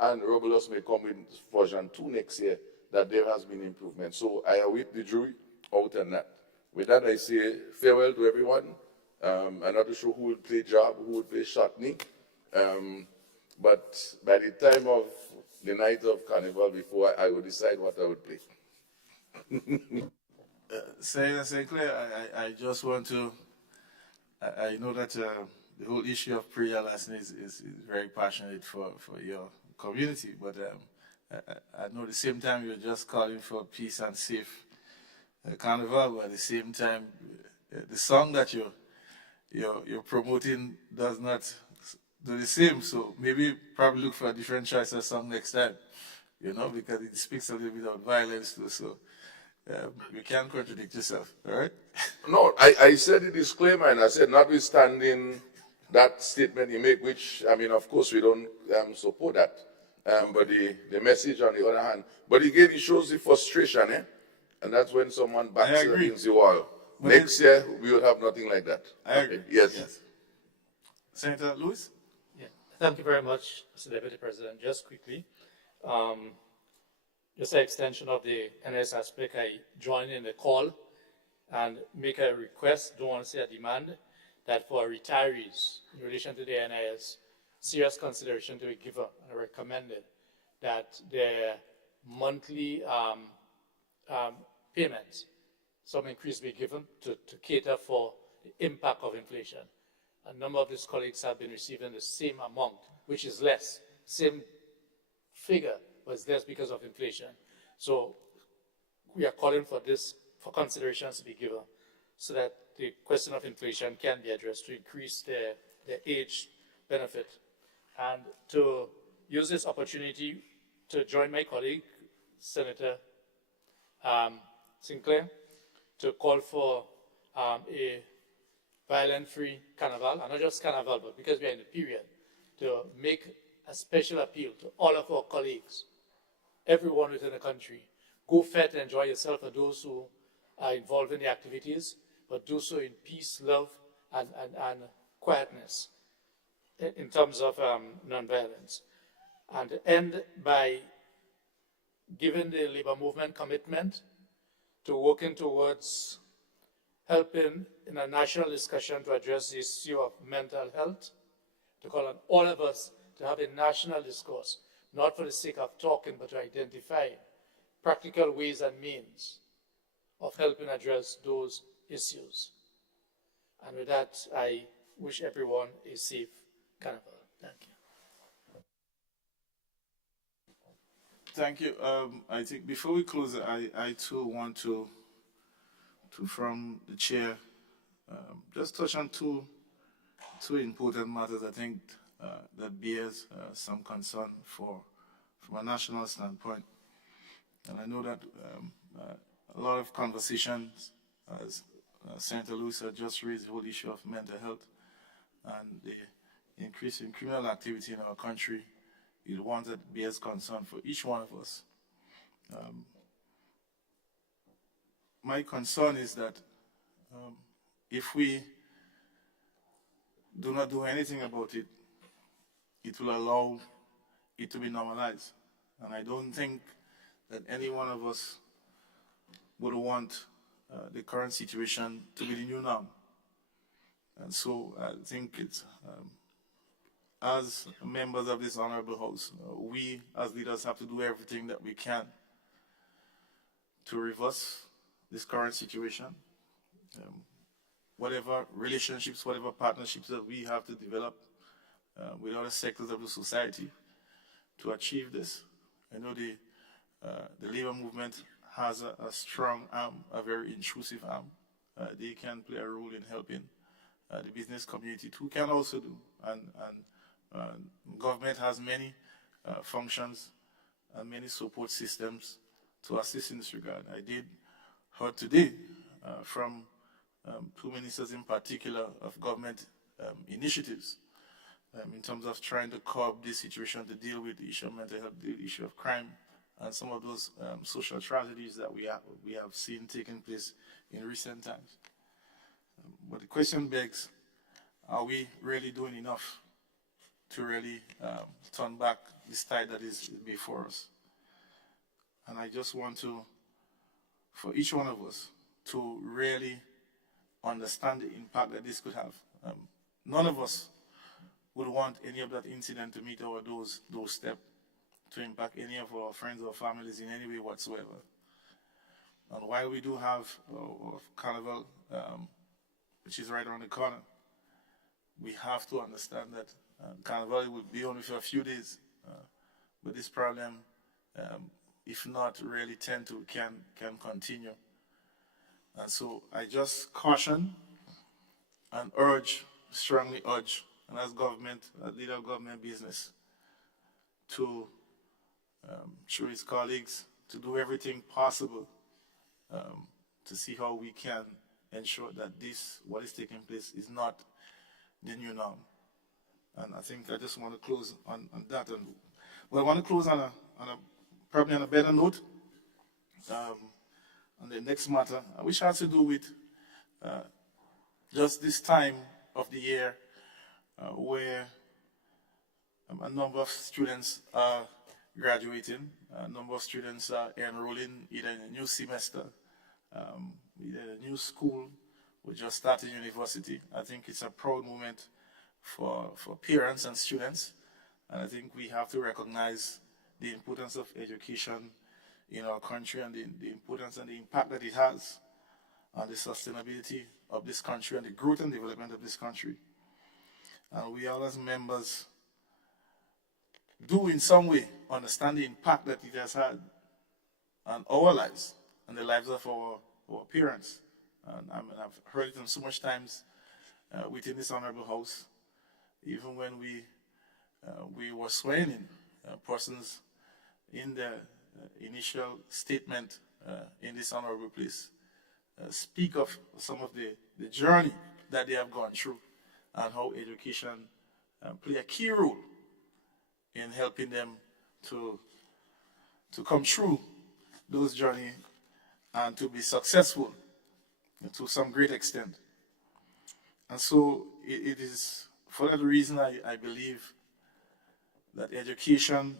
And Robulus may come with version 2 next year, that there has been improvement. So I await the jury out on that. With that, I say farewell to everyone. I'm not sure who will play Job, who will play Shotney. But by the time of the night of Carnival, before I will decide what I would play. Senator St. Clair, I just want to, I know that the whole issue of Priya Lasini is very passionate for your community, but I know at the same time you're just calling for peace and safe Carnival, but at the same time, the song that you're promoting does not do the same, so maybe probably look for a different choice of song next time, you know, because it speaks a little bit of violence too, so you can't contradict yourself, all right? No, I said a disclaimer, and I said notwithstanding that statement you make, which, I mean, of course, we don't support that. But the message on the other hand, but again, it shows the frustration, eh? And that's when someone backs against the wall. But next year, we will have nothing like that. I agree. Yes. Senator Lewis? Yeah. Thank you very much, Mr. Deputy President. Just quickly, just an extension of the NS aspect, I join in the call and make a request, don't want to say a demand, that for retirees in relation to the NIS, serious consideration to be given and recommended that their monthly payments, some increase be given to cater for the impact of inflation. A number of these colleagues have been receiving the same amount, which is less, same figure, but it's less because of inflation. So we are calling for this, for considerations to be given so that the question of inflation can be addressed to increase their age benefit. And to use this opportunity to join my colleague, Senator Sinclair, to call for a violent-free Carnival, and not just Carnival, but because we are in the period, to make a special appeal to all of our colleagues, everyone within the country. Go fet, enjoy yourself for those who are involved in the activities, but do so in peace, love, and quietness in terms of nonviolence. And end by giving the labor movement commitment to working towards helping in a national discussion to address the issue of mental health, to call on all of us to have a national discourse, not for the sake of talking, but to identify practical ways and means of helping address those issues. And with that, I wish everyone a safe Carnival. Thank you. Thank you. I think before we close, I too want to from the chair, just touch on two important matters I think that bears some concern from a national standpoint. And I know that a lot of conversations, as Senator Lewis had just raised, the whole issue of mental health and the increase in criminal activity in our country is one that bears concern for each one of us. My concern is that if we do not do anything about it, it will allow it to be normalized. And I don't think that any one of us would want the current situation to be the new norm. And so I think it's, as members of this honorable house, we as leaders have to do everything that we can to reverse this current situation. Whatever relationships, whatever partnerships that we have to develop with other sectors of the society to achieve this. I know the labor movement has a strong arm, a very intrusive arm. They can play a role in helping. The business community too can also do. And government has many functions and many support systems to assist in this regard. I did heard today from two ministers in particular of government initiatives in terms of trying to curb this situation, to deal with the issue of mental health, the issue of crime, and some of those social tragedies that we have seen taking place in recent times. But the question begs, are we really doing enough to really turn back this tide that is before us? And I just want to, for each one of us, to really understand the impact that this could have. None of us would want any of that incident to meet our doorstep, to impact any of our friends or families in any way whatsoever. And while we do have Carnival, which is right around the corner, we have to understand that Carnival will be only for a few days, but this problem, if not really tend to, can continue. And so I just caution and strongly urge, and as government, as leader of government business, to, through his colleagues, to do everything possible to see how we can ensure that what is taking place is not the new norm. And I think I just want to close on that. Well, I want to close on probably on a better note. On the next matter, which has to do with just this time of the year where a number of students are graduating, a number of students are enrolling either in a new semester, either a new school, or just starting university. I think it's a proud moment for parents and students, and I think we have to recognize the importance of education in our country and the importance and the impact that it has on the sustainability of this country and the growth and development of this country. And we all as members do in some way understand the impact that it has had on our lives and the lives of our parents. And I've heard it so much times within this honorable house, even when we were swearing in persons in the initial statement in this honorable place, speak of some of the journey that they have gone through and how education play a key role in helping them to come through those journeys and to be successful to some great extent. And so it is for that reason I believe that education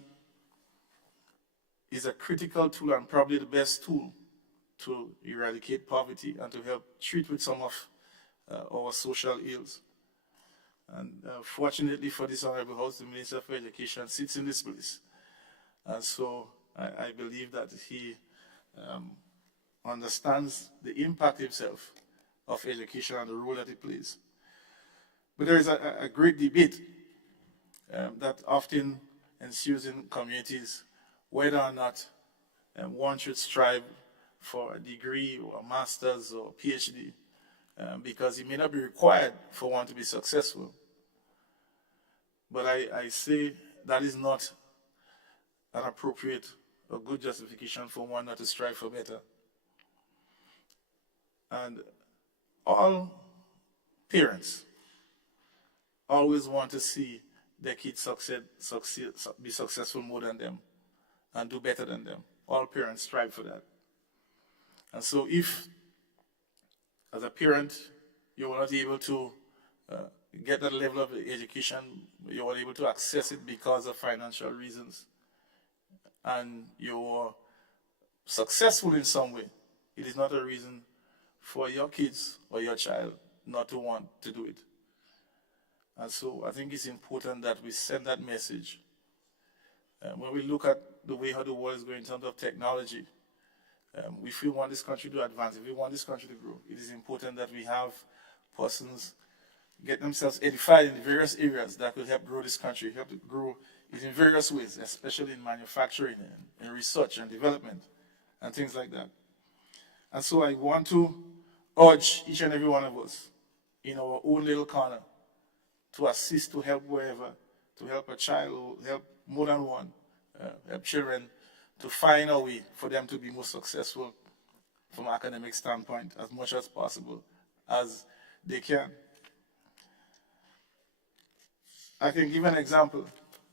is a critical tool and probably the best tool to eradicate poverty and to help treat with some of our social ills. And fortunately for this honorable house, the Minister for Education sits in this place. And so I believe that he understands the impact himself of education and the role that it plays. But there is a great debate that often ensues in communities whether or not one should strive for a degree or a master's or a PhD because it may not be required for one to be successful. But I say that is not an appropriate or good justification for one not to strive for better. And all parents always want to see their kids be successful more than them and do better than them. All parents strive for that. And so if, as a parent, you are not able to get that level of education, you are able to access it because of financial reasons, and you're successful in some way, it is not a reason for your kids or your child not to want to do it. And so I think it's important that we send that message. When we look at the way how the world is going in terms of technology, if we want this country to advance, if we want this country to grow, it is important that we have persons get themselves edified in the various areas that will help grow this country, help to grow it in various ways, especially in manufacturing and in research and development. and things like that. And so I want to urge each and every one of us in our own little corner to assist, to help wherever, to help a child, or help more than one, help children to find a way for them to be more successful from an academic standpoint as much as possible as they can. I can give an example.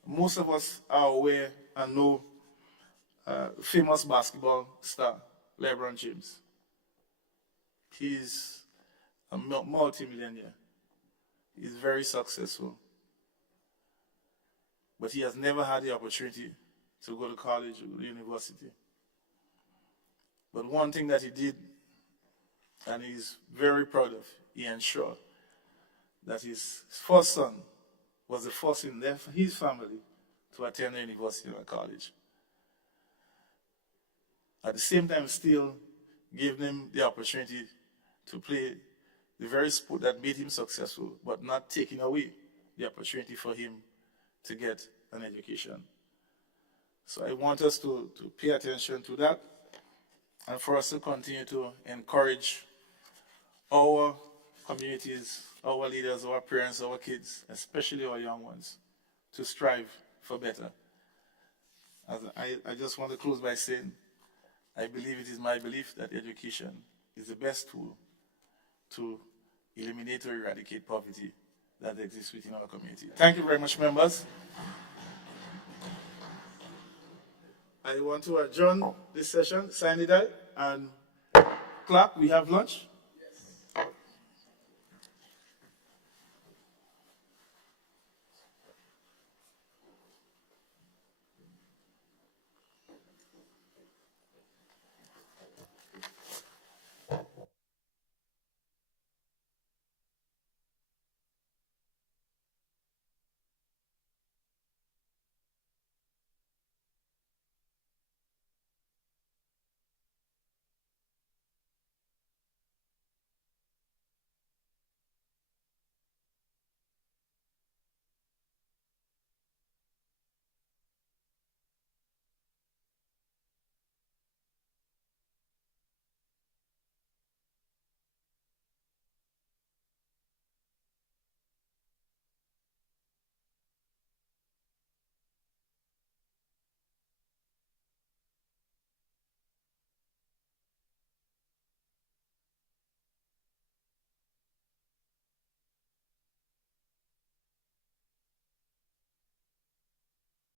Most of us are aware and know famous basketball star, LeBron James. He's a multi-millionaire. He's very successful. But he has never had the opportunity to go to college or university. But one thing that he did, and he's very proud of, he ensured that his first son was the first in his family to attend a university or a college. At the same time, still giving him the opportunity to play the very sport that made him successful, but not taking away the opportunity for him to get an education. So I want us to pay attention to that, and for us to continue to encourage our communities, our leaders, our parents, our kids, especially our young ones, to strive for better. As I just want to close by saying, I believe it is my belief that education is the best tool to eliminate or eradicate poverty that exists within our community. Thank you very much, members. I want to adjourn this session, sign it out, and clap. We have lunch.